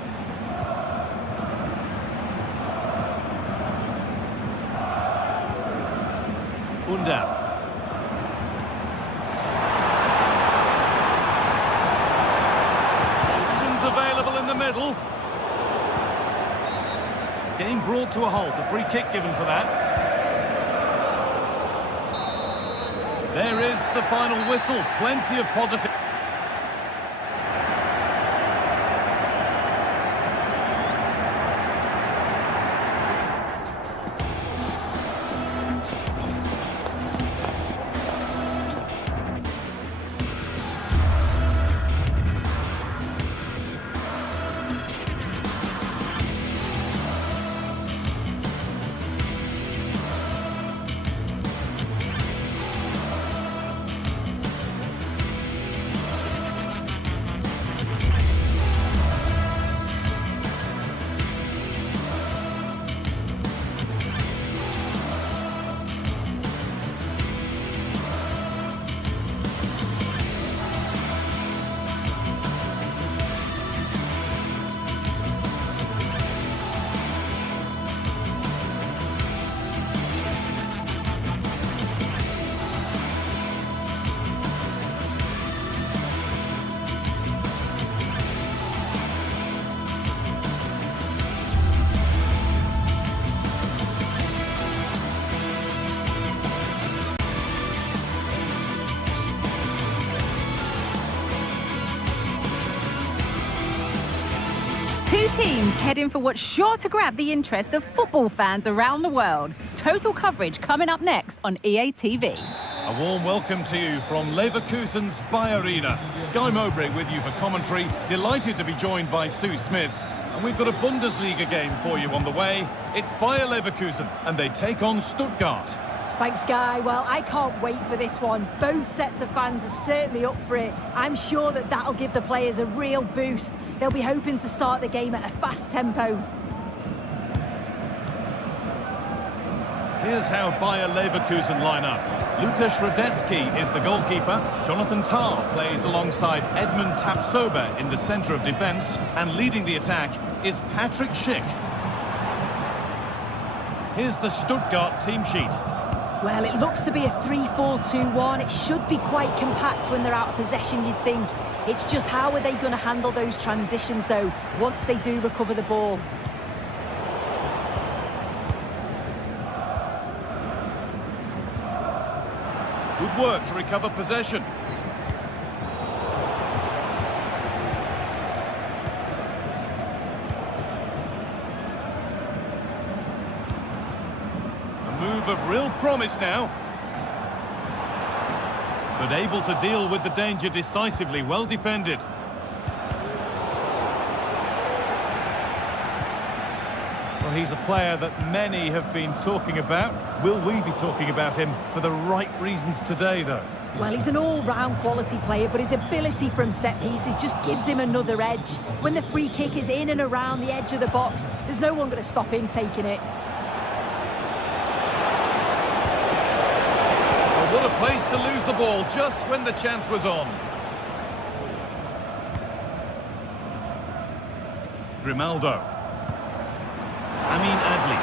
Undaf. Options available in the middle. Game brought to a halt. A free kick given for that. There is the final whistle. Plenty of positive. Two teams heading for what's sure to grab the interest of football fans around the world. Total coverage coming up next on EA TV. A warm welcome to you from Leverkusen's Bayern. Guy Mowbray with you for commentary. Delighted to be joined by Sue Smith. And we've got a Bundesliga game for you on the way. It's Bayer Leverkusen and they take on Stuttgart. Thanks, Guy. Well, I can't wait for this one. Both sets of fans are certainly up for it. I'm sure that that'll give the players a real boost. They'll be hoping to start the game at a fast tempo. Here's how Bayer Leverkusen line up. Lukas Radetzky is the goalkeeper. Jonathan Tah plays alongside Edmund Tapsoba in the centre of defence. And leading the attack is Patrick Schick. Here's the Stuttgart team sheet. Well, it looks to be a 3-4-2-1. It should be quite compact when they're out of possession, you'd think. It's just how are they going to handle those transitions, though, once they do recover the ball. Good work to recover possession. A move of real promise now. But able to deal with the danger decisively, well defended. Well, he's a player that many have been talking about. Will we be talking about him for the right reasons today, though? Well, he's an all-round quality player, but his ability from set pieces just gives him another edge. When the free kick is in and around the edge of the box, there's no one going to stop him taking it. Well, what a place to lose the ball just when the chance was on. Grimaldo. Amin Adli.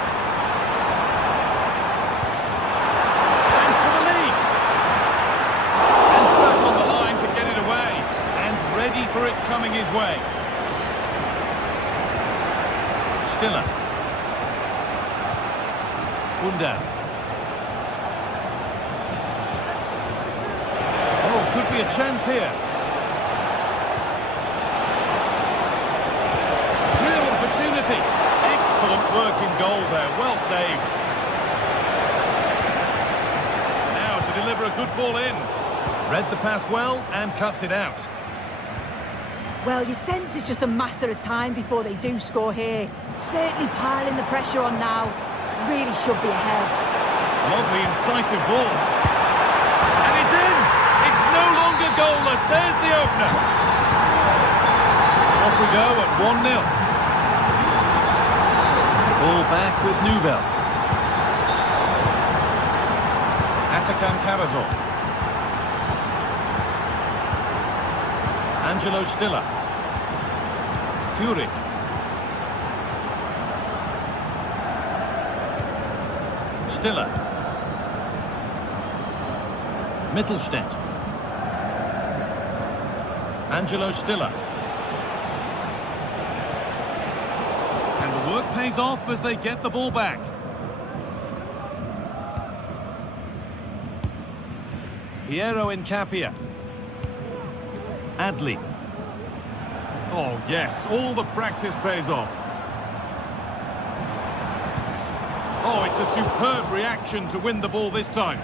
Chance for the lead. And back on the line to get it away. And ready for it coming his way. Stiller. Undar. Oh, could be a chance here. Real opportunity. Excellent work in goal there, well saved. Now to deliver a good ball in. Read the pass well and cuts it out. Well, you sense it's just a matter of time before they do score here. Certainly piling the pressure on now. Really should be ahead. Lovely incisive ball. And it's in! It's no longer goalless. There's the opener. Off we go at 1-0. Ball back with Nubel. Atakan Karazor. Angelo Stiller. Furyk. Stiller. Mittelstädt. Angelo Stiller. Work pays off as they get the ball back. Piero Incapia. Adli. Oh yes, all the practice pays off. Oh, it's a superb reaction to win the ball this time.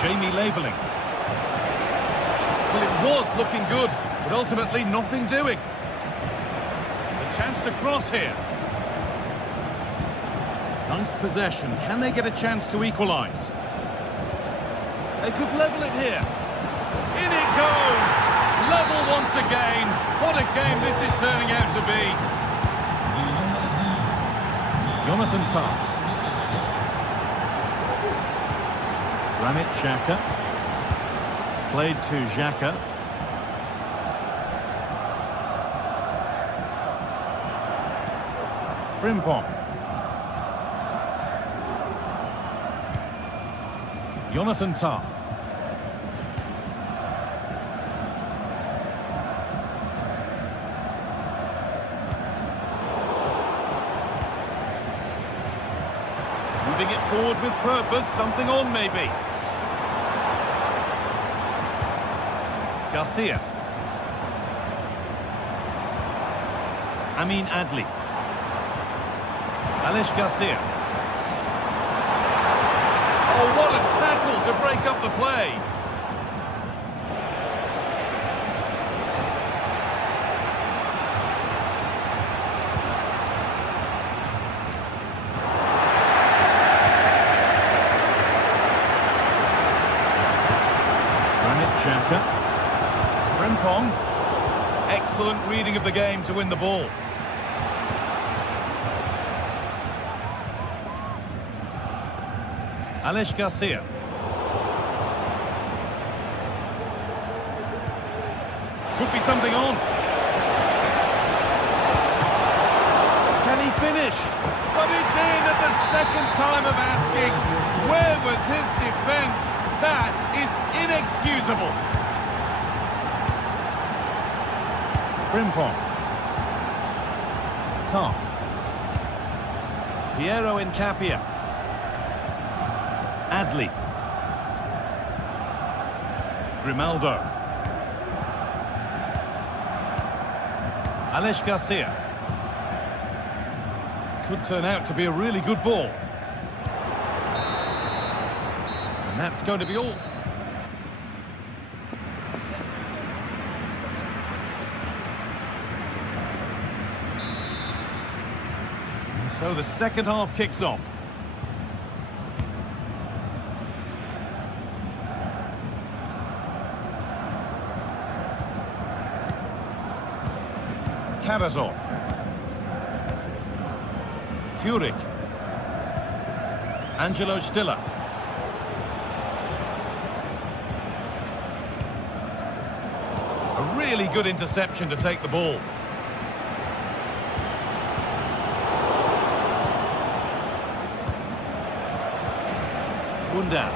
Jamie Labeling. Well, it was looking good, but ultimately nothing doing. A chance to cross here. Nice possession. Can they get a chance to equalise? They could level it here. In it goes! Level once again. What a game this is turning out to be. Jonathan Tah. Granit Xhaka. Played to Xhaka. Frimpong. Jonathan Tah. Moving it forward with purpose, something on maybe. Garcia. Amin Adli. Alex Garcia. Oh, what a tackle to break up the play. Granit Xhaka. excellent reading of the game to win the ball. Alex Garcia. Could be something on. Can he finish? But it's in at the second time of asking. Where was his defence? That is inexcusable. Frimpong. Tom. Piero Incapia. Adli. Grimaldo. Alex Garcia. Could turn out to be a really good ball. And that's going to be all. And so the second half kicks off. Carrazor. Furyk. Angelo Stiller. A really good interception to take the ball. Bunda.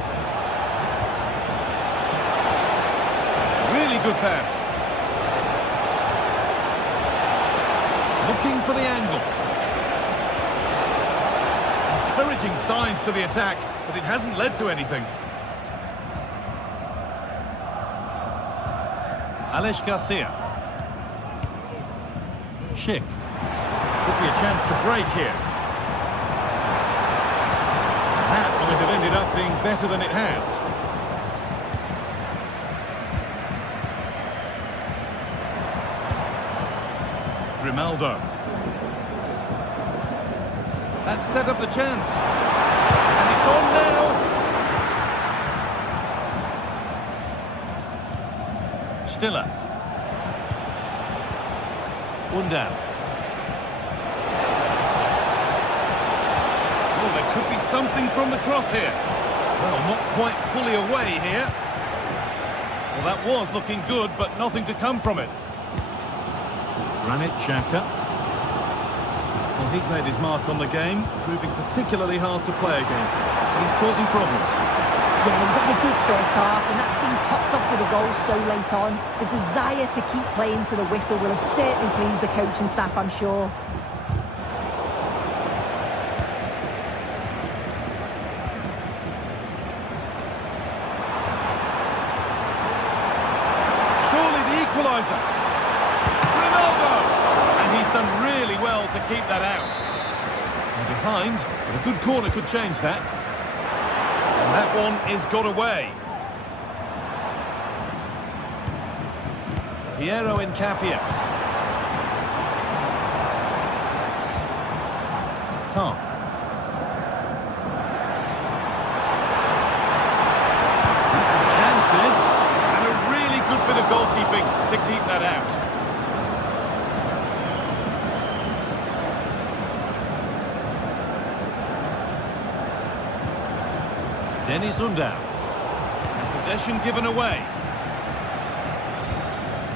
Really good pass. Looking for the angle. Encouraging signs to the attack, but it hasn't led to anything. Alex Garcia. Schick. Could be a chance to break here. That might have ended up being better than it has. Grimaldo. That set up the chance. And it's on now. Stiller. Undan. Oh, there could be something from the cross here. Well, not quite fully away here. Well, that was looking good, but nothing to come from it. Granit Xhaka. Well, he's made his mark on the game, proving particularly hard to play against. He's causing problems. Yeah, he's had a good first half, and that's been topped off with a goal so late on. The desire to keep playing to the whistle will have certainly pleased the coaching staff, I'm sure. Surely the equaliser. Ronaldo! And he's done really well to keep that out. And behind, but a good corner could change that. And that one is got away. Piero Incapia. Tom. Chances. And a really good bit of goalkeeping to keep that out. Dennis Undav. Possession given away.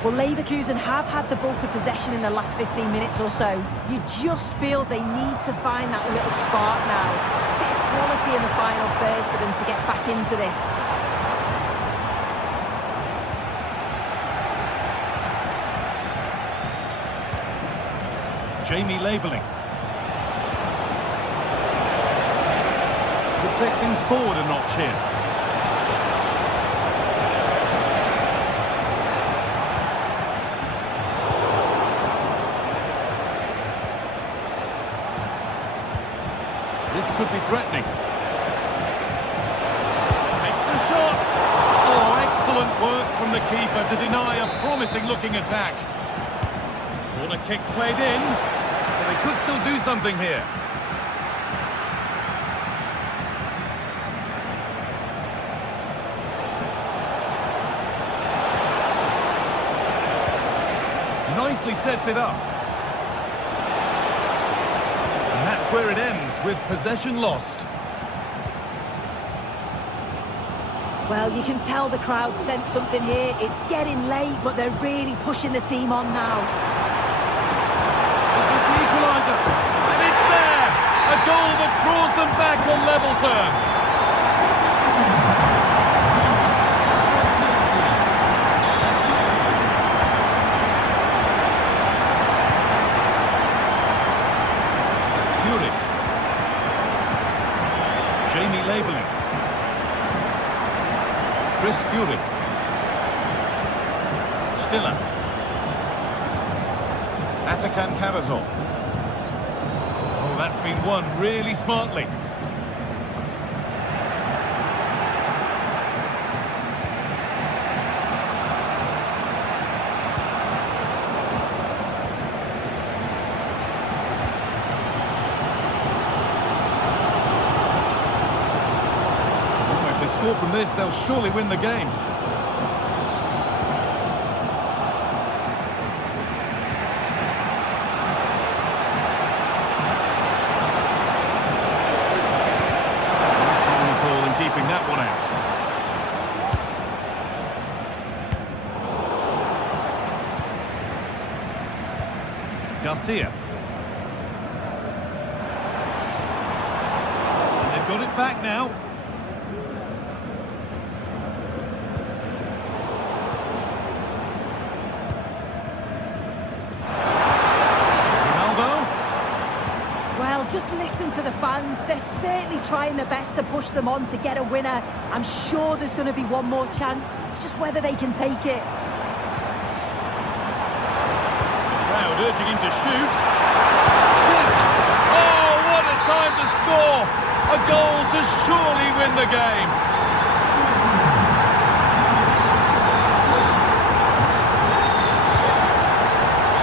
Well, Leverkusen have had the bulk of possession in the last 15 minutes or so. You just feel they need to find that little spark now. A bit of quality in the final third for them to get back into this. Jamie Labeling. Could take things forward a notch here. This could be threatening. Makes the shot. Oh, excellent work from the keeper to deny a promising-looking attack. Corner kick played in, but they could still do something here. Nice nicely sets it up. And that's where it ends, with possession lost. Well, you can tell the crowd sense something here. It's getting late, but they're really pushing the team on now. This is the equaliser. And it's there! A goal that draws them back on level terms. Munich. Jamie Labeling. Chris Furyk. Stiller. Atakan Karazor. Oh, that's been won really smartly. From this, they'll surely win the game. Ball in keeping that one out. Garcia. And they've got it back now. Just listen to the fans. They're certainly trying their best to push them on to get a winner. I'm sure there's going to be one more chance. It's just whether they can take it. Crowd urging him to shoot. Oh, what a time to score! A goal to surely win the game.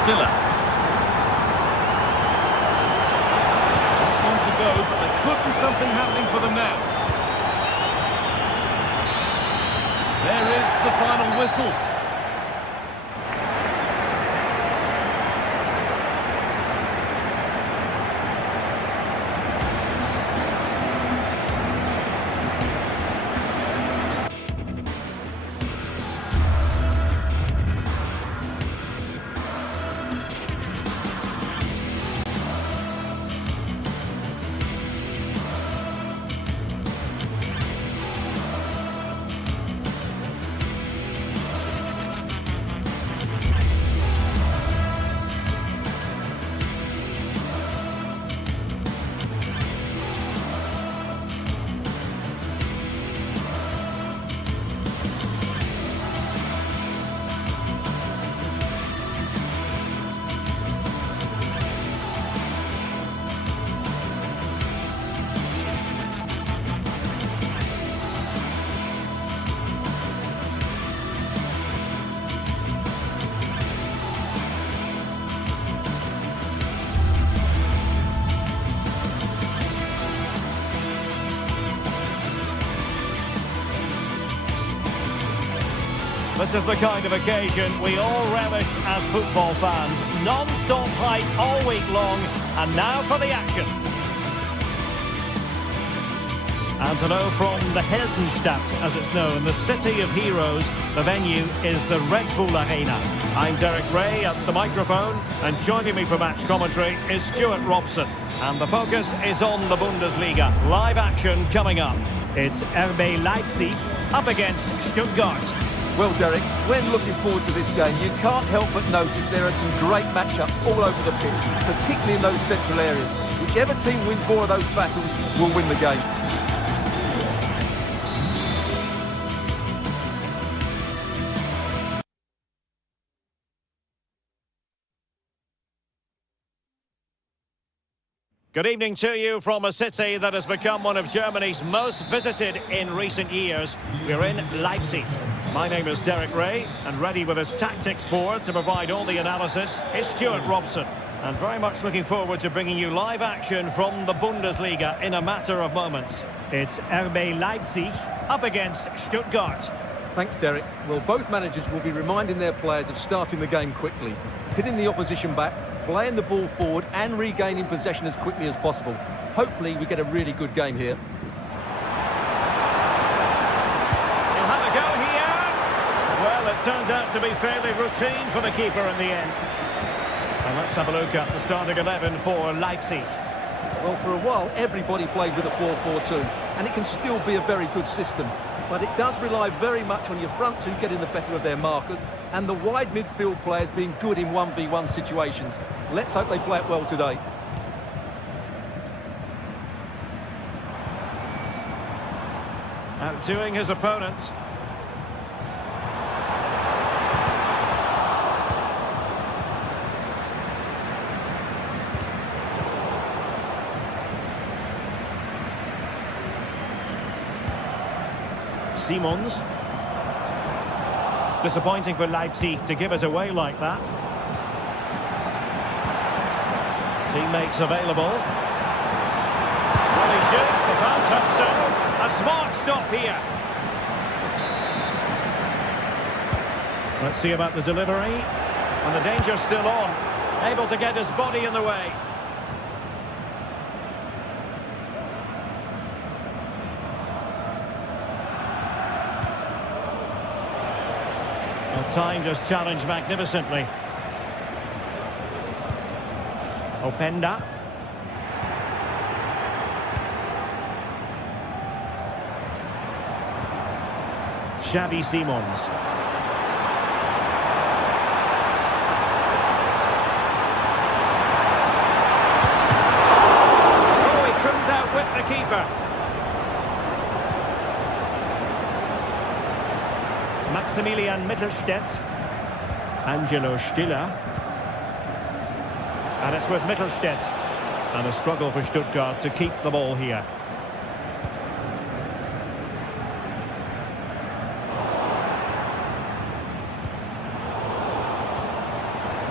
Stiller. But there could be something happening for them now. There is the final whistle. This is the kind of occasion we all relish as football fans. Non-stop hype all week long, and now for the action. And to know from the Heldenstadt, as it's known, the city of heroes, the venue is the Red Bull Arena. I'm Derek Ray at the microphone, and joining me for match commentary is Stuart Robson. And the focus is on the Bundesliga. Live action coming up. It's RB Leipzig up against Stuttgart. Well, Derek, when looking forward to this game, you can't help but notice there are some great matchups all over the pitch, particularly in those central areas. Whichever team wins more of those battles will win the game. Good evening to you from a city that has become one of Germany's most visited in recent years. We're in Leipzig. My name is Derek Ray, and ready with his tactics board to provide all the analysis is Stuart Robson. And very much looking forward to bringing you live action from the Bundesliga in a matter of moments. It's RB Leipzig up against Stuttgart. Thanks, Derek. Well, both managers will be reminding their players of starting the game quickly, pinning the opposition back, playing the ball forward and regaining possession as quickly as possible. Hopefully we get a really good game here. He'll have a go here. Well, it turned out to be fairly routine for the keeper in the end. And let's have a look at the starting 11 for Leipzig. Well, for a while, everybody played with a 4-4-2, and it can still be a very good system. But it does rely very much on your front two getting the better of their markers, and the wide midfield players being good in 1v1 situations. Let's hope they play it well today. Outdoing his opponents. Simons. Disappointing for Leipzig to give it away like that. Teammates available. Really good for Van. A smart stop here. Let's see about the delivery. And the danger's still on. Able to get his body in the way. Time just challenged magnificently. Openda. Xavi Simons. Oh, he couldn't outwit the keeper. Maximilian Mittelstädt. Angelo Stiller. And it's with Mittelstädt. And a struggle for Stuttgart to keep the ball here.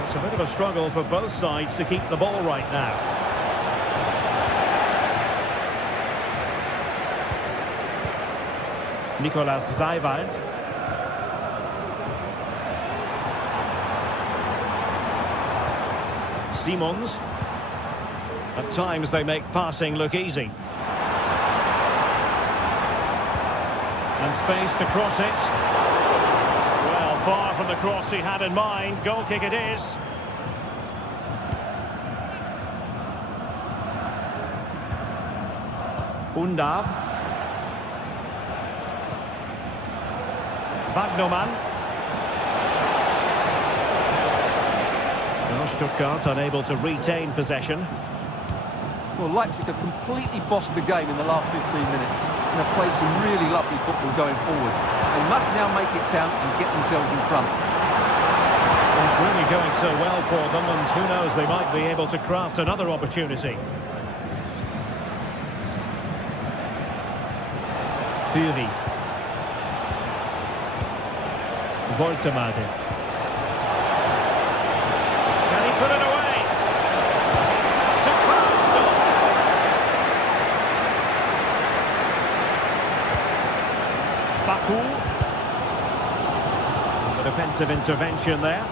It's a bit of a struggle for both sides to keep the ball right now. Nicolas Seiwald. Simons. At times they make passing look easy. And space to cross it. Well, far from the cross he had in mind. Goal kick it is. Undav. Wagnermann. Stuttgart unable to retain possession. Well, Leipzig have completely bossed the game in the last 15 minutes and have played some really lovely football going forward. They must now make it count and get themselves in front. Well, it's really going so well for them, and who knows, they might be able to craft another opportunity. Fury. Voltemade. Put it away. Superb stop. Baku. The defensive intervention there.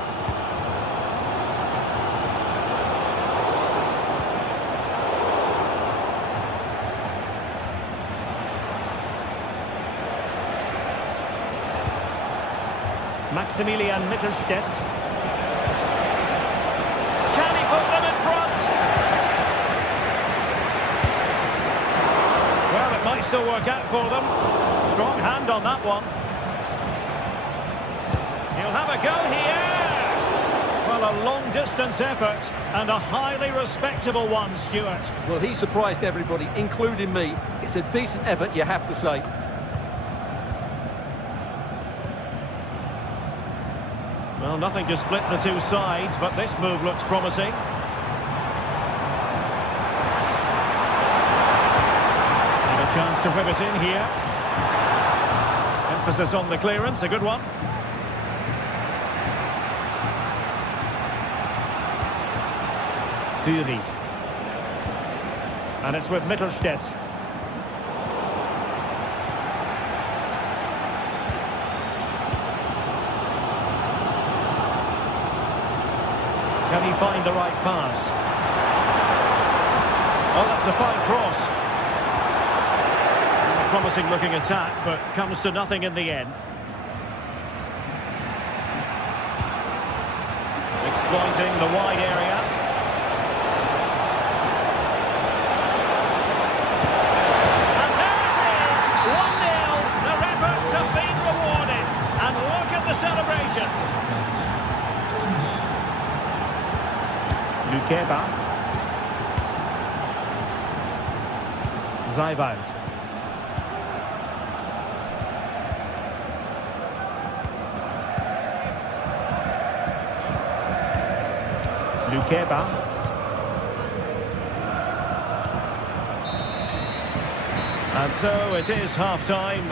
Maximilian Mittelstädt. Might still work out for them. Strong hand on that one. He'll have a go here. Well, a long-distance effort and a highly respectable one, Stuart. Well, he surprised everybody, including me. It's a decent effort, you have to say. Well, nothing to split the two sides, but this move looks promising. Chance to whip it in here. Emphasis on the clearance, a good one. Fury. And it's with Mittelstädt. he find the right pass? Oh, that's a fine cross. A promising looking attack, but comes to nothing in the end. Exploiting the wide area. And there it is! 1-0. Their efforts have been rewarded. And look at the celebrations. Lukeba. Zijwoud. Lukeba. And so it is half-time.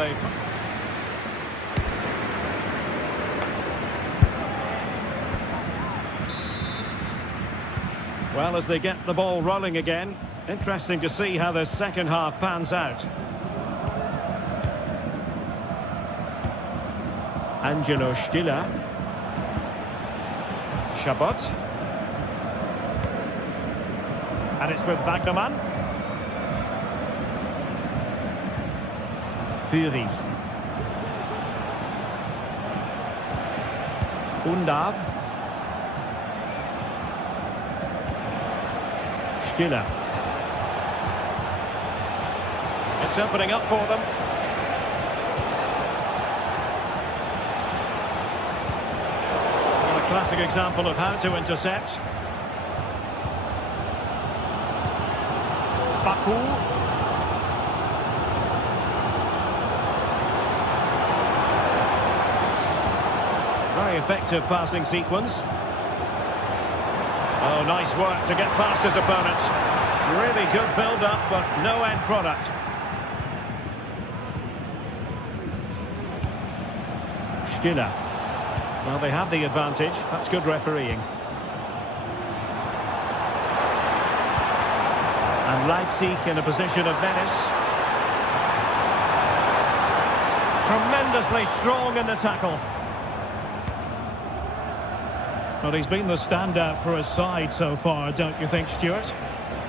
Well, as they get the ball rolling again, interesting to see how the second half pans out. Angelo Stiller. Chabot. And it's with Wagnerman. Fury. Undav. Stiller. It's opening up for them. Well, a classic example of how to intercept. Baku. Very effective passing sequence. Oh, nice work to get past his opponent. Really good build-up, but no end product. Stiller. Well, they have the advantage. That's good refereeing. And Leipzig in a position of menace. Tremendously strong in the tackle. But he's been the standout for his side so far, don't you think, Stuart?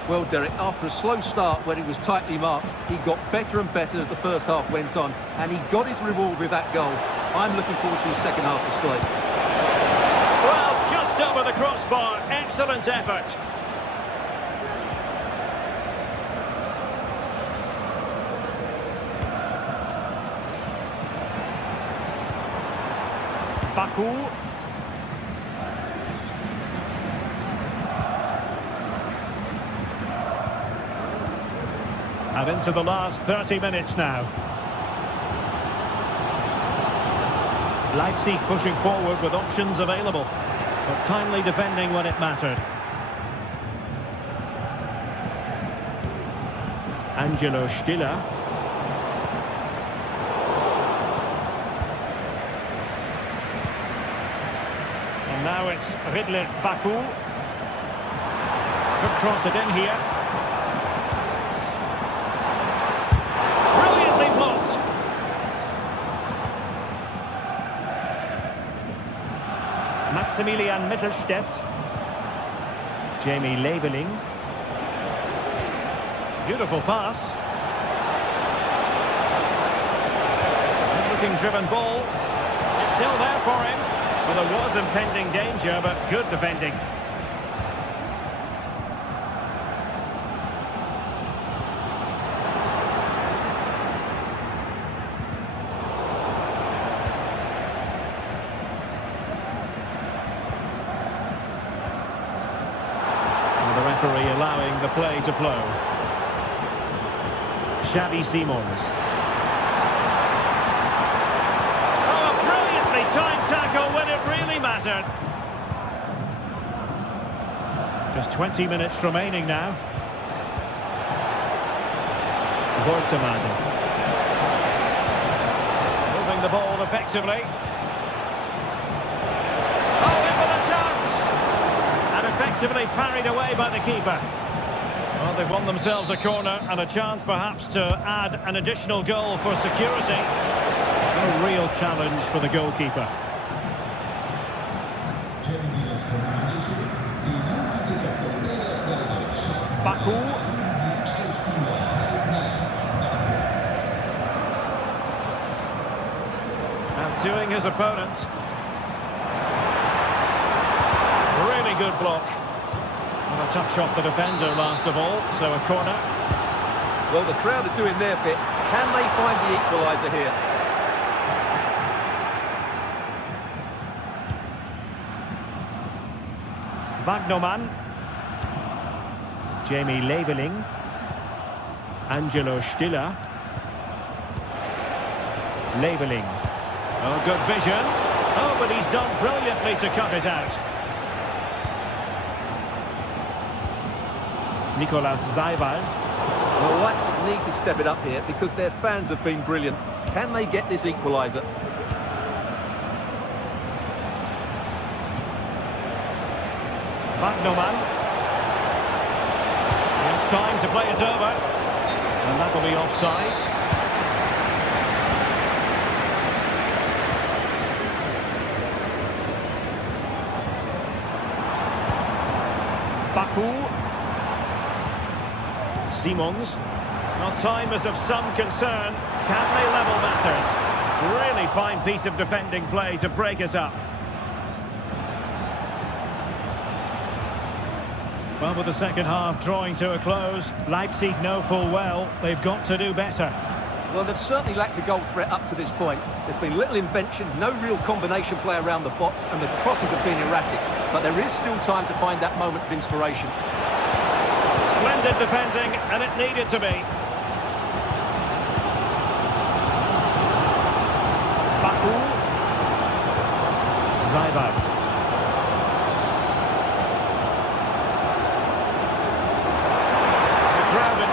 Well, Derek, after a slow start when he was tightly marked, he got better and better as the first half went on, and he got his reward with that goal. I'm looking forward to his second half display. Well, just over the crossbar. Excellent effort. Baku. And into the last 30 minutes now. Leipzig pushing forward with options available, but timely defending when it mattered. Angelo Stiller. And now it's Ridley Baku. Could cross it in here. Brilliantly blocked. Maximilian Mittelstädt. Jamie Leveling. Beautiful pass. Good-looking driven ball. It's still there for him. Well, there was impending danger, but good defending. And the referee allowing the play to flow. Xavi Simons. Oh, a brilliantly timed tackle when it really mattered. Just 20 minutes remaining now. Bortemade. Moving the ball effectively. Oh, in with a chance! And effectively parried away by the keeper. Well, they've won themselves a corner and a chance perhaps to add an additional goal for security. A real challenge for the goalkeeper. Outdoing his opponent. Really good block. And a touch off the defender last of all, so a corner. Well, the crowd are doing their bit. Can they find the equaliser here? Wagnerman. Jamie Leveling. Angelo Stiller. Leveling. Oh, good vision. Oh, but he's done brilliantly to cut it out. Nicolas Seiwald. Well, Leipzig need to step it up here because their fans have been brilliant. Can they get this equaliser? Wagnerman. It's time to play it over. And that will be offside. Baku. Simons. Well, time is of some concern. Can they level matters? Really fine piece of defending play to break us up. Well, with the second half drawing to a close, Leipzig know full well they've got to do better. Well, they've certainly lacked a goal threat up to this point. There's been little invention, no real combination play around the box, and the crosses have been erratic. But there is still time to find that moment of inspiration. Splendid defending, and it needed to be. Baku. Seiwald.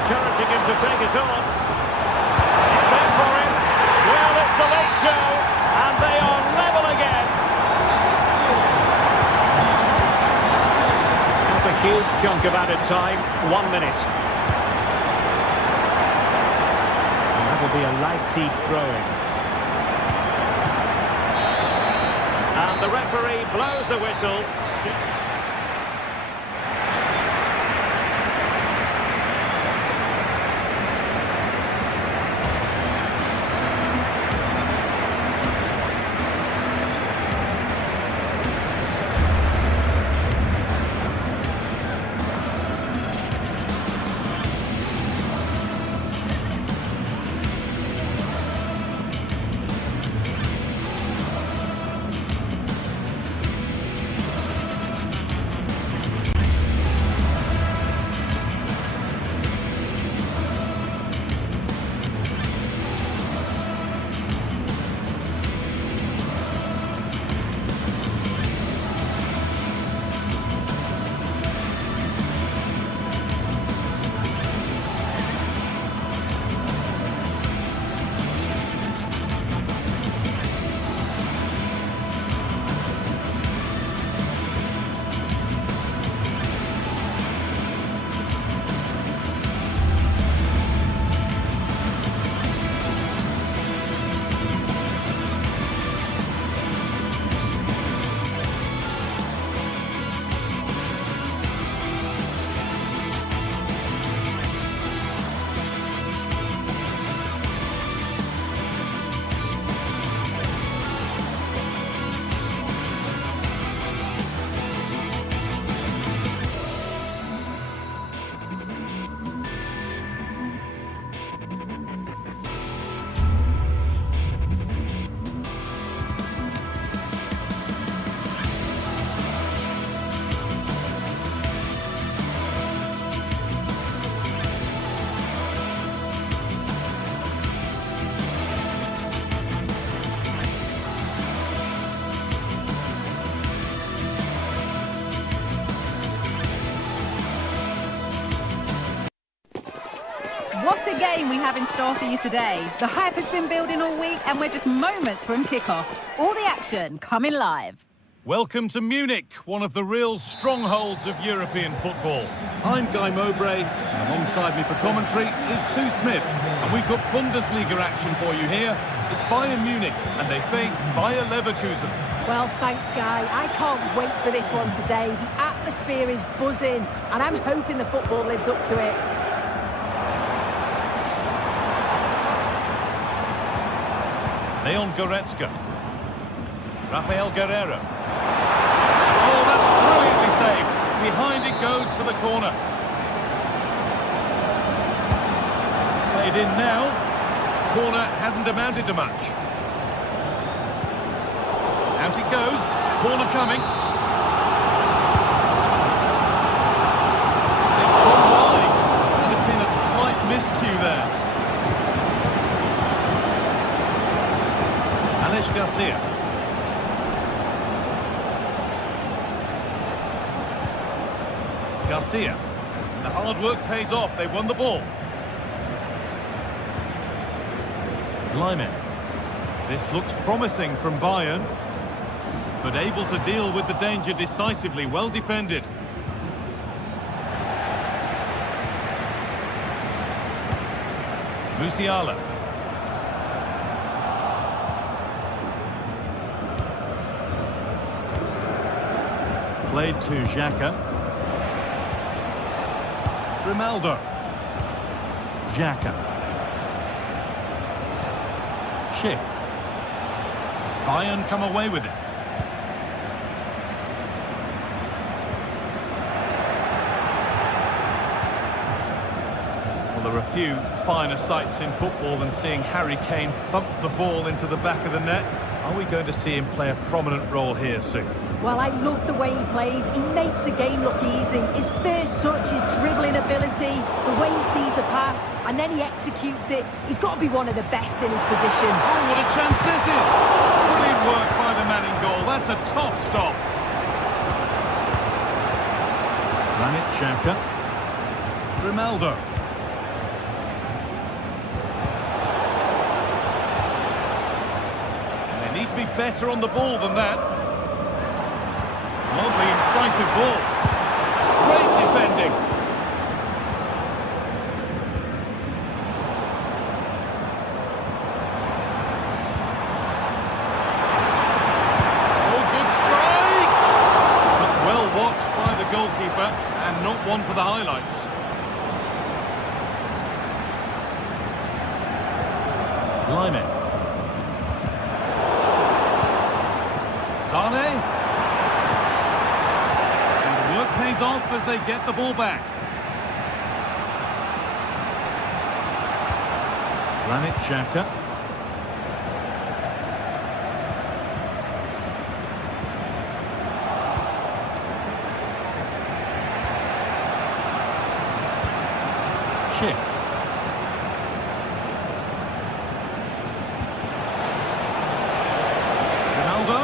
Encouraging him to take it on. It's there for him. Well, it's the late show, and they are level again. That's a huge chunk of added time. 1 minute. And that will be a Leipzig throw-in. And the referee blows the whistle. What a game we have in store for you today. The hype has been building all week and we're just moments from kickoff. All the action coming live. Welcome to Munich, one of the real strongholds of European football. I'm Guy Mowbray, and alongside me for commentary is Sue Smith. And we've got Bundesliga action for you here. It's Bayern Munich, and they face Bayer Leverkusen. Well, thanks, Guy. I can't wait for this one today. The atmosphere is buzzing, and I'm hoping the football lives up to it. Leon Goretzka. Rafael Guerreiro. Oh, that's brilliantly saved. Behind it goes for the corner. Played in now. Corner hasn't amounted to much. Out it goes. Corner coming. It's gone wide. Could have been a slight miscue there. Alex Garcia. Garcia. The hard work pays off. They won the ball. Lyman. This looks promising from Bayern, but able to deal with the danger decisively. Well defended. Musiala. Played to Xhaka. Ronaldo. Xhaka. Schick. Bayern come away with it. Well, there are a few finer sights in football than seeing Harry Kane thump the ball into the back of the net. Are we going to see him play a prominent role here soon? Well, I love the way he plays. He makes the game look easy. His first touch, his dribbling ability, the way he sees the pass, and then he executes it. He's got to be one of the best in his position. Oh, what a chance this is! Brilliant work by the man in goal. That's a top stop. Granit Xhaka. Ronaldo. They need to be better on the ball than that. Lovely incisive ball. Great defending. Oh, good strike! But well watched by the goalkeeper, and not one for the highlights. Lyman. Sane. Pays off as they get the ball back. Granit Xhaka. Schick. Ronaldo.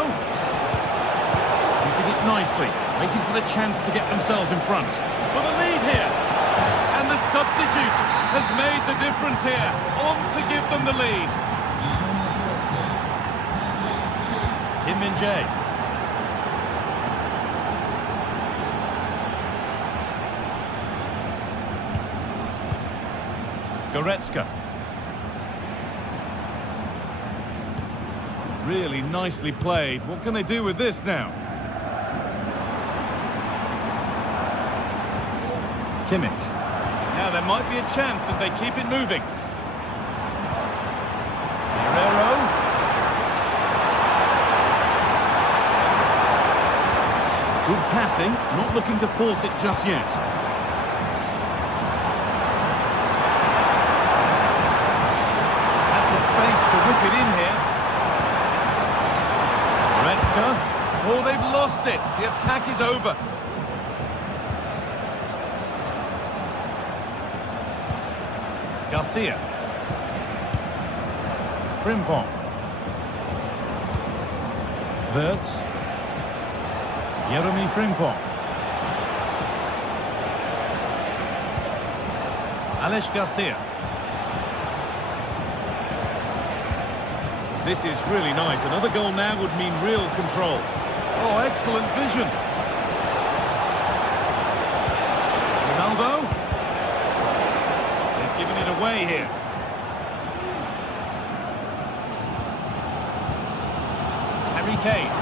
Keeping it nicely. Waiting for the chance to get themselves in front. For the lead here. And the substitute has made the difference here. On to give them the lead. Kim Min-jae. Goretzka. Really nicely played. What can they do with this now? Kimmich. Now there might be a chance as they keep it moving. Guerreiro. Good passing, not looking to force it just yet. Has the space to whip it in here. Goretzka. Oh, they've lost it. The attack is over. Garcia. Frimpong. Wirtz. Jeremy Frimpong. Alex Garcia. This is really nice. Another goal now would mean real control. Oh, excellent vision. Ronaldo. They've given it away here. Harry Kane.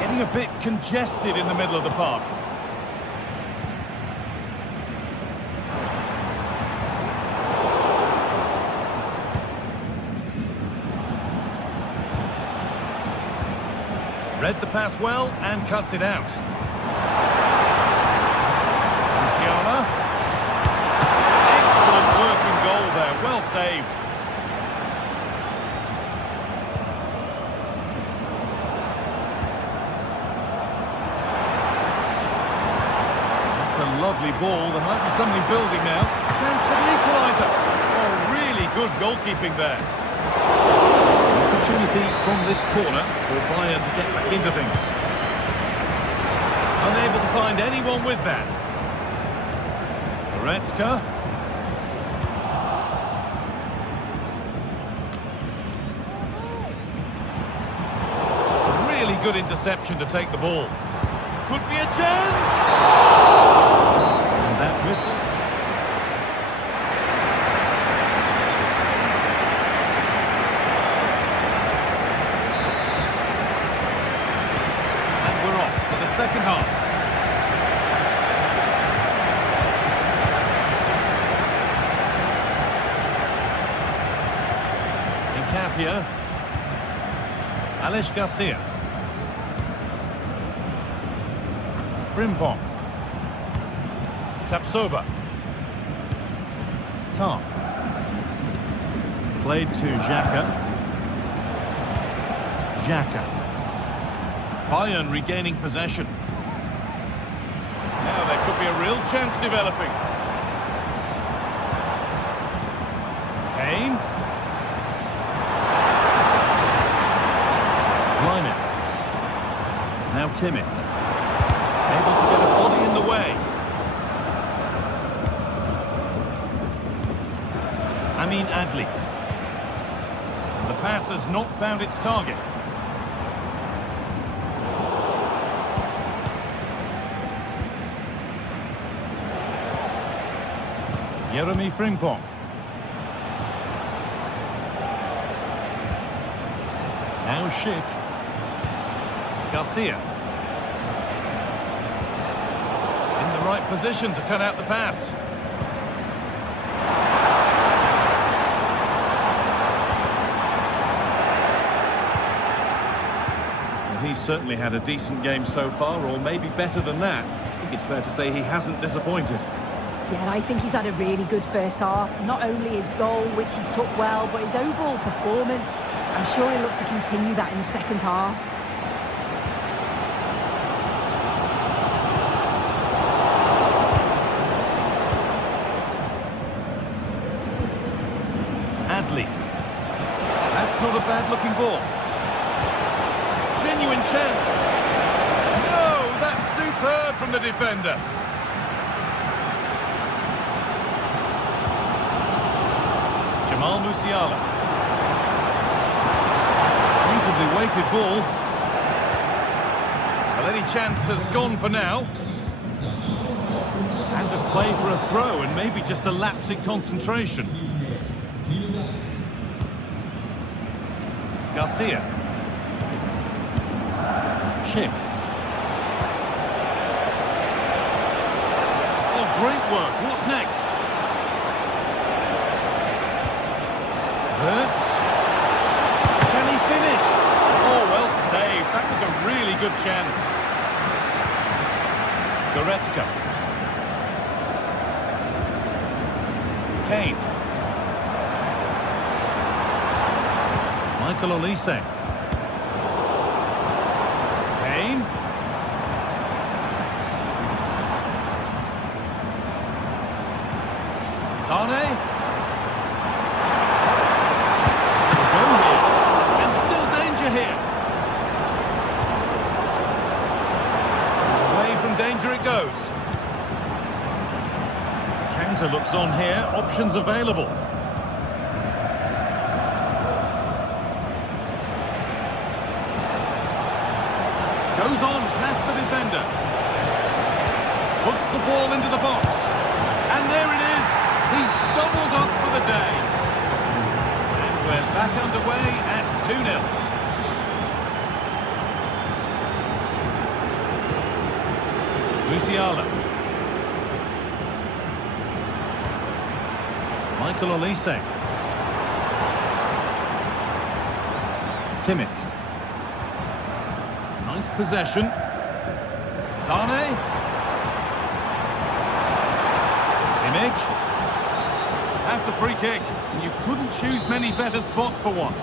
Getting a bit congested in the middle of the park. Read the pass well and cuts it out. Musiala. Excellent working goal there. Well saved. That's a lovely ball. There might be something building now. Chance for the equaliser. Oh, really good goalkeeping there. Opportunity from this corner for Bayern to get back into things. Unable to find anyone with that. Goretzka. Really good interception to take the ball. Could be a chance! And that whistle. Second half. Encapia. Alex Garcia. Frimpong. Tapsoba. Tom. Played to Xhaka. Xhaka. Bayern regaining possession. Now there could be a real chance developing. Kane. Line. Now Kimmich. Able to get a body in the way. Amin Adli. The pass has not found its target. Jeremy Frimpong. Now Schick. Garcia. In the right position to cut out the pass. Well, he's certainly had a decent game so far, or maybe better than that. I think it's fair to say he hasn't disappointed. Yeah, I think he's had a really good first half. Not only his goal, which he took well, but his overall performance. I'm sure he'll look to continue that in the second half. Adli. That's not a bad-looking ball. Genuine chance. No, that's superb from the defender. Musiala. Beautifully weighted ball. Well, any chance has gone for now. And a play for a throw, and maybe just a lapse in concentration. Garcia. Schick. Oh, great work. What's next? Hurts. Can he finish? Oh, well saved. That was a really good chance. Goretzka. Kane. Michael Olise. Kane. Sane. Here. Away from danger it goes. Counter looks on here. Options available. Goes on past the defender. Puts the ball into the box. And there it is. He's doubled up for the day. And we're back underway at 2-0. Musiala. Michael Olise. Kimmich. Nice possession. Sane. Kimmich. That's a free kick. You couldn't choose many better spots for one.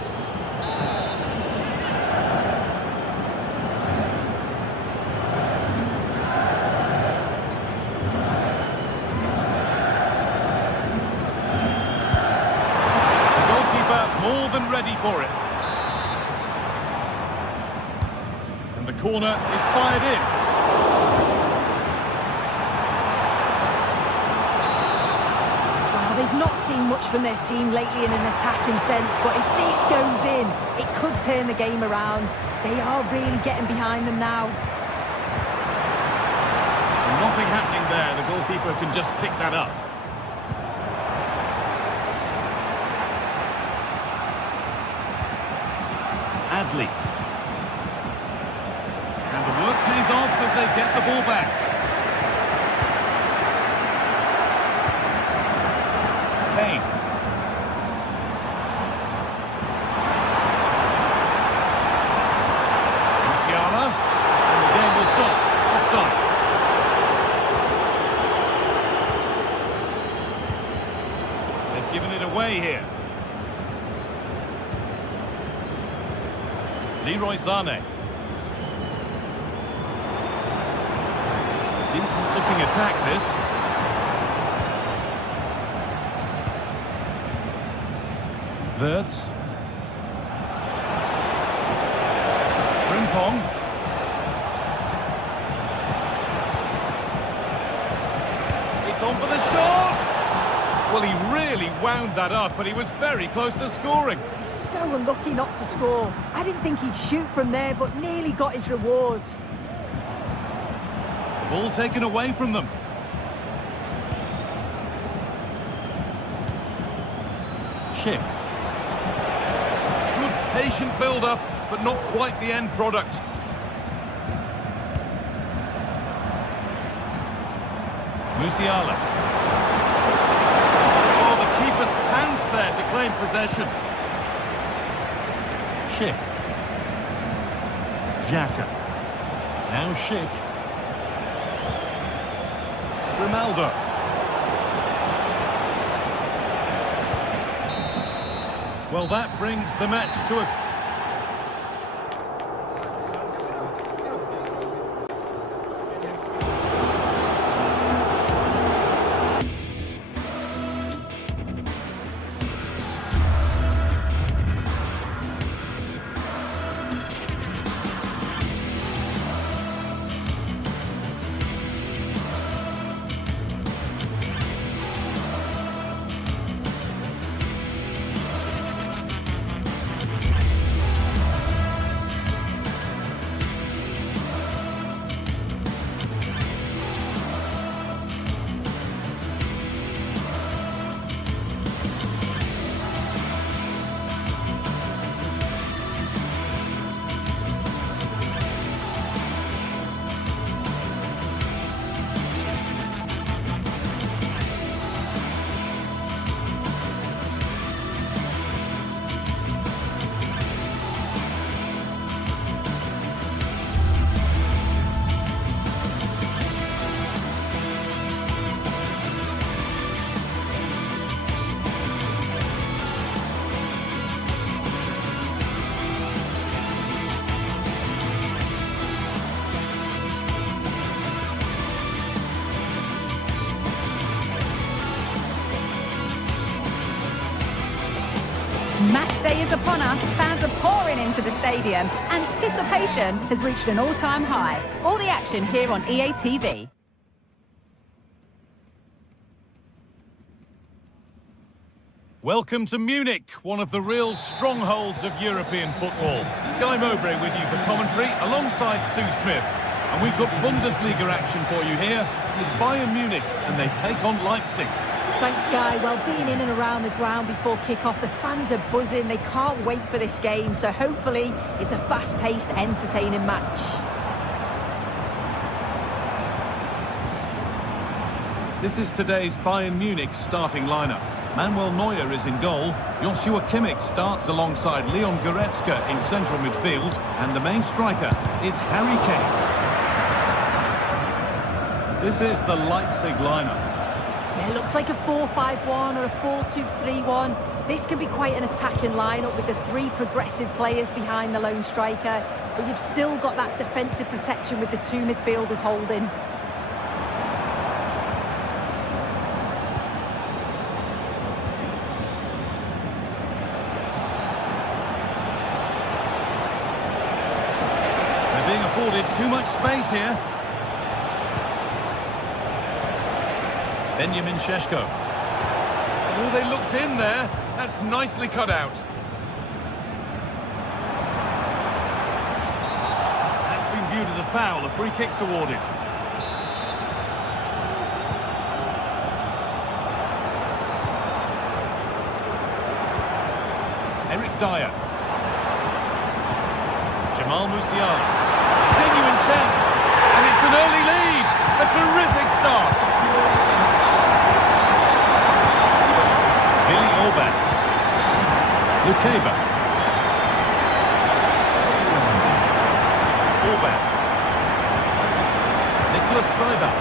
The goalkeeper more than ready for it. And the corner is fired in. They've not seen much from their team lately in an attacking sense, but if this goes in, it could turn the game around. They are really getting behind them now. Nothing happening there. The goalkeeper can just pick that up. Adli. And the work pays off as they get the ball back. Kane. Musiala. And the game will stop. Offside. They've given it away here. Leroy Sane. Decent looking attack this. Wirtz. Frimpong. It's on for the shot! Well, he really wound that up, but he was very close to scoring. He's so unlucky not to score. I didn't think he'd shoot from there, but nearly got his rewards. Ball taken away from them. Schick. Good patient build-up, but not quite the end product. Musiala. Oh, the keeper's pants there to claim possession. Schick. Xhaka. Now Schick. Ronaldo. Well, that brings the match to a... Match day is upon us. Fans are pouring into the stadium. Anticipation has reached an all-time high. All the action here on EA TV. Welcome to Munich, one of the real strongholds of European football. Guy Mowbray with you for commentary, alongside Sue Smith. And we've got Bundesliga action for you here. It's Bayern Munich, and they take on Leipzig. Thanks, Guy. Well, being in and around the ground before kick-off, the fans are buzzing. They can't wait for this game, so hopefully it's a fast-paced, entertaining match. This is today's Bayern Munich starting lineup. Manuel Neuer is in goal. Joshua Kimmich starts alongside Leon Goretzka in central midfield. And the main striker is Harry Kane. This is the Leipzig lineup. Yeah, it looks like a 4-5-1 or a 4-2-3-1. This can be quite an attacking lineup with the three progressive players behind the lone striker. But you've still got that defensive protection with the two midfielders holding. Being afforded too much space here. Benjamin Šeško. Oh, they looked in there. That's nicely cut out. That's been viewed as a foul. A free kick's awarded. Eric Dyer. Jamal Musiala. Genuine chance, and it's an early lead. A terrific start. Billy Orban. Lukeba. Orban. Nicholas Seiber.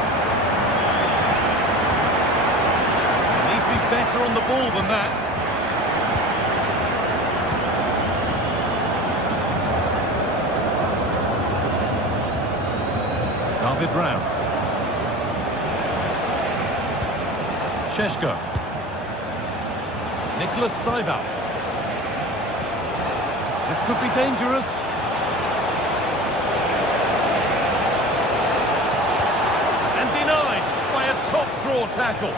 Needs to be better on the ball than that. David Rao. Šeško. Nicholas Seiber. This could be dangerous. And denied by a top draw tackle.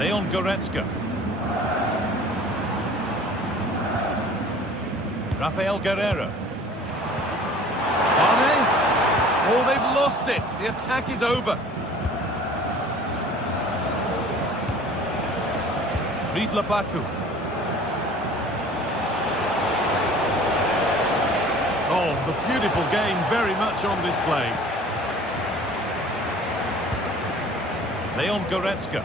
Leon Goretzka. Rafael Guerreiro. Mane. Oh, they've lost it. The attack is over. Riedler Baku. Oh, the beautiful game very much on display. Leon Goretzka.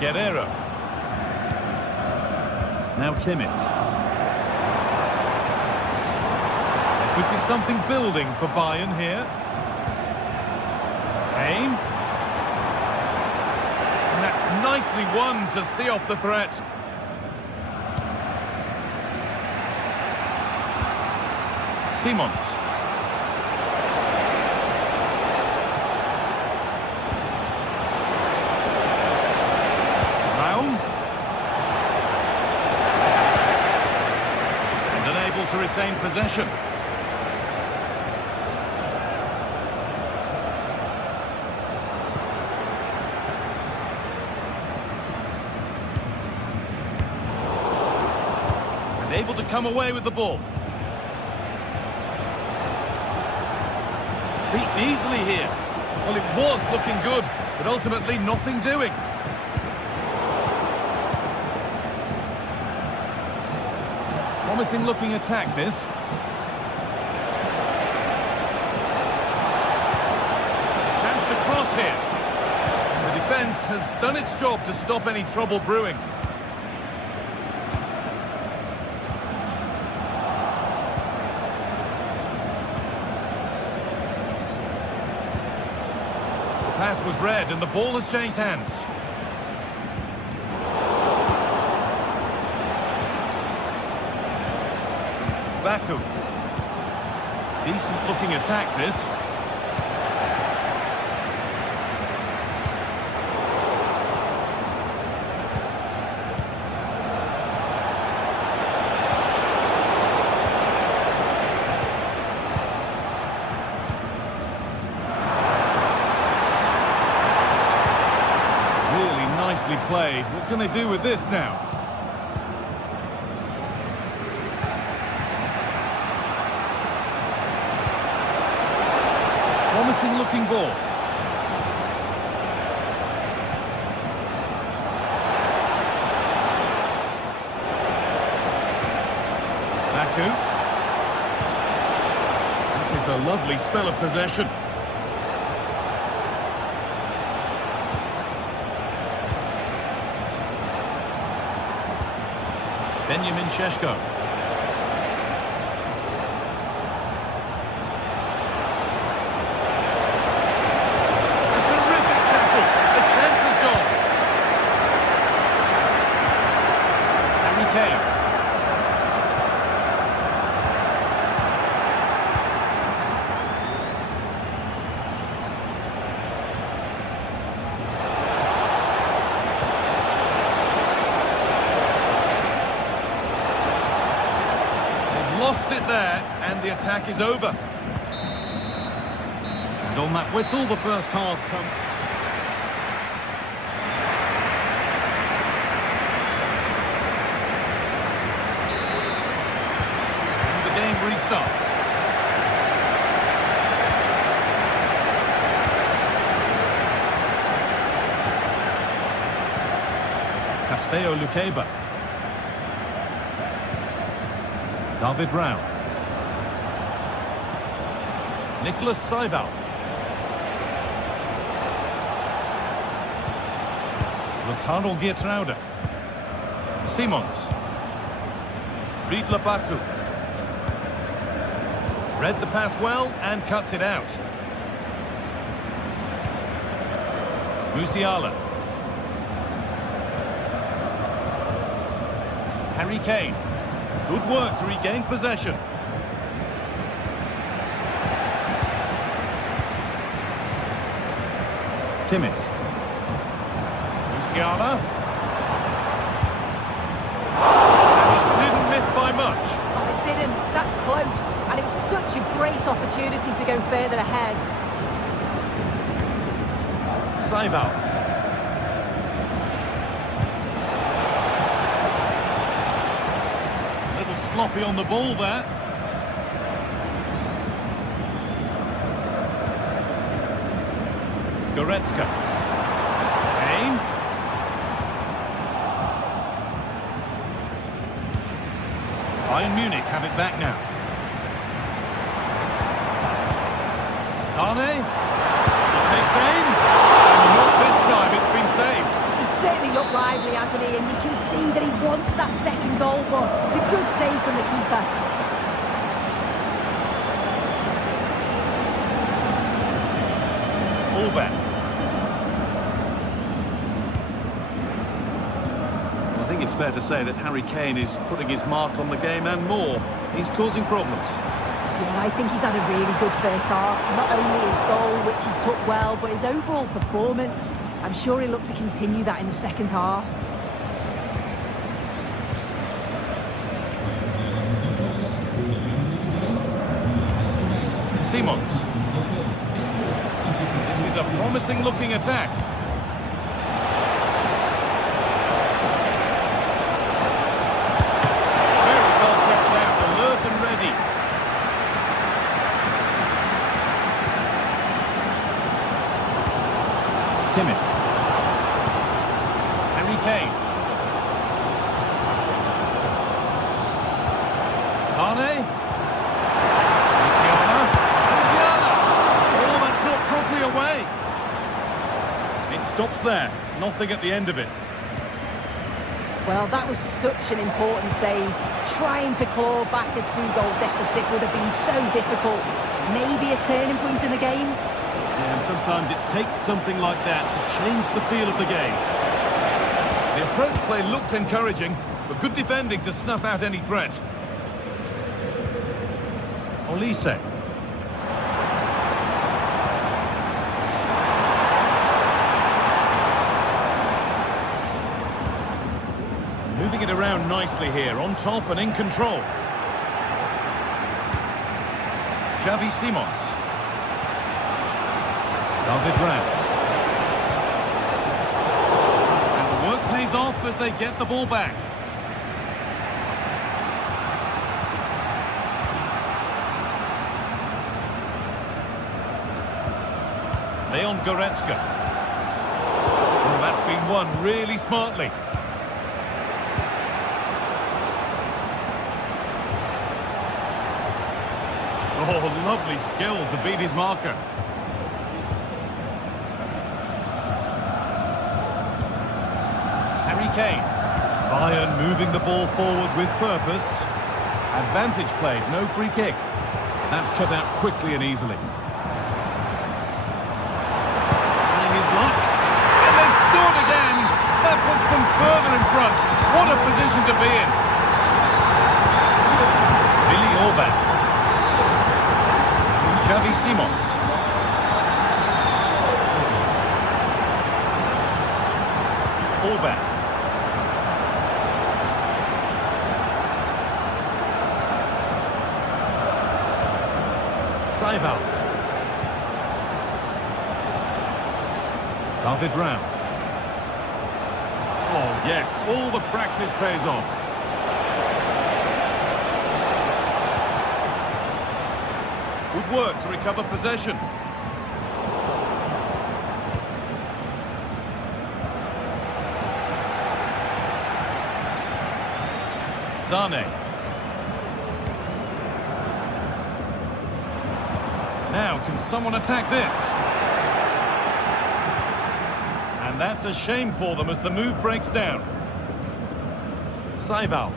Guerreiro. Now Kimmich. There could be something building for Bayern here. Kane. And that's nicely won to see off the threat. Simons. To retain possession. And able to come away with the ball. Beaten easily here. Well, it was looking good, but ultimately nothing doing. Promising looking attack, this. Chance to cross here. The defence has done its job to stop any trouble brewing. The pass was read and the ball has changed hands. Baku. Decent looking attack, this. Really nicely played. What can they do with this now? Promising looking ball. Lukaku. This is a lovely spell of possession. Benjamin Šeško. A terrific tackle. The chance is gone. Harry Kane. Lost it there, and the attack is over. And on that whistle, the first half comes. And the game restarts. Castello Luqueba. David Rao. Nicholas Seibel. Lautaro Geertruida. Simons. Riedler Baku. Read the pass well and cuts it out. Musiala. Harry Kane. Good work to regain possession. Kimmich. Musiala. And it didn't miss by much. Oh, it didn't. That's close. And it was such a great opportunity to go further ahead. Seibel. Sloppy on the ball there. Goretzka. Kane. Bayern Munich have it back now. Sane. Big game. And not this time, it's been saved. He's certainly looked lively, hasn't he? And you can see that he wants that second goal, but it's a good save from the keeper. Fullback. Well, I think it's fair to say that Harry Kane is putting his mark on the game and more. He's causing problems. Yeah, I think he's had a really good first half. Not only his goal, which he took well, but his overall performance. I'm sure he'll look to continue that in the second half. Simons. This is a promising looking attack. Very well kept out, alert and ready. Kimmich. Harry Kane. Sane. Away. It stops there. Nothing at the end of it. Well, that was such an important save. Trying to claw back a 2-goal deficit would have been so difficult. Maybe a turning point in the game. Yeah, and sometimes it takes something like that to change the feel of the game. The approach play looked encouraging, but good defending to snuff out any threat. Olise. Moving it around nicely here, on top and in control. Xavi Simons. David Rao. And the work pays off as they get the ball back. Leon Goretzka. Oh, that's been won really smartly. Oh, lovely skill to beat his marker. Harry Kane. Bayern moving the ball forward with purpose. Advantage played, no free kick. That's cut out quickly and easily. Trying his luck. And they've scored again. That puts them further in front. What a position to be in. Billy Orban. Xavi Simons. Orban. Saival. David Raum. Oh, yes, all the practice pays off. Good work to recover possession. Zane. Now, can someone attack this? And that's a shame for them as the move breaks down. Saival.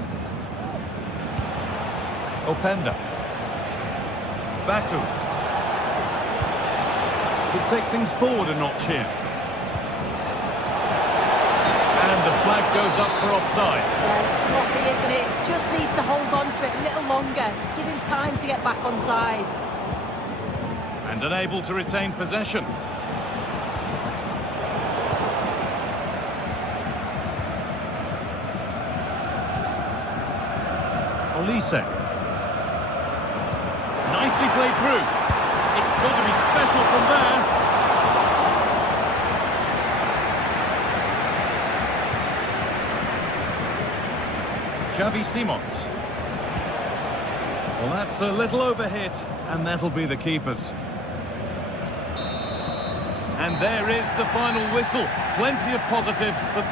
Openda. Baku. Could take things forward a notch here. And the flag goes up for offside. Yeah, it's sloppy, isn't it? Just needs to hold on to it a little longer. Give him time to get back on side. And unable to retain possession. Olise. Nicely played through. It's going to be special from there. Xavi Simons. Well, that's a little overhit, and that'll be the keepers. And there is the final whistle. Plenty of positives for...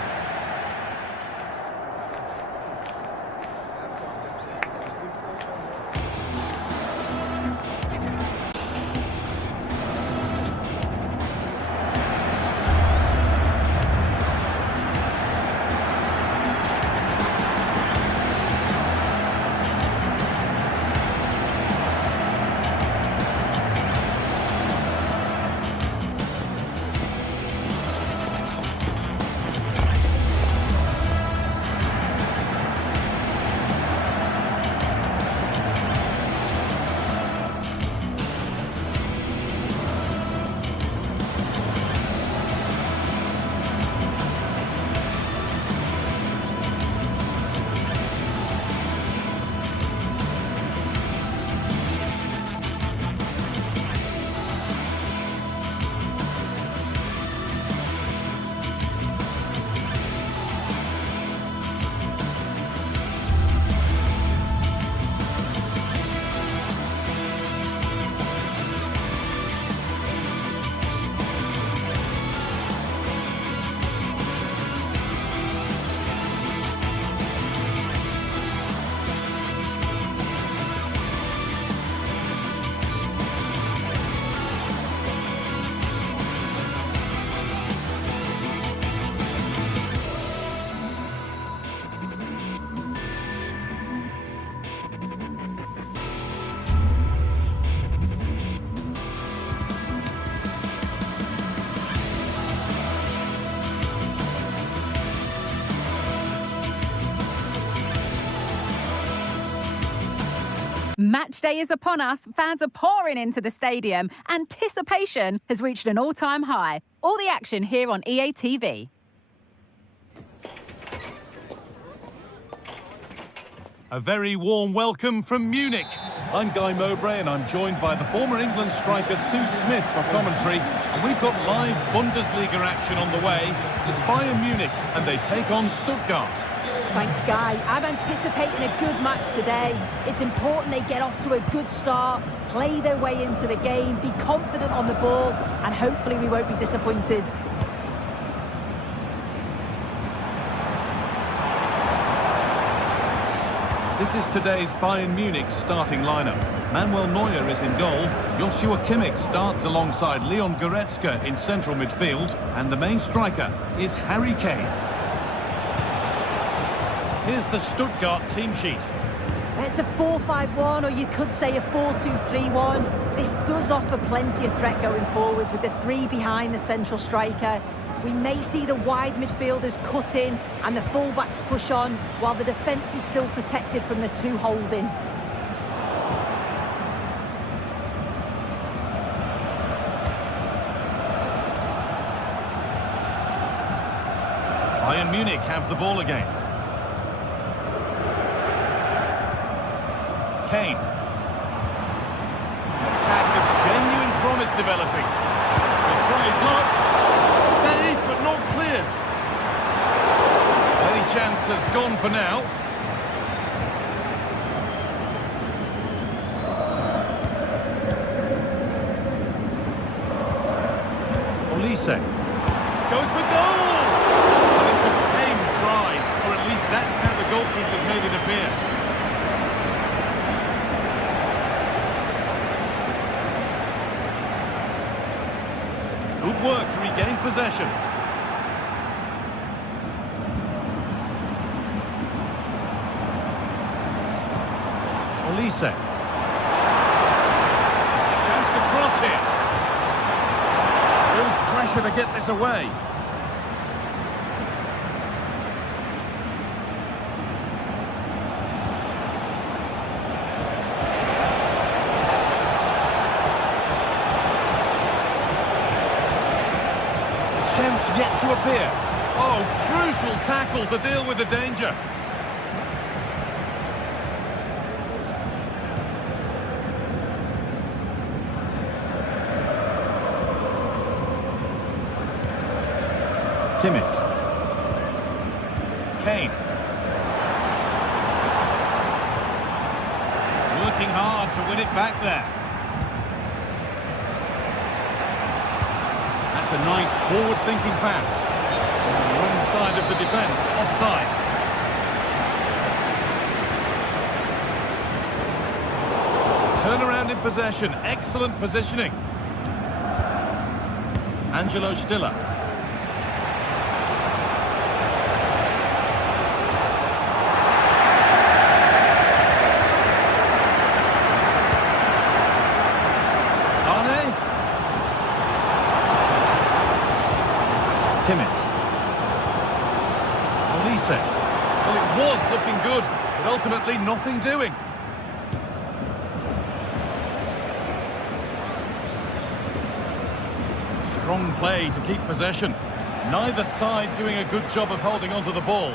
Match day is upon us. Fans are pouring into the stadium. Anticipation has reached an all-time high. All the action here on EA TV. A very warm welcome from Munich. I'm Guy Mowbray and I'm joined by the former England striker Sue Smith for commentary. And we've got live Bundesliga action on the way. It's Bayern Munich and they take on Stuttgart. Thanks, Guy. I'm anticipating a good match today. It's important they get off to a good start, play their way into the game, be confident on the ball, and hopefully we won't be disappointed. This is today's Bayern Munich starting lineup. Manuel Neuer is in goal. Joshua Kimmich starts alongside Leon Goretzka in central midfield. And the main striker is Harry Kane. Here's the Stuttgart team sheet. It's a 4-5-1, or you could say a 4-2-3-1. This does offer plenty of threat going forward with the three behind the central striker. We may see the wide midfielders cut in and the fullbacks push on, while the defence is still protected from the two holding. Bayern Munich have the ball again. Kane. Attack of genuine promise developing. The try is not steady, but not clear. Any chance has gone for now. Olise goes for goal. And it's a tame try, or at least that's how the goalkeeper made it appear. Good work to regain possession. Olise. Chance to cross here. Real pressure to get this away. Yet to appear. Oh, crucial tackle to deal with the danger. Kimmich. Kane. Working hard to win it back there. That's a nice forward-thinking pass. On the wrong side of the defence, offside. Turnaround in possession, excellent positioning. Angelo Stiller. Kimmich. Olise. Well, it was looking good, but ultimately nothing doing. Strong play to keep possession. Neither side doing a good job of holding onto the ball.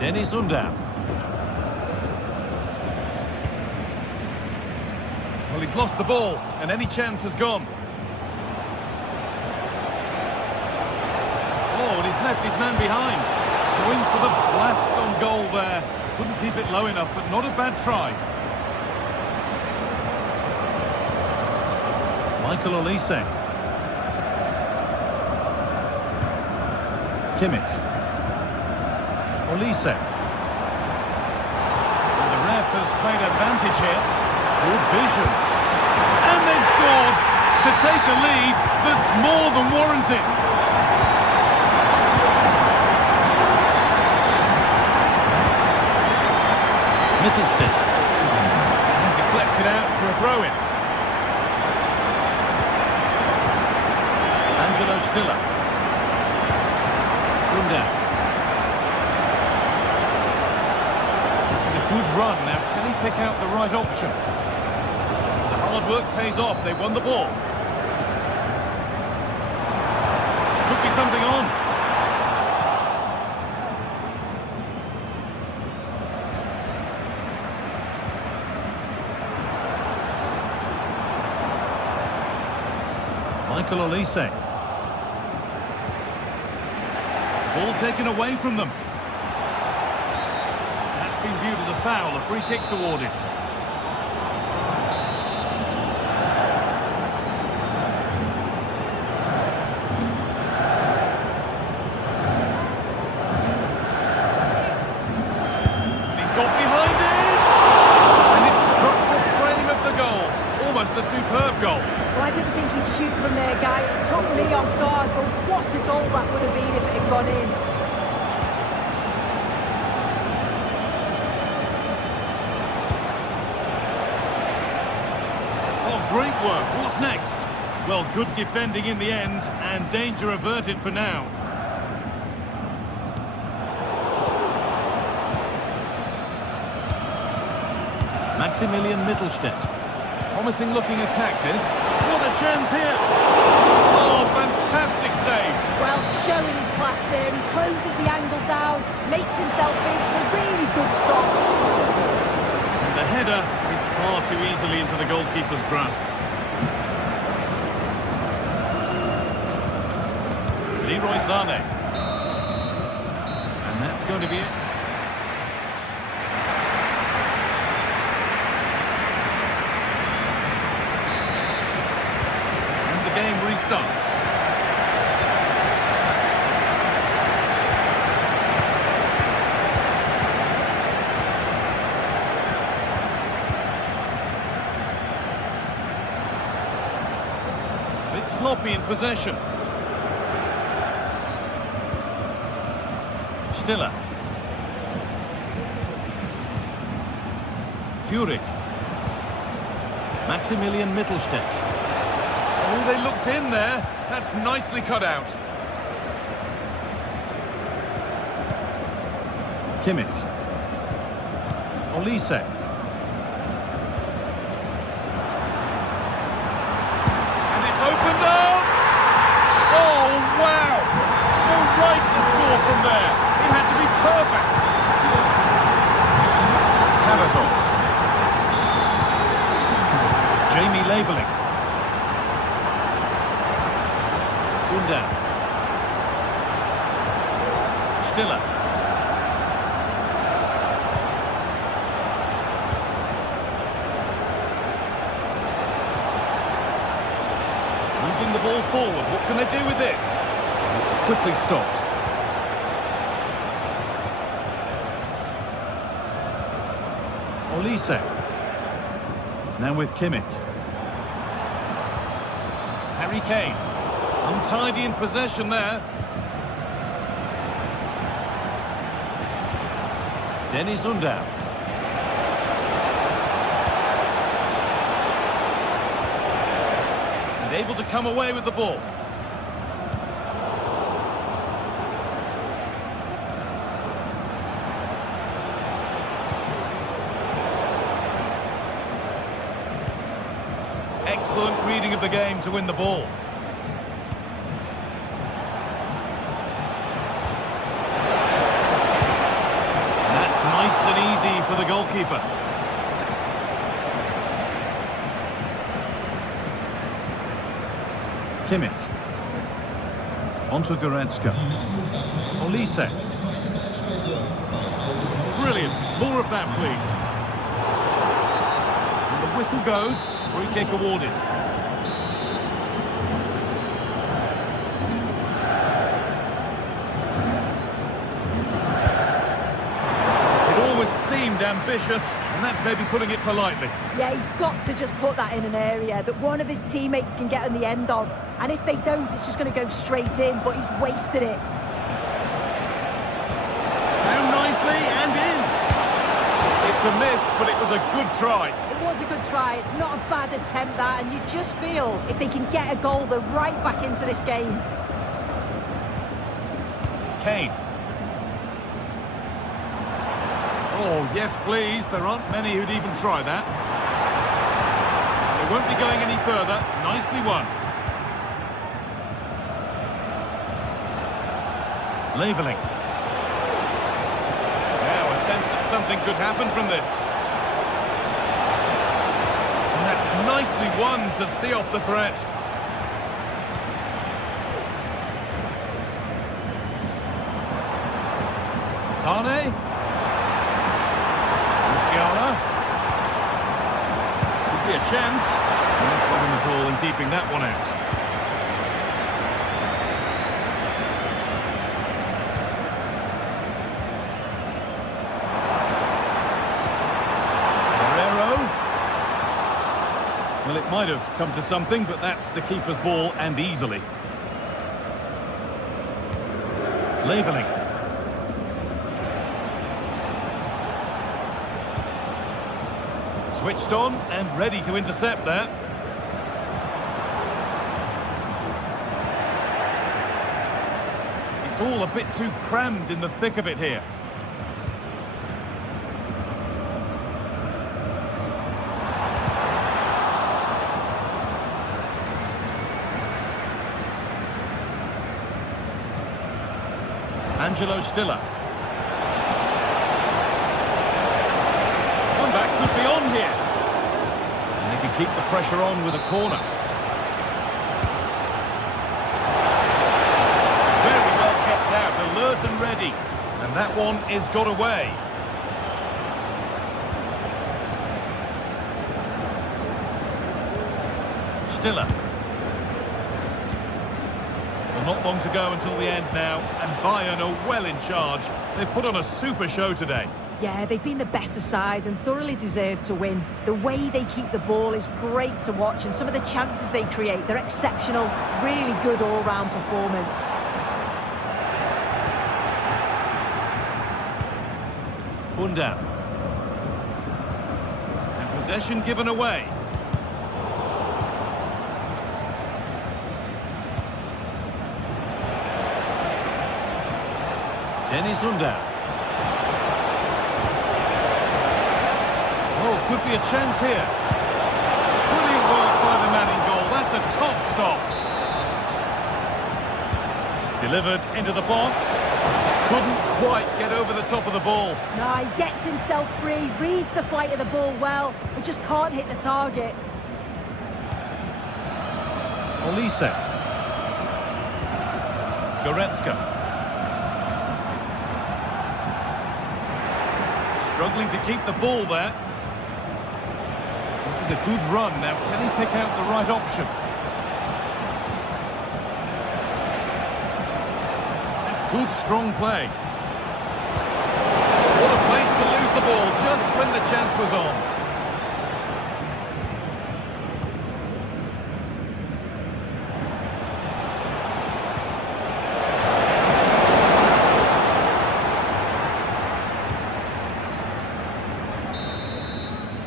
Dennis Undav. Well, he's lost the ball, and any chance has gone. Oh, and he's left his man behind. Going for the blast on goal there. Couldn't keep it low enough, but not a bad try. Michael Olise. Kimmich. Olise. And the ref has played advantage here. Good vision. And they've scored to take a lead that's more than warranted. Mittelstedt. And deflected out for a throw-in. Angelo Stiller. Undav. Good run. Now, can he pick out the right option? The hard work pays off. They won the ball. Could be something on. Michael Olise. Ball taken away from them. Been viewed as a foul, a free kick's awarded. hard, but what a goal that would have been if it had gone in. Oh, great work. What's next? Well, good defending in the end, and danger averted for now. Maximilian Mittelstädt. Promising looking attack this. What a chance here! Oh, fantastic save! Well, showing his class there. He closes the angle down, makes himself big. It's a really good stop. And the header is far too easily into the goalkeeper's grasp. Leroy Sané. And that's going to be it. Game restarts. A bit sloppy in possession. Stiller. Furyk. Maximilian Mittelstädt. Oh, they looked in there. That's nicely cut out. Kimmich. Olise. And it's opened up. Oh, wow. No right to score from there. It had to be perfect. Cavazon. Jamie Labeling. Down. Stiller. Moving the ball forward. What can they do with this? It's quickly stopped. Olise. Now with Kimmich. Harry Kane. Untidy in possession there. Dennis Undav. And able to come away with the ball. Excellent reading of the game to win the ball. Easy for the goalkeeper. Kimmich. Onto Goretzka. Olise. Brilliant. More of that, please. And the whistle goes. Free kick awarded. Seemed ambitious, and that's maybe putting it politely. Yeah, he's got to just put that in an area that one of his teammates can get on the end of, and if they don't, it's just going to go straight in, but he's wasted it. Down nicely and in. It's a miss, but it was a good try. It was a good try. It's not a bad attempt, that, and you just feel if they can get a goal, they're right back into this game. Kane. Oh, yes, please. There aren't many who'd even try that. They won't be going any further. Nicely won. Labeling. Now, a sense that something could happen from this. And that's nicely won to see off the threat. Sané. Could be a chance. No problem at all in keeping that one out. Well, it might have come to something, but that's the keeper's ball, and easily. Leveling. Switched on and ready to intercept that. It's all a bit too crammed in the thick of it here. Angelo Stiller. Comeback could be on here. And they can keep the pressure on with a corner. Very well kept out, alert and ready. And that one is got away. Stiller. Not long to go until the end now, and Bayern are well in charge. They've put on a super show today. Yeah, they've been the better side and thoroughly deserve to win. The way they keep the ball is great to watch, and some of the chances they create, they're exceptional. Really good all-round performance. Bundesliga. And possession given away. Dennis Lundau. Oh, could be a chance here. Brilliant work by the man in goal. That's a top stop. Delivered into the box. Couldn't quite get over the top of the ball. No, he gets himself free, reads the flight of the ball well, but just can't hit the target. Olise. Goretzka. Struggling to keep the ball there. This is a good run. Now, can he pick out the right option? That's good, strong play. What a place to lose the ball just when the chance was on.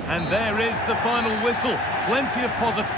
And there is the final whistle. Plenty of positive.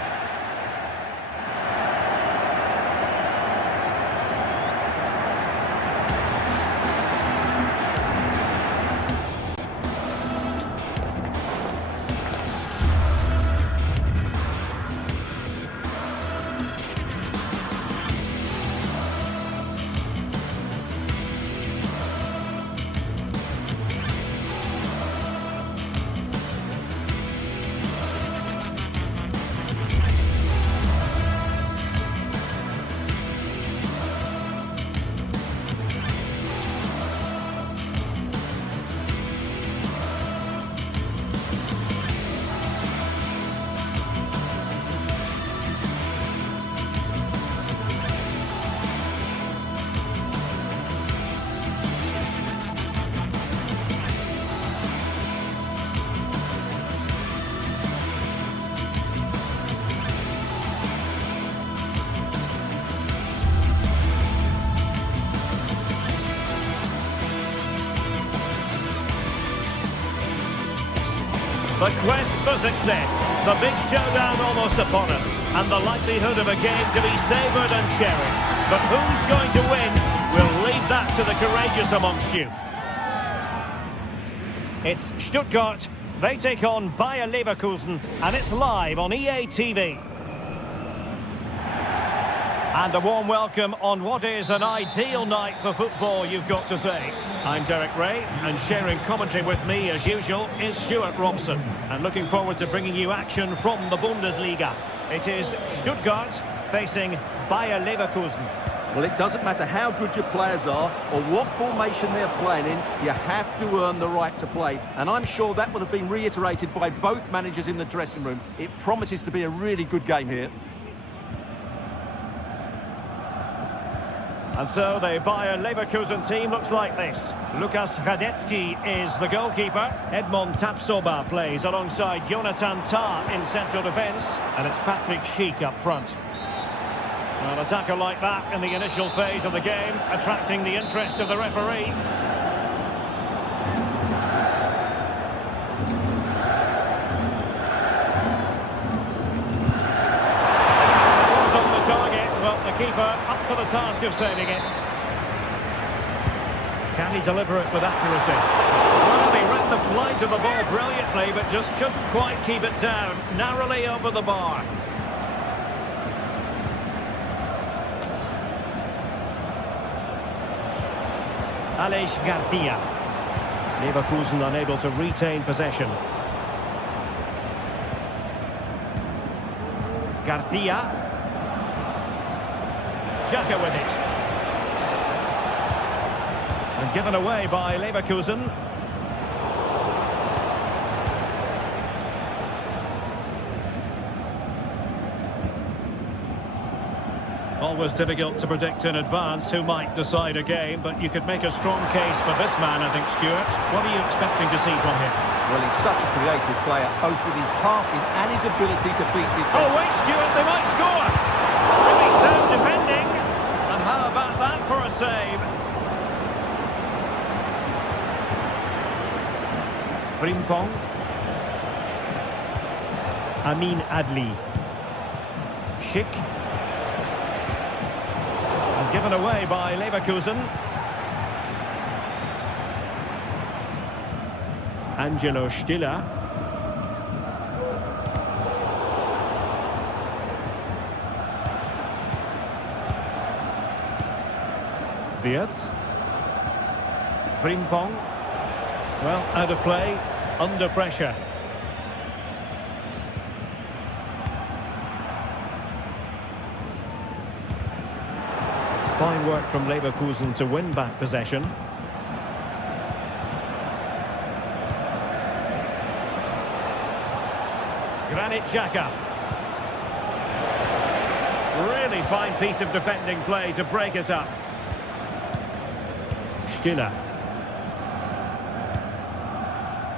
The quest for success, the big showdown almost upon us, and the likelihood of a game to be savoured and cherished. But who's going to win? We'll leave that to the courageous amongst you. It's Stuttgart. They take on Bayer Leverkusen, and it's live on EA TV. And a warm welcome on what is an ideal night for football, you've got to say. I'm Derek Ray, and sharing commentary with me, as usual, is Stuart Robson. And looking forward to bringing you action from the Bundesliga. It is Stuttgart facing Bayer Leverkusen. Well, it doesn't matter how good your players are or what formation they're playing in, you have to earn the right to play. And I'm sure that would have been reiterated by both managers in the dressing room. It promises to be a really good game here. And so the Bayer Leverkusen team looks like this. Lukas Radetzky is the goalkeeper. Edmond Tapsoba plays alongside Jonathan Tah in central defence. And it's Patrick Schick up front. Well, a tackle like that in the initial phase of the game, attracting the interest of the referee. Was on the target, well, the keeper up for the task of saving it. Can he deliver it with accuracy? Well, he read the flight of the ball brilliantly, but just couldn't quite keep it down. Narrowly over the bar. Aleix Garcia. Leverkusen unable to retain possession. Garcia. Xhaka with it. And given away by Leverkusen. Always difficult to predict in advance who might decide a game, but you could make a strong case for this man, I think, Stuart. What are you expecting to see from him? Well, he's such a creative player, both with his passing and his ability to beat defence. Oh, wait, Stuart, they might score! Really sound defending. And how about that for a save? Frimpong. Amin Adli. Schick. And given away by Leverkusen. Angelo Stiller. Wirtz. Frimpong. Well, out of play, under pressure. Fine work from Leverkusen to win back possession. Granit Xhaka. Really fine piece of defending play to break us up. Stiller.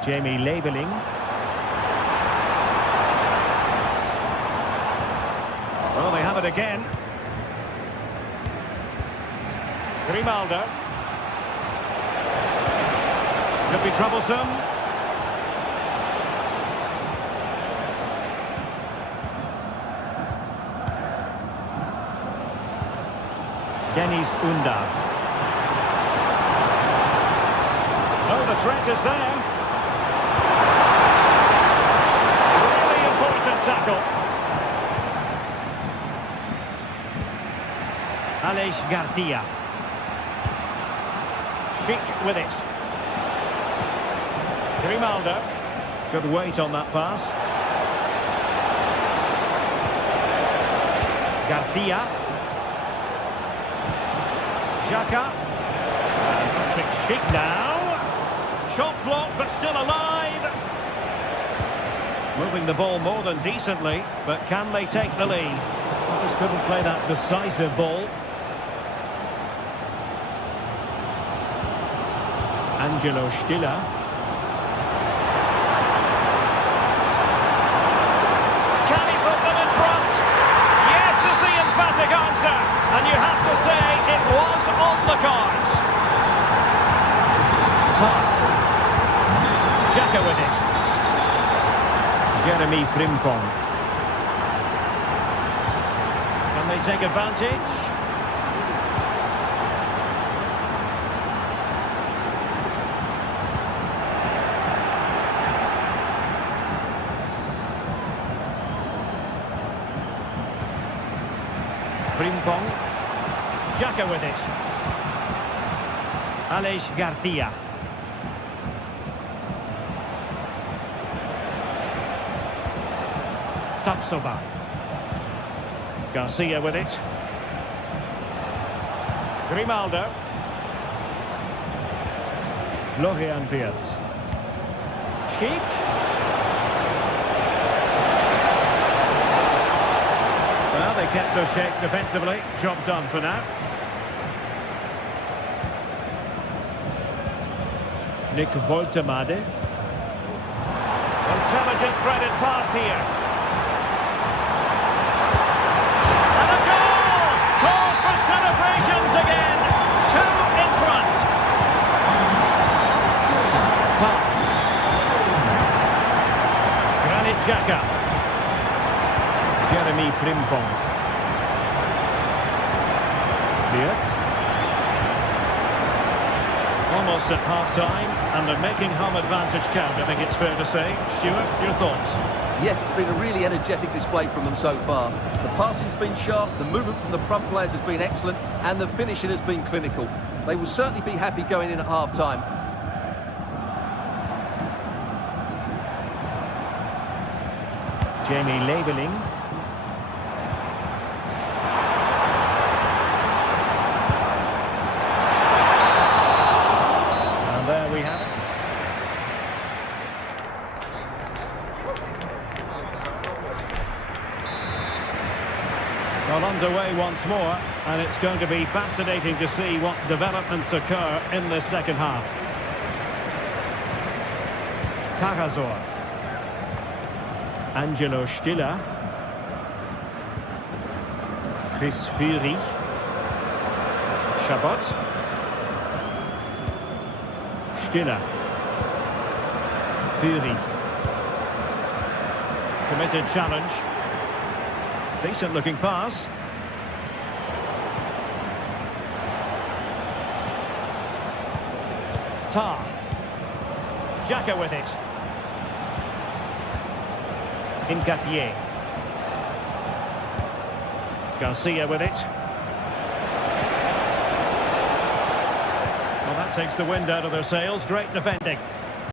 Jamie Leveling. Well, they have it again. Grimaldo. Could be troublesome. Deniz Ünder. Oh, the threat is there. Really important tackle. Aleix Garcia. Schick with it. Grimaldo. Good weight on that pass. Garcia. Xhaka. Patrick Schick now. Shot blocked, but still alive. Moving the ball more than decently, but can they take the lead? Just couldn't play that decisive ball. Angelo Stiller. Can he put them in front? Yes is the emphatic answer. And you have to say it was on the cards. Xhaka with it. Jeremy Frimpong. Can they take advantage? Frimpong. Xhaka with it. Aleix Garcia. Tapsoba. Garcia with it. Grimaldo. Florian Wirtz. Schick. Well, they kept their shape defensively. Job done for now. Nick Woltemade. Intelligent threaded pass here. And a goal! Frimpong. Lietz. Almost at half-time, and they're making home advantage count, I think it's fair to say. Stuart, your thoughts? Yes, it's been a really energetic display from them so far. The passing's been sharp, the movement from the front players has been excellent, and the finishing has been clinical. They will certainly be happy going in at half-time. Jamie Leveling. And there we have it. Well, underway once more, and it's going to be fascinating to see what developments occur in this second half. Cagazor. Angelo Stiller. Chris Fury. Chabot. Stiller. Fury. Committed challenge. Decent looking pass. Tar. Xhaka with it. Nketiah. Garcia with it. Well, that takes the wind out of their sails. Great defending.